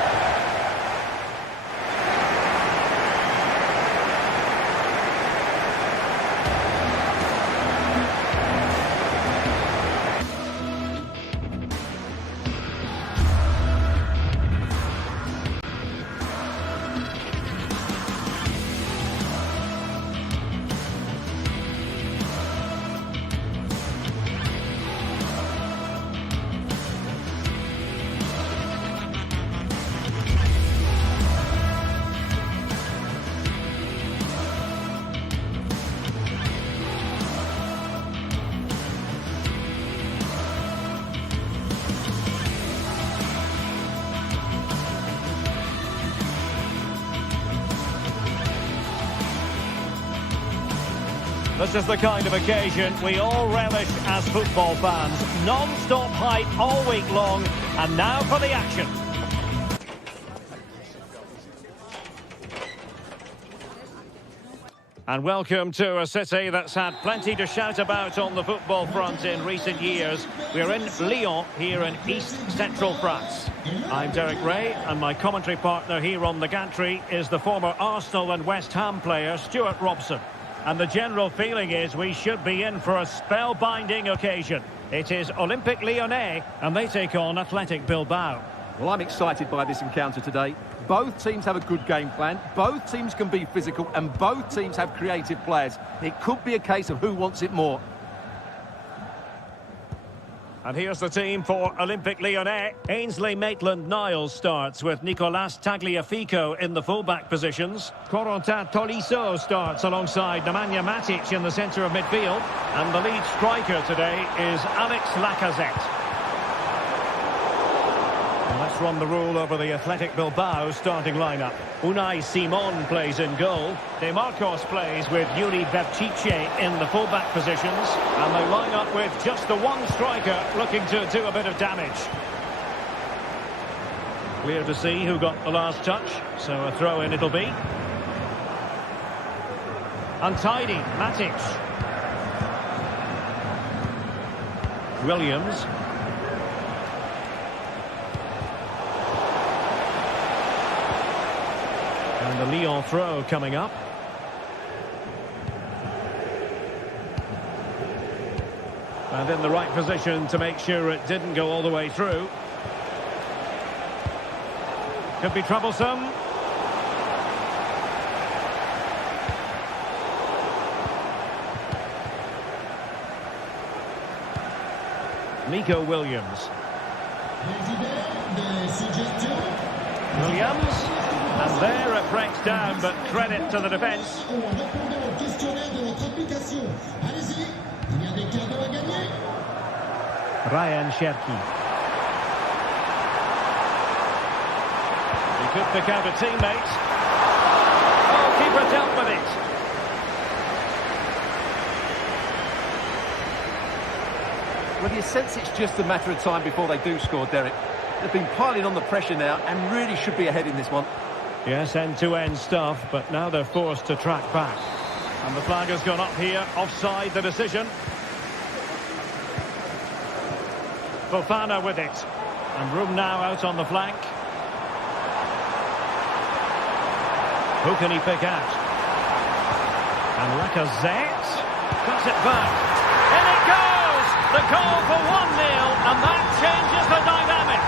This is the kind of occasion we all relish as football fans. Non-stop hype all week long, and now for the action. And welcome to a city that's had plenty to shout about on the football front in recent years. We're in Lyon, here in East Central France. I'm Derek Ray, and my commentary partner here on the gantry is the former Arsenal and West Ham player, Stuart Robson. And the general feeling is we should be in for a spellbinding occasion. It is Olympique Lyonnais, and they take on Athletic Bilbao. Well, I'm excited by this encounter today. Both teams have a good game plan, both teams can be physical, and both teams have creative players. It could be a case of who wants it more. And here's the team for Olympique Lyonnais. Ainsley Maitland-Niles starts with Nicolas Tagliafico in the full-back positions. Corentin Tolisso starts alongside Nemanja Matic in the centre of midfield. And the lead striker today is Alex Lacazette. Let's run the rule over the Athletic Bilbao starting lineup. Unai Simon plays in goal. De Marcos plays with Yuri Berchiche in the full-back positions. And they line up with just the one striker looking to do a bit of damage. Clear to see who got the last touch, so a throw-in it'll be. Untidy, Matic. Williams. And the Lyon throw coming up. And in the right position to make sure it didn't go all the way through. Could be troublesome. Nico Williams. Williams. And there it breaks down, but credit to the defence. Ryan Cherki. He could pick out a teammate. Oh, keeper dealt with it. Well, you sense it's just a matter of time before they do score, Derek. They've been piling on the pressure now and really should be ahead in this one. Yes, end-to-end stuff, but now they're forced to track back. And the flag has gone up here, offside the decision. Fofana with it. And room now out on the flank. Who can he pick out? And Lacazette cuts it back. In it goes! The goal for 1-0, and that changes the dynamic.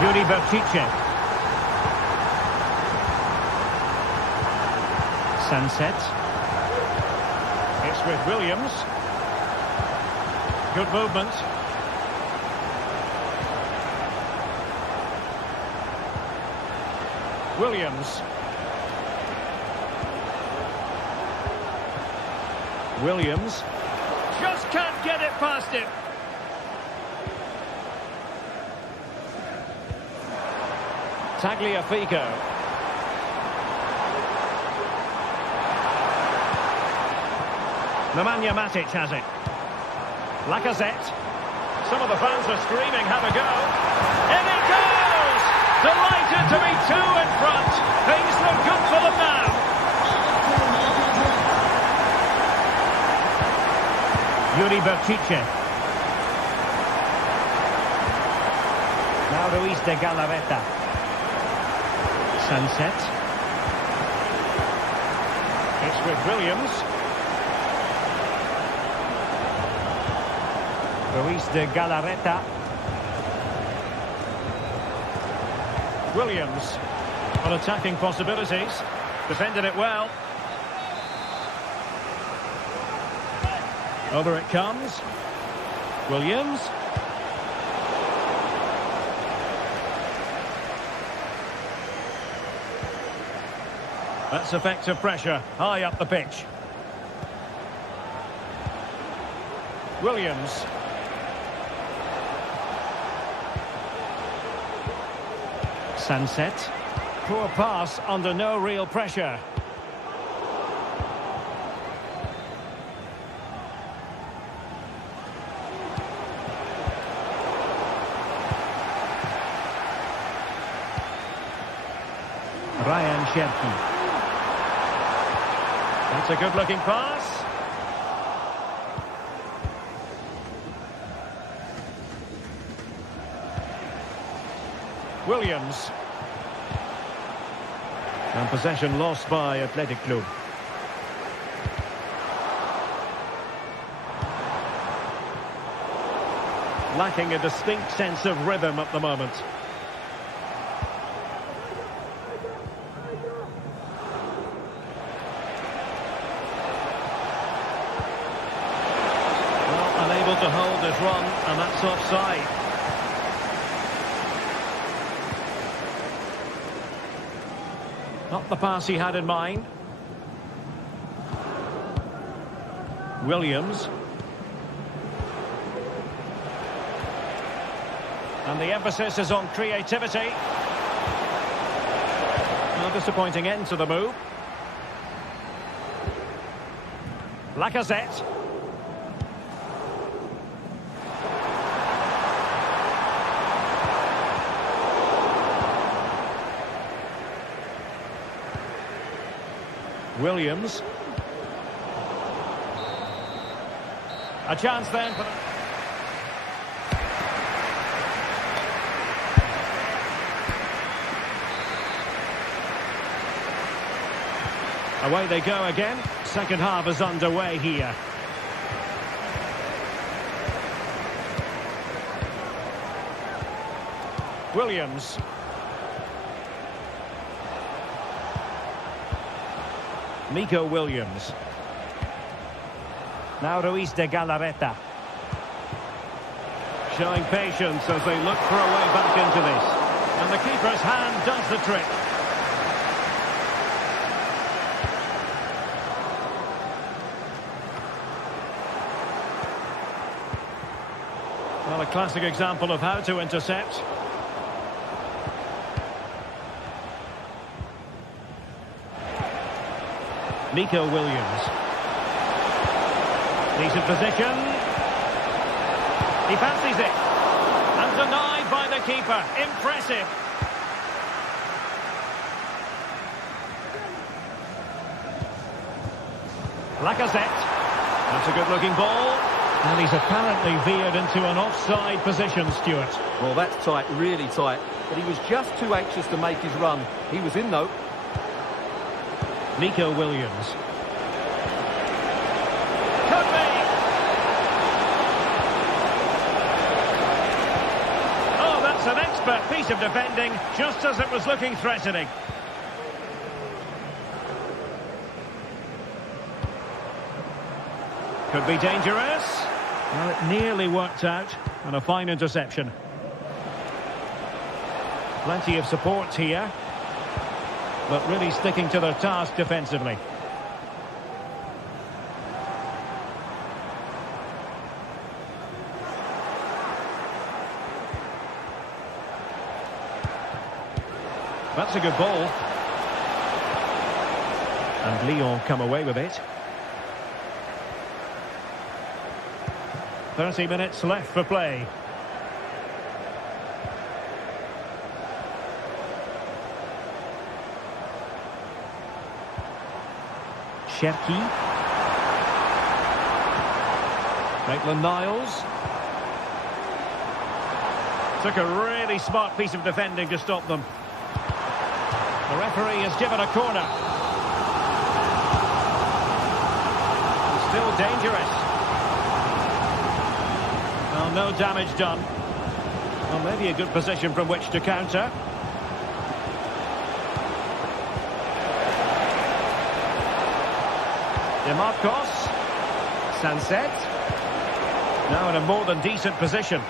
Yuri Berchiche. Sunset. It's with Williams. Good movement. Williams. Williams. Just can't get it past him. Tagliafico. Nemanja Matic has it. Lacazette. Some of the fans are screaming, have a go. In it goes! Delighted to be two in front. Things look good for them now. Yuri Berchiche. Now Ruiz de Galarreta. Sunset. It's with Williams. Ruiz de Galarreta. Williams on attacking possibilities. Defended it well. Over it comes. Williams. That's effective pressure, high up the pitch. Williams. Sunset. Poor pass under no real pressure. Cherki. That's a good-looking pass. Williams. And possession lost by Athletic Club. Lacking a distinct sense of rhythm at the moment. Well, unable to hold his run, and that's offside. Not the pass he had in mind. Williams. And the emphasis is on creativity. A disappointing end to the move. Lacazette. Williams. A chance then for... Away they go again. Second half is underway here. Williams. Nico Williams. Now Ruiz de Galarreta. Showing patience as they look for a way back into this. And the keeper's hand does the trick. Well, a classic example of how to intercept. Nico Williams. Decent position. He fancies it. And denied by the keeper. Impressive. Lacazette. That's a good-looking ball. And he's apparently veered into an offside position, Stuart. Well, that's tight, really tight. But he was just too anxious to make his run. He was in, though. Nico Williams. Could be! Oh, that's an expert piece of defending, just as it was looking threatening. Could be dangerous. Well, it nearly worked out, and a fine interception. Plenty of support here, but really sticking to their task defensively. That's a good ball. And Lyon come away with it. 30 minutes left for play. Cherki. Maitland-Niles. Took a really smart piece of defending to stop them. The referee has given a corner. Still dangerous. Well, no damage done. Well, maybe a good position from which to counter. DeMarcos. Sanset. Now in a more than decent position.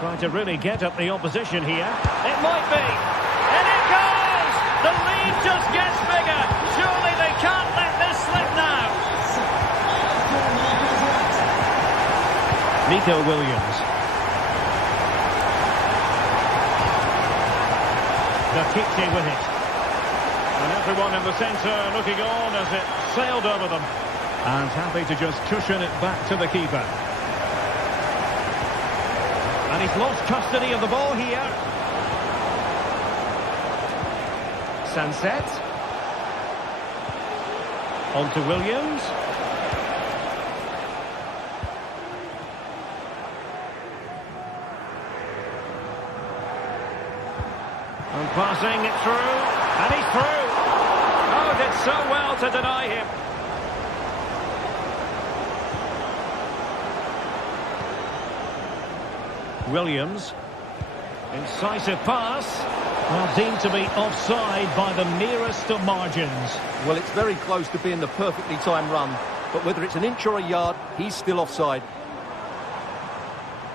Trying to really get up the opposition here. It might be. And it goes! The lead just gets bigger. Surely they can't let this slip now. Nico Williams. The Kiki with it. And everyone in the centre looking on as it sailed over them. And happy to just cushion it back to the keeper. And he's lost custody of the ball here. Sunset. On to Williams. And passing it through. And he's through. Oh, did so well to deny him. Williams. Incisive pass. Well, deemed to be offside by the nearest of margins. Well, it's very close to being the perfectly timed run. But whether it's an inch or a yard, he's still offside.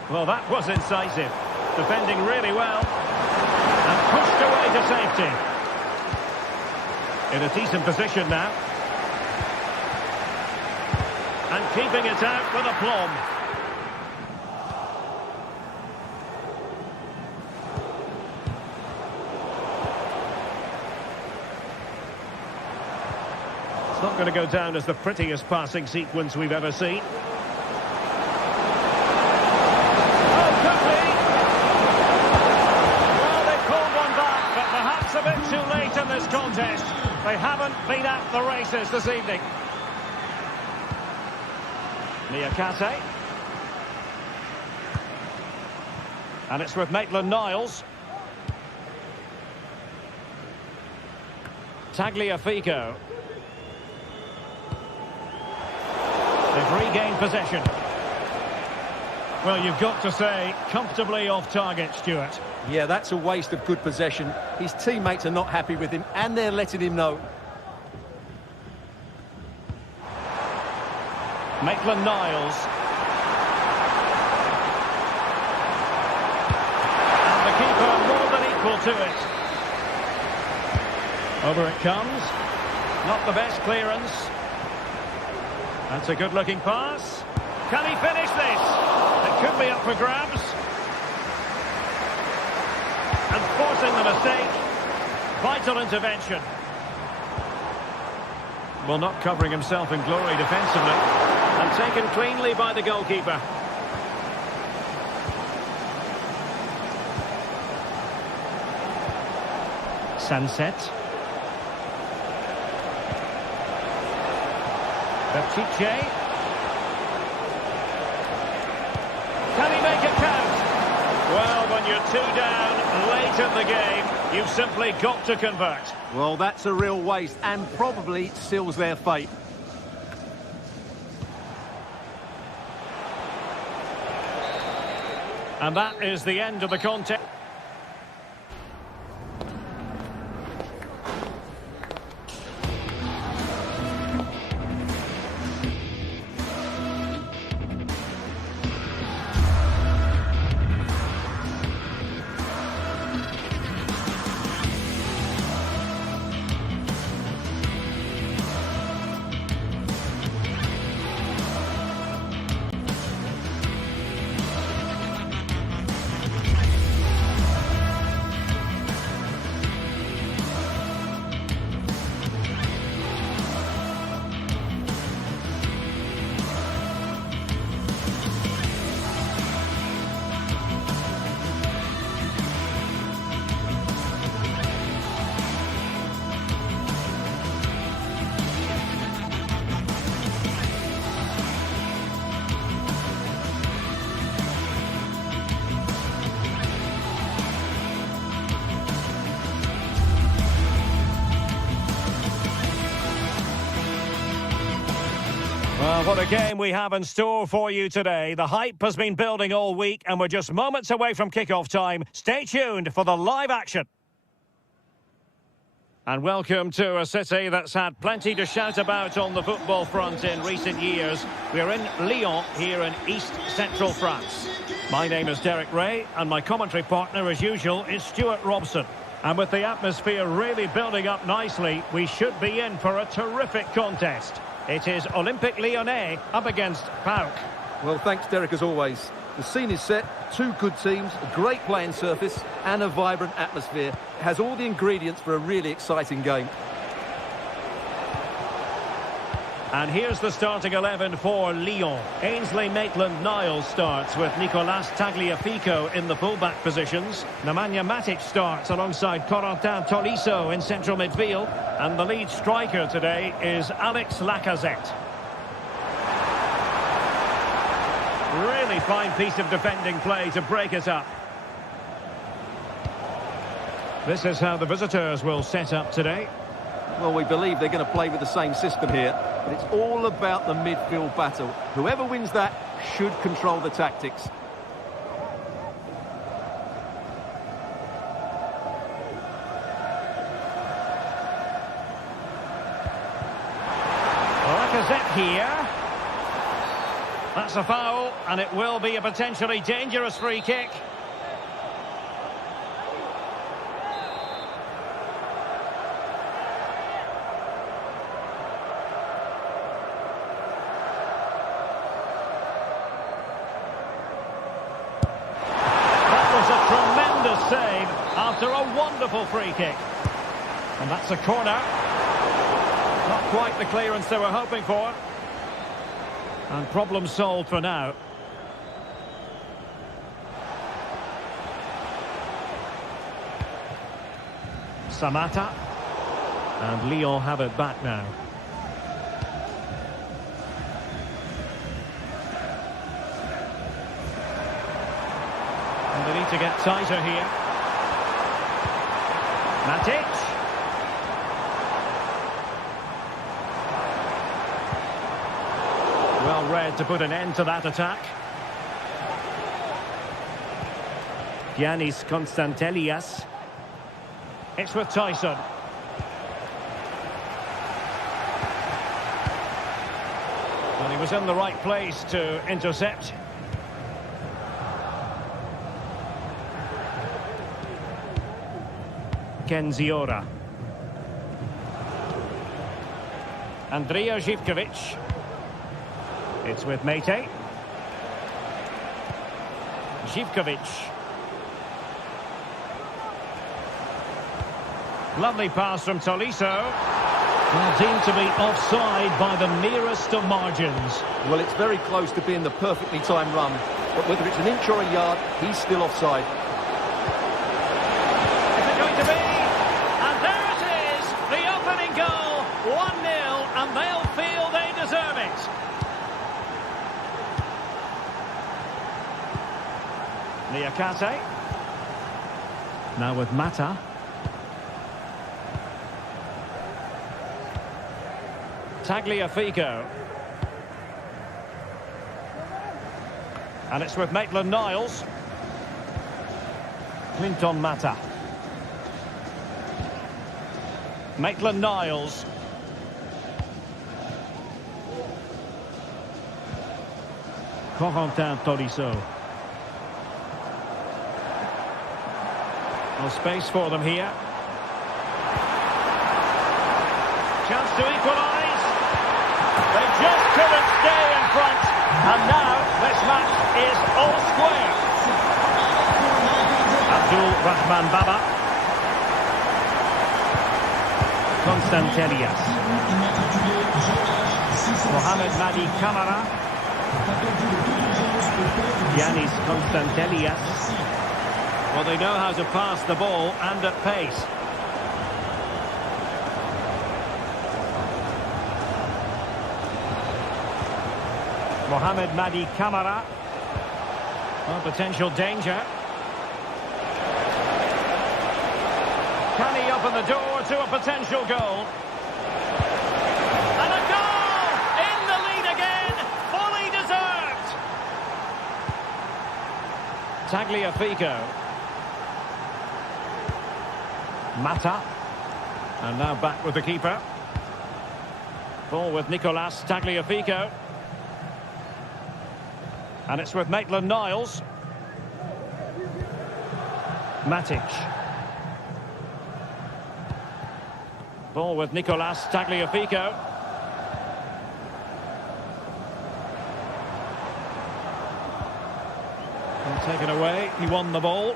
Well, that was incisive. Defending really well. And pushed away to safety. In a decent position now. And keeping it out with aplomb. It's not going to go down as the prettiest passing sequence we've ever seen. Oh, could be. Well, they pulled one back, but perhaps a bit too late in this contest. They haven't been at the races this evening. Niakate. And it's with Maitland-Niles. Tagliafico. They've regained possession. Well, you've got to say, comfortably off target, Stuart. Yeah, that's a waste of good possession. His teammates are not happy with him, and they're letting him know. Maitland-Niles. And the keeper more than equal to it. Over it comes. Not the best clearance. That's a good-looking pass. Can he finish this? It could be up for grabs. And forcing the mistake. Vital intervention. Well, not covering himself in glory defensively. And taken cleanly by the goalkeeper. Sunset. Baptice. Can he make it count? Well, when you're 2 down late in the game, you've simply got to convert. Well, that's a real waste and probably seals their fate. And that is the end of the contest. Well, what a game we have in store for you today. The hype has been building all week and we're just moments away from kick-off time. Stay tuned for the live action. And welcome to a city that's had plenty to shout about on the football front in recent years. We're in Lyon, here in east-central France. My name is Derek Ray, and my commentary partner, as usual, is Stuart Robson. And with the atmosphere really building up nicely, we should be in for a terrific contest. It is Olympique Lyonnais up against PAOK. Well, thanks, Derek, as always. The scene is set, 2 good teams, a great playing surface and a vibrant atmosphere. It has all the ingredients for a really exciting game. And here's the starting 11 for Lyon. Ainsley Maitland-Niles starts with Nicolas Tagliafico in the fullback positions. Nemanja Matic starts alongside Corentin Tolisso in central midfield. And the lead striker today is Alex Lacazette. Really fine piece of defending play to break it up. This is how the visitors will set up today. Well, we believe they're going to play with the same system here, but it's all about the midfield battle. Whoever wins that should control the tactics. Lacazette here. That's a foul, and it will be a potentially dangerous free kick. Save after a wonderful free kick. And that's a corner. Not quite the clearance they were hoping for. And problem solved for now. Samatta. And Lyon have it back now. And they need to get tighter here. Matic. Well read to put an end to that attack. Giannis Constantelias. It's with Tyson. And he was in the right place to intercept. Kenziora. Andrija Živković. It's with Mete. Živković. Lovely pass from Tolisso. Well, deemed to be offside by the merest of margins. Well, it's very close to being the perfectly timed run, but whether it's an inch or a yard, he's still offside. Is it going to be? And there it is, the opening goal, 1-0, and they'll feel they deserve it. Niakate. Now with Mata. Tagliafico. And it's with Maitland-Niles. Clinton Mata. Maitland-Niles. Corentin Tolisso. No space for them here. Chance to equalise. They just couldn't stay in front. And now this match is all square. Abdul Rahman Baba. Constantelias. Mohamed Madi Camara. Giannis Constantelias. Well, they know how to pass the ball and at pace. Mohamed Madi Camara. Well, potential danger. Can he open the door to a potential goal? And a goal! In the lead again! Fully deserved! Tagliafico. Mata. And now back with the keeper. Ball with Nicolas Tagliafico. And it's with Maitland-Niles. Matic. Ball with Nicolas Tagliafico. And taken away. He won the ball.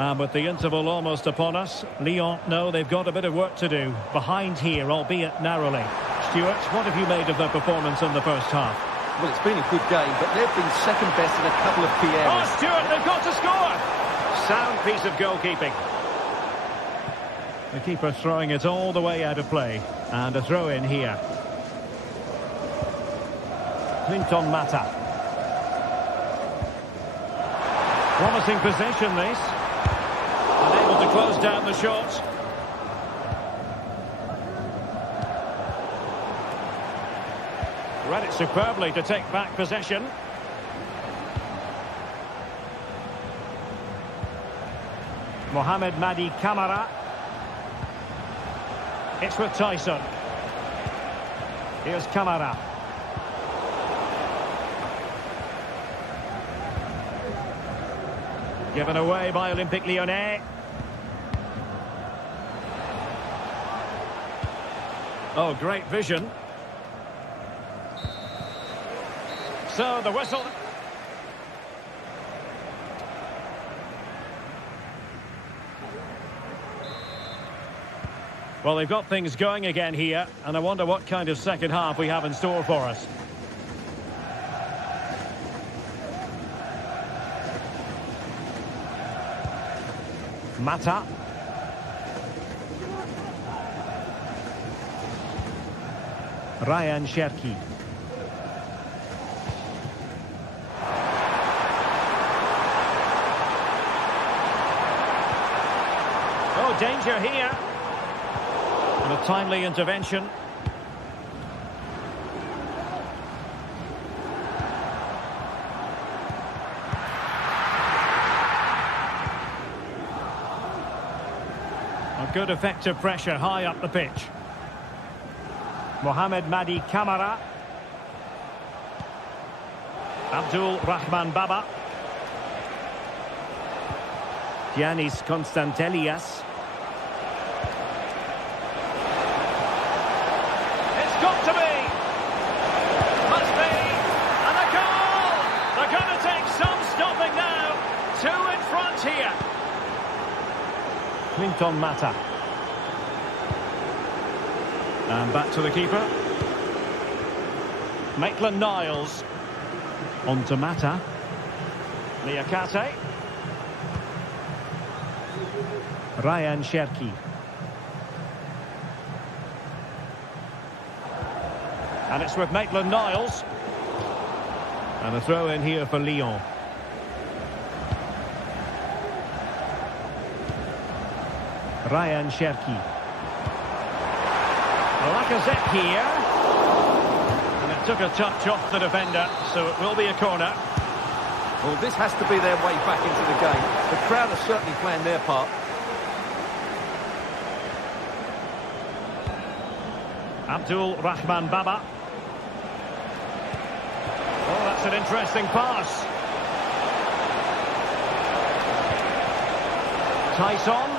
And with the interval almost upon us, Lyon know they've got a bit of work to do. Behind here, albeit narrowly. Stuart, what have you made of their performance in the first half? Well, it's been a good game, but they've been second best in a couple of key areas. Oh, Stuart, they've got to score! Sound piece of goalkeeping. The keeper throwing it all the way out of play. And a throw in here. Clinton Mata. Promising possession, this. Unable to close down the shot. Read it superbly to take back possession. Mohamed Madi Camara. It's with Tyson. Here's Camara. Given away by Olympique Lyonnais. Oh, great vision. So the whistle. Well, they've got things going again here, and I wonder what kind of second half we have in store for us. Mata. Ryan Cherki. Oh, danger here. And a timely intervention. A good effective pressure high up the pitch. Mohamed Madi Camara. Abdul Rahman Baba. Giannis Constantelias. It's got to be! Must be! And a goal! They're going to take some stopping now. 2 in front here. Clinton Mata. And back to the keeper. Maitland-Niles. On to Mata. Liakate. Ryan Cherki. And it's with Maitland-Niles. And a throw in here for Lyon. Ryan Cherki. Lacazette here. And it took a touch off the defender, so it will be a corner. Well, this has to be their way back into the game. The crowd are certainly playing their part. Abdul Rahman Baba. Oh, that's an interesting pass. Tyson.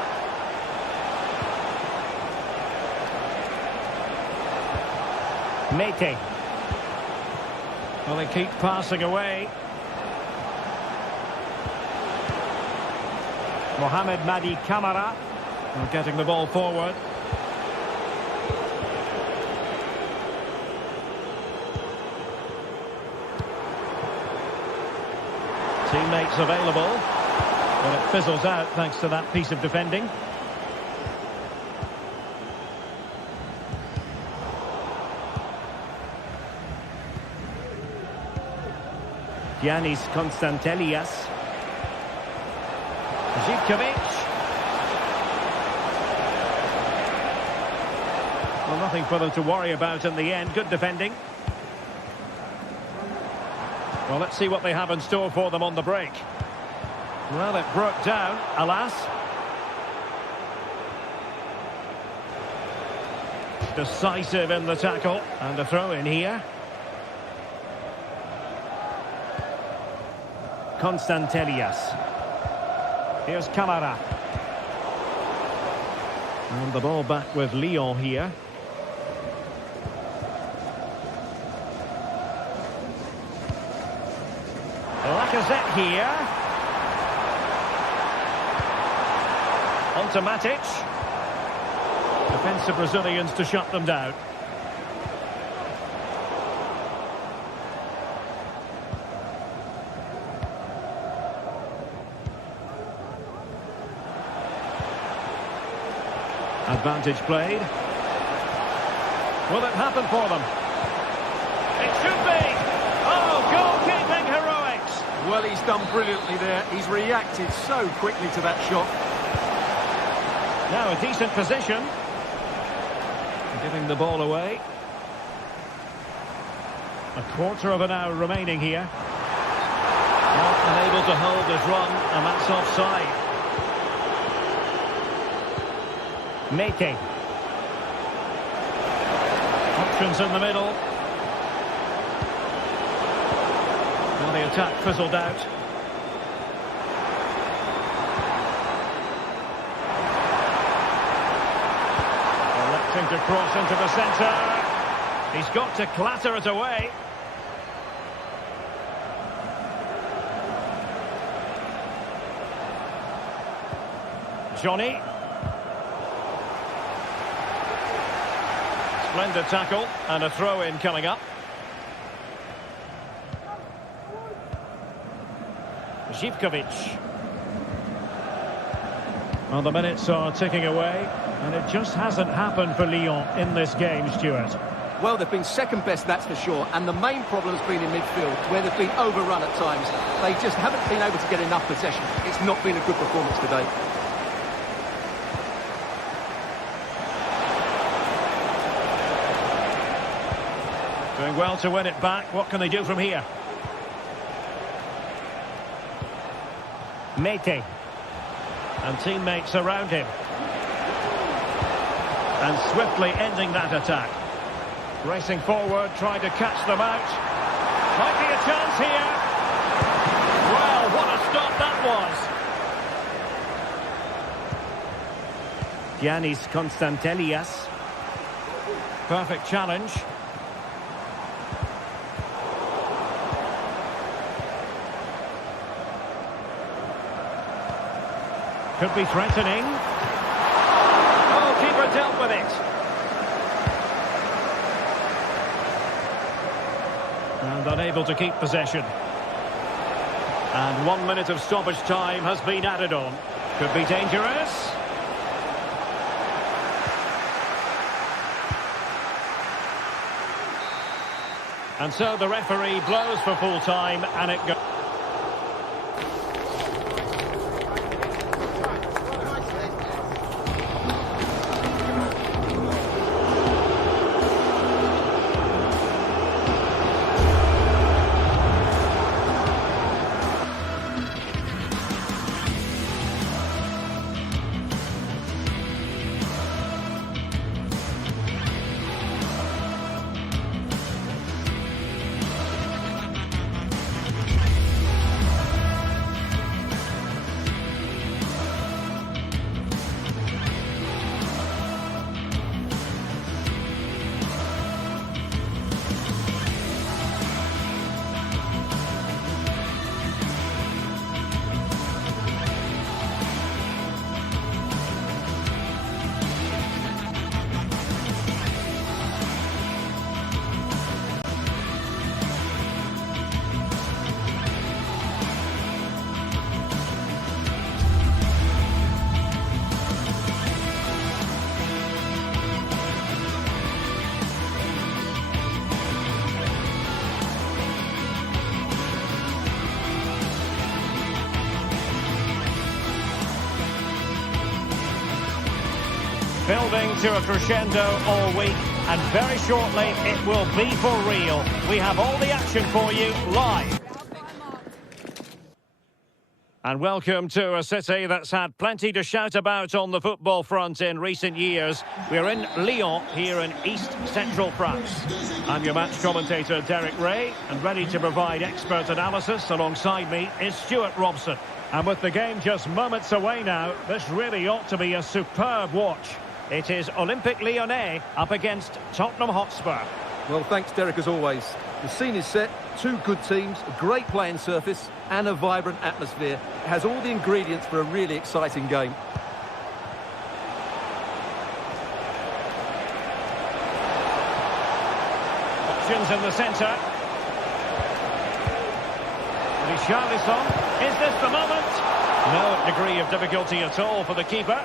Mete. Well, they keep passing away. Mohamed Madi Camara. Well, getting the ball forward. Teammates available. Well, it fizzles out thanks to that piece of defending. Giannis Constantelias. Zivkovic. Well, nothing for them to worry about in the end. Good defending. Well, let's see what they have in store for them on the break. Well, it broke down, alas. Decisive in the tackle. And a throw in here. Constantelias. Here's Camara. And the ball back with Lyon here. Lacazette here. On to Matic. Defensive Brazilians to shut them down. Advantage played. Will it happen for them? It should be! Oh, goalkeeping heroics! Well, he's done brilliantly there. He's reacted so quickly to that shot. Now a decent position. Giving the ball away. A quarter of an hour remaining here. Not unable to hold his run, and that's offside. Making. Options in the middle. Well, the attack fizzled out. Electing to cross into the centre. He's got to clatter it away. Johnny. Splendid tackle and a throw-in coming up. Zivkovic. Well, the minutes are ticking away, and it just hasn't happened for Lyon in this game, Stuart. Well, they've been second best, that's for sure, and the main problem has been in midfield, where they've been overrun at times. They just haven't been able to get enough possession. It's not been a good performance today. Doing well to win it back. What can they do from here? Mete. And teammates around him. And swiftly ending that attack. Racing forward, trying to catch them out. Might be a chance here. Well, what a stop that was. Giannis Konstantelias. Perfect challenge. Could be threatening. Oh, keeper dealt with it. And unable to keep possession. And 1 minute of stoppage time has been added on. Could be dangerous. And so the referee blows for full time, and it goes. Building to a crescendo all week, and very shortly it will be for real. We have all the action for you live. And welcome to a city that's had plenty to shout about on the football front in recent years. We're in Lyon, here in East Central France. I'm your match commentator, Derek Ray, and ready to provide expert analysis alongside me is Stuart Robson. And with the game just moments away now, this really ought to be a superb watch. It is Olympique Lyonnais up against Tottenham Hotspur. Well, thanks, Derek, as always. The scene is set, two good teams, a great playing surface and a vibrant atmosphere. It has all the ingredients for a really exciting game. in the centre. Richarlison. Is this the moment? No degree of difficulty at all for the keeper.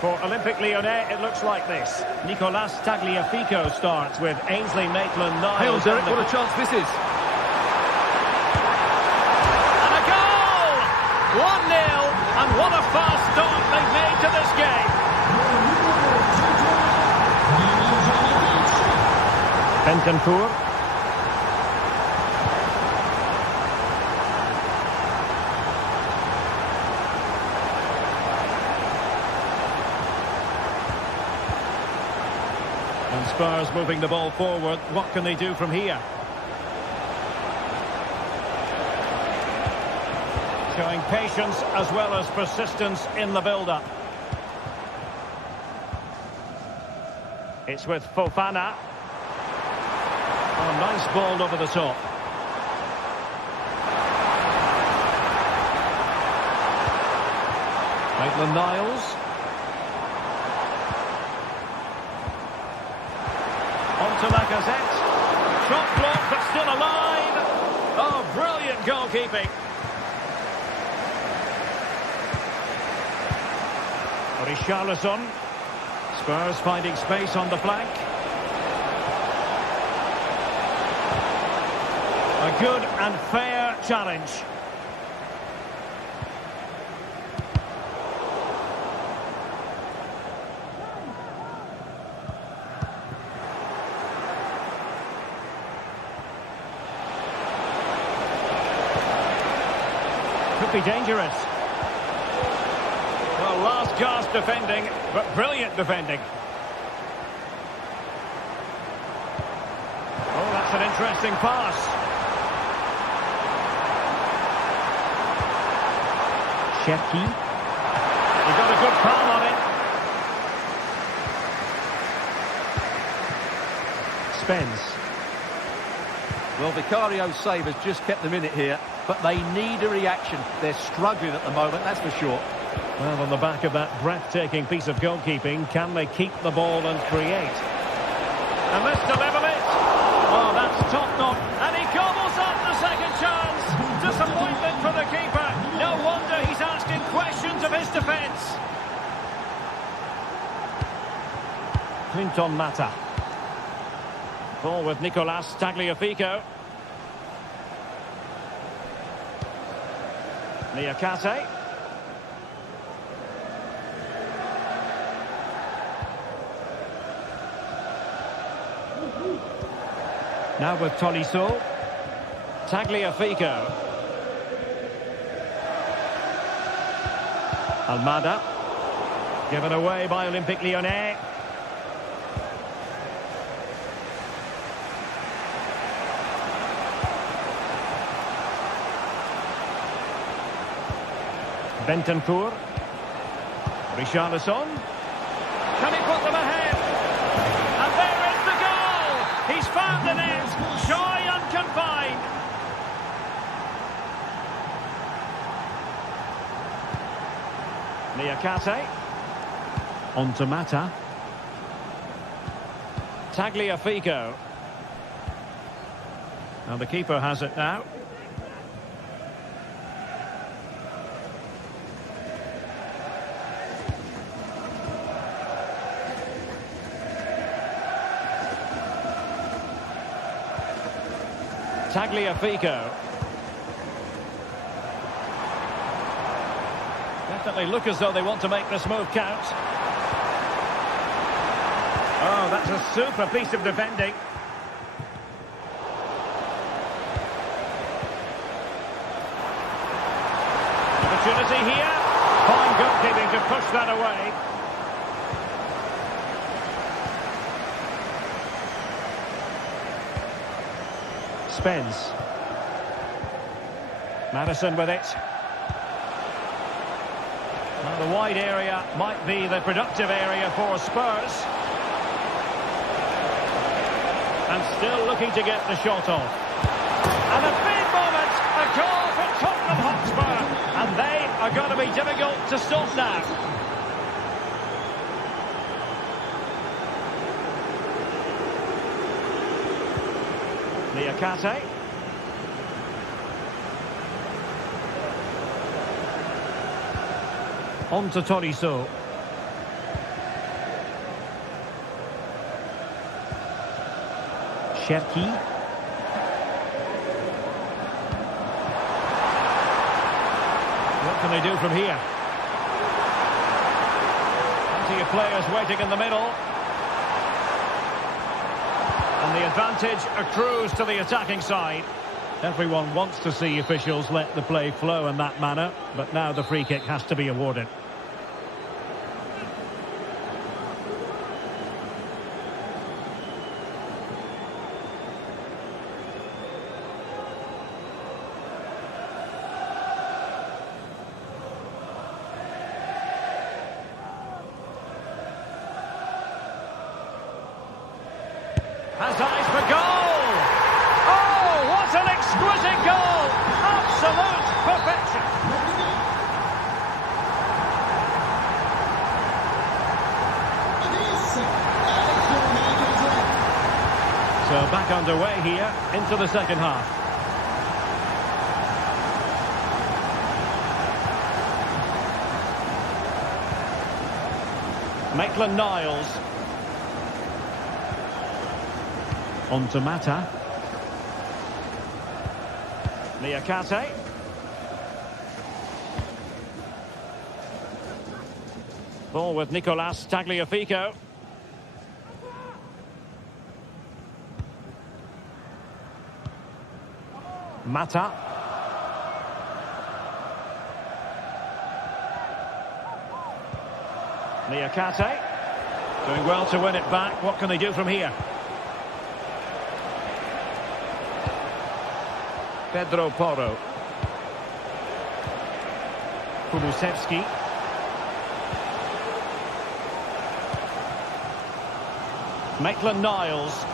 For Olympique Lyonnais, it looks like this. Nicolas Tagliafico starts with Ainsley Maitland-Niles. Hey, Derek, what a chance this is. And a goal! 1-0, and what a fast start they've made to this game. Bentancur. And Spurs moving the ball forward. What can they do from here? Showing patience as well as persistence in the build-up. It's with Fofana. Oh, nice ball over the top. Maitland-Niles. On to Lacazette. Shot blocked, but still alive. Oh, brilliant goalkeeping. Richarlison. Spurs finding space on the flank. A good and fair challenge. Could be dangerous. Well, last gasp defending, but brilliant defending. Oh, that's an interesting pass. Cherki. He got a good palm on it. Spence. Well, Vicario's save has just kept them in it here, but they need a reaction. They're struggling at the moment, that's for sure. Well, on the back of that breathtaking piece of goalkeeping, can they keep the ball and create? And this to level it. Oh, that's top-notch. And he gobbles up the second chance. Disappointment for the keeper. No wonder he's asking questions of his defence. Clinton Mata. Ball with Nicolas Tagliafico. Niakate. Now with Tolisso. Tagliafico. Almada. Given away by Olympique Lyonnais. Bentancur. Richarlison. Can he put them ahead? And there is the goal! He's found the net. Joy unconfined. Niakate. On to Mata. Tagliafico. Now the keeper has it now. Tagliafico. Definitely look as though they want to make this move count. Oh, that's a super piece of defending. Opportunity here. Fine goalkeeping to push that away. Spence. Madison with it. Now the wide area might be the productive area for Spurs. And still looking to get the shot off. And a big moment, a goal for Tottenham Hotspur. And they are going to be difficult to stop now. Niakate. On to Toriso. Cherki. What can they do from here? Plenty of players waiting in the middle. And the advantage accrues to the attacking side. Everyone wants to see officials let the play flow in that manner, but now the free kick has to be awarded. Has eyes for goal! Oh, what an exquisite goal! Absolute perfection! So back underway here into the second half. Maitland-Niles. On to Mata. Niakate. Ball with Nicolas Tagliafico. Mata. Niakate. Doing well to win it back. What can they do from here? Pedro Porro. Kulusevski. Maitland-Niles.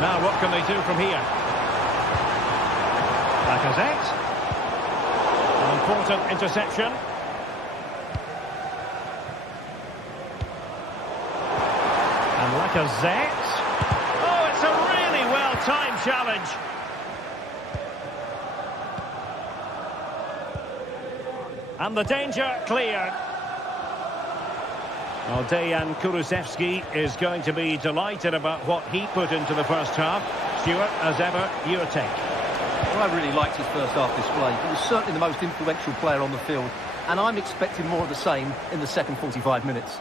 Now what can they do from here? Lacazette. An important interception. And Lacazette. Oh, it's a really well-timed challenge. And the danger cleared. Well, Dejan Kulusevski is going to be delighted about what he put into the first half. Stuart, as ever, your take. Well, I really liked his first half display. He was certainly the most influential player on the field, and I'm expecting more of the same in the second 45 minutes.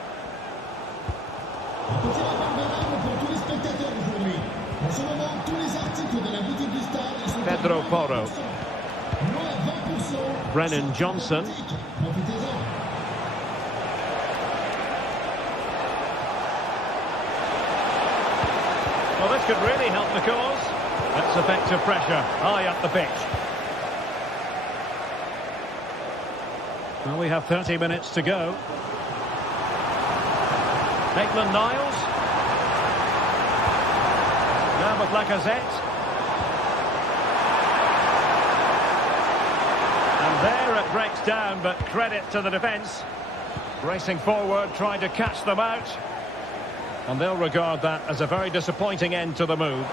Pedro Porro. Brennan Johnson. Well, this could really help the cause. That's effective pressure, high up the pitch. Well, we have 30 minutes to go. Maitland-Niles. Now with Lacazette. And there it breaks down, but credit to the defence. Racing forward, trying to catch them out. And they'll regard that as a very disappointing end to the move.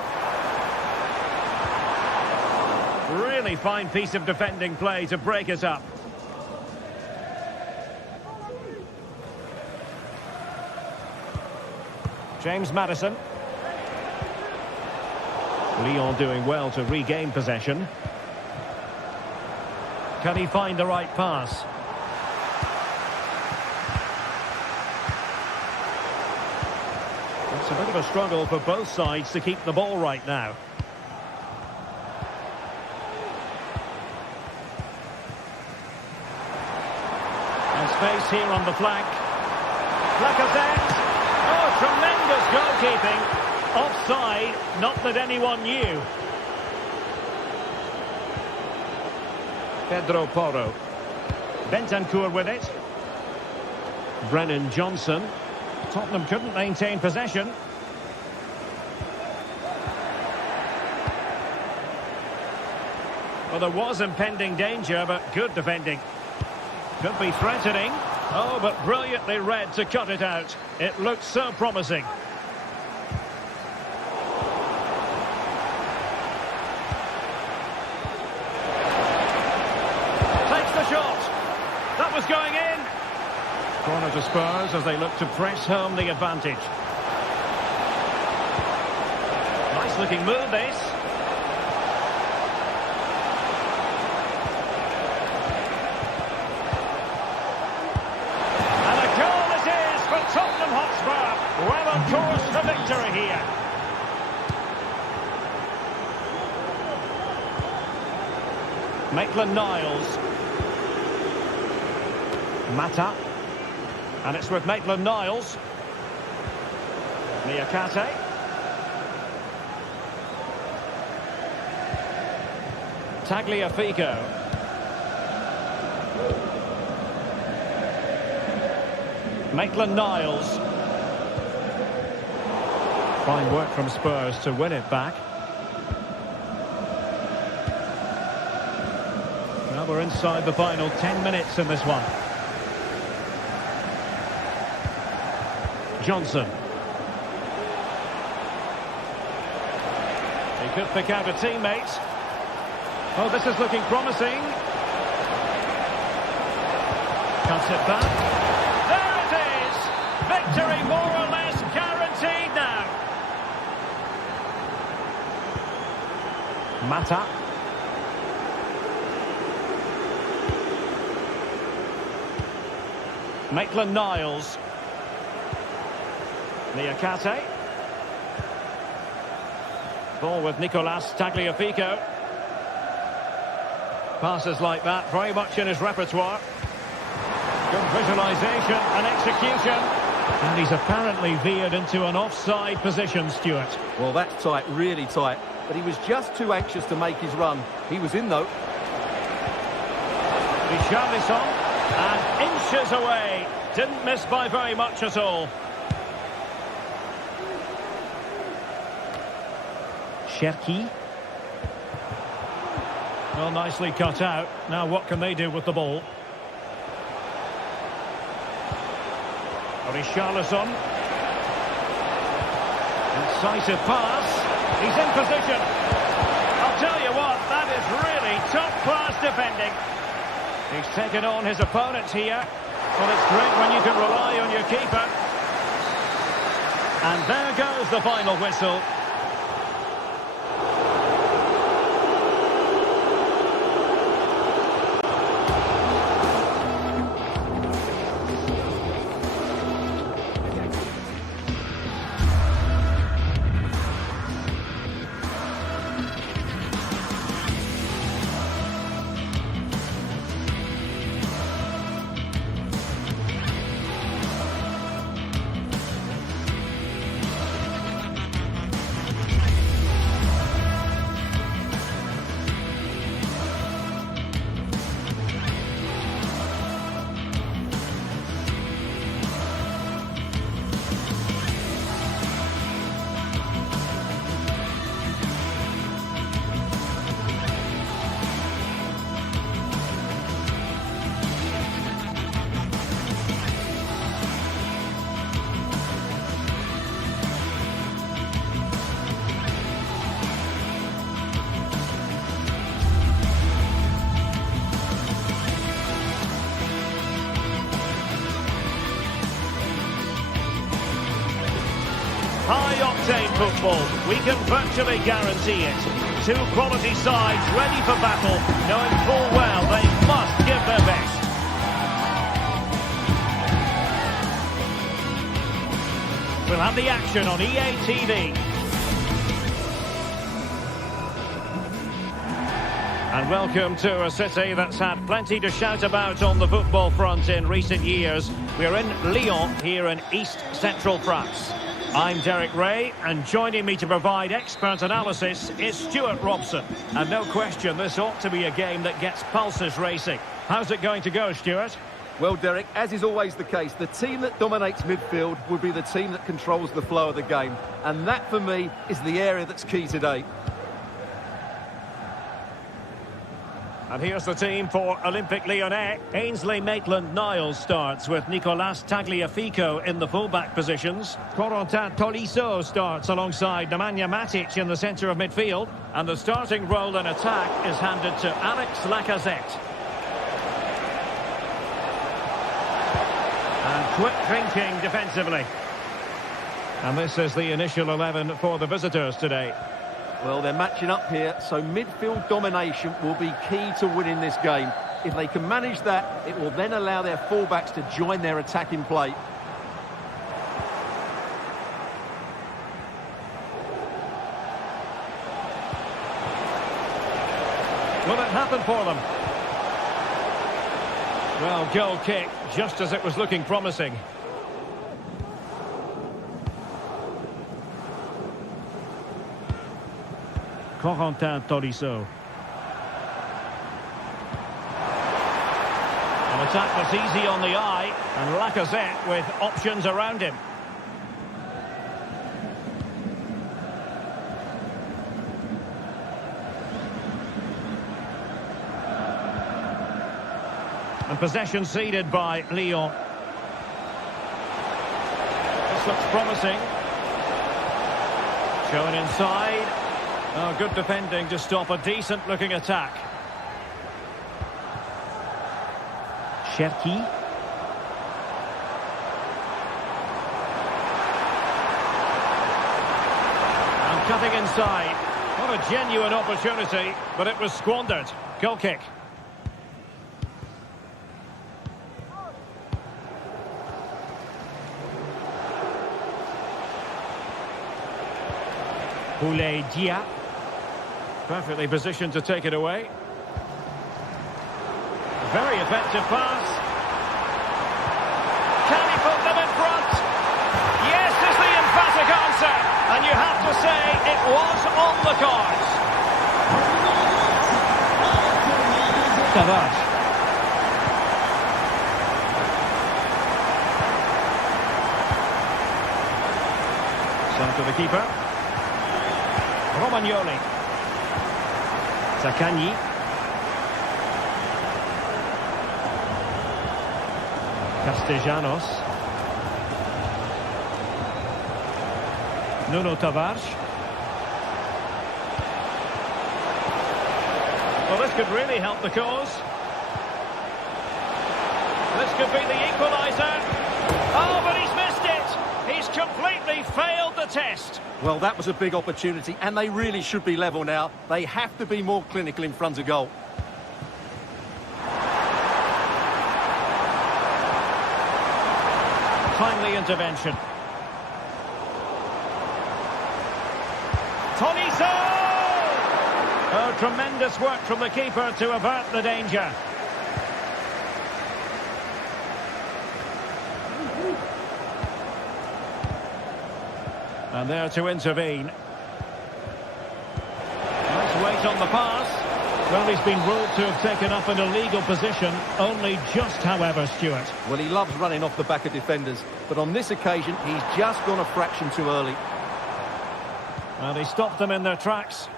Really fine piece of defending play to break it up. James Maddison. Lyon doing well to regain possession. Can he find the right pass? It's a bit of a struggle for both sides to keep the ball right now. And space here on the flank. Lacazette. Oh, tremendous goalkeeping. Offside, not that anyone knew. Pedro Porro. Bentancur with it. Brennan Johnson. Tottenham couldn't maintain possession. Well, there was impending danger, but good defending. Could be threatening. Oh, but brilliantly read to cut it out. It looked so promising. was going in. Corner to Spurs as they look to press home the advantage. Nice looking move, this. And a goal it is for Tottenham Hotspur. Well on course for victory here. Maitland-Niles. Mata. And it's with Maitland-Niles. Niakate. Tagliafico. Maitland-Niles. Fine work from Spurs to win it back. Now we're inside the final 10 minutes in this one. Johnson. He could pick out a teammate. Oh, this is looking promising. Cuts it back. There it is! Victory more or less guaranteed now. Mata. Maitland-Niles. Niakate. Ball with Nicolas Tagliafico. Passes like that, very much in his repertoire. Good visualisation and execution. And he's apparently veered into an offside position, Stuart. Well, that's tight, really tight. But he was just too anxious to make his run. He was in, though. Richarlison. And inches away. Didn't miss by very much at all. Cherki. Well, nicely cut out. Now what can they do with the ball? Richarlison. Incisive pass. He's in position. I'll tell you what, that is really top-class defending. He's taken on his opponents here. Well, it's great when you can rely on your keeper. And there goes the final whistle. High-octane football, we can virtually guarantee it. Two quality sides ready for battle, knowing full well they must give their best. We'll have the action on EA TV. And welcome to a city that's had plenty to shout about on the football front in recent years. We're in Lyon, here in East Central France. I'm Derek Ray, and joining me to provide expert analysis is Stuart Robson. And no question, this ought to be a game that gets pulses racing. How's it going to go, Stuart? Well, Derek, as is always the case, the team that dominates midfield will be the team that controls the flow of the game. And that, for me, is the area that's key today. And here's the team for Olympique Lyonnais. Ainsley Maitland-Niles starts with Nicolas Tagliafico in the fullback positions. Corentin Tolisso starts alongside Nemanja Matic in the centre of midfield. And the starting role in attack is handed to Alex Lacazette. Quick thinking defensively. And this is the initial 11 for the visitors today. Well, they're matching up here, so midfield domination will be key to winning this game. If they can manage that, it will then allow their fullbacks to join their attacking play. Will it happen for them? Well, goal kick, just as it was looking promising. Corentin Tolisso. An attack that's easy on the eye, and Lacazette with options around him. And possession ceded by Lyon. This looks promising. Shown inside. Oh, good defending to stop a decent-looking attack. Cherki. And cutting inside. What a genuine opportunity, but it was squandered. Goal kick. Boulaye Dia. Perfectly positioned to take it away. Very effective pass. Can he put them in front? Yes is the emphatic answer. And you have to say it was on the cards. Tavares. Some to the keeper. Romagnoli. Zaccagni. Castellanos. Nuno Tavares. Well, this could really help the cause. This could be the equaliser. Oh, but he's missed it. He's completely failed the test. Well, that was a big opportunity, and they really should be level now. They have to be more clinical in front of goal. Timely intervention. Tolisso! Oh, tremendous work from the keeper to avert the danger. And there to intervene. Let's wait on the pass. Well, he's been ruled to have taken up an illegal position, only just, however, Stuart. Well, he loves running off the back of defenders, but on this occasion, he's just gone a fraction too early. Well, he stopped them in their tracks.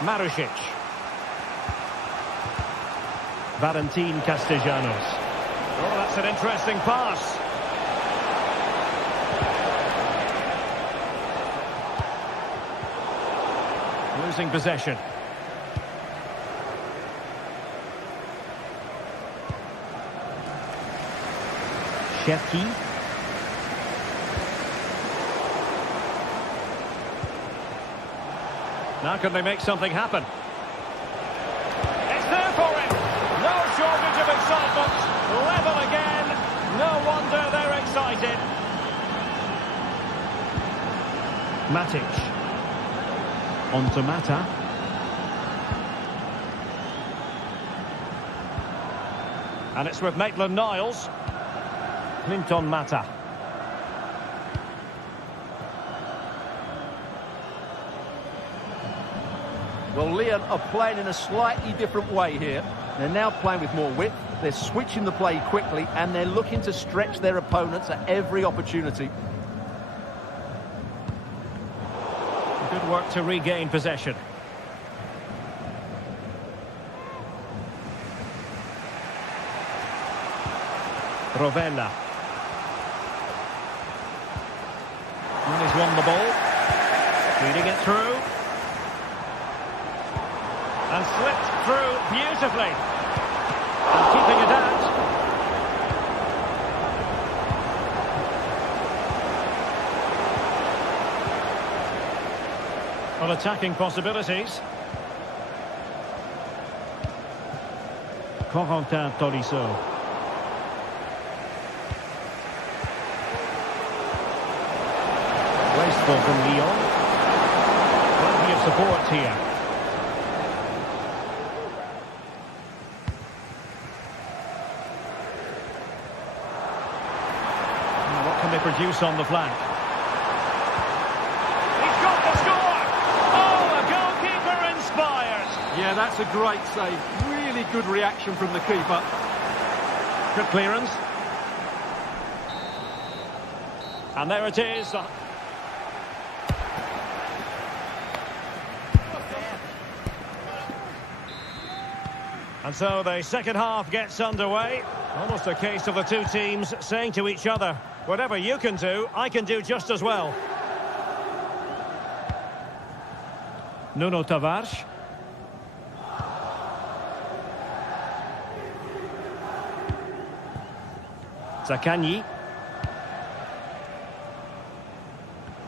Marusic. Valentin Castellanos. Oh, that's an interesting pass. Losing possession. Cherki. Now can they make something happen? It's there for him. No shortage of excitement. Level again. No wonder they're excited. Matic. On to Mata. And it's with Maitland-Niles. Clinton Mata. Well, Lyon are playing in a slightly different way here. They're now playing with more width, they're switching the play quickly, and they're looking to stretch their opponents at every opportunity. Good work to regain possession. Rovella. And he's won the ball. Feeding it through. And slipped through beautifully. And keeping it out. on attacking possibilities. Corentin Tolisso. Wasteful from Lyon. Plenty of support here. And what can they produce on the flank? He's got the score! Oh, a goalkeeper inspired! Yeah, that's a great save. Really good reaction from the keeper. Good clearance. And there it is. And so the second half gets underway. Almost a case of the two teams saying to each other, whatever you can do, I can do just as well. Nuno Tavares. Zaccagni.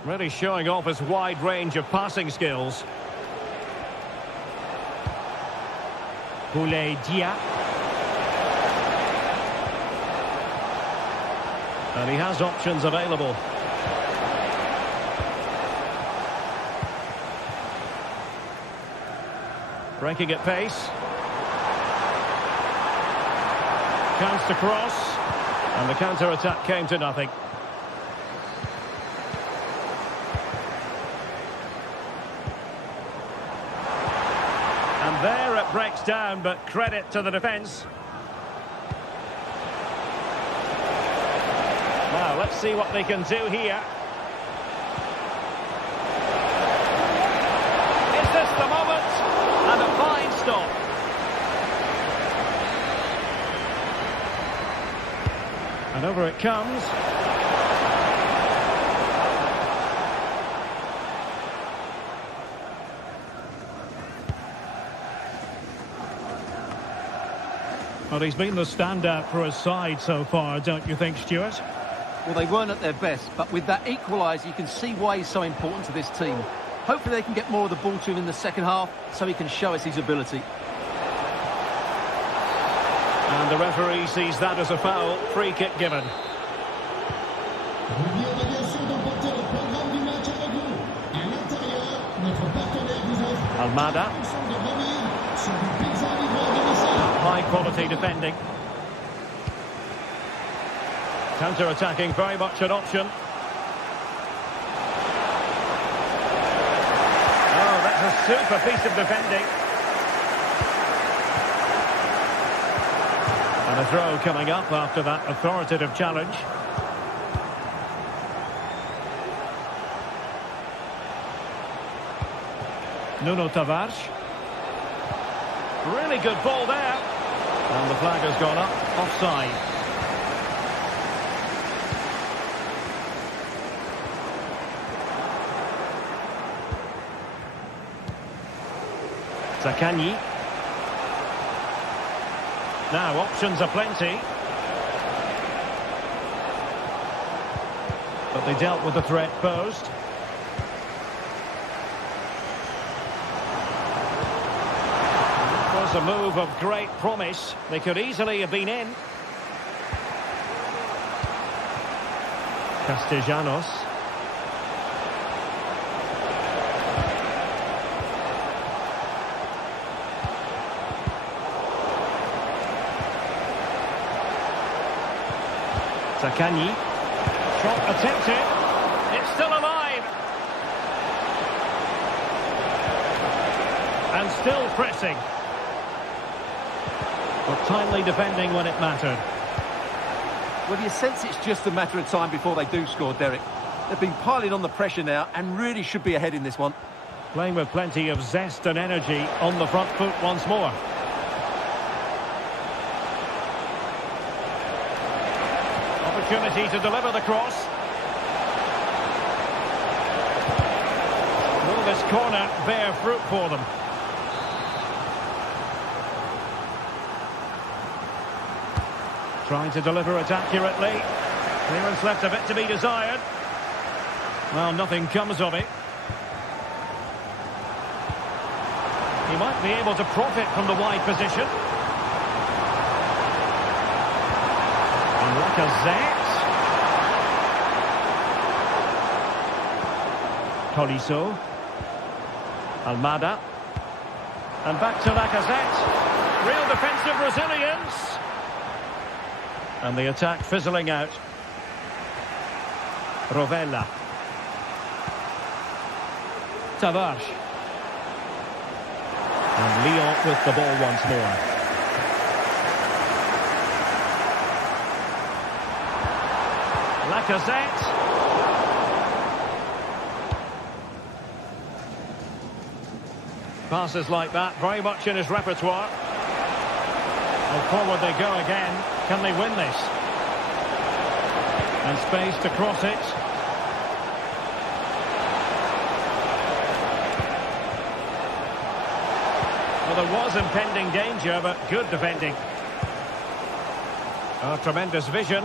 Really showing off his wide range of passing skills. Boulaye Dia. And he has options available. Breaking at pace. Chance to cross. And the counter-attack came to nothing. And there it breaks down, but credit to the defence. Now, let's see what they can do here. Is this the moment? And a fine stop. And over it comes. Well, he's been the standout for his side so far, don't you think, Stuart? Well, they weren't at their best, but with that equaliser, you can see why he's so important to this team. Hopefully they can get more of the ball to him in the second half, so he can show us his ability. And the referee sees that as a foul. Free kick given. Almada. High quality defending. Counter-attacking, very much an option. Oh, that's a super piece of defending. And a throw coming up after that authoritative challenge. Nuno Tavares. Really good ball there. And the flag has gone up, offside. Zaccagni. Now, options are plenty. But they dealt with the threat posed. It was a move of great promise. They could easily have been in. Castellanos. Zaccagni. Shot attempted. It's still alive. And still pressing. But timely defending when it mattered. Well, you sense it's just a matter of time before they do score, Derek. They've been piling on the pressure now and really should be ahead in this one. Playing with plenty of zest and energy on the front foot once more. Opportunity to deliver the cross. Will this corner bear fruit for them? Trying to deliver it accurately. Clearance left a bit to be desired. Well, nothing comes of it. He might be able to profit from the wide position. And Lacazette. Tolisso. Almada. And back to Lacazette. Real defensive resilience. And the attack fizzling out. Rovella. Tavares. And Lyon with the ball once more. Lacazette. Passes like that, very much in his repertoire. And forward they go again. Can they win this? And space to cross it. Well, there was impending danger, but good defending. Oh, tremendous vision.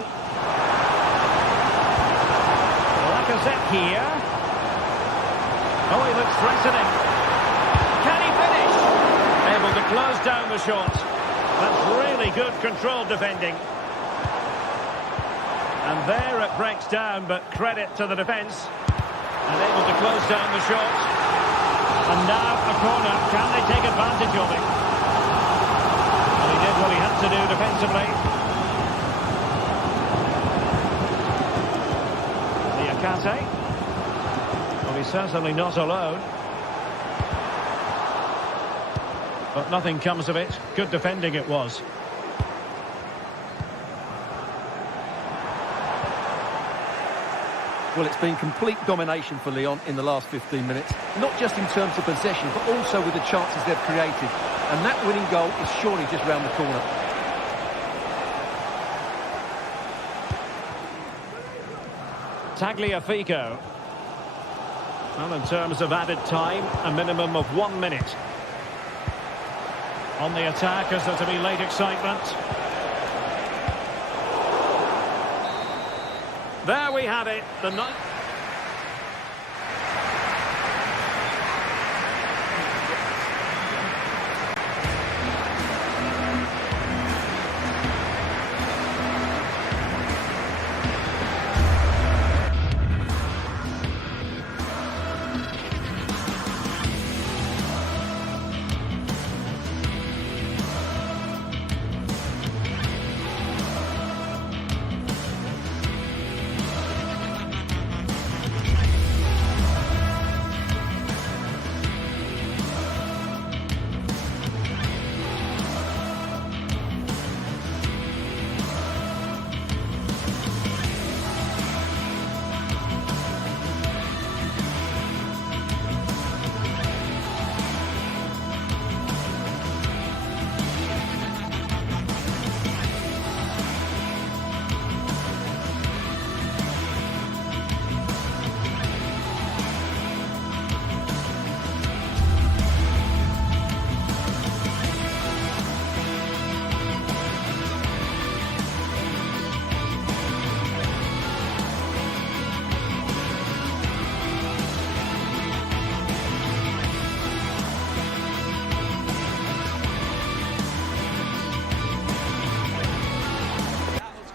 Lacazette here. Oh, he looks threatening. Can he finish? Able to close down the shot. That's really good controlled defending. And there it breaks down, but credit to the defence. And able to close down the shot. And now a corner. Can they take advantage of it? Well, he did what he had to do defensively. Liakate. Well, he's certainly not alone. But nothing comes of it. Good defending it was. Well, it's been complete domination for Lyon in the last 15 minutes. Not just in terms of possession, but also with the chances they've created. And that winning goal is surely just round the corner. Tagliafico. Well, in terms of added time, a minimum of 1 minute. On the attack, is there to be late excitement? There we have it. The ninth.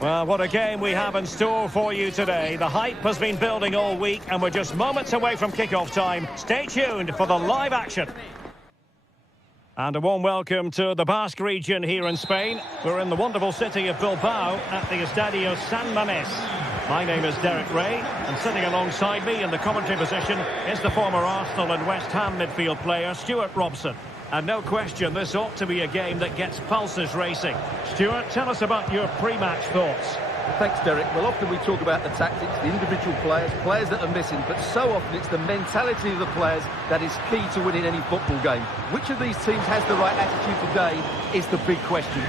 Well, what a game we have in store for you today. The hype has been building all week and we're just moments away from kickoff time. Stay tuned for the live action. And a warm welcome to the Basque region here in Spain. We're in the wonderful city of Bilbao at the Estadio San Mamés. My name is Derek Ray, and sitting alongside me in the commentary position is the former Arsenal and West Ham midfield player, Stuart Robson. And no question, this ought to be a game that gets pulses racing. Stuart, tell us about your pre-match thoughts. Thanks, Derek. Well, often we talk about the tactics, the individual players that are missing, but so often it's the mentality of the players that is key to winning any football game. Which of these teams has the right attitude today is the big question.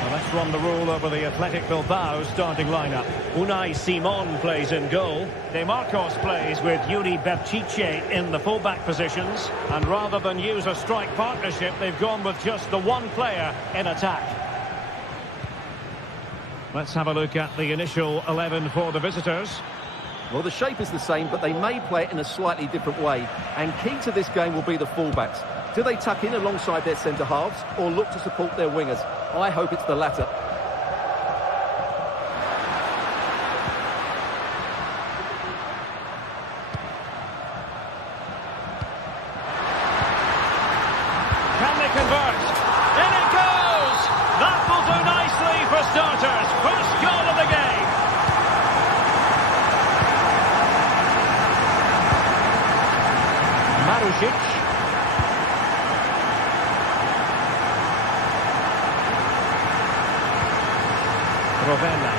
Well, let's run the rule over the Athletic Bilbao starting lineup. Unai Simon plays in goal. De Marcos plays with Yuri Berchiche in the fullback positions. And rather than use a strike partnership, they've gone with just the one player in attack. Let's have a look at the initial 11 for the visitors. Well, the shape is the same, but they may play it in a slightly different way. And key to this game will be the fullbacks. Do they tuck in alongside their centre-halves or look to support their wingers? I hope it's the latter. Can they convert? In it goes! That will do nicely for starters. First goal of the game. Marusic. Rovella.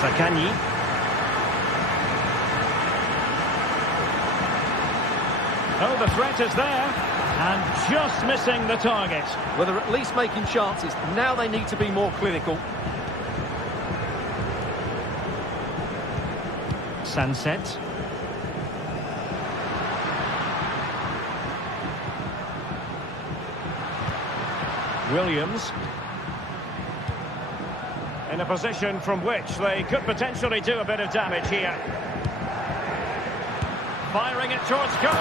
Zaccagni. Oh, the threat is there, and just missing the target. Well, they're at least making chances. Now they need to be more clinical. Sunset. Williams. In a position from which they could potentially do a bit of damage here. Firing it towards goal!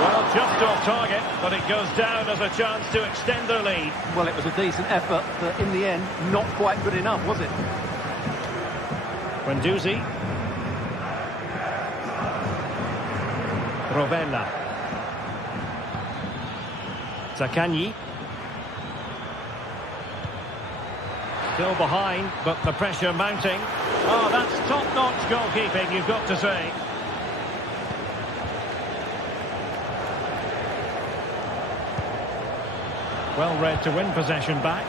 Well, just off target, but it goes down as a chance to extend their lead. Well, it was a decent effort, but in the end, not quite good enough, was it? Guendouzi. Rovella. Zaccagni. Still behind, but the pressure mounting. Oh, that's top-notch goalkeeping, you've got to say. Well read to win possession back.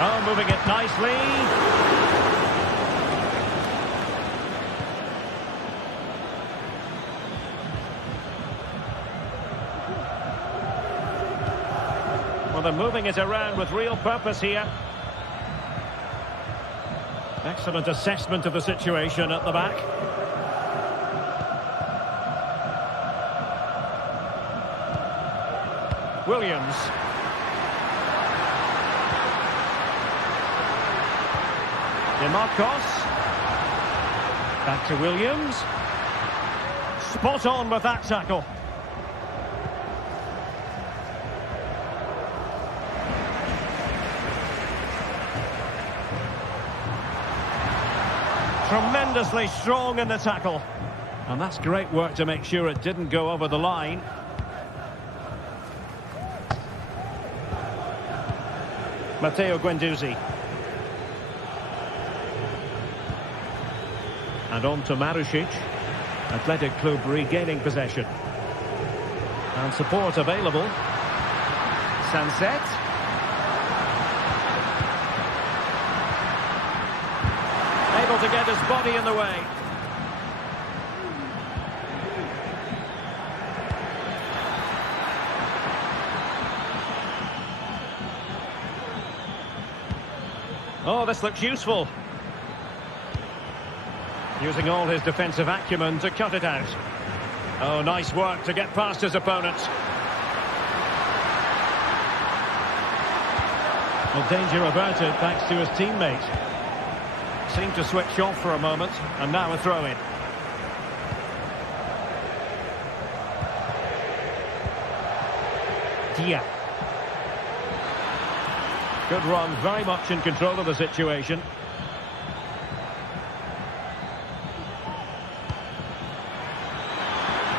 Oh, moving it nicely. Well, they're moving it around with real purpose here. Excellent assessment of the situation at the back. Williams. DeMarcos. Back to Williams. Spot on with that tackle. Tremendously strong in the tackle. And that's great work to make sure it didn't go over the line. Matteo Guendouzi. And on to Marusic. Athletic Club regaining possession. And support available. Sunset. Able to get his body in the way. Oh, this looks useful. Using all his defensive acumen to cut it out. Oh, nice work to get past his opponent. Well, danger averted thanks to his teammate. Seemed to switch off for a moment, and now a throw-in. Dia. Good run, very much in control of the situation.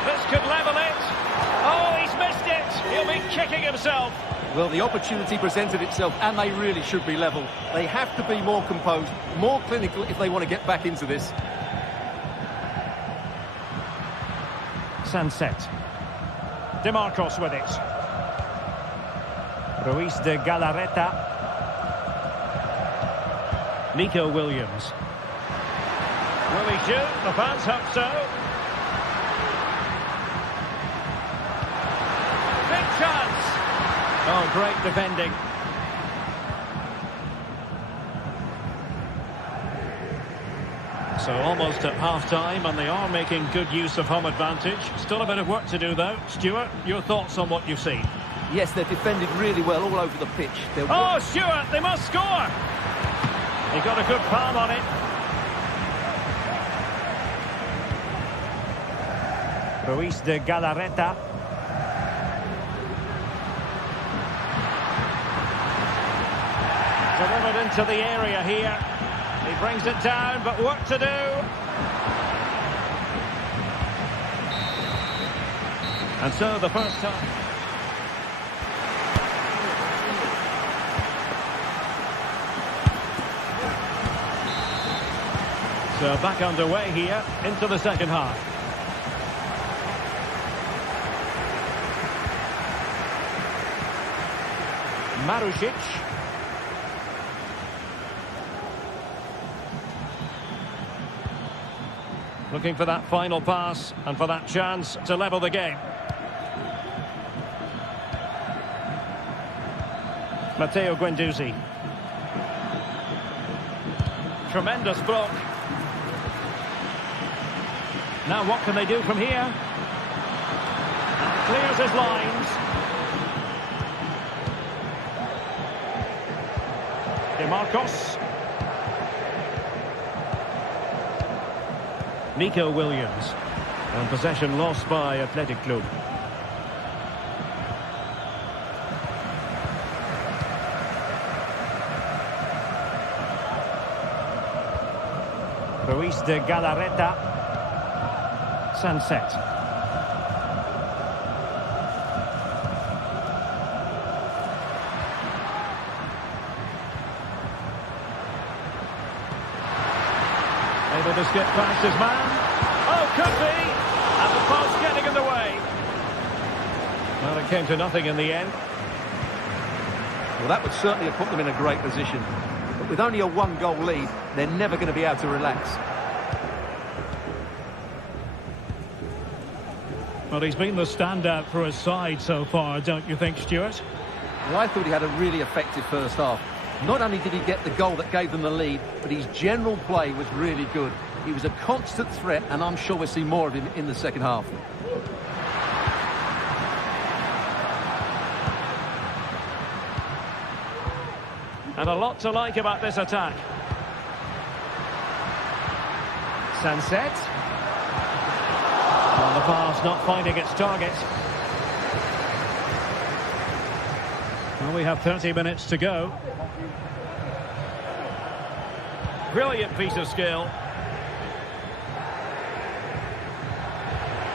This could level it. Oh, he's missed it. He'll be kicking himself. Well, the opportunity presented itself, and they really should be level. They have to be more composed, more clinical if they want to get back into this. Sunset. DeMarcos with it. Ruiz de Galarreta. Nico Williams. Will he shoot? The fans hope so. Big chance. Oh, great defending. So almost at half-time, and they are making good use of home advantage. Still a bit of work to do, though. Stuart, your thoughts on what you've seen? Yes, they're defended really well all over the pitch. Oh, Stuart, they must score! He got a good palm on it. Ruiz de Galarreta. Delivered into the area here. He brings it down, but work to do. And so the first time. So back underway here into the second half. Marusic. Looking for that final pass and for that chance to level the game. Matteo Guendouzi. Tremendous block. Now what can they do from here? Clears his lines. DeMarcos. Nico Williams. And possession lost by Athletic Club. Ruiz de Galarreta. Sunset. Able to skip past his man. Oh, could be. And the pass getting in the way. Well, it came to nothing in the end. Well, that would certainly have put them in a great position. But with only a one-goal lead, they're never going to be able to relax. Well, he's been the standout for his side so far, don't you think, Stuart? Well, I thought he had a really effective first half. Not only did he get the goal that gave them the lead, but his general play was really good. He was a constant threat, and I'm sure we'll see more of him in the second half. And a lot to like about this attack. Sunset. And the pass not finding its target. Well, we have 30 minutes to go. Brilliant piece of skill.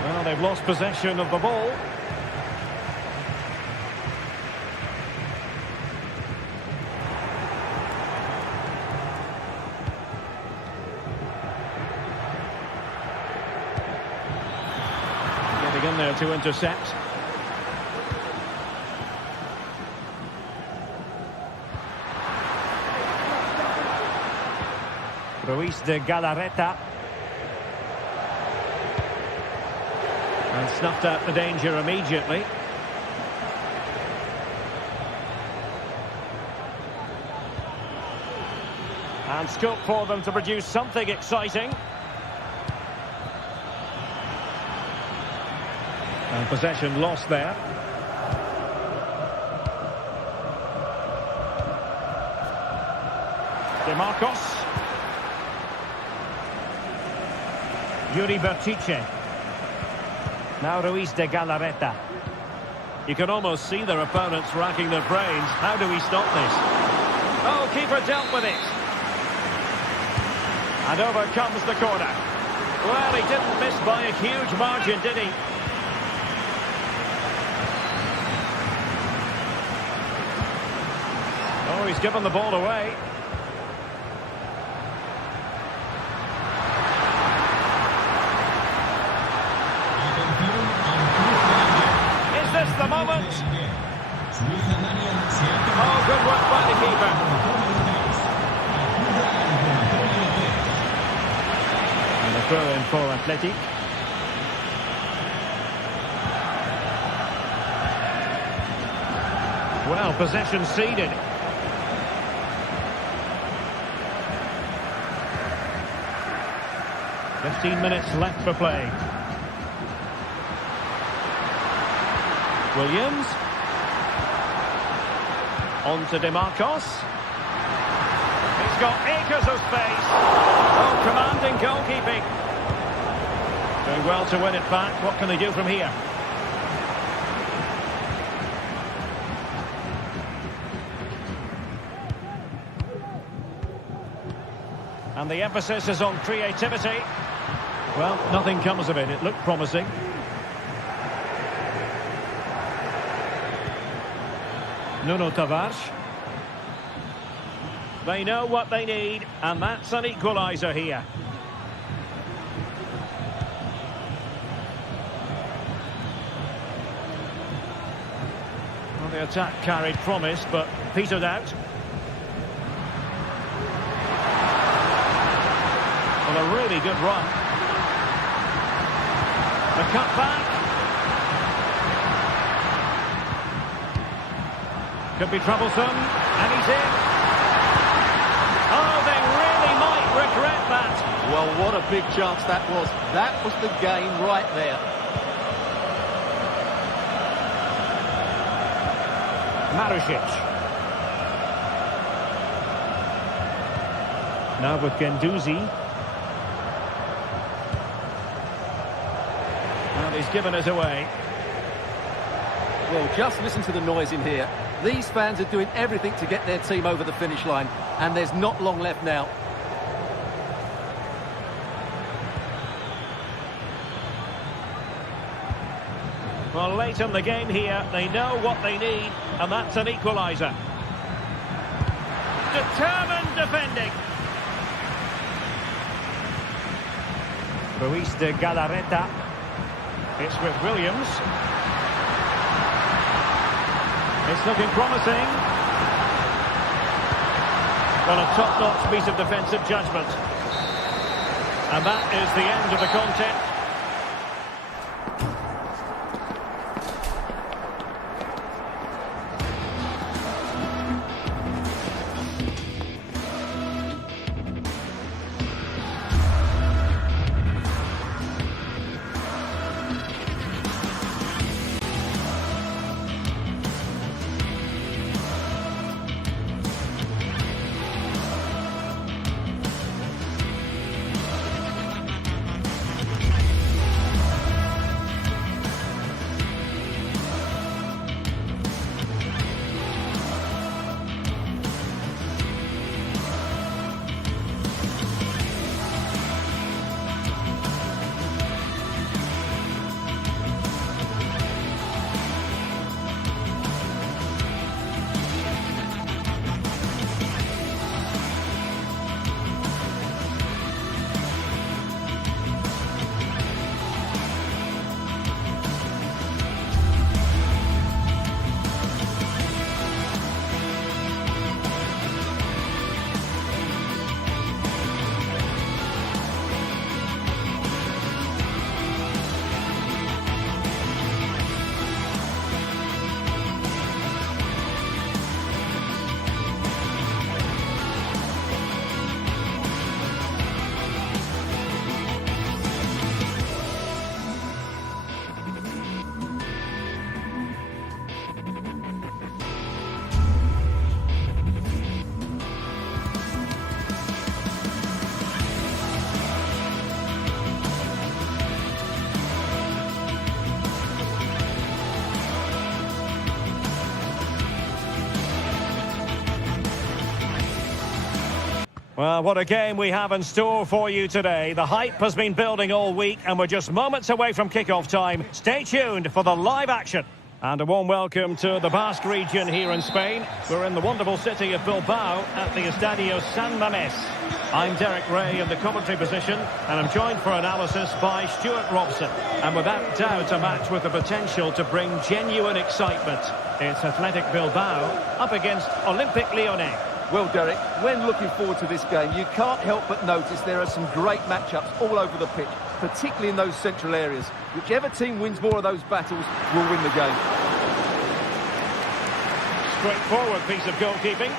Well, they've lost possession of the ball. Getting in there to intercept. Ruiz de Galarreta. And snuffed out the danger immediately. And scope for them to produce something exciting. And possession lost there. DeMarcos. Yuri Bertice. Now Ruiz de Galarreta. You can almost see their opponents racking their brains. How do we stop this? Oh, keeper dealt with it. And over comes the corner. Well, he didn't miss by a huge margin, did he? Oh, he's given the ball away. The moment. Oh, good work by the keeper. And a throw in for Athletic. Well, possession ceded. 15 minutes left for play. Williams. On to DeMarcos. He's got acres of space. Oh, commanding goalkeeping. Doing well to win it back. What can they do from here? And the emphasis is on creativity. Well, nothing comes of it. It looked promising. Nuno Tavares. They know what they need, and that's an equaliser here. Well, the attack carried promise, but petered out. Well, a really good run. The cut back. Could be troublesome, and he's in. Oh, they really might regret that. Well, what a big chance that was. That was the game right there. Marusic. Now with Guendouzi. Well, he's given us away. Well, just listen to the noise in here. These fans are doing everything to get their team over the finish line, and there's not long left now. Well, late in the game here, they know what they need, and that's an equaliser. Determined defending. Ruiz de Galarreta. It's with Williams. It's looking promising. Well, a top-notch piece of defensive judgment. And that is the end of the contest. Well, what a game we have in store for you today. The hype has been building all week, and we're just moments away from kickoff time. Stay tuned for the live action. And a warm welcome to the Basque region here in Spain. We're in the wonderful city of Bilbao at the Estadio San Mamés. I'm Derek Ray in the commentary position, and I'm joined for analysis by Stuart Robson. And without doubt, a match with the potential to bring genuine excitement. It's Athletic Bilbao up against Olympique Lyonnais. Well, Derek, when looking forward to this game, you can't help but notice there are some great matchups all over the pitch, particularly in those central areas. Whichever team wins more of those battles will win the game. Straightforward piece of goalkeeping.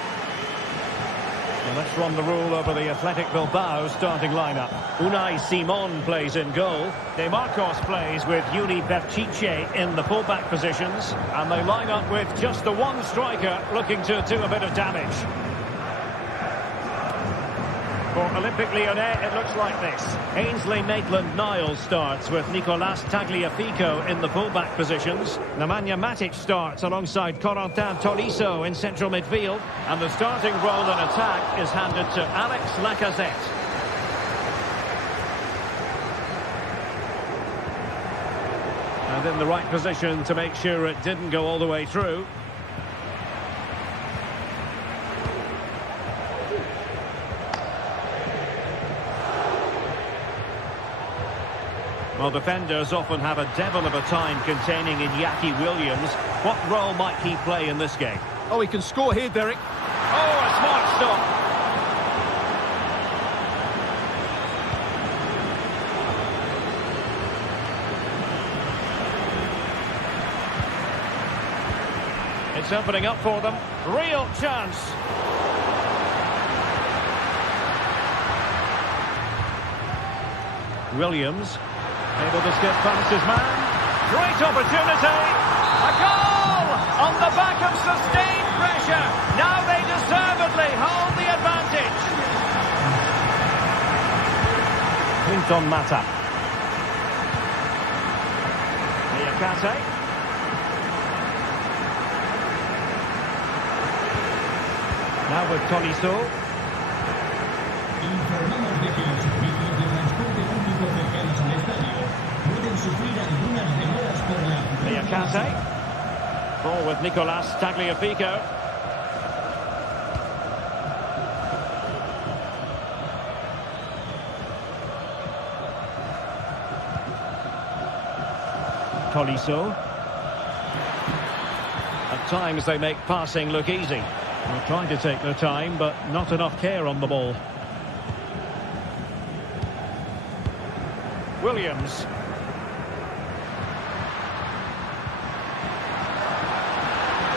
And let's run the rule over the Athletic Bilbao starting lineup. Unai Simon plays in goal. De Marcos plays with Yuri Berchiche in the fullback positions. And they line up with just the one striker looking to do a bit of damage. For Olympique Lyonnais, it looks like this. Ainsley Maitland-Niles starts with Nicolas Tagliafico in the fullback positions. Nemanja Matic starts alongside Corentin Tolisso in central midfield. And the starting role in attack is handed to Alex Lacazette. And in the right position to make sure it didn't go all the way through. Well, defenders often have a devil of a time containing Iñaki Williams. What role might he play in this game? Oh, he can score here, Derek. Oh, a smart stop. It's opening up for them. Real chance. Williams. Able to skip past his man. Great opportunity. A goal on the back of sustained pressure. Now they deservedly hold the advantage. Clinton Mata. Niakate. Now with Tolisso. Informamos de que los servicios de transporte público cercanos al estadio pueden sufrir algunas demoras por la... Niakate. Ball with Nicolas Tagliafico. Tolisso. At times they make passing look easy. They're trying to take their time, but not enough care on the ball. Williams.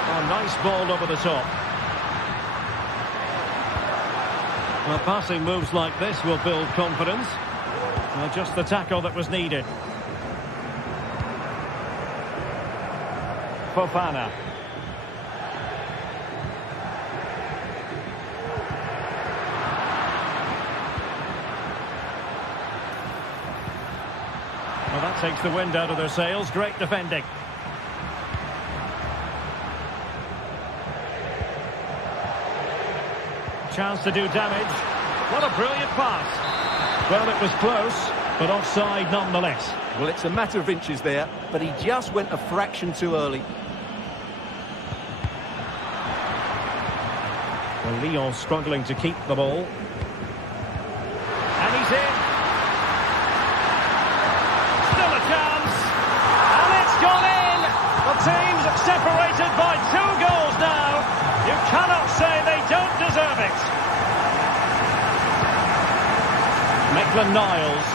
Oh, nice ball over the top. Well, passing moves like this will build confidence. Well, just the tackle that was needed. Fofana. Well, that takes the wind out of their sails. Great defending. Chance to do damage. What a brilliant pass. Well, it was close, but offside nonetheless. Well, it's a matter of inches there, but he just went a fraction too early. Well, Lyon struggling to keep the ball. And he's in. Still a chance. And it's gone in. The team's separated by 2 goals now. You cannot say they don't deserve it. Maitland-Niles.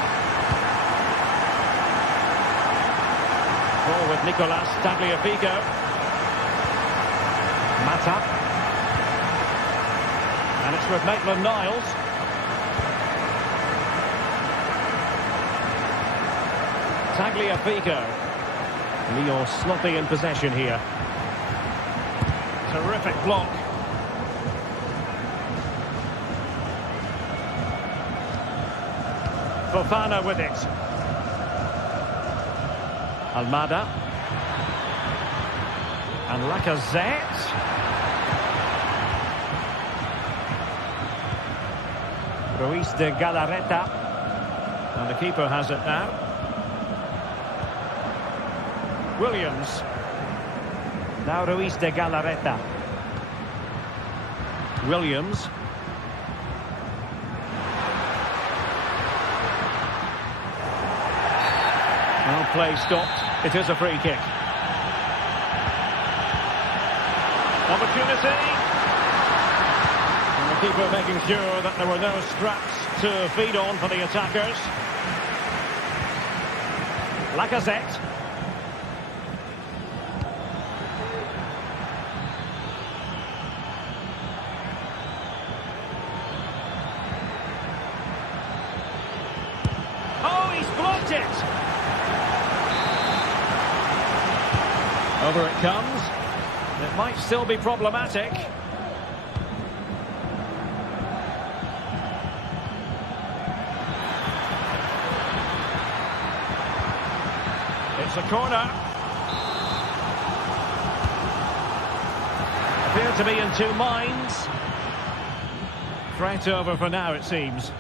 Ball with Nicolas Tagliafico. Mata. And it's with Maitland-Niles. Tagliafico. Lyon sloppy in possession here. Terrific block. Fofana with it. Almada. And Lacazette. Ruiz de Galarreta. And the keeper has it now. Williams. Now Ruiz de Galarreta. Williams. Well, play stopped. It is a free kick. Opportunity. And the keeper making sure that there were no scraps to feed on for the attackers. Lacazette. beat it. Over it comes. It might still be problematic. It's a corner. Appear to be in two minds. Threat over for now, it seems.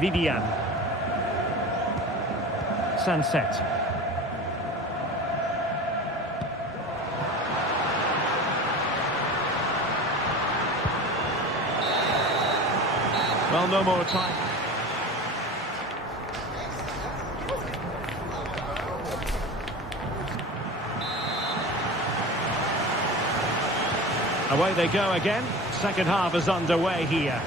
Vivian. Sunset. Well, no more time. Away they go again. Second half is underway here.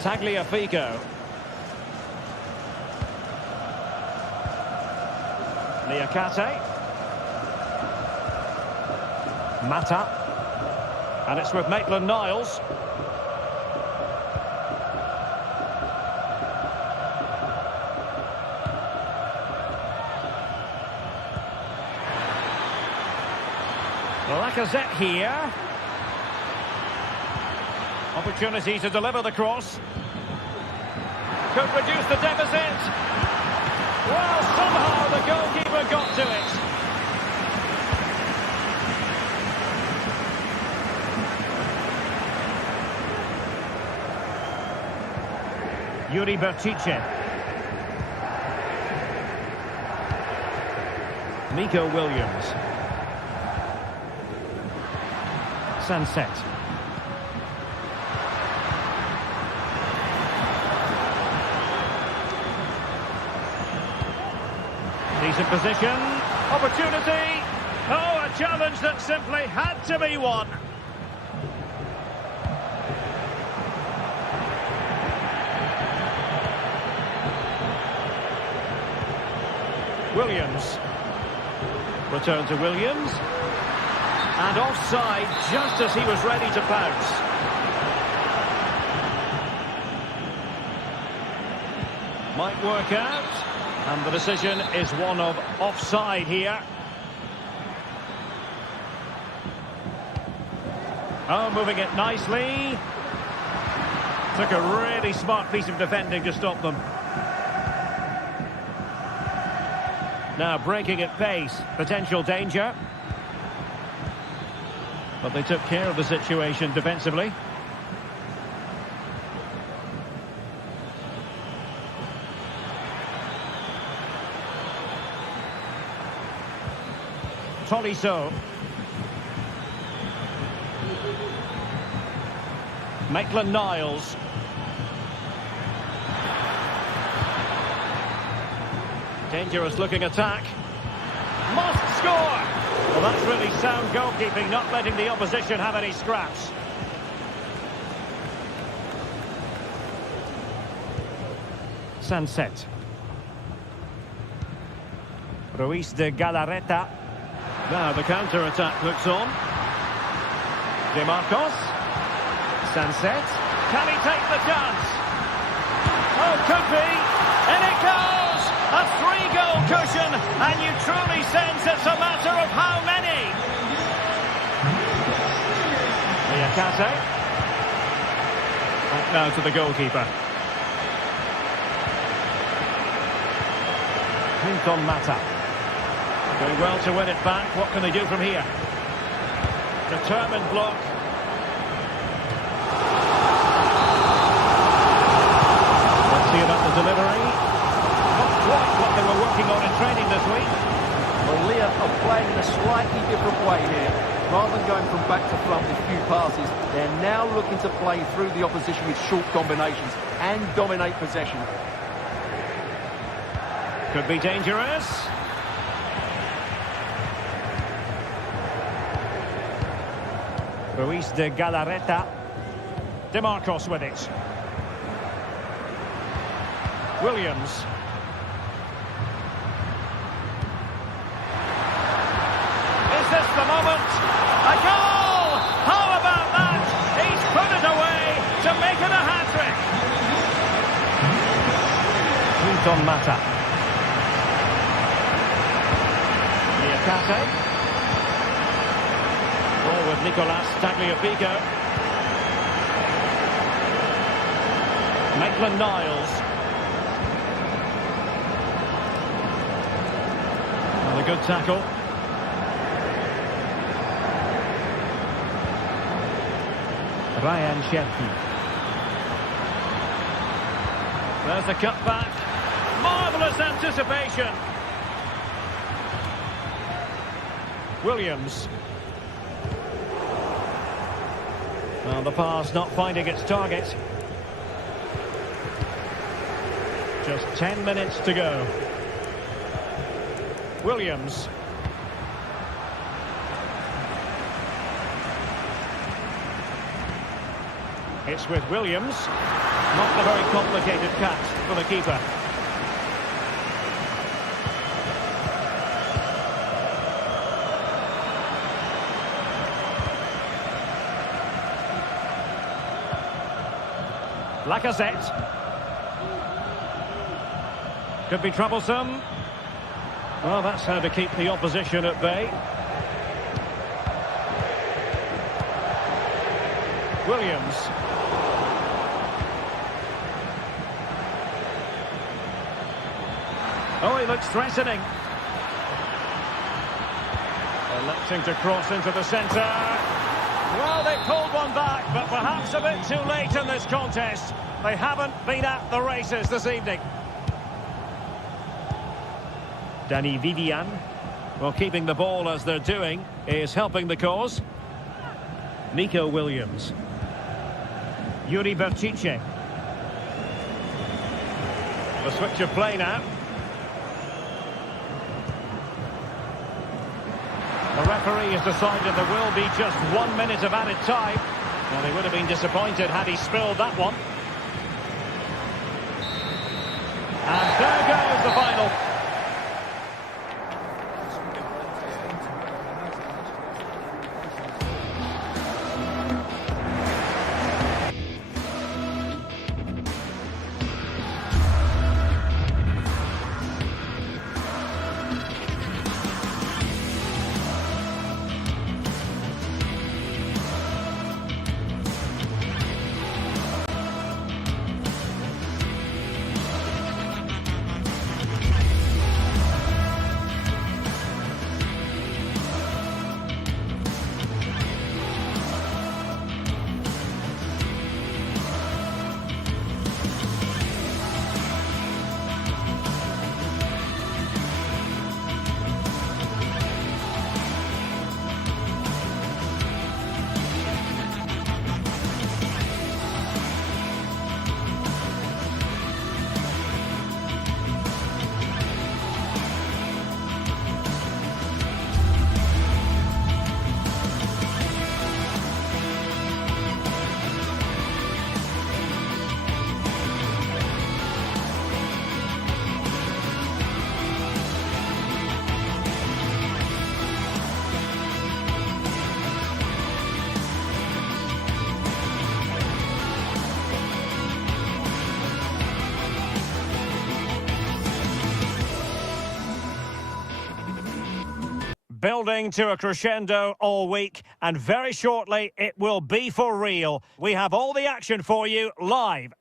Tagliafico. Niakate. Mata. And it's with Maitland-Niles. Lacazette here. Opportunity to deliver the cross. Could reduce the deficit. Well, somehow the goalkeeper got to it. Yuri Bertice. Nico Williams. Sunset. Decent position. Opportunity. Oh, a challenge that simply had to be won. Williams. Return to Williams. And offside just as he was ready to pounce. Might work out. And the decision is one of offside here. Oh, moving it nicely. Took a really smart piece of defending to stop them. Now breaking at pace. Potential danger. But they took care of the situation defensively. Tolisso. Maitland-Niles. Dangerous looking attack. Must score! Well, that's really sound goalkeeping, not letting the opposition have any scraps. Sunset. Ruiz de Galarreta. Now the counter-attack looks on. De Marcos. Sunset. Can he take the chance? Oh, could be. And it goes! A three-goal cushion, and you truly sense it's a matter of how many. Niakate. Back now to the goalkeeper. Hinton Mata. Doing well to win it back. What can they do from here? Determined block. Let's see about the delivery. Not quite what they were working on in training this week. Well, Leah are playing in a slightly different way here. Rather than going from back to front with few passes, they're now looking to play through the opposition with short combinations and dominate possession. Could be dangerous. Ruiz de Galarreta. De Marcos with it. Williams. Is this the moment? making a hat-trick. Clinton Mata. Niakate. Ball with Nicolas Tagliafico. Maitland-Niles. And a good tackle. Ryan Cherki. There's the cutback. Marvellous anticipation. Williams. Well, the pass not finding its target. Just 10 minutes to go. Williams. It's with Williams. Not a very complicated catch for the keeper. Lacazette. Could be troublesome. Well, that's how to keep the opposition at bay. Williams. Oh, he looks threatening. Electing to cross into the centre. Well, they pulled one back, but perhaps a bit too late in this contest. They haven't been at the races this evening. Danny Vivian. Well, keeping the ball as they're doing is helping the cause. Nico Williams. Yuri Berchiche. The switch of play now. The referee has decided there will be just 1 minute of added time. Well, he would have been disappointed had he spilled that one. And there goes the final. Building to a crescendo all week, and very shortly it will be for real. We have all the action for you live.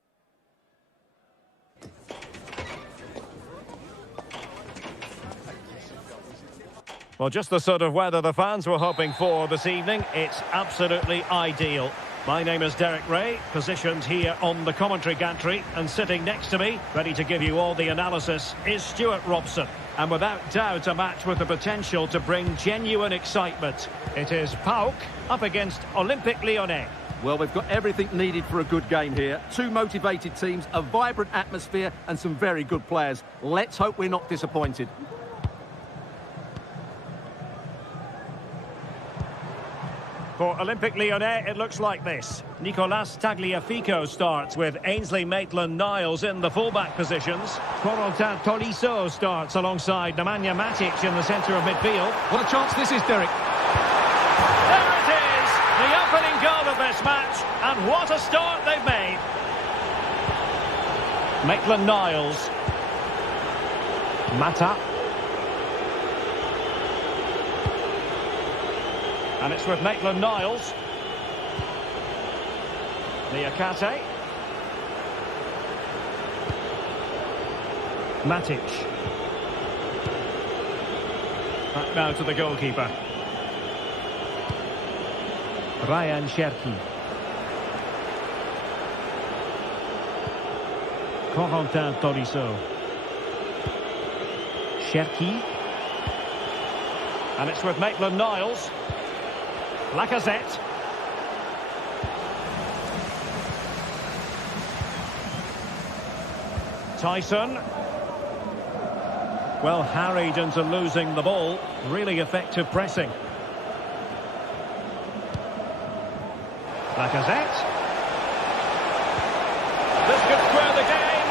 Well, just the sort of weather the fans were hoping for this evening. It's absolutely ideal. My name is Derek Ray, positioned here on the commentary gantry, and sitting next to me, ready to give you all the analysis, is Stuart Robson. And without doubt, a match with the potential to bring genuine excitement. It is PAOK up against Olympique Lyonnais. Well, we've got everything needed for a good game here. Two motivated teams, a vibrant atmosphere, and some very good players. Let's hope we're not disappointed. For Olympique Lyonnais, it looks like this. Nicolas Tagliafico starts with Ainsley Maitland-Niles in the fullback positions. Corentin Tolisso starts alongside Nemanja Matic in the centre of midfield. What a chance this is, Derek. There it is! The opening goal of this match, and what a start they've made. Maitland-Niles. Mata. And it's with Maitland-Niles. Niakate. Matic. Back now to the goalkeeper. Ryan Cherki. Corentin Tolisso. Cherki. And it's with Maitland-Niles. Lacazette. Tyson. Well, harried into losing the ball. Really effective pressing. Lacazette. This could square the game.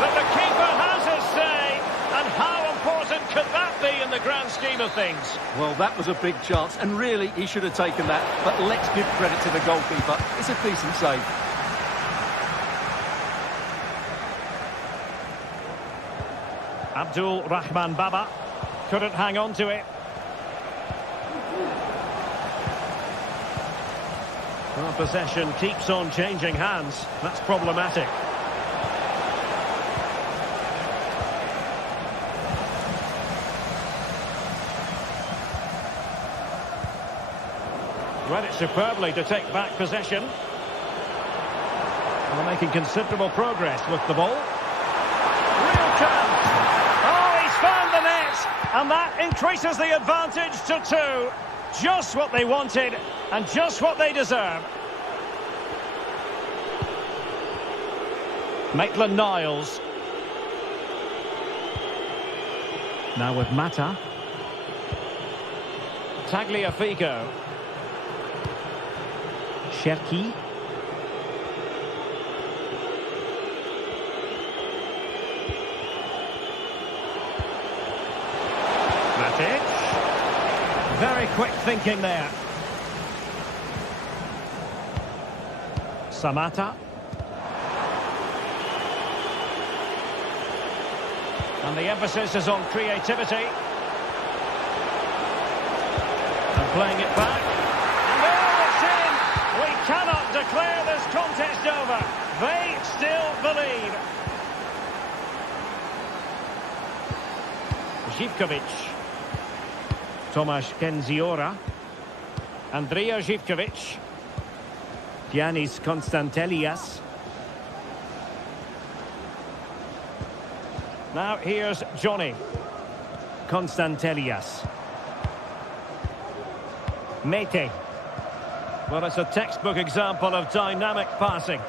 But the keeper has his say. And how important could that be in the grand scheme of things? Well, that was a big chance, and really, he should have taken that. But let's give credit to the goalkeeper. It's a decent save. Abdul Rahman Baba couldn't hang on to it. Well, possession keeps on changing hands. That's problematic. Read it superbly to take back possession. They're making considerable progress with the ball. Real chance. Oh, he's found the net. And that increases the advantage to 2. Just what they wanted and just what they deserve. Maitland-Niles. Now with Mata. Tagliafico. Cherki. Matic. Very quick thinking there. Samata. And the emphasis is on creativity. And playing it back. And there it's in! We cannot declare this contest over. They still believe. Živkovic. Tomasz Kenziora. Andrija Živkovic. Giannis Konstantelias. Now here's Johnny. Konstantelias. Mete. Well, it's a textbook example of dynamic passing.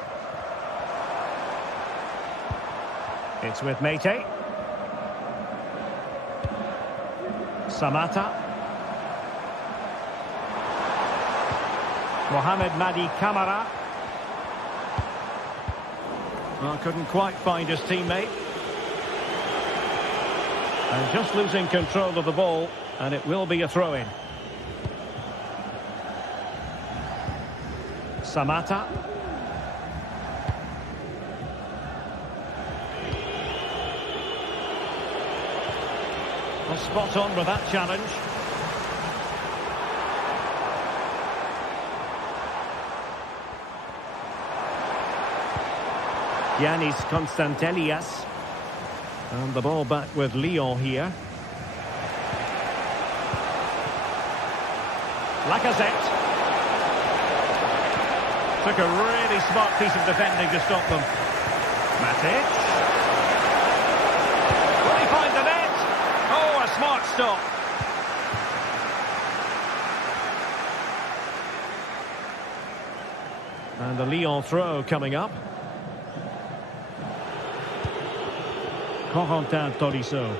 It's with Mete. Samata. Mohamed Madi Kamara. Well, couldn't quite find his teammate. And just losing control of the ball, and it will be a throw-in. Samata. Well, spot on with that challenge. Giannis Konstantelias. And the ball back with Lyon here. Lacazette. Took a really smart piece of defending to stop them. Matic. Will he find the net? Oh, a smart stop. And the Lyon throw coming up. Corentin Tolisso.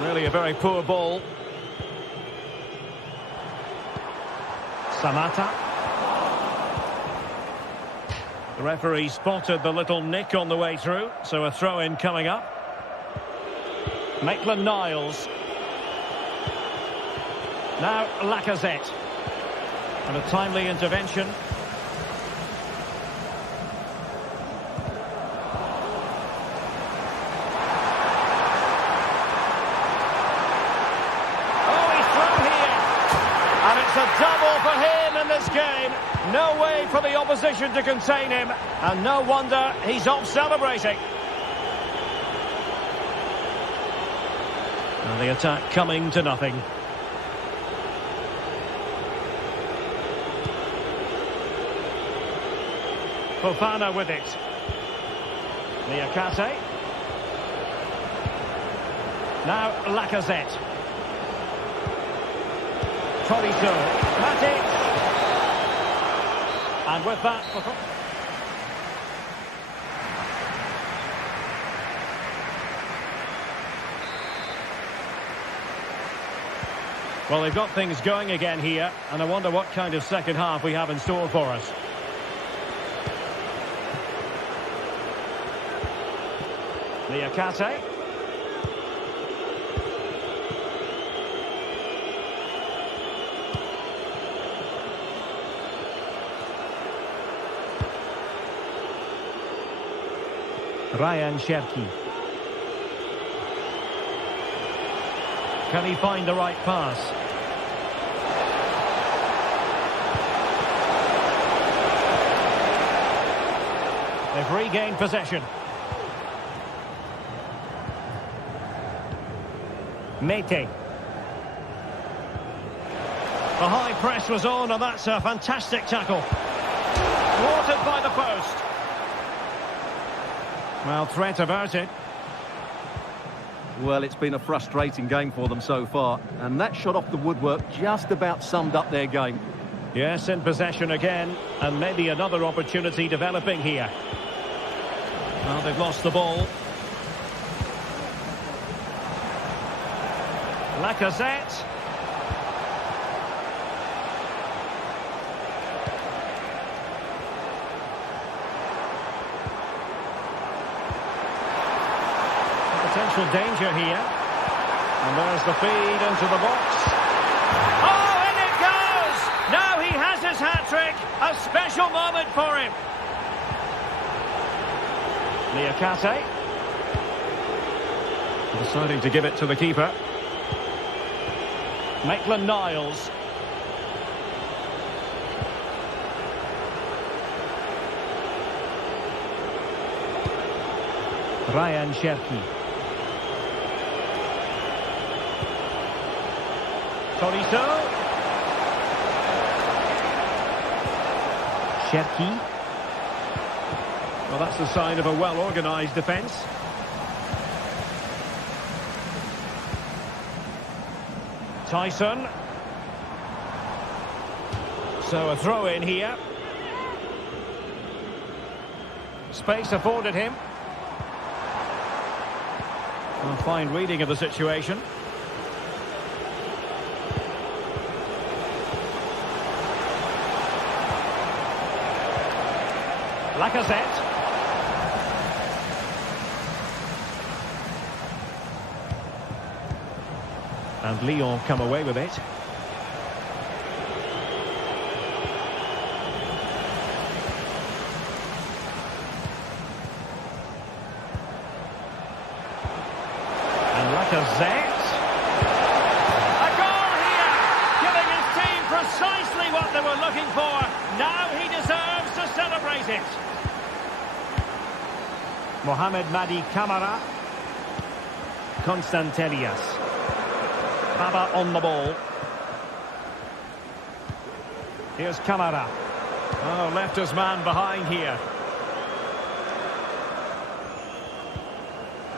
Really a very poor ball. Samata. The referee spotted the little nick on the way through, so a throw-in coming up. Maitland-Niles. Now Lacazette. And a timely intervention. game. No way for the opposition to contain him. And no wonder he's off celebrating. And the attack coming to nothing. Fofana with it. Niakate. Now Lacazette. Tolisso. Matic. And with that... Well, they've got things going again here, and I wonder what kind of second half we have in store for us. Niakate. Ryan Cherki. Can he find the right pass? They've regained possession. Mete. The high press was on, and that's a fantastic tackle. Thwarted by the post. Well, threat about it. Well, it's been a frustrating game for them so far, and that shot off the woodwork just about summed up their game. Yes, in possession again, and maybe another opportunity developing here. Well, they've lost the ball. Lacazette. Potential danger here. And there's the feed into the box. Oh, in it goes! Now he has his hat-trick. A special moment for him. Niakate. Deciding to give it to the keeper. Maitland-Niles. Ryan Cherki. Tolisso. Cherki. Well, that's the sign of a well-organised defence. Tyson. So a throw in here. Space afforded him. A fine reading of the situation. Lacazette. And Lyon come away with it. And Lacazette. A goal here! Giving his team precisely what they were looking for. Now he deserves to celebrate it. Mohamed Madi Camara. Constantelias. Baba on the ball. Here's Camara. Oh, left his man behind here.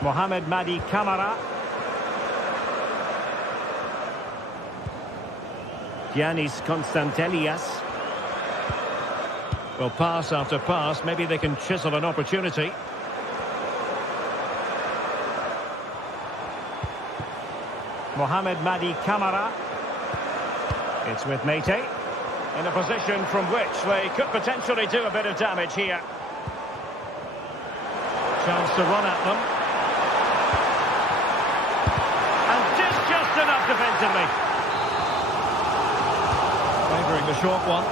Mohamed Madi Camara. Giannis Constantelias. Well, pass after pass. Maybe they can chisel an opportunity. Mohamed Madi Camara. It's with Mete. In a position from which they could potentially do a bit of damage here. Chance to run at them. And just enough defensively. Favouring the short one.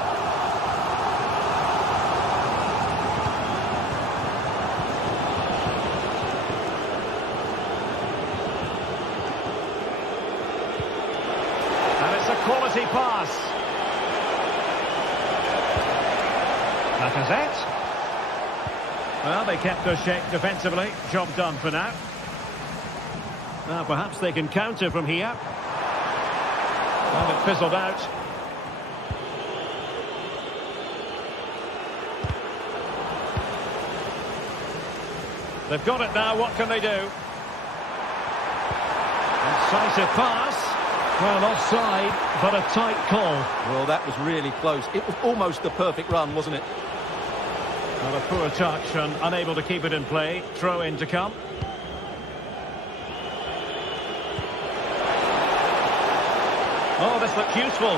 Quality pass. Lacazette. Well, they kept their shape defensively. Job done for now. Now, perhaps they can counter from here. Well, it fizzled out. They've got it now. What can they do? Incisive pass. Well, offside, but a tight call. Well, that was really close. It was almost the perfect run, wasn't it? Well, a poor touch and unable to keep it in play. Throw in to come. Oh, this looks useful.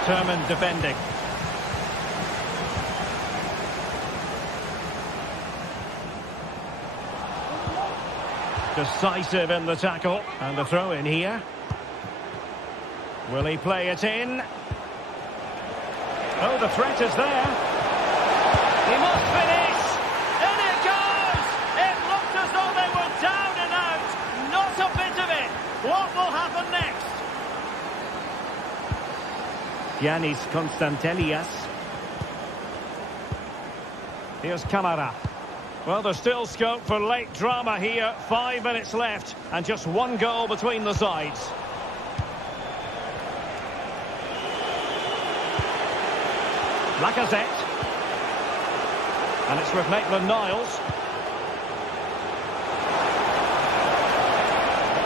Determined defending. Decisive in the tackle. And the throw in here. Will he play it in? Oh, the threat is there. He must finish. In it goes. It looked as though they were down and out. Not a bit of it. What will happen next? Giannis Konstantelias. Here's Kamara. Well, there's still scope for late drama here. 5 minutes left and just one goal between the sides. Lacazette. And it's with Maitland-Niles.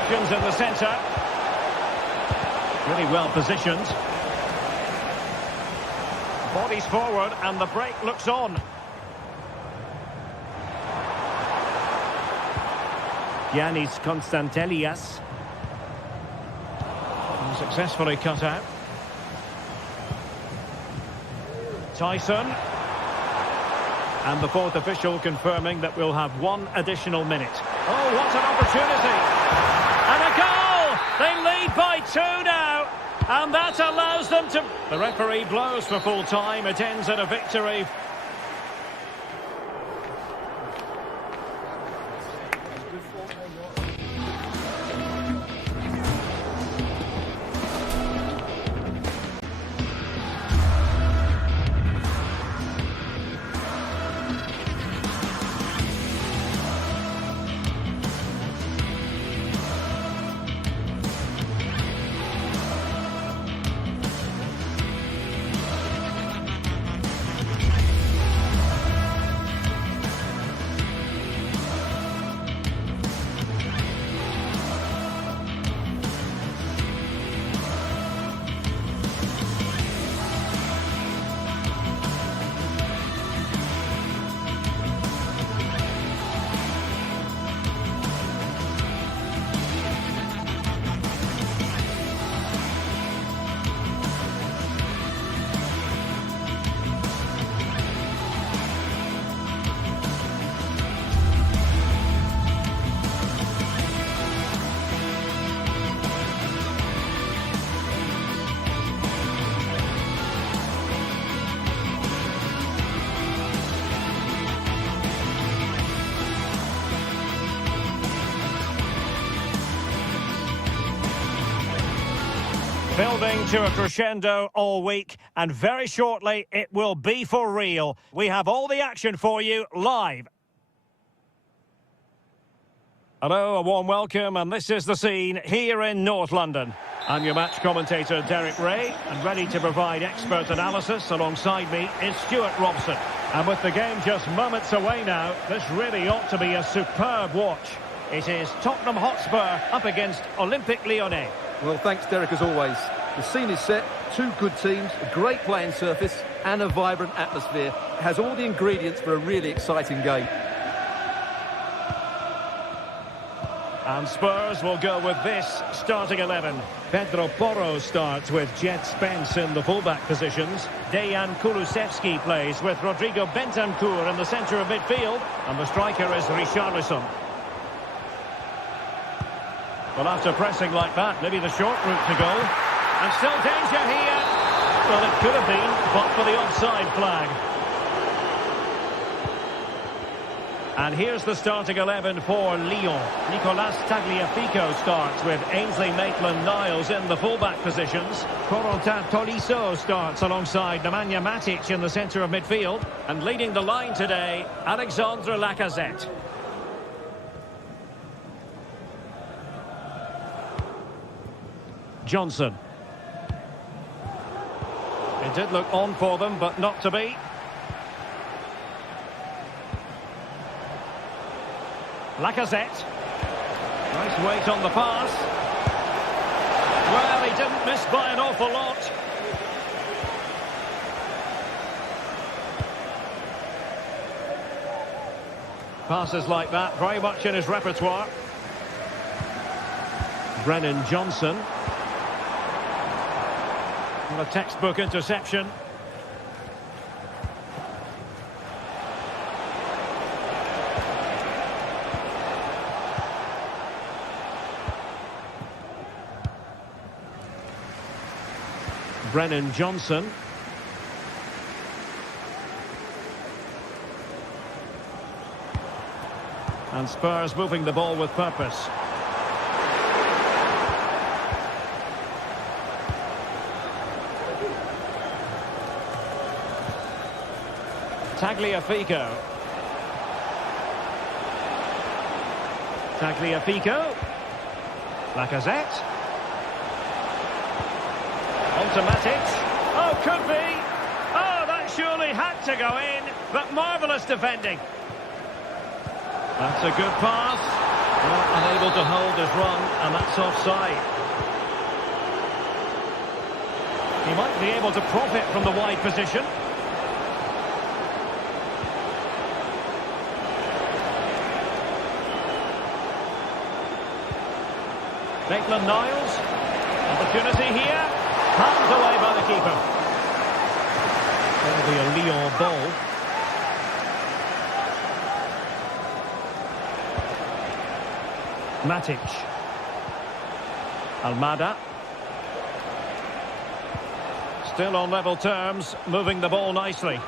Options in the centre. Really well positioned. Bodies forward and the break looks on. Giannis Konstantelias. Successfully cut out. Tyson. And the fourth official confirming that we'll have one additional minute. Oh, what an opportunity! And a goal! They lead by 2 now. And that allows them to... The referee blows for full time. It ends in a victory. Building to a crescendo all week, and very shortly it will be for real. We have all the action for you live. Hello, a warm welcome, and this is the scene here in North London. I'm your match commentator, Derek Ray, and ready to provide expert analysis alongside me is Stuart Robson. And with the game just moments away now, this really ought to be a superb watch. It is Tottenham Hotspur up against Olympique Lyonnais. Well, thanks, Derek, as always. The scene is set, 2 good teams, a great playing surface and a vibrant atmosphere. It has all the ingredients for a really exciting game. And Spurs will go with this starting 11. Pedro Porro starts with Jet Spence in the fullback positions. Dejan Kulusevski plays with Rodrigo Bentancur in the centre of midfield. And the striker is Richarlison. Well, after pressing like that, maybe the short route to goal. And still danger here. Well, it could have been, but for the offside flag. And here's the starting 11 for Lyon. Nicolas Tagliafico starts with Ainsley Maitland-Niles in the fullback positions. Corentin Tolisso starts alongside Nemanja Matic in the centre of midfield. And leading the line today, Alexandre Lacazette. Johnson. It did look on for them, but not to be. Lacazette. Nice weight on the pass. Well, he didn't miss by an awful lot. Passes like that, very much in his repertoire. Brennan Johnson. And a textbook interception. Brennan Johnson. And Spurs moving the ball with purpose. Tagliafico. Tagliafico. Lacazette. Automatic. Oh, could be. Oh, that surely had to go in. But marvellous defending. That's a good pass. Well, unable to hold his run, and that's offside. He might be able to profit from the wide position. Maitland-Niles. Opportunity here. Hands away by the keeper. That'll be a Lyon ball. Matic. Almada. Still on level terms, moving the ball nicely.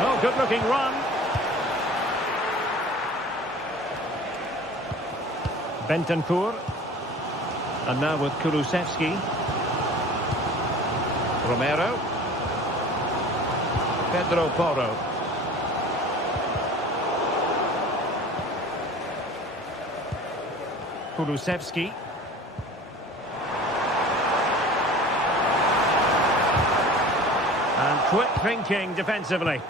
Oh, good looking run. Bentancur. And now with Kulusevski. Romero. Pedro Porro. Kulusevski. And quick thinking defensively.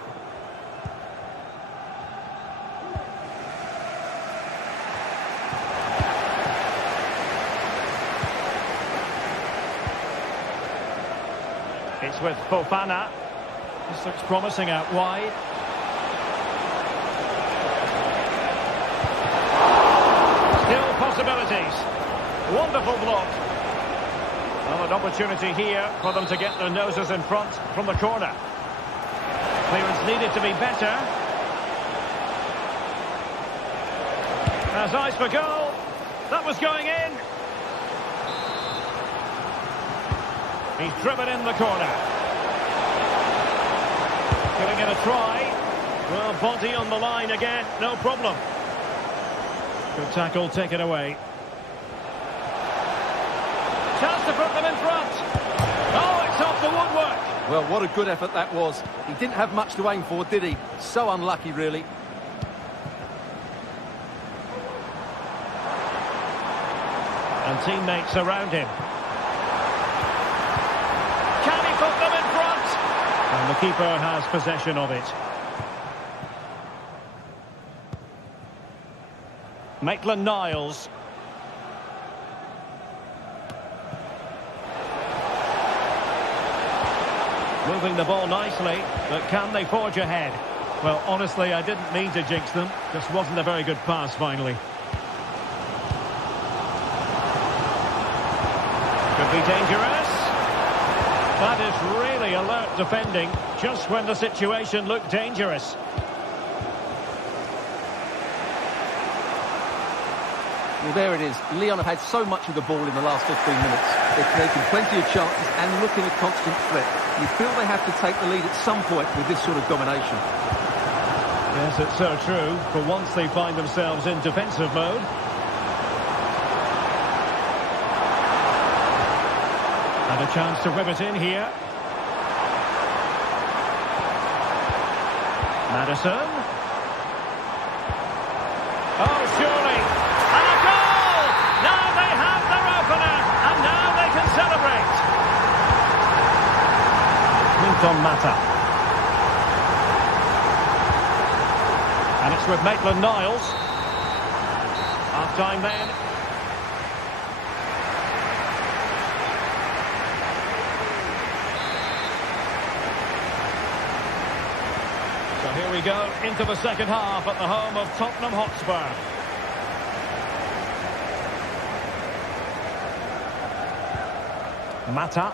It's with Fofana. This looks promising out wide. Still possibilities. Wonderful block. Well, an opportunity here for them to get their noses in front from the corner. Clearance needed to be better. Has eyes for goal. That was going in. He's driven in the corner. Giving it a try. Well, body on the line again, no problem. Good tackle, take it away. Chance to put them in front. Oh, it's off the woodwork. Well, what a good effort that was. He didn't have much to aim for, did he? So unlucky, really. And teammates around him. Can he put them in front? And the keeper has possession of it. Maitland-Niles. Moving the ball nicely, but can they forge ahead? Well, honestly, I didn't mean to jinx them. Just wasn't a very good pass, finally. Could be dangerous. That is really alert defending, just when the situation looked dangerous. Well, there it is. Lyon have had so much of the ball in the last 15 minutes. They've created plenty of chances and looking a constant threat. You feel they have to take the lead at some point with this sort of domination. Yes, it's so true. For once they find themselves in defensive mode. And a chance to whip it in here. Maddison. Oh, surely. And a goal! Now they have their opener, and now they can celebrate. Minton Mata. And it's with Maitland-Niles. Half-time then. So here we go into the second half at the home of Tottenham Hotspur. Mata.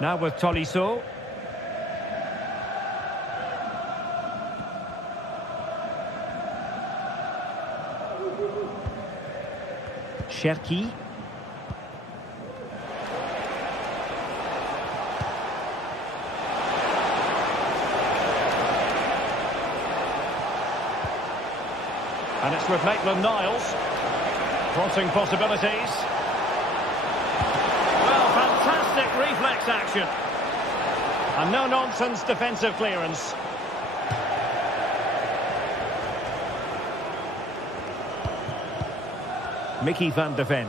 Now with Tolisso. Cherki. And it's with Maitland-Niles. Crossing possibilities. Well, fantastic reflex action. And no-nonsense defensive clearance. Mickey van de Ven.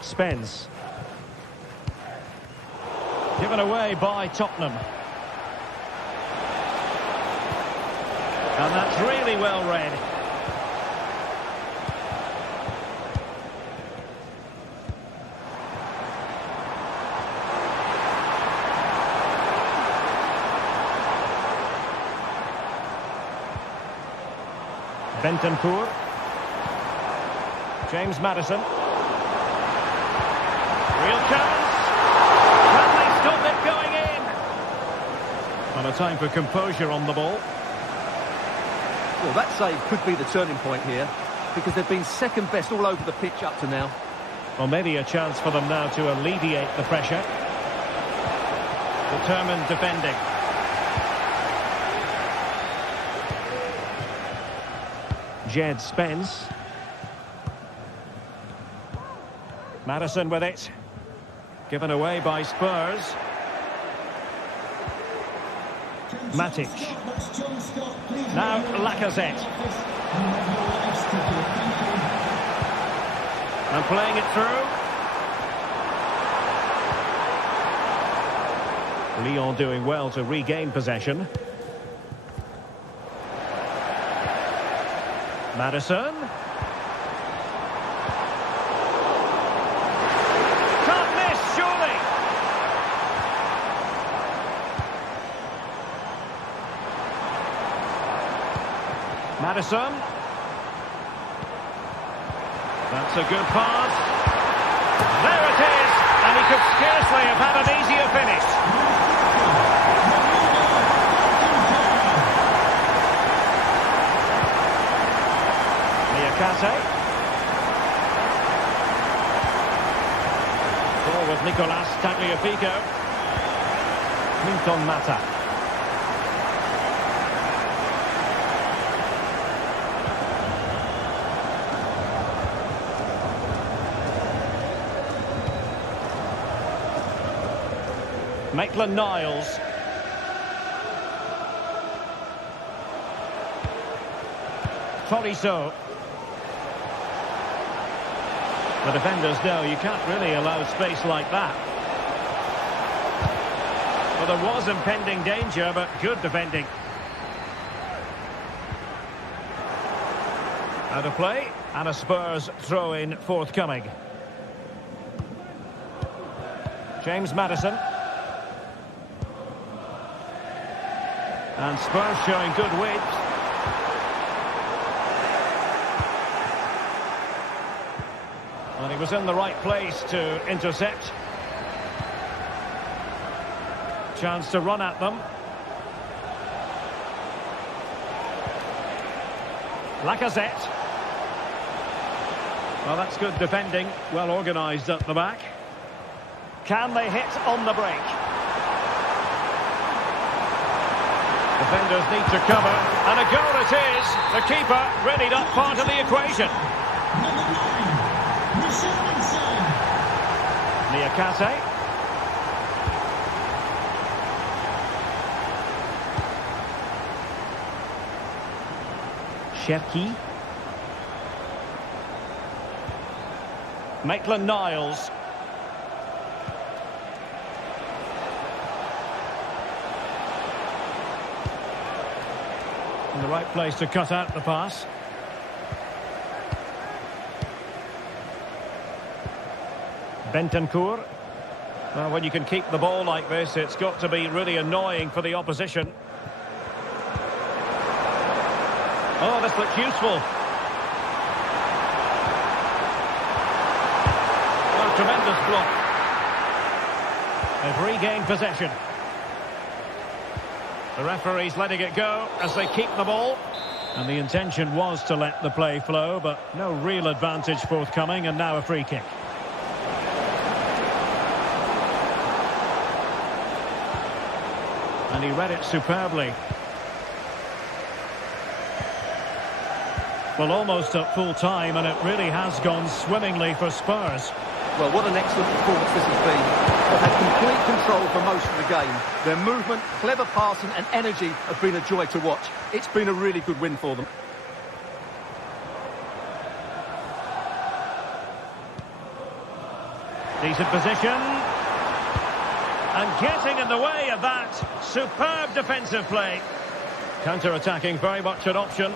Spence. Given away by Tottenham. And that's really well read. Bentancur. James Maddison. Real chance. Can they stop it going in? And a time for composure on the ball. Well, that save could be the turning point here, because they've been second best all over the pitch up to now. Well, maybe a chance for them now to alleviate the pressure. Determined defending. Jed Spence. Maddison with it. Given away by Spurs. Matic. Now Lacazette. And playing it through. Lyon doing well to regain possession. Maddison. Can't miss, surely. Maddison. That's a good pass. There it is. And he could scarcely have had an easier finish. Kate. Ball with Nicolas Tagliafico. Minton Mata. Maitland-Niles. Tolisso. The defenders know you can't really allow space like that. Well, there was impending danger, but good defending. Out of play, and a Spurs throw-in forthcoming. James Maddison. And Spurs showing good width. And he was in the right place to intercept. Chance to run at them. Lacazette. Well, that's good defending. Well organised at the back. Can they hit on the break? Defenders need to cover, and a goal it is. The keeper readied up part of the equation. Niakate. Cherki. Maitland-Niles. In the right place to cut out the pass. Bentancur. Well, when you can keep the ball like this, it's got to be really annoying for the opposition. Oh, this looks useful. Oh, tremendous block. They've regained possession. The referee's letting it go as they keep the ball. And the intention was to let the play flow, but no real advantage forthcoming, and now a free kick. And he read it superbly. Well, almost at full time, and it really has gone swimmingly for Spurs. Well, what an excellent performance this has been. They've had complete control for most of the game. Their movement, clever passing and energy have been a joy to watch. It's been a really good win for them. Decent position. And getting in the way of that. Superb defensive play. Counter-attacking, very much an option.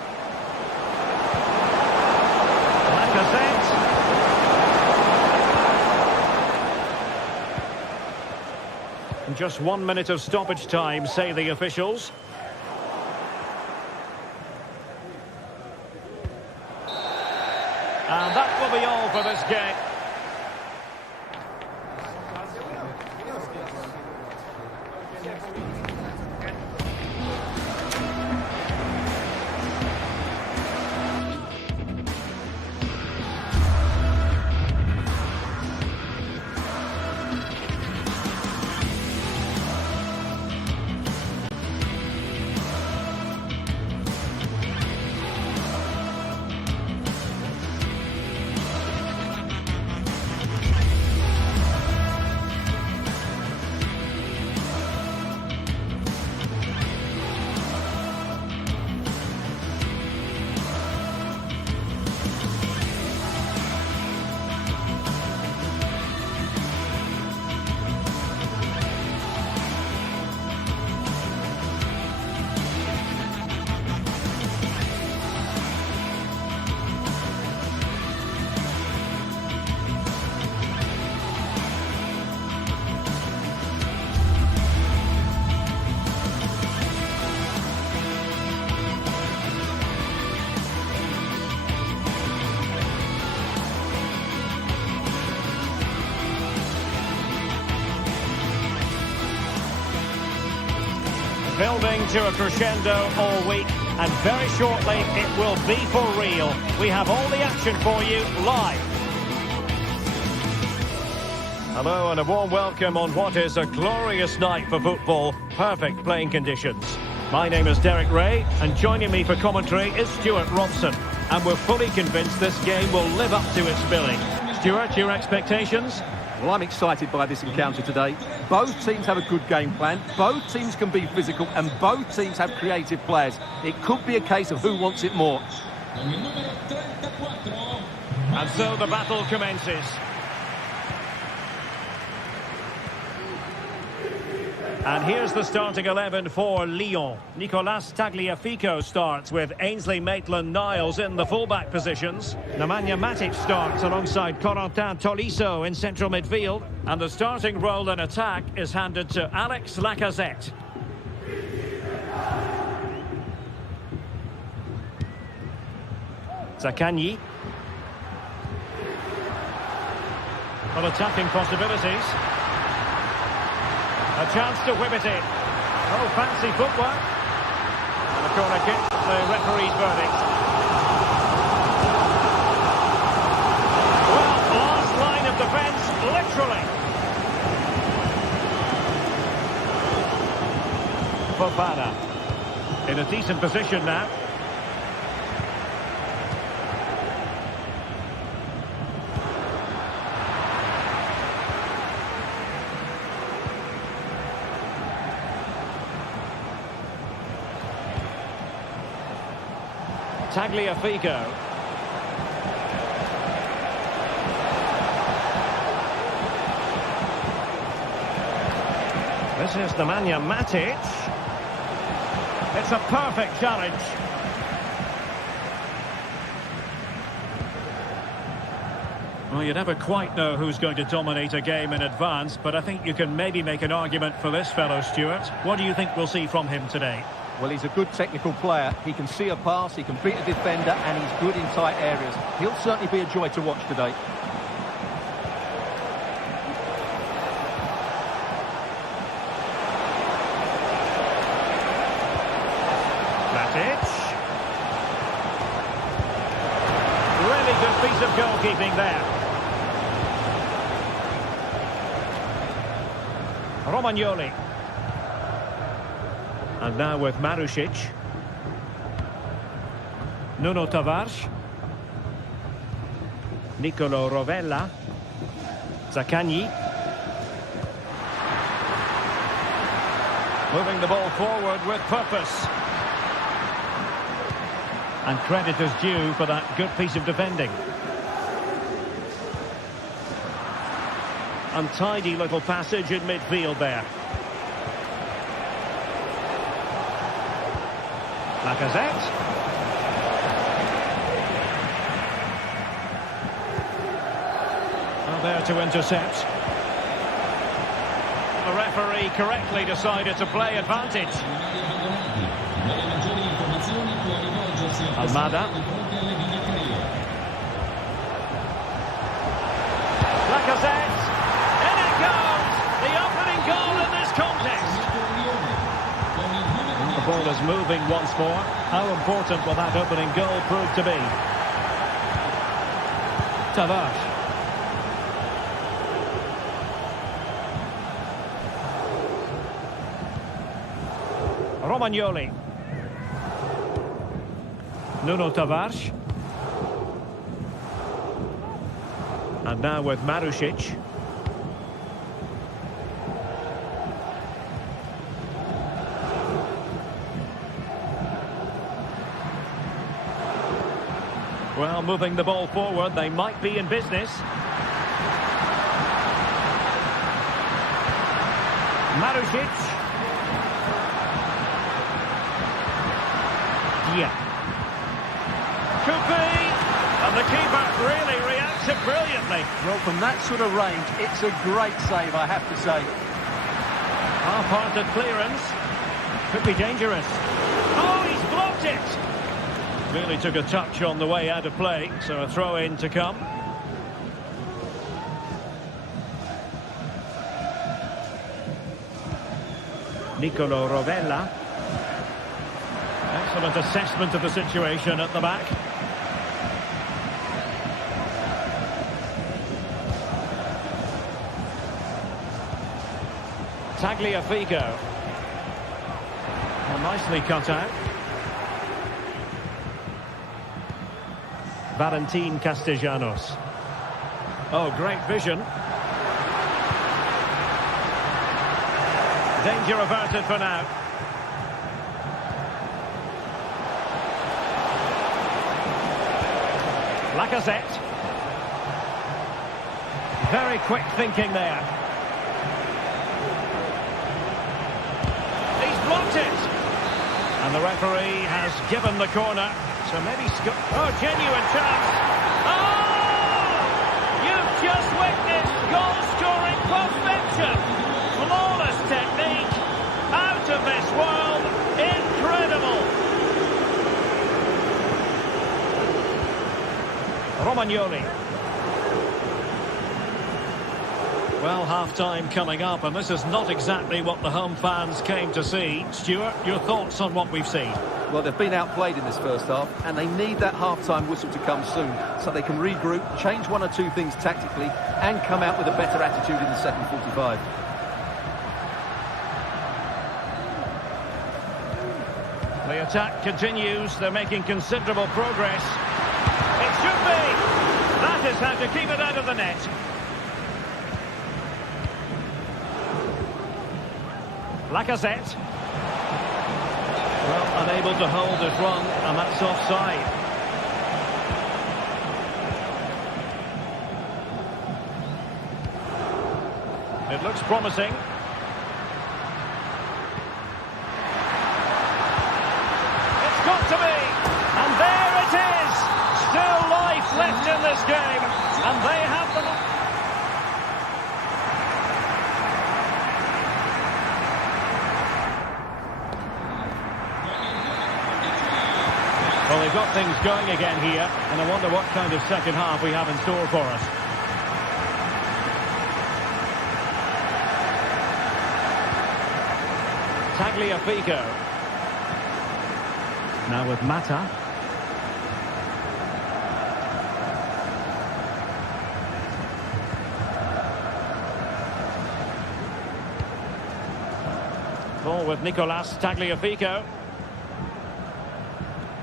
Lacazette. And just 1 minute of stoppage time, say the officials. And that will be all for this game. Building to a crescendo all week, and very shortly it will be for real. We have all the action for you live. Hello and a warm welcome on what is a glorious night for football. Perfect playing conditions. My name is Derek Ray, and joining me for commentary is Stuart Robson. And we're fully convinced this game will live up to its billing. Stuart, your expectations? Well, I'm excited by this encounter today. Both teams have a good game plan, both teams can be physical, and both teams have creative players. It could be a case of who wants it more. And so the battle commences. And here's the starting 11 for Lyon. Nicolas Tagliafico starts with Ainsley Maitland-Niles in the fullback positions. Nemanja Matic starts alongside Corentin Tolisso in central midfield. And the starting role in attack is handed to Alex Lacazette. Zaccagni. Well, attacking possibilities. A chance to whip it in. Oh, fancy footwork. And the corner kick, the referee's verdict. Well, last line of defence, literally. Fofana. In a decent position now. Tagliafico. This is Nemanja Matic. It's a perfect challenge. Well, you never quite know who's going to dominate a game in advance, but I think you can maybe make an argument for this fellow, Stuart. What do you think we'll see from him today? Well, he's a good technical player. He can see a pass, he can beat a defender, and he's good in tight areas. He'll certainly be a joy to watch today. Matic. Really good piece of goalkeeping there. Romagnoli. And now with Marušić. Nuno Tavares. Nicolo Rovella. Zaccagni. Moving the ball forward with purpose. And credit is due for that good piece of defending. Untidy little passage in midfield there. Lacazette. Well, there to intercept. The referee correctly decided to play advantage. Almada. Lacazette. In it goes! The opening goal in this contest. The ball is moving once more. How important will that opening goal prove to be? Tavares. Romagnoli. Nuno Tavares. And now with Marušić. Well, moving the ball forward, they might be in business. Marušić. Yeah. Could be. And the keeper really reacted brilliantly. Well, from that sort of range, it's a great save, I have to say. Half-hearted clearance. Could be dangerous. Oh, he's blocked it. Really took a touch on the way out of play, so a throw-in to come. Nicolo Rovella. Excellent assessment of the situation at the back. Tagliafico. Well, nicely cut out. Valentin Castellanos. Oh, great vision. Danger averted for now. Lacazette. Very quick thinking there. He's blocked it. And the referee has given the corner. So maybe... Oh, genuine chance. Oh! You've just witnessed goal-scoring perfection. Flawless technique. Out of this world. Incredible. Romagnoli. Well, half-time coming up, and this is not exactly what the home fans came to see. Stuart, your thoughts on what we've seen? Well, they've been outplayed in this first half, and they need that half-time whistle to come soon, so they can regroup, change one or two things tactically, and come out with a better attitude in the second 45. The attack continues. They're making considerable progress. It should be. That is how to keep it out of the net. Lacazette. Well, unable to hold his run, and that's offside. It looks promising. It's got to be. And there it is. Still life left in this game. And they have the... Well, they've got things going again here, and I wonder what kind of second half we have in store for us. Tagliafico. Now with Mata. Ball with Nicolas Tagliafico.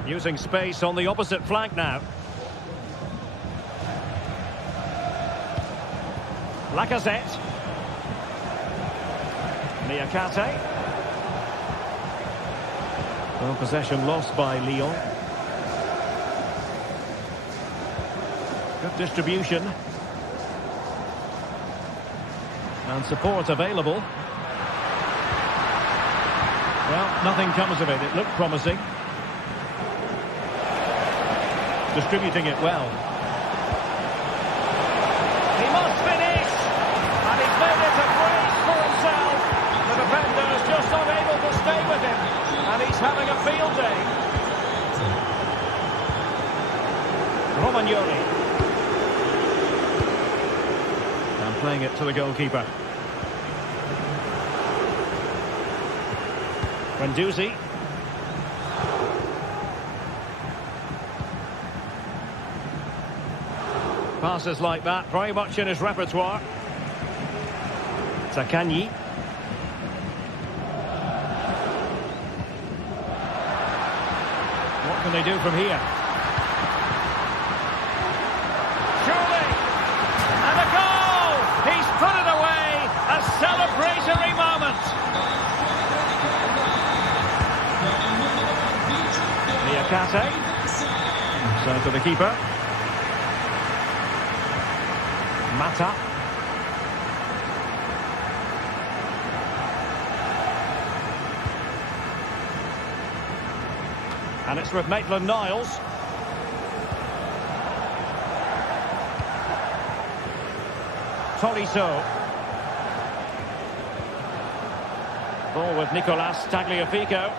Using space on the opposite flank now. Lacazette. Niakate. Well, possession lost by Lyon. Good distribution. And support available. Well, nothing comes of it. It looked promising. Distributing it well. He must finish! And he's made it a brace for himself. The defender is just not able to stay with him. And he's having a field day. Romagnoli. And playing it to the goalkeeper. Guendouzi. Passes like that, very much in his repertoire. Zaccagni. What can they do from here? Surely! And a goal! He's put it away! A celebratory moment! Niakate. So to the keeper. Mata. And it's with Maitland-Niles. Tolisso. Ball with Nicolas Tagliafico.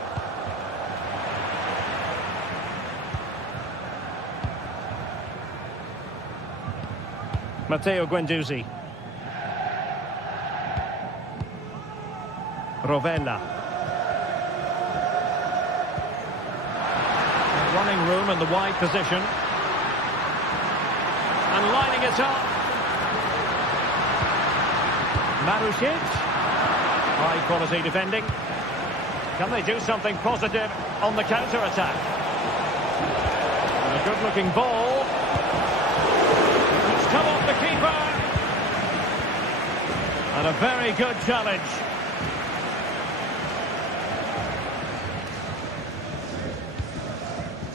Matteo Guendouzi. Rovella. Running room in the wide position. And lining it up. Marusic. High quality defending. Can they do something positive on the counter-attack? And a good looking ball. It's come off the keeper. And a very good challenge.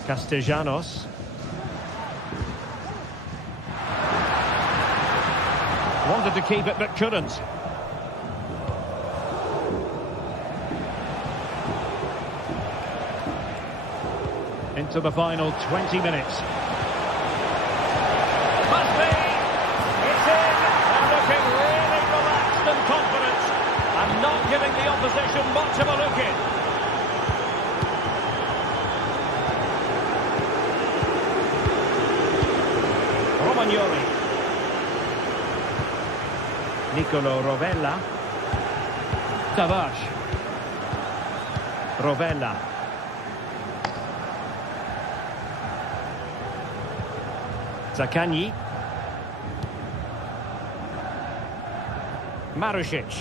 Castellanos. Wanted to keep it but couldn't. Into the final 20 minutes. Must be! It's in! They're looking really relaxed and confident. And not giving the opposition much of a look in. Romagnoli. Nicolo Rovella. Tavares. Rovella. Zaccagni. Marusic.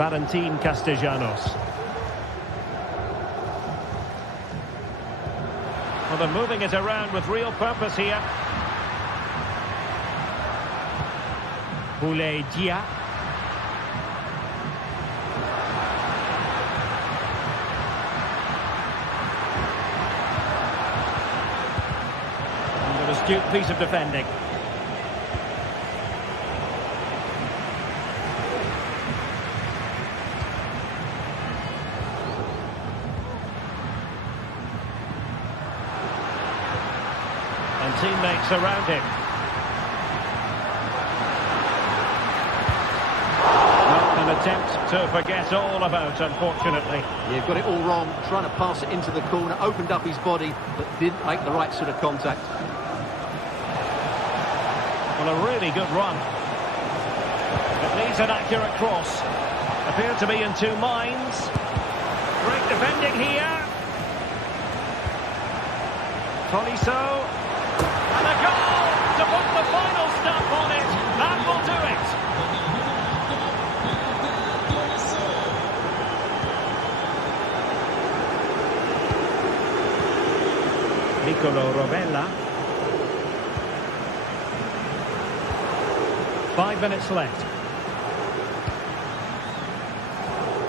Valentin Castellanos. Well, they're moving it around with real purpose here. Boulaye Dia. And an astute piece of defending. And teammates around him. An attempt to forget all about, unfortunately. Yeah, got it all wrong, trying to pass it into the corner, opened up his body, but didn't make the right sort of contact. Well, a really good run. It needs an accurate cross. Appear to be in two minds. Great defending here. Tolisso. And a goal to put the final stamp on it. That will do it. Nicolo Rovella. 5 minutes left.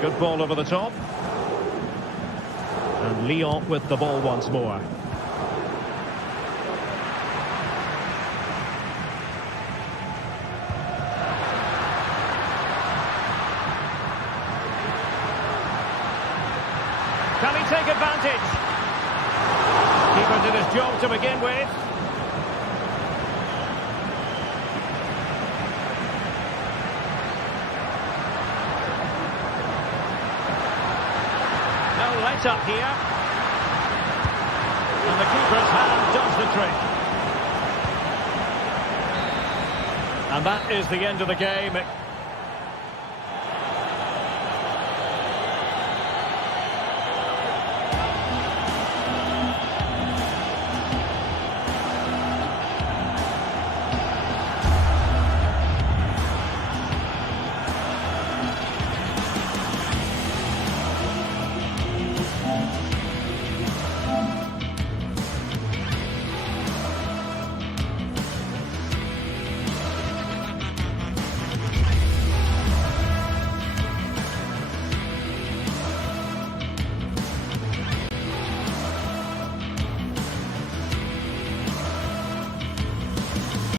Good ball over the top. And Lyon with the ball once more. Can he take advantage? Keeper did his job to begin with. No let up here. And the keeper's hand does the trick. And that is the end of the game.